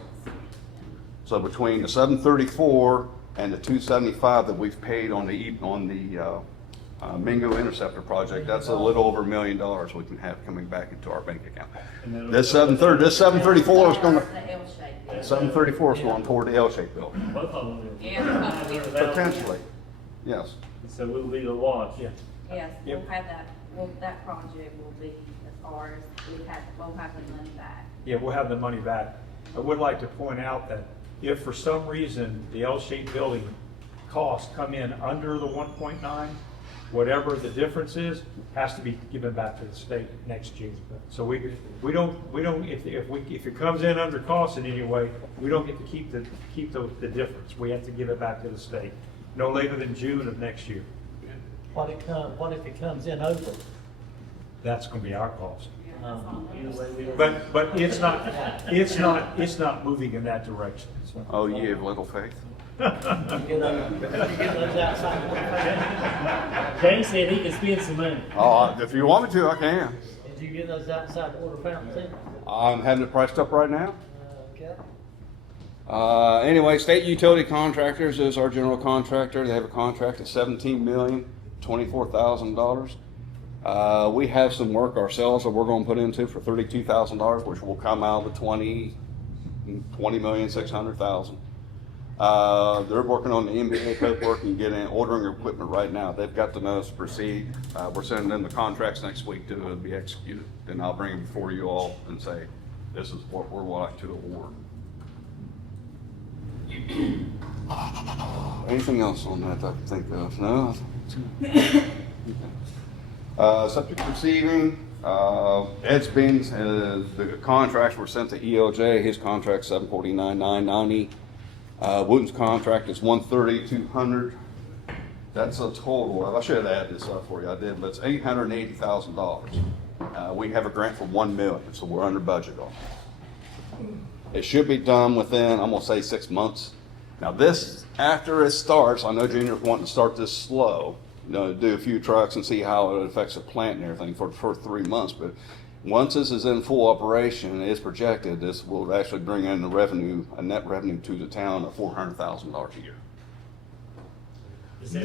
So between the 734 and the 275 that we've paid on the Mingo Interceptor project, that's a little over $1 million we can have coming back into our bank account. This 734 is going to 734 is going toward the L-shaped building. Both of them. Yeah. Potentially, yes. So we'll be the wash. Yes, we'll have that, that project will be as far as we'll have the money back. Yeah, we'll have the money back. I would like to point out that if for some reason the L-shaped building costs come in under the 1.9, whatever the difference is, has to be given back to the state next June. So we don't, if it comes in under cost in any way, we don't get to keep the difference. We have to give it back to the state, no later than June of next year. What if it comes in over? That's gonna be our cost. Either way, we don't. But it's not moving in that direction. So. Oh, you have little faith. James said he can spend some money. Oh, if you want me to, I can. Did you get those outside order fountains in? I'm having it priced up right now. Okay. Anyway, State Utility Contractors is our general contractor. They have a contract of $17,024,000. We have some work ourselves that we're going to put into for $32,000, which will come out of the $20,600,000. They're working on the NBA paperwork and ordering equipment right now. They've got the notice to proceed. We're sending them the contracts next week to be executed. Then I'll bring them before you all and say, this is what we're like to award. Anything else on that I can think of? No? Subject receiving, Ed's Beans, the contracts were sent to ELJ. His contract $749,990. Wooten's contract is $130,200. That's a total of, I should have added this up for you, I did, but it's $880,000. We have a grant for $1 million, so we're under budget on it. It should be done within, I'm gonna say 6 months. Now this, after it starts, I know Junior's wanting to start this slow, do a few trucks and see how it affects the plant and everything for the first 3 months, but once this is in full operation, it's projected this will actually bring in a net revenue to the town of $400,000 a year.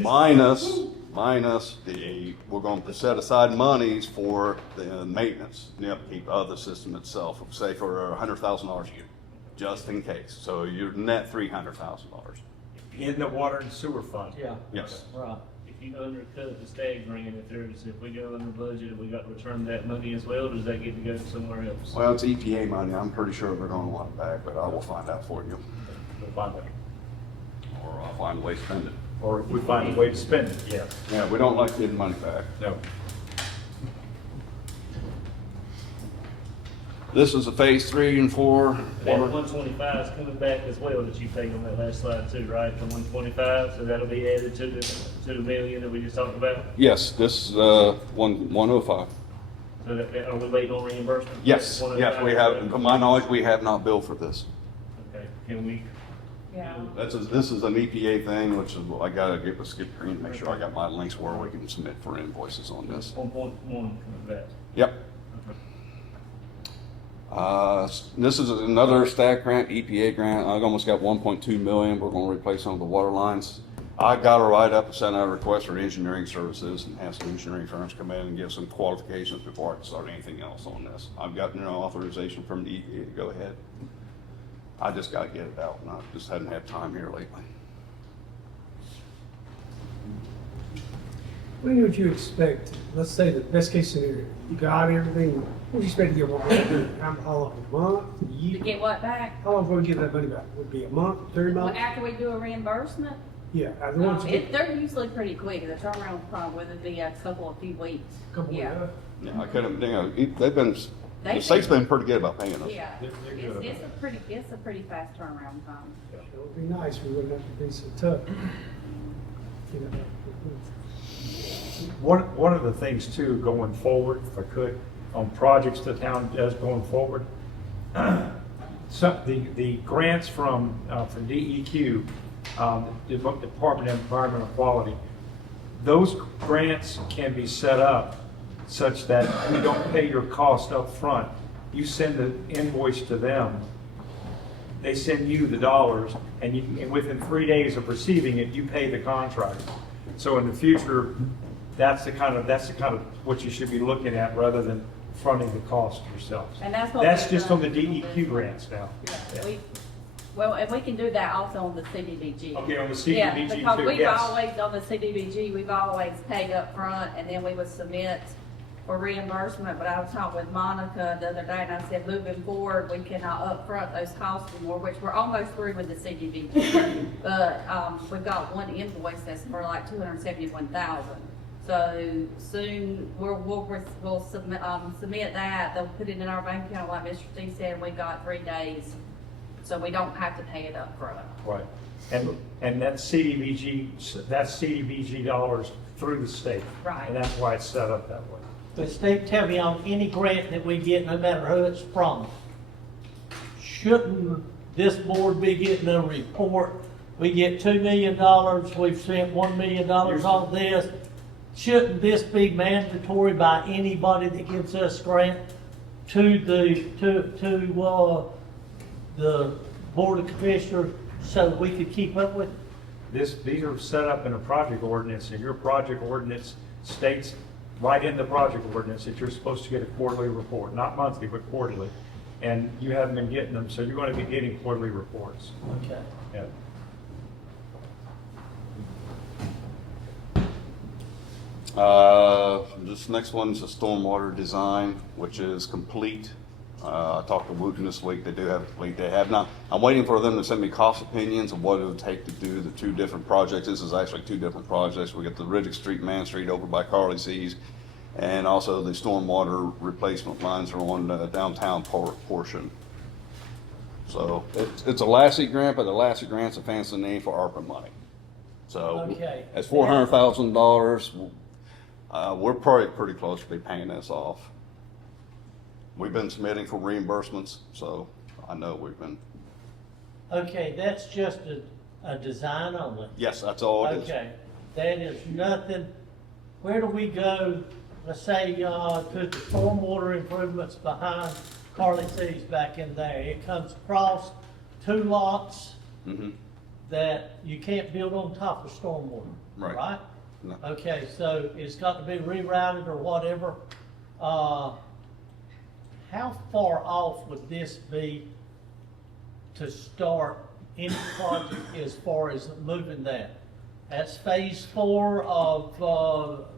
Minus we're going to set aside monies for the maintenance, the upkeep of the system itself, say for $100,000 a year, just in case. So your net $300,000. In the water and sewer fund. Yeah. Yes. Right. If you undercut the stag grant, if we go under budget, we got to return that money as well, or does that get to go somewhere else? Well, it's EPA money. I'm pretty sure they're going to want it back, but I will find out for you. We'll find out. Or I'll find a way to spend it. Or if we find a way to spend it, yes. Yeah, we don't like getting money back. No. This is a phase 3 and 4. That 125 is coming back as well that you paid on that last slide too, right? The 125, so that'll be added to the million that we just talked about? Yes, this is 105. So are we waiting on reimbursement? Yes, yes, we have, to my knowledge, we have not billed for this. Okay, can we? Yeah. This is an EPA thing, which is, I gotta get with Skip Green to make sure I got my links where we can submit for invoices on this. 1.1 coming back. Yep. This is another stack grant, EPA grant. I've almost got 1.2 million. We're gonna replace some of the water lines. I got to write up and send out a request for engineering services and have some engineering firms come in and give some qualifications before I can start anything else on this. I've gotten authorization from the EPA to go ahead. I just got to get it out, and I just hadn't had time here lately. When would you expect, let's say the best case scenario, you got everything, when would you expect to get what money? How long, a month, a year? To get what back? How long before we get that money back? Would it be a month, 3 Well, months? after we do a reimbursement, Yeah, I don't want to. they're usually pretty quick. The turnaround time would be a few weeks. Yeah. Yeah, I couldn't, they've been, the They- state's been pretty good about paying us. Yeah. It's a pretty fast turnaround time. It would be nice, we wouldn't have to be so tough. You know, One of the things too, going forward, if I could, on projects the town does going forward, the grants from DEQ, the Department of Environmental Quality, those grants can be set up such that you don't pay your cost up front. You send the invoice to them, they send you the dollars, and within 3 days of receiving it, you pay the contract. So in the future, that's the kind of what you should be looking at rather than fronting the cost yourselves. And that's what That's we've just done. on the DEQ grants now. Yeah. Well, and we can do that also on the CDBG. Okay, on the Yeah, CDBG because too, we've yes. always, on the CDBG, we've always paid up front, and then we would submit for reimbursement. But I was talking with Monica the other day, and I said, moving forward, we cannot upfront those costs anymore, which we're almost through with the CDBG. But we've got one invoice that's for like 271,000. So soon we'll submit that. They'll put it in our bank account, like Mr. T said. We got 3 days, so we don't have to pay it up front. Right. And that's CDBG dollars through the state. Right. And that's why it's set up that way. But Steve, tell me, on any grant that we get, no matter who it's from, shouldn't this board be getting a report? We get $2 million, we've spent $1 million on this. Shouldn't this be mandatory by anybody that gives us grant to the Board of Commissioners so we could keep up with it? These are set up in a project ordinance, and your project ordinance states right in the project ordinance that you're supposed to get a quarterly report, not monthly, but quarterly. And you haven't been getting them, so you're going to be getting quarterly reports. Okay. Yeah. This next one's a stormwater design, which is complete. I talked to Wooten this week. They do have it complete. They have not. I'm waiting for them to send me cost opinions of what it would take to do the 2 different projects. This is actually 2 different projects. We got the Riddick Street, Man Street over by Carly C's, and also the stormwater replacement lines are on the downtown portion. So it's a Lassie grant, but the Lassie grant's a fancy name for ARPA money. So Okay. it's $400,000. We're probably pretty close to be paying this off. We've been submitting for reimbursements, so I know we've been. Okay, that's just a design only? Yes, that's all it is. Okay, that is nothing. Where do we go, let's say, to the stormwater improvements behind Carly C's back in there? It comes across 2 lots that you can't build on top of stormwater, right? No. Okay, so it's got to be rerouted or whatever. How far off would this be to start any project as far as moving that? That's phase 4 of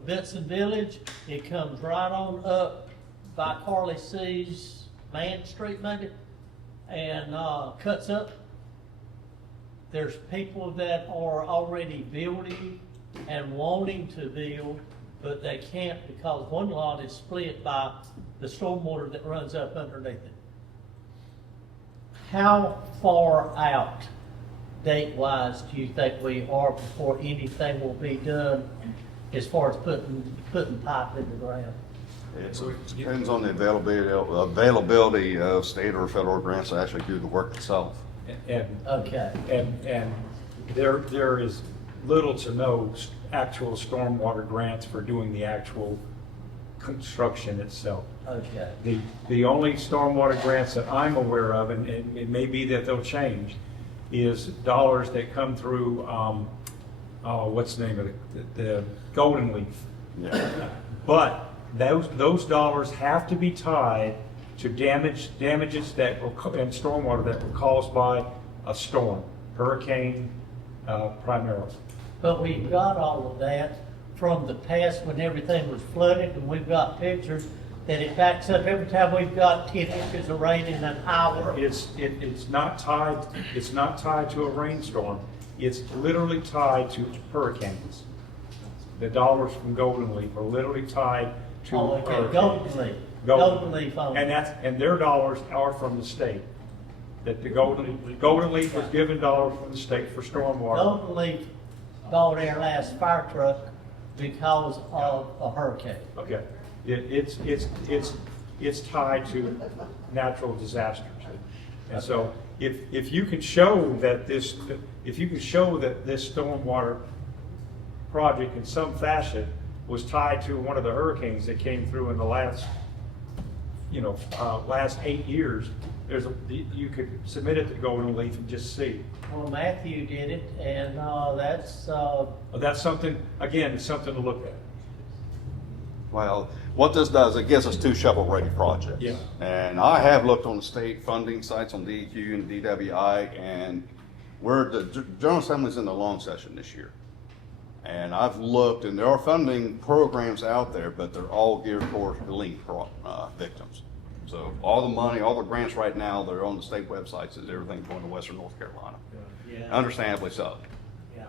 Benson Village. It comes right on up by Carly C's Man Street maybe, and cuts up. There's people that are already building and wanting to build, but they can't because one lot is split by the stormwater that runs up underneath it. how far out, date-wise, do you think we are before anything will be done as far as putting pipe in the ground? It depends on the availability of state or federal grants to actually do the work itself. Okay. And there is little to no actual stormwater grants for doing the actual construction itself. Okay. The only stormwater grants that I'm aware of, and it may be that they'll change, is dollars that come through, what's the name of it? The Golden Leaf. Yeah. But those dollars have to be tied to damages that were, and stormwater that were caused by a storm, hurricane, primarily. But we've got all of that from the past when everything was flooded, and we've got pictures that it backs up every time we've got 10 inches of rain in an hour. It's not tied to a rainstorm. It's literally tied to hurricanes. The dollars from Golden Leaf are literally tied to hurricanes. Golden Leaf. Golden Leaf only. And their dollars are from the state. That the Golden Leaf was given dollars from the state for stormwater. Golden Leaf bought our last fire truck because of a hurricane. Okay. It's tied to natural disasters. And so if you can show that this stormwater project in some fashion was tied to one of the hurricanes that came through in the last 8 years, you could submit it to Golden Leaf and just see. Well, Matthew did it, and that's something, again, it's something to look at. Well, what this does, it gives us 2 shovel-ready projects. Yeah. And I have looked on the state funding sites on DEQ and DWI, and the General Assembly's in the long session this year. And I've looked, and there are funding programs out there, but they're all geared towards lien victims. So all the money, all the grants right now that are on the state websites is everything going to Western North Carolina. Yeah. Understandably so. Yeah.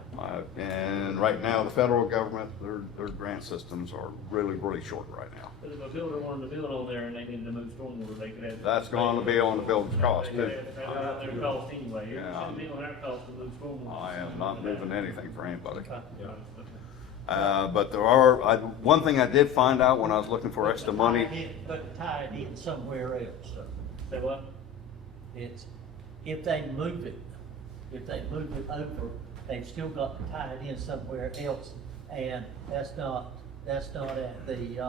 And right now, the federal government, their grant systems are really, really short right now. But if a builder wanted to build on there and they needed to move stormwater, they could have. That's going to be on the building's cost too. They have their cost anyway. It Yeah. shouldn't be on our cost to move stormwater. I am not moving anything for anybody. Yeah. But there are, one thing I did find out when I was looking for extra money. But tie it in somewhere else. Say what? It's, if they move it over, they've still got to tie it in somewhere else, and that's not at the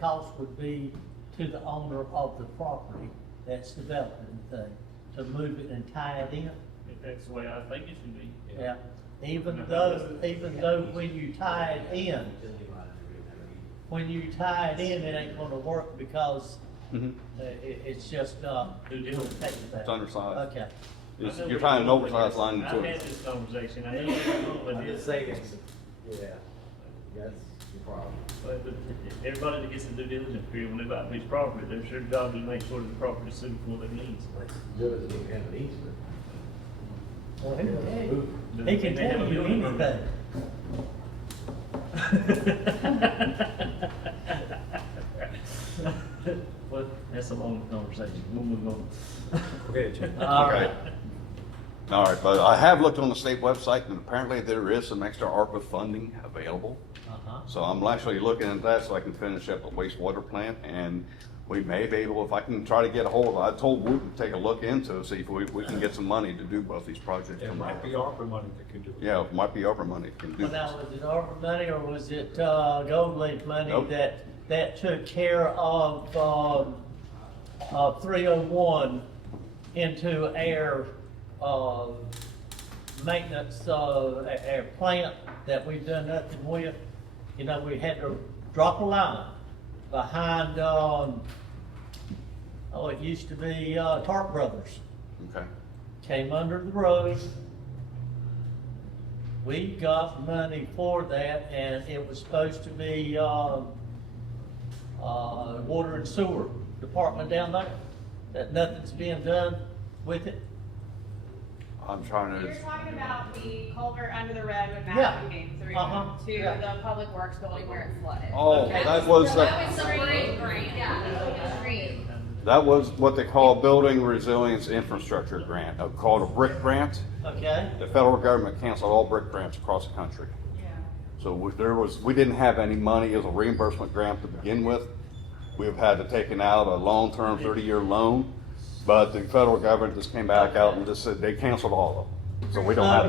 cost would be to the owner of the property that's developing the thing, to move it and tie it in. If that's the way I think it should be. Yeah, even though when you tie it in, it ain't gonna work because it's just, It's undersized. Okay. You're tying an oversized line into I've had it. this conversation, I know what it is. Yeah, that's the problem. But everybody that gets the due diligence period when they buy a piece of property, their job is to make sure that the property is suited for their needs. Do it to have an easement. Well, he can tell you anything. Well, that's a long conversation, we'll move on. Okay, Jim. All right. All right, but I have looked on the state website, and apparently there is some extra ARPA funding available. So I'm actually looking at that so I can finish up the wastewater plant, and we may be able, if I can try to get a hold of it. I told Wooten to take a look into it, see if we can get some money to do both these projects. It might be ARPA money that can do it. Yeah, it might be ARPA money that can do Well, now, this. was it ARPA money or was it Gold Leaf money Nope. that took care of 301 into our maintenance, our plant that we've done nothing with? You know, we had to drop a line behind, it used to be Tarp Brothers. Okay. Came under the road. We got money for that, and it was supposed to be water and sewer department down there. That nothing's being done with it. I'm trying You're to, talking about the culvert under the road when Yeah. Matthew came through Uh-huh. to Yeah. the public works building where it flooded. Oh, that was, That was the green grant. Yeah, that was green. That was what they call Building Resilience Infrastructure Grant, called a BRIC grant. Okay. The federal government canceled all BRIC grants across the country. So we didn't have any money as a reimbursement grant to begin with. We've had to take out a long-term 30-year loan, but the federal government just came back out and just said they canceled all of them. So we don't have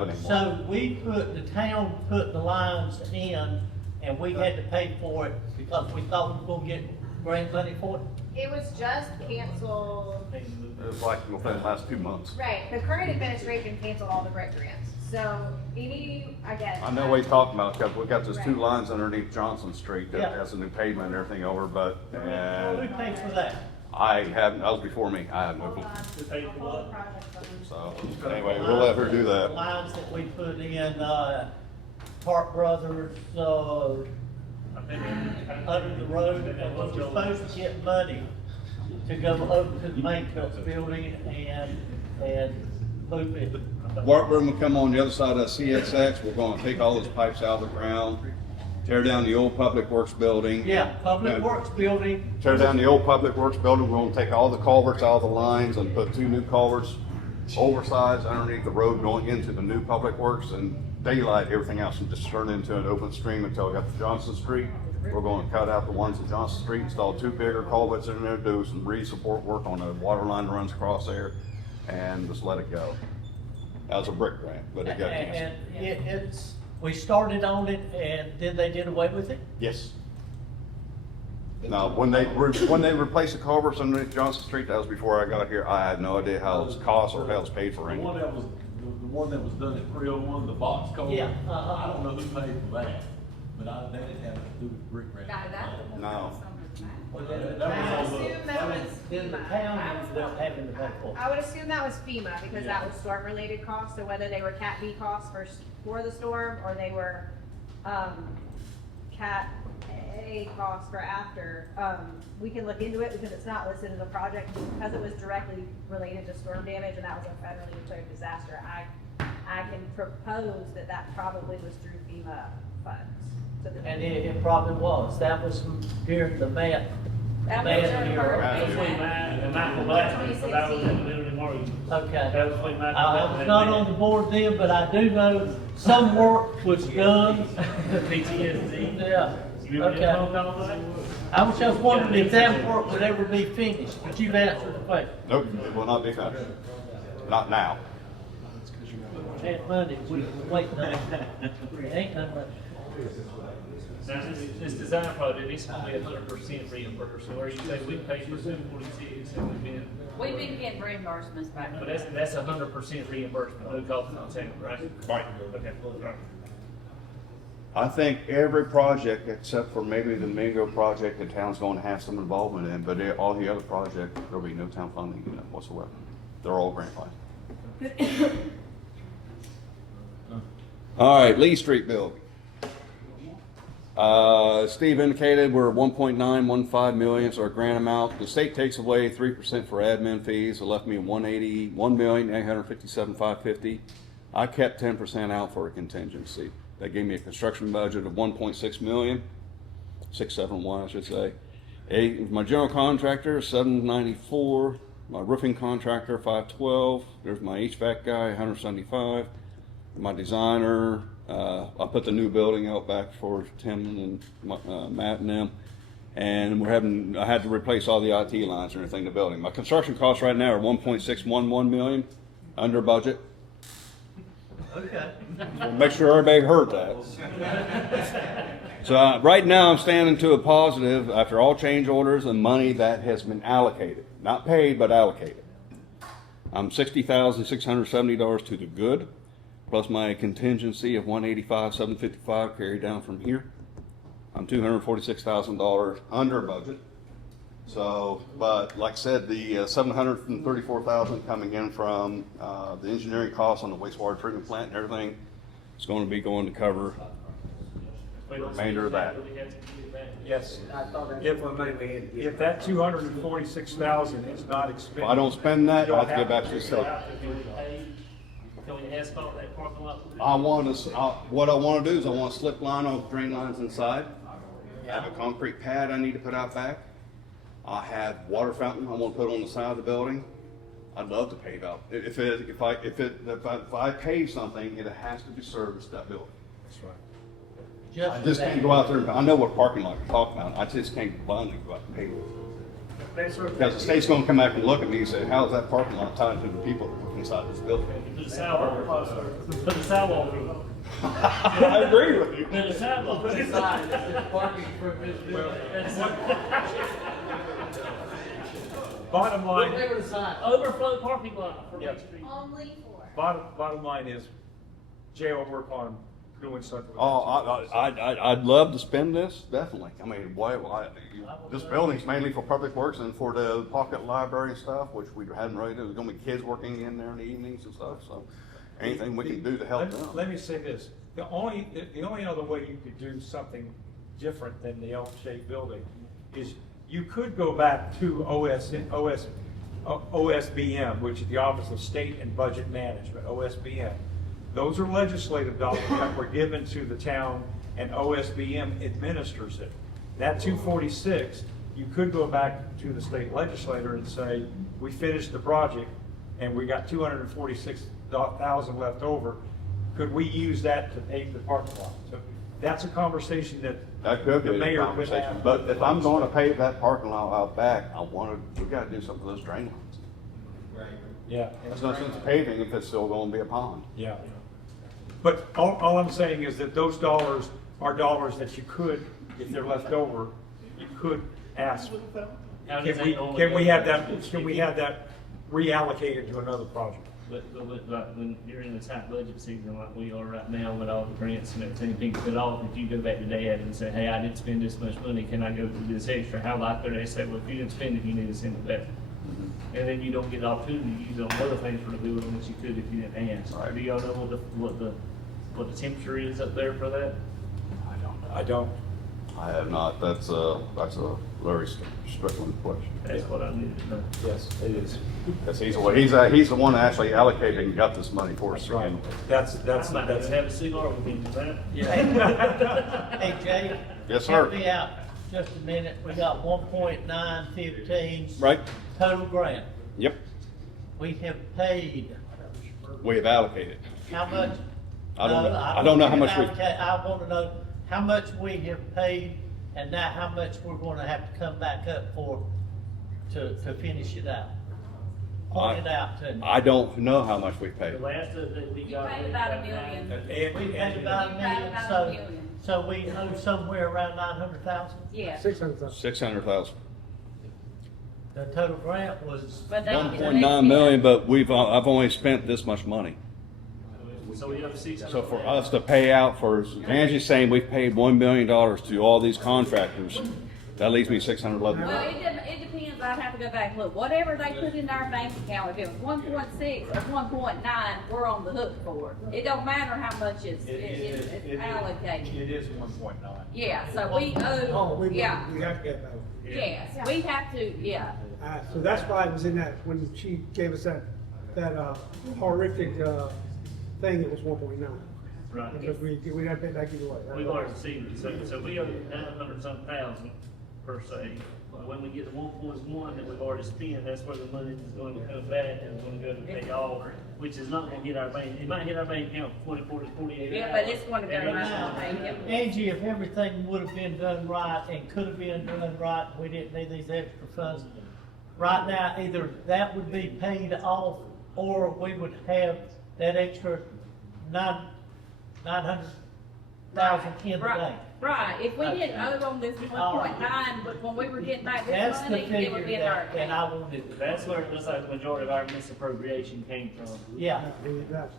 it anymore. So the town put the lines in, and we had to pay for it because we thought we were gonna get grant money for it? It was just canceled. It was like within the last 2 months. Right, the current administration canceled all the BRIC grants. So I guess. I know what he's talking about, because we got those 2 lines underneath Johnson Street that Yeah. has a new pavement and everything over, but, Who and paid for that? that was before me, I have no clue. Who paid for what? So, anyway, we'll let her do The that. lines that we put in, Park Brothers, under the road, and we were supposed to get money to go over to the maintenance building and move it. We're gonna come on the other side of CXX, we're gonna take all those pipes out of the ground, tear down the old Public Works building. Yeah, Public Works building. Tear down the old Public Works building, we're gonna take all the culverts out of the lines and put 2 new culverts oversized underneath the road going into the new Public Works and daylight everything else and just turn it into an open stream until we got to Johnson Street. We're gonna cut out the ones at Johnson Street, install 2 bigger culverts in there, do some re-support work on the water line that runs across there, and just let it go. That was a BRIC grant, but it got canceled. And we started on it, and then they did away with it? Yes. Now, when they replaced the culverts underneath Johnson Street, that was before I got here. I had no idea how it was cost or how it was paid for. The one that was done at 301, the box culvert. Yeah, I don't know who paid for that, but that didn't have to do with brick grant. No. Then the town ended up having to pay for it. I would assume that was FEMA because that was storm related costs, so whether they were Cat B costs for the storm or they were, Cat A costs for after, we can look into it because it's not listed in the project because it was directly related to storm damage and that was a federally declared disaster. I can propose that probably was through FEMA funds. And it probably was. That was during the Matt. That was Matt during era. That was when Matt and Michael Blackman, so that was in the building work. Okay. That was when Michael I was Blackman. not on the board then, but I do know some work was done. PTSD. Yeah. You ever get a phone call on that? I was just wondering if that work would ever be finished, but you've answered the question. Nope, it will not be finished. Not now. That money, we wait, it ain't no money. Now, this design project, it's gonna be 100% reimbursed, so where you say we paid for 746 and We've been getting reimbursements back. but that's 100% reimbursement, no cost on table, right? Right. Okay, all right. I think every project, except for maybe the Mingo project, the town's going to have some involvement in, but all the other projects, there'll be no town funding in it whatsoever. They're all grant funded. All right, Lee Street building. Steve indicated we're 1.915 million, so our grant amount. The state takes away 3% for admin fees. It left me 1,857,550. I kept 10% out for a contingency. They gave me a construction budget of 1.6 million, 671 I should say. My general contractor 794. My roofing contractor 512. There's my HVAC guy 175. My designer. I put the new building out back for Tim and Matt and them, and I had to replace all the IT lines and everything in the building. My construction costs right now are 1.611 million, under budget. Okay. We'll make sure everybody heard that. So right now I'm standing to a positive after all change orders and money that has been allocated, not paid but allocated. I'm $60,670 to the good, plus my contingency of $185,755 carried down from here. I'm $246,000 under budget. So, but like I said, the $734,000 coming in from the engineering costs on the wastewater treatment plant and everything is going to be going to cover the remainder of that. Yes. If that 246,000 is not expended. If I don't spend that, I have to get back to the state. Can we asphalt that parking lot? What I want to do is I want to slip line off drain lines inside. I have a concrete pad I need to put out back. I have water fountain I want to put on the side of the building. I'd love to pave out. If I pave something, it has to be serviced that building. That's right. I just can't go out there, and I know what parking lot you're talking about, I just can't blindly go out and pave it. Because the state's gonna come back and look at me and say, how's that parking lot tied to the people that work inside this building? Put a sidewalk, put a sidewalk in. I agree with you. Put a sidewalk. Put a sign that says parking for business. Bottom line. Whatever the sign. Overflow parking lot for Yep. Main Street. Only for. Bottom line is, Jay will work on doing something. Oh, I'd love to spend this, definitely. I mean, this building's mainly for public works and for the pocket library and stuff, which we hadn't really, there's gonna be kids working in there in the evenings and stuff, so anything we can do to help them. Let me say this, the only other way you could do something different than the L-shaped building is you could go back to OSBM, which is the Office of State and Budget Management, OSBM. Those are legislative dollars that were given to the town, and OSBM administers it. That 246, you could go back to the state legislator and say, we finished the project and we got 246,000 left over. Could we use that to pave the parking lot? So that's a conversation that could be the a mayor could conversation, have. but if I'm gonna pave that parking lot out back, we gotta do something with those drain lines. Yeah. There's no sense of paving if it's still gonna be a pond. Yeah. But all I'm saying is that those dollars are dollars that you could, if they're left over, you could ask. Can we have that reallocated to another project? But like when you're in the tight budget season like we are right now with all the grants and everything being put off, if you go back to dad and say, hey, I didn't spend this much money, can I go do this extra? How likely they say, well, if you didn't spend it, you need to send it back. And then you don't get the opportunity to use it on other things for the building that you could if you didn't ask. Right. Do y'all know what the temperature is up there for that? I don't. I have not, that's a Larry Strickland question. That's what I needed to know. Yes, it is. Because he's the one that actually allocated and got this money for us. That's right. That's I might have to have a cigar with him, is that? Hey, Jay. Yes, sir. Help me out just a minute. We got 1.915. Right. Total grant. Yep, We have paid, we have allocated. how much? I don't No, know, I don't know how much we, I want to know how much we have paid and now how much we're going to have to come back up for to finish it out. Point it out to me. I don't know how much we The paid. last that we got. paid about $1 million. We paid about $1 million, so we owe somewhere around 900,000. Yeah. 600,000. 600,000. The total grant was. But they- 1.9 million, but I've only spent this much money. So we have 600. So for us to pay out for, Angie's saying we've paid $1 million to all these contractors, that leaves me 611. Well, it depends, I'd have to go back and look, whatever they put in our bank account, if it was 1.6 or 1.9, we're on the hook for it. It don't matter how much it's allocated. It is 1.9. Yeah, so we owe, yeah, We have to get that. yes, we have to, yeah. So that's why it was in that, when she gave us that horrific, thing, it was 1.9. Right. Because we had to pay back either way. We've already seen it, so we owe 900-something thousand per se. When we get to 1.1 that we've already spent, that's where the money is going to come back and it's going to go to pay off, which is not going to hit our bank. It might hit our bank account for 24 to 48 hours. Yeah, but it's going to go And right then on the bank account. Angie, if everything would have been done right and could have been done right, we didn't need these extra funds. Right now, either that would be paid off or we would have that extra 900,000 in the bank. Right, if we didn't owe on this 1.9, but when we were getting back this That's the money, it would be figure in our that account. I wanted. That's where it looks like the majority of our misappropriation came from. Yeah.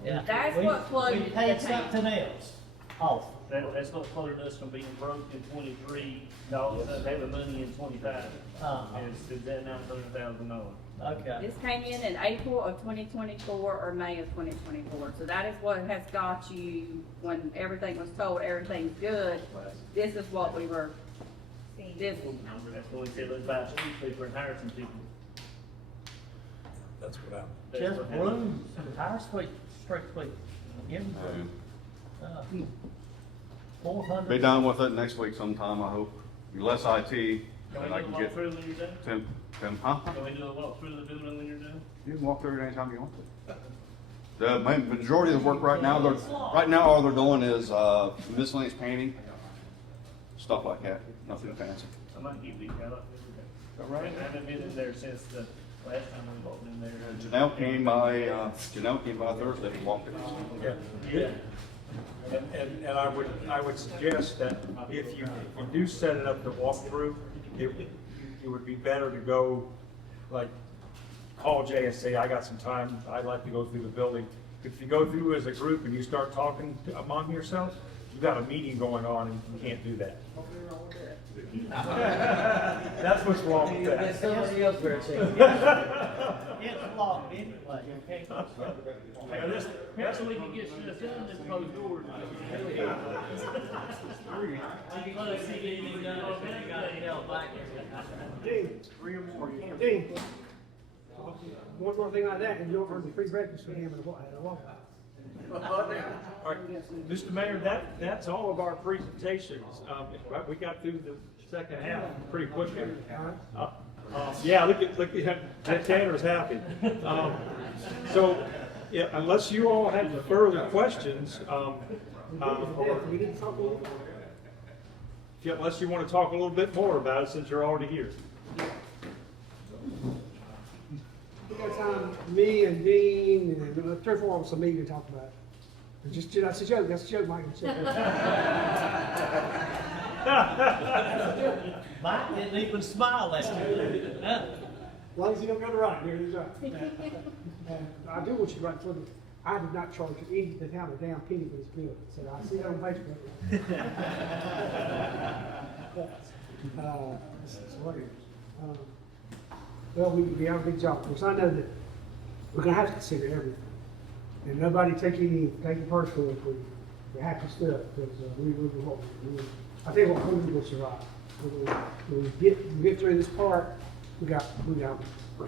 Yeah. That's We- what flooded We the paid tank. something else off. That's what flooded us from being broke in 23, dollars, having money in 25. Is that $900,000? Okay. This came in April of 2024 or May of 2024. So that is what has got you, when everything was told everything's good, this is what we were, this was. That's what we said, let's buy some people and hire some people. That's what Just rooms, entire suite, straight suite. Give them, 400. Be done with it next week sometime, I hope. Less IT, Can And I we do can a get walkthrough when you're done? Huh? Can we do a walkthrough of the building when you're done? You can walk through it anytime you want to. The majority of the work right now, all they're doing is, miscellaneous painting, stuff like that, nothing fancy. I might give these guys up every day. All right. I haven't been in there since the last time we walked in there. Janelle came by Thursday and walked it. Yeah. And I would suggest that if you do set it up to walk through, it would be better to go, like, call Jay and say, I got some time, I'd like to go through the building. If you go through as a group and you start talking among yourselves, you've got a meeting going on and you can't do that. That's what's wrong with that. That's somebody else better say. It's locked anyway, you can't go through. That's so we can get shit done and close doors. Dean, 3 or more. Dean, one more thing like that, and you'll earn the free breakfast for him at a Waffle House. All right, Mr. Mayor, that's all of our presentations. We got through the second half pretty quickly. Yeah, look at Tanner's happy. So, yeah, unless you all have further questions, unless you want to talk a little bit more about it since you're already here. We got time, me and Dean, and 3 or 4 of us will meet and talk about it. And just, that's a joke, Mike. It's a joke. Mike didn't even smile last year. As long as you don't go to right, there is right. And I do want you to write for me. I did not charge the town a damn penny for this bill. So I see it on Facebook. It's hilarious. Well, we have a big job. Of course, I know that we're gonna have to consider everything. And nobody take it personally if we have to stuff, because we will. I tell you what, we will survive. When we get through this part, we got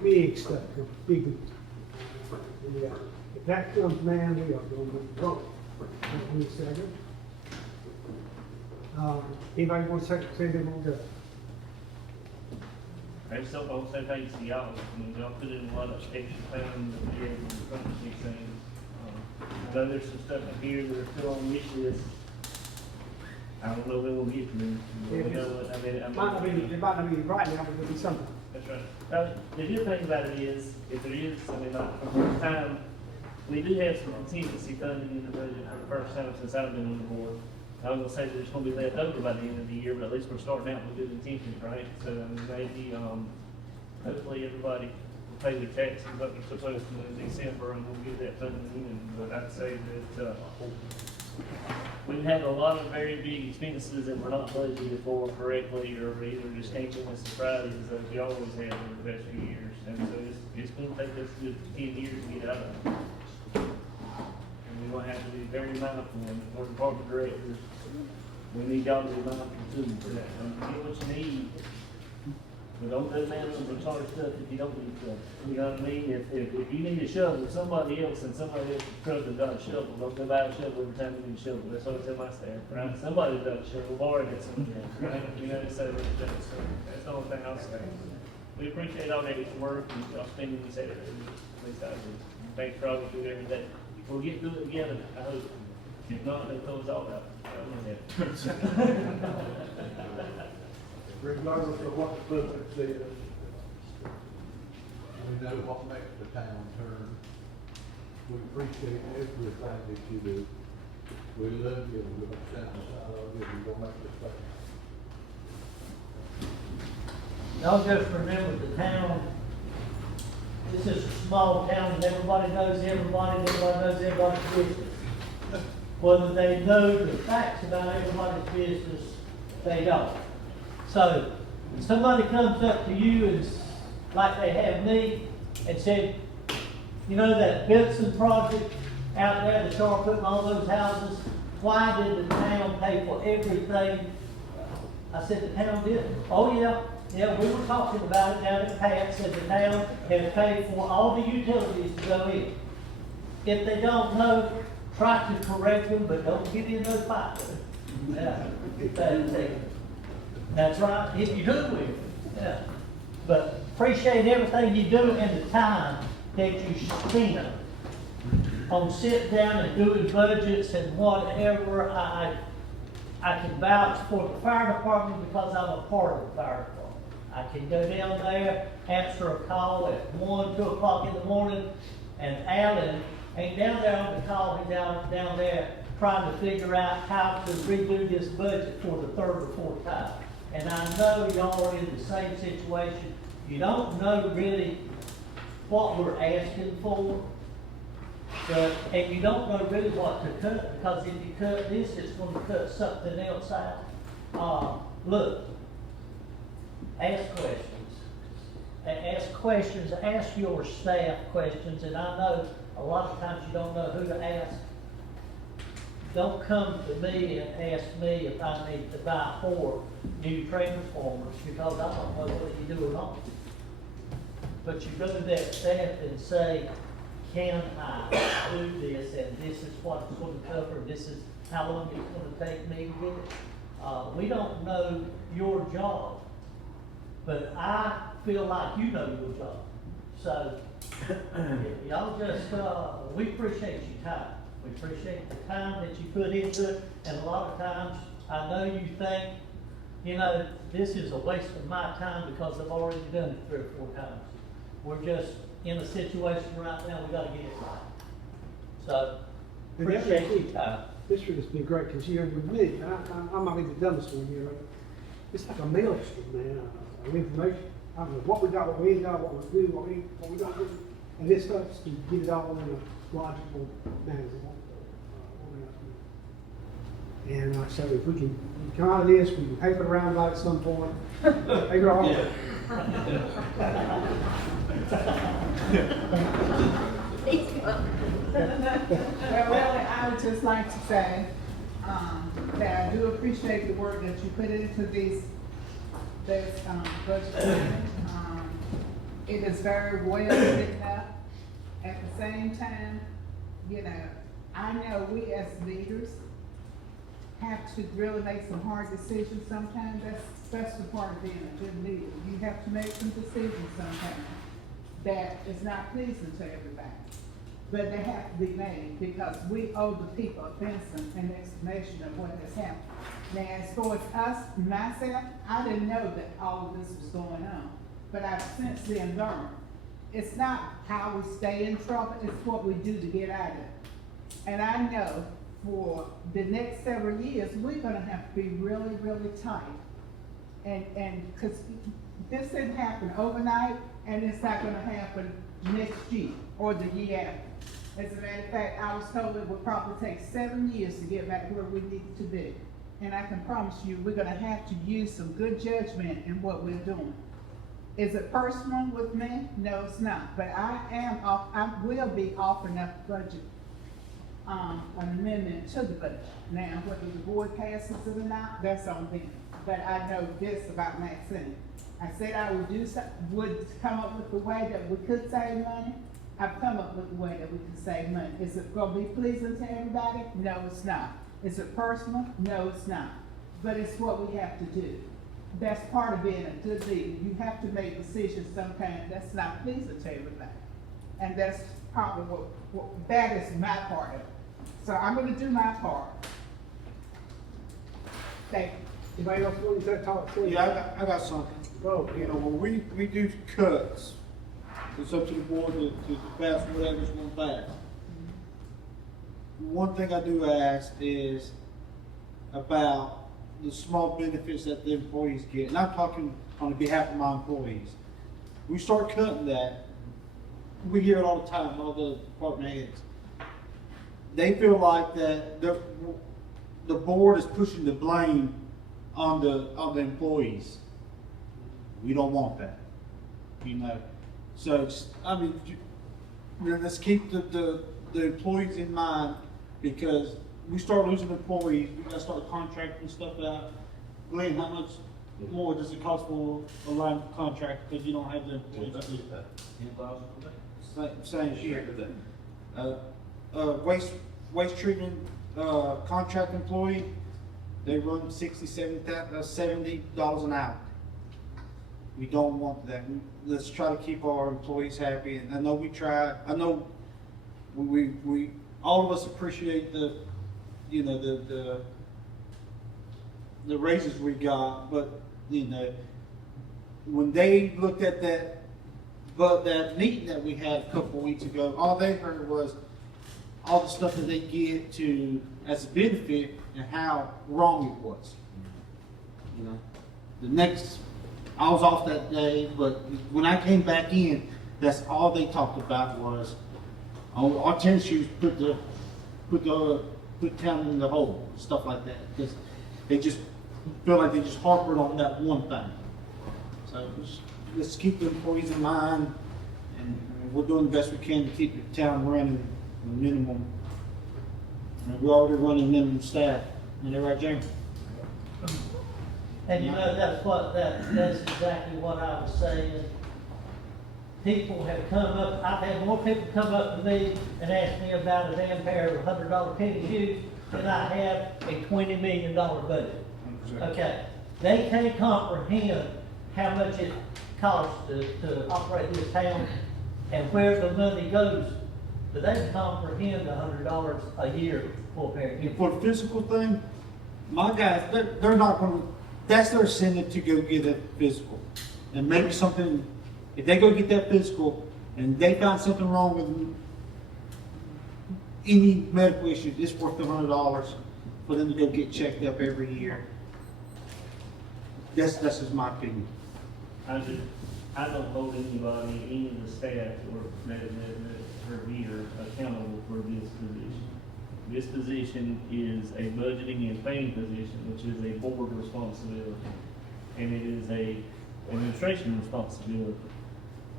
big stuff, big. If that comes, man, we are going to be broke. Any second. Anybody want to say anything on that? I just don't want to say thanks to y'all. I mean, y'all put in a lot of extra time to be able to accomplish these things. I know there's some stuff in here that are still on wish list. I don't know when we'll get to them. It might not be right now, but it'll be something. That's right. The good thing about it is, if there is, I mean, like, for the first time, we do have some contingency funding in the budget for the first time since I've been on the board. I was gonna say that there's gonna be left over by the end of the year, but at least we're starting out with good intentions, right? So, I mean, maybe, hopefully everybody will pay their taxes up to supposed to in December and we'll get that funding in. But I'd say that, we've had a lot of very big expenses that we're not budgeted for correctly, or either just came in as surprises as we always have over the past few years. And so it's gonna take us a good 10 years to get out of it. And we're gonna have to be very mindful, and for department directors, we need y'all to be mindful too, for that. Get what you need. But don't go down some retarded stuff if you don't need stuff. You know what I mean? If you need a shovel, somebody else and somebody else's truck has got a shovel, don't go buy a shovel every time you need a shovel. That's what I tell my staff, right? Somebody's got a shovel, borrow it somewhere, right? You know, so that's the only thing I'll say. We appreciate all that extra work and y'all spending this effort, at least I do. Thanks for all you do every day. We'll get through it together, I hope. If not, they'll throw us all out. Regardless of what the public says, we know what makes the town turn. We appreciate everything that you do. We love you, and we'll stand beside of you, and we'll make this thing. Y'all just remember the town, this is a small town and everybody knows everybody knows everybody's business. Whether they know the facts about everybody's business, they don't. So, when somebody comes up to you and, like they have me, and said, you know that Benson project out there that started putting all those houses, why did the town pay for everything? I said, the town did. Oh yeah, we were talking about it down at Pat, said the town has paid for all the utilities to go in. If they don't know, try to correct them, but don't get in those fights. That's right. If you do, Yeah. But appreciate everything you do and the time that you spend on sitting down and doing budgets and whatever. I can vouch for the fire department because I'm a part of the fire department. I can go down there, answer a call at 1, 2 o'clock in the morning, and Alan ain't down there on the call, he's down there trying to figure out how to redo this budget for the 3rd or 4th time. And I know y'all are in the same situation. You don't know really what we're asking for, and you don't know really what to cut, because if you cut this, it's going to cut something else out. Look, ask questions. Ask your staff questions, and I know a lot of times you don't know who to ask. Don't come to me and ask me if I need to buy 4 new transformers, because I don't know whether you do or not. But you go to that staff and say, can I do this, and this is what it's going to cover, and this is how long it's going to take me to get it. We don't know your job, but I feel like you know your job. So, y'all just, we appreciate your time. We appreciate the time that you put into it, and a lot of times, I know you think, you know, this is a waste of my time because I've already done it 3 or 4 times. We're just in a situation right now, we gotta get it right. So, appreciate your time. This would just be great, because you know, with me, I might be the dumbest one here, but it's like a maelstrom, man, of information. I don't know what we got, what we ain't got, what we do, what we don't do, and this stuff to get it all in a logical manner. And so if we can come out of this, we can paper it around like at some point. Paper it all. Well, I would just like to say that I do appreciate the work that you put into this budget planning. It is very well written up. At the same time, you know, I know we as leaders have to really make some hard decisions sometimes. That's the part of being a good leader. You have to make some decisions sometimes that is not pleasing to everybody. But they have to be made because we owe the people of Benson an explanation of what has happened. Now, as far as us, myself, I didn't know that all of this was going on. But I've since then learned. It's not how we stay in trouble, it's what we do to get out of it. And I know for the next several years, we're gonna have to be really, really tight. And cause this didn't happen overnight, and it's not gonna happen next year or the year after. As a matter of fact, I was told it would probably take 7 years to get back where we need to be. And I can promise you, we're gonna have to use some good judgment in what we're doing. Is it personal with me? No, it's not. But I will be offering up budget, an amendment to the budget. Now, whether the board passes it or not, that's on them. But I know this about Maxine. I said I would come up with the way that we could save money. I've come up with the way that we can save money. Is it gonna be pleasing to everybody? No, it's not. Is it personal? No, it's not. But it's what we have to do. That's part of being a good leader. You have to make decisions sometimes that's not pleasing to everybody. And that's probably that is my part of it. So I'm gonna do my part. Thank you. Anybody else want to talk? Yeah, I got something. Oh, You know, when we do cuts, it's up to the board to pass whatever's gonna pass. One thing I do ask is about the small benefits that the employees get, and I'm talking on behalf of my employees. We start cutting that, we hear it all the time, all the department heads. They feel like that the board is pushing the blame on the employees. We don't want that, you know. So I mean, let's keep the employees in mind, because we start losing employees, we gotta start contracting stuff out. Glenn, how much more does it cost for a line contract because you don't have the employees? Same here. Waste treatment contract employee, they run $70 an hour. We don't want that. Let's try to keep our employees happy, and I know we try, I know we all of us appreciate the, you know, the raises we got, but, you know, when they looked at that, but that meeting that we had a couple of weeks ago, all they heard was all the stuff that they get to as a benefit and how wrong it was. You know, the next, I was off that day, but when I came back in, that's all they talked about was, oh, our tennis shoes put town in the hole, stuff like that. Because they just feel like they just harpered on that one thing. So let's keep the employees in mind, and we're doing the best we can to keep the town running minimum. And we're already running minimum staff. Isn't that right, James? And you know, that's exactly what I was saying. People have come up, I've had more people come up to me and ask me about a damn pair of $100 tennis shoes than I have a $20 million budget. Okay, they can't comprehend how much it costs to operate this town and where the money goes. But they can comprehend $100 a year for a pair of shoes. For the physical thing, my guys, they're not going to, that's their incentive to go get a physical. And maybe something, if they go get that physical and they find something wrong with any medical issue, it's worth $100 for them to go get checked up every year. That's just my opinion. I don't hold anybody, any of the staff or here accountable for this position. This position is a budgeting and planning position, which is a board responsibility, and it is a administration responsibility.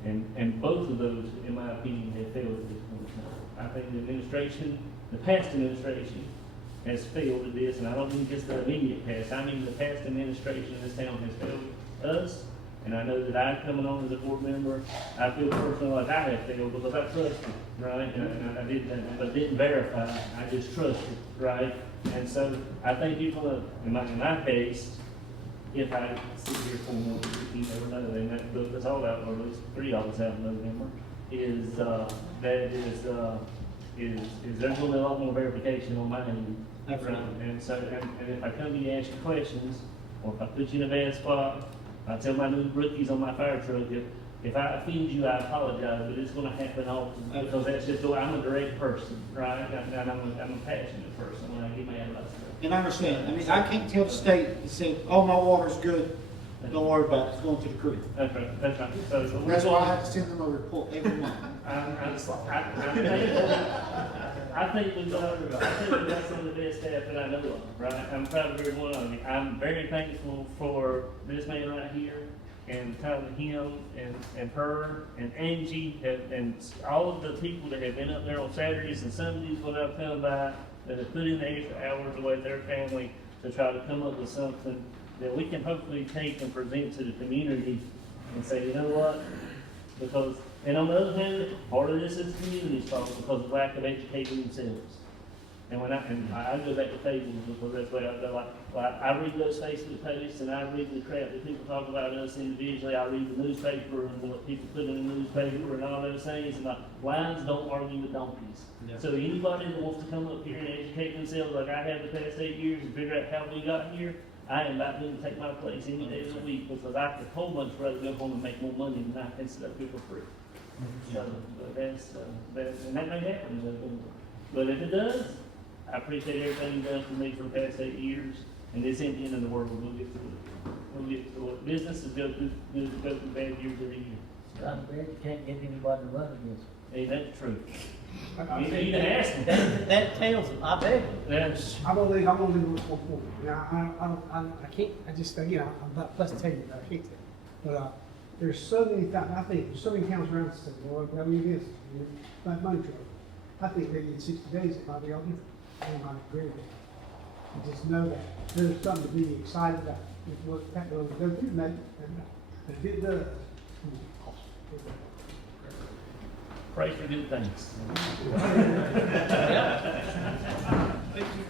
And both of those, in my opinion, have failed at this point in time. I think the administration, the past administration, has failed at this, and I don't mean just the immediate past. I mean the past administration in this town has failed us. And I know that I'm coming on as a board member, I feel personally like I have failed because I trusted, right? And I didn't verify, I just trusted, right? And so I think people, in my case, if I sit here for more, you never know, they might book us all out, or at least 3 of us out in November, is there's going to be a lot more verification on my end. Right? And so, and if I come to you and ask you questions, or if I put you in a bad spot, I tell my new rookies on my fire truck, if I offend you, I apologize, but it's going to happen often because that's just the way I'm a direct person, right? And I'm a passionate person when I get mad about stuff. And I understand. I mean, I can't tell the state and say, oh, my water's good, don't worry about it, it's going to the creek. That's right, that's right. So That's why I have to send them a report every month. I think we've got some of the best staff that I know of, right? I'm proud of every one of you. I'm very thankful for this man right here, and Tyler, him, and her, and Angie, and all of the people that have been up there on Saturdays and Sundays when I've come by, that have put in the extra hours away with their family to try to come up with something that we can hopefully take and present to the community and say, you know what? Because, and on the other hand, part of this is the community's fault because of lack of educating themselves. And when I go back to tables because that's where I go. I read those Facebook posts and I read the crap that people talk about us individually. I read the newspaper and what people put in the newspaper and all those things. And lions don't argue with donkeys. Yeah. So anybody that wants to come up here and educate themselves like I have the past 8 years and figure out how we got here, I invite them to take my place any day of the week because I could whole much rather go home and make more money than I can sit up here for free. So and that may happen. But if it does, I appreciate everything you've done for me for the past 8 years, and this ain't the end of the world. We'll get through it. We'll get through it. Businesses go through bad years every year. I'm glad you can't get anybody to run against. Hey, that's true. You can ask me. That tells them, I bet. I'm gonna leave one more. Now, I can't, I just, again, I'm about plus tell you, I can't tell. But, there's so many, I think, there's so many towns around the state, well, I mean, it is, like money trouble. I think maybe in 60 days it might be all different. I might agree with that. Just know that there's something to be excited about. What that will go through, maybe, and if it does, Pray for good things. Yeah. Thank you.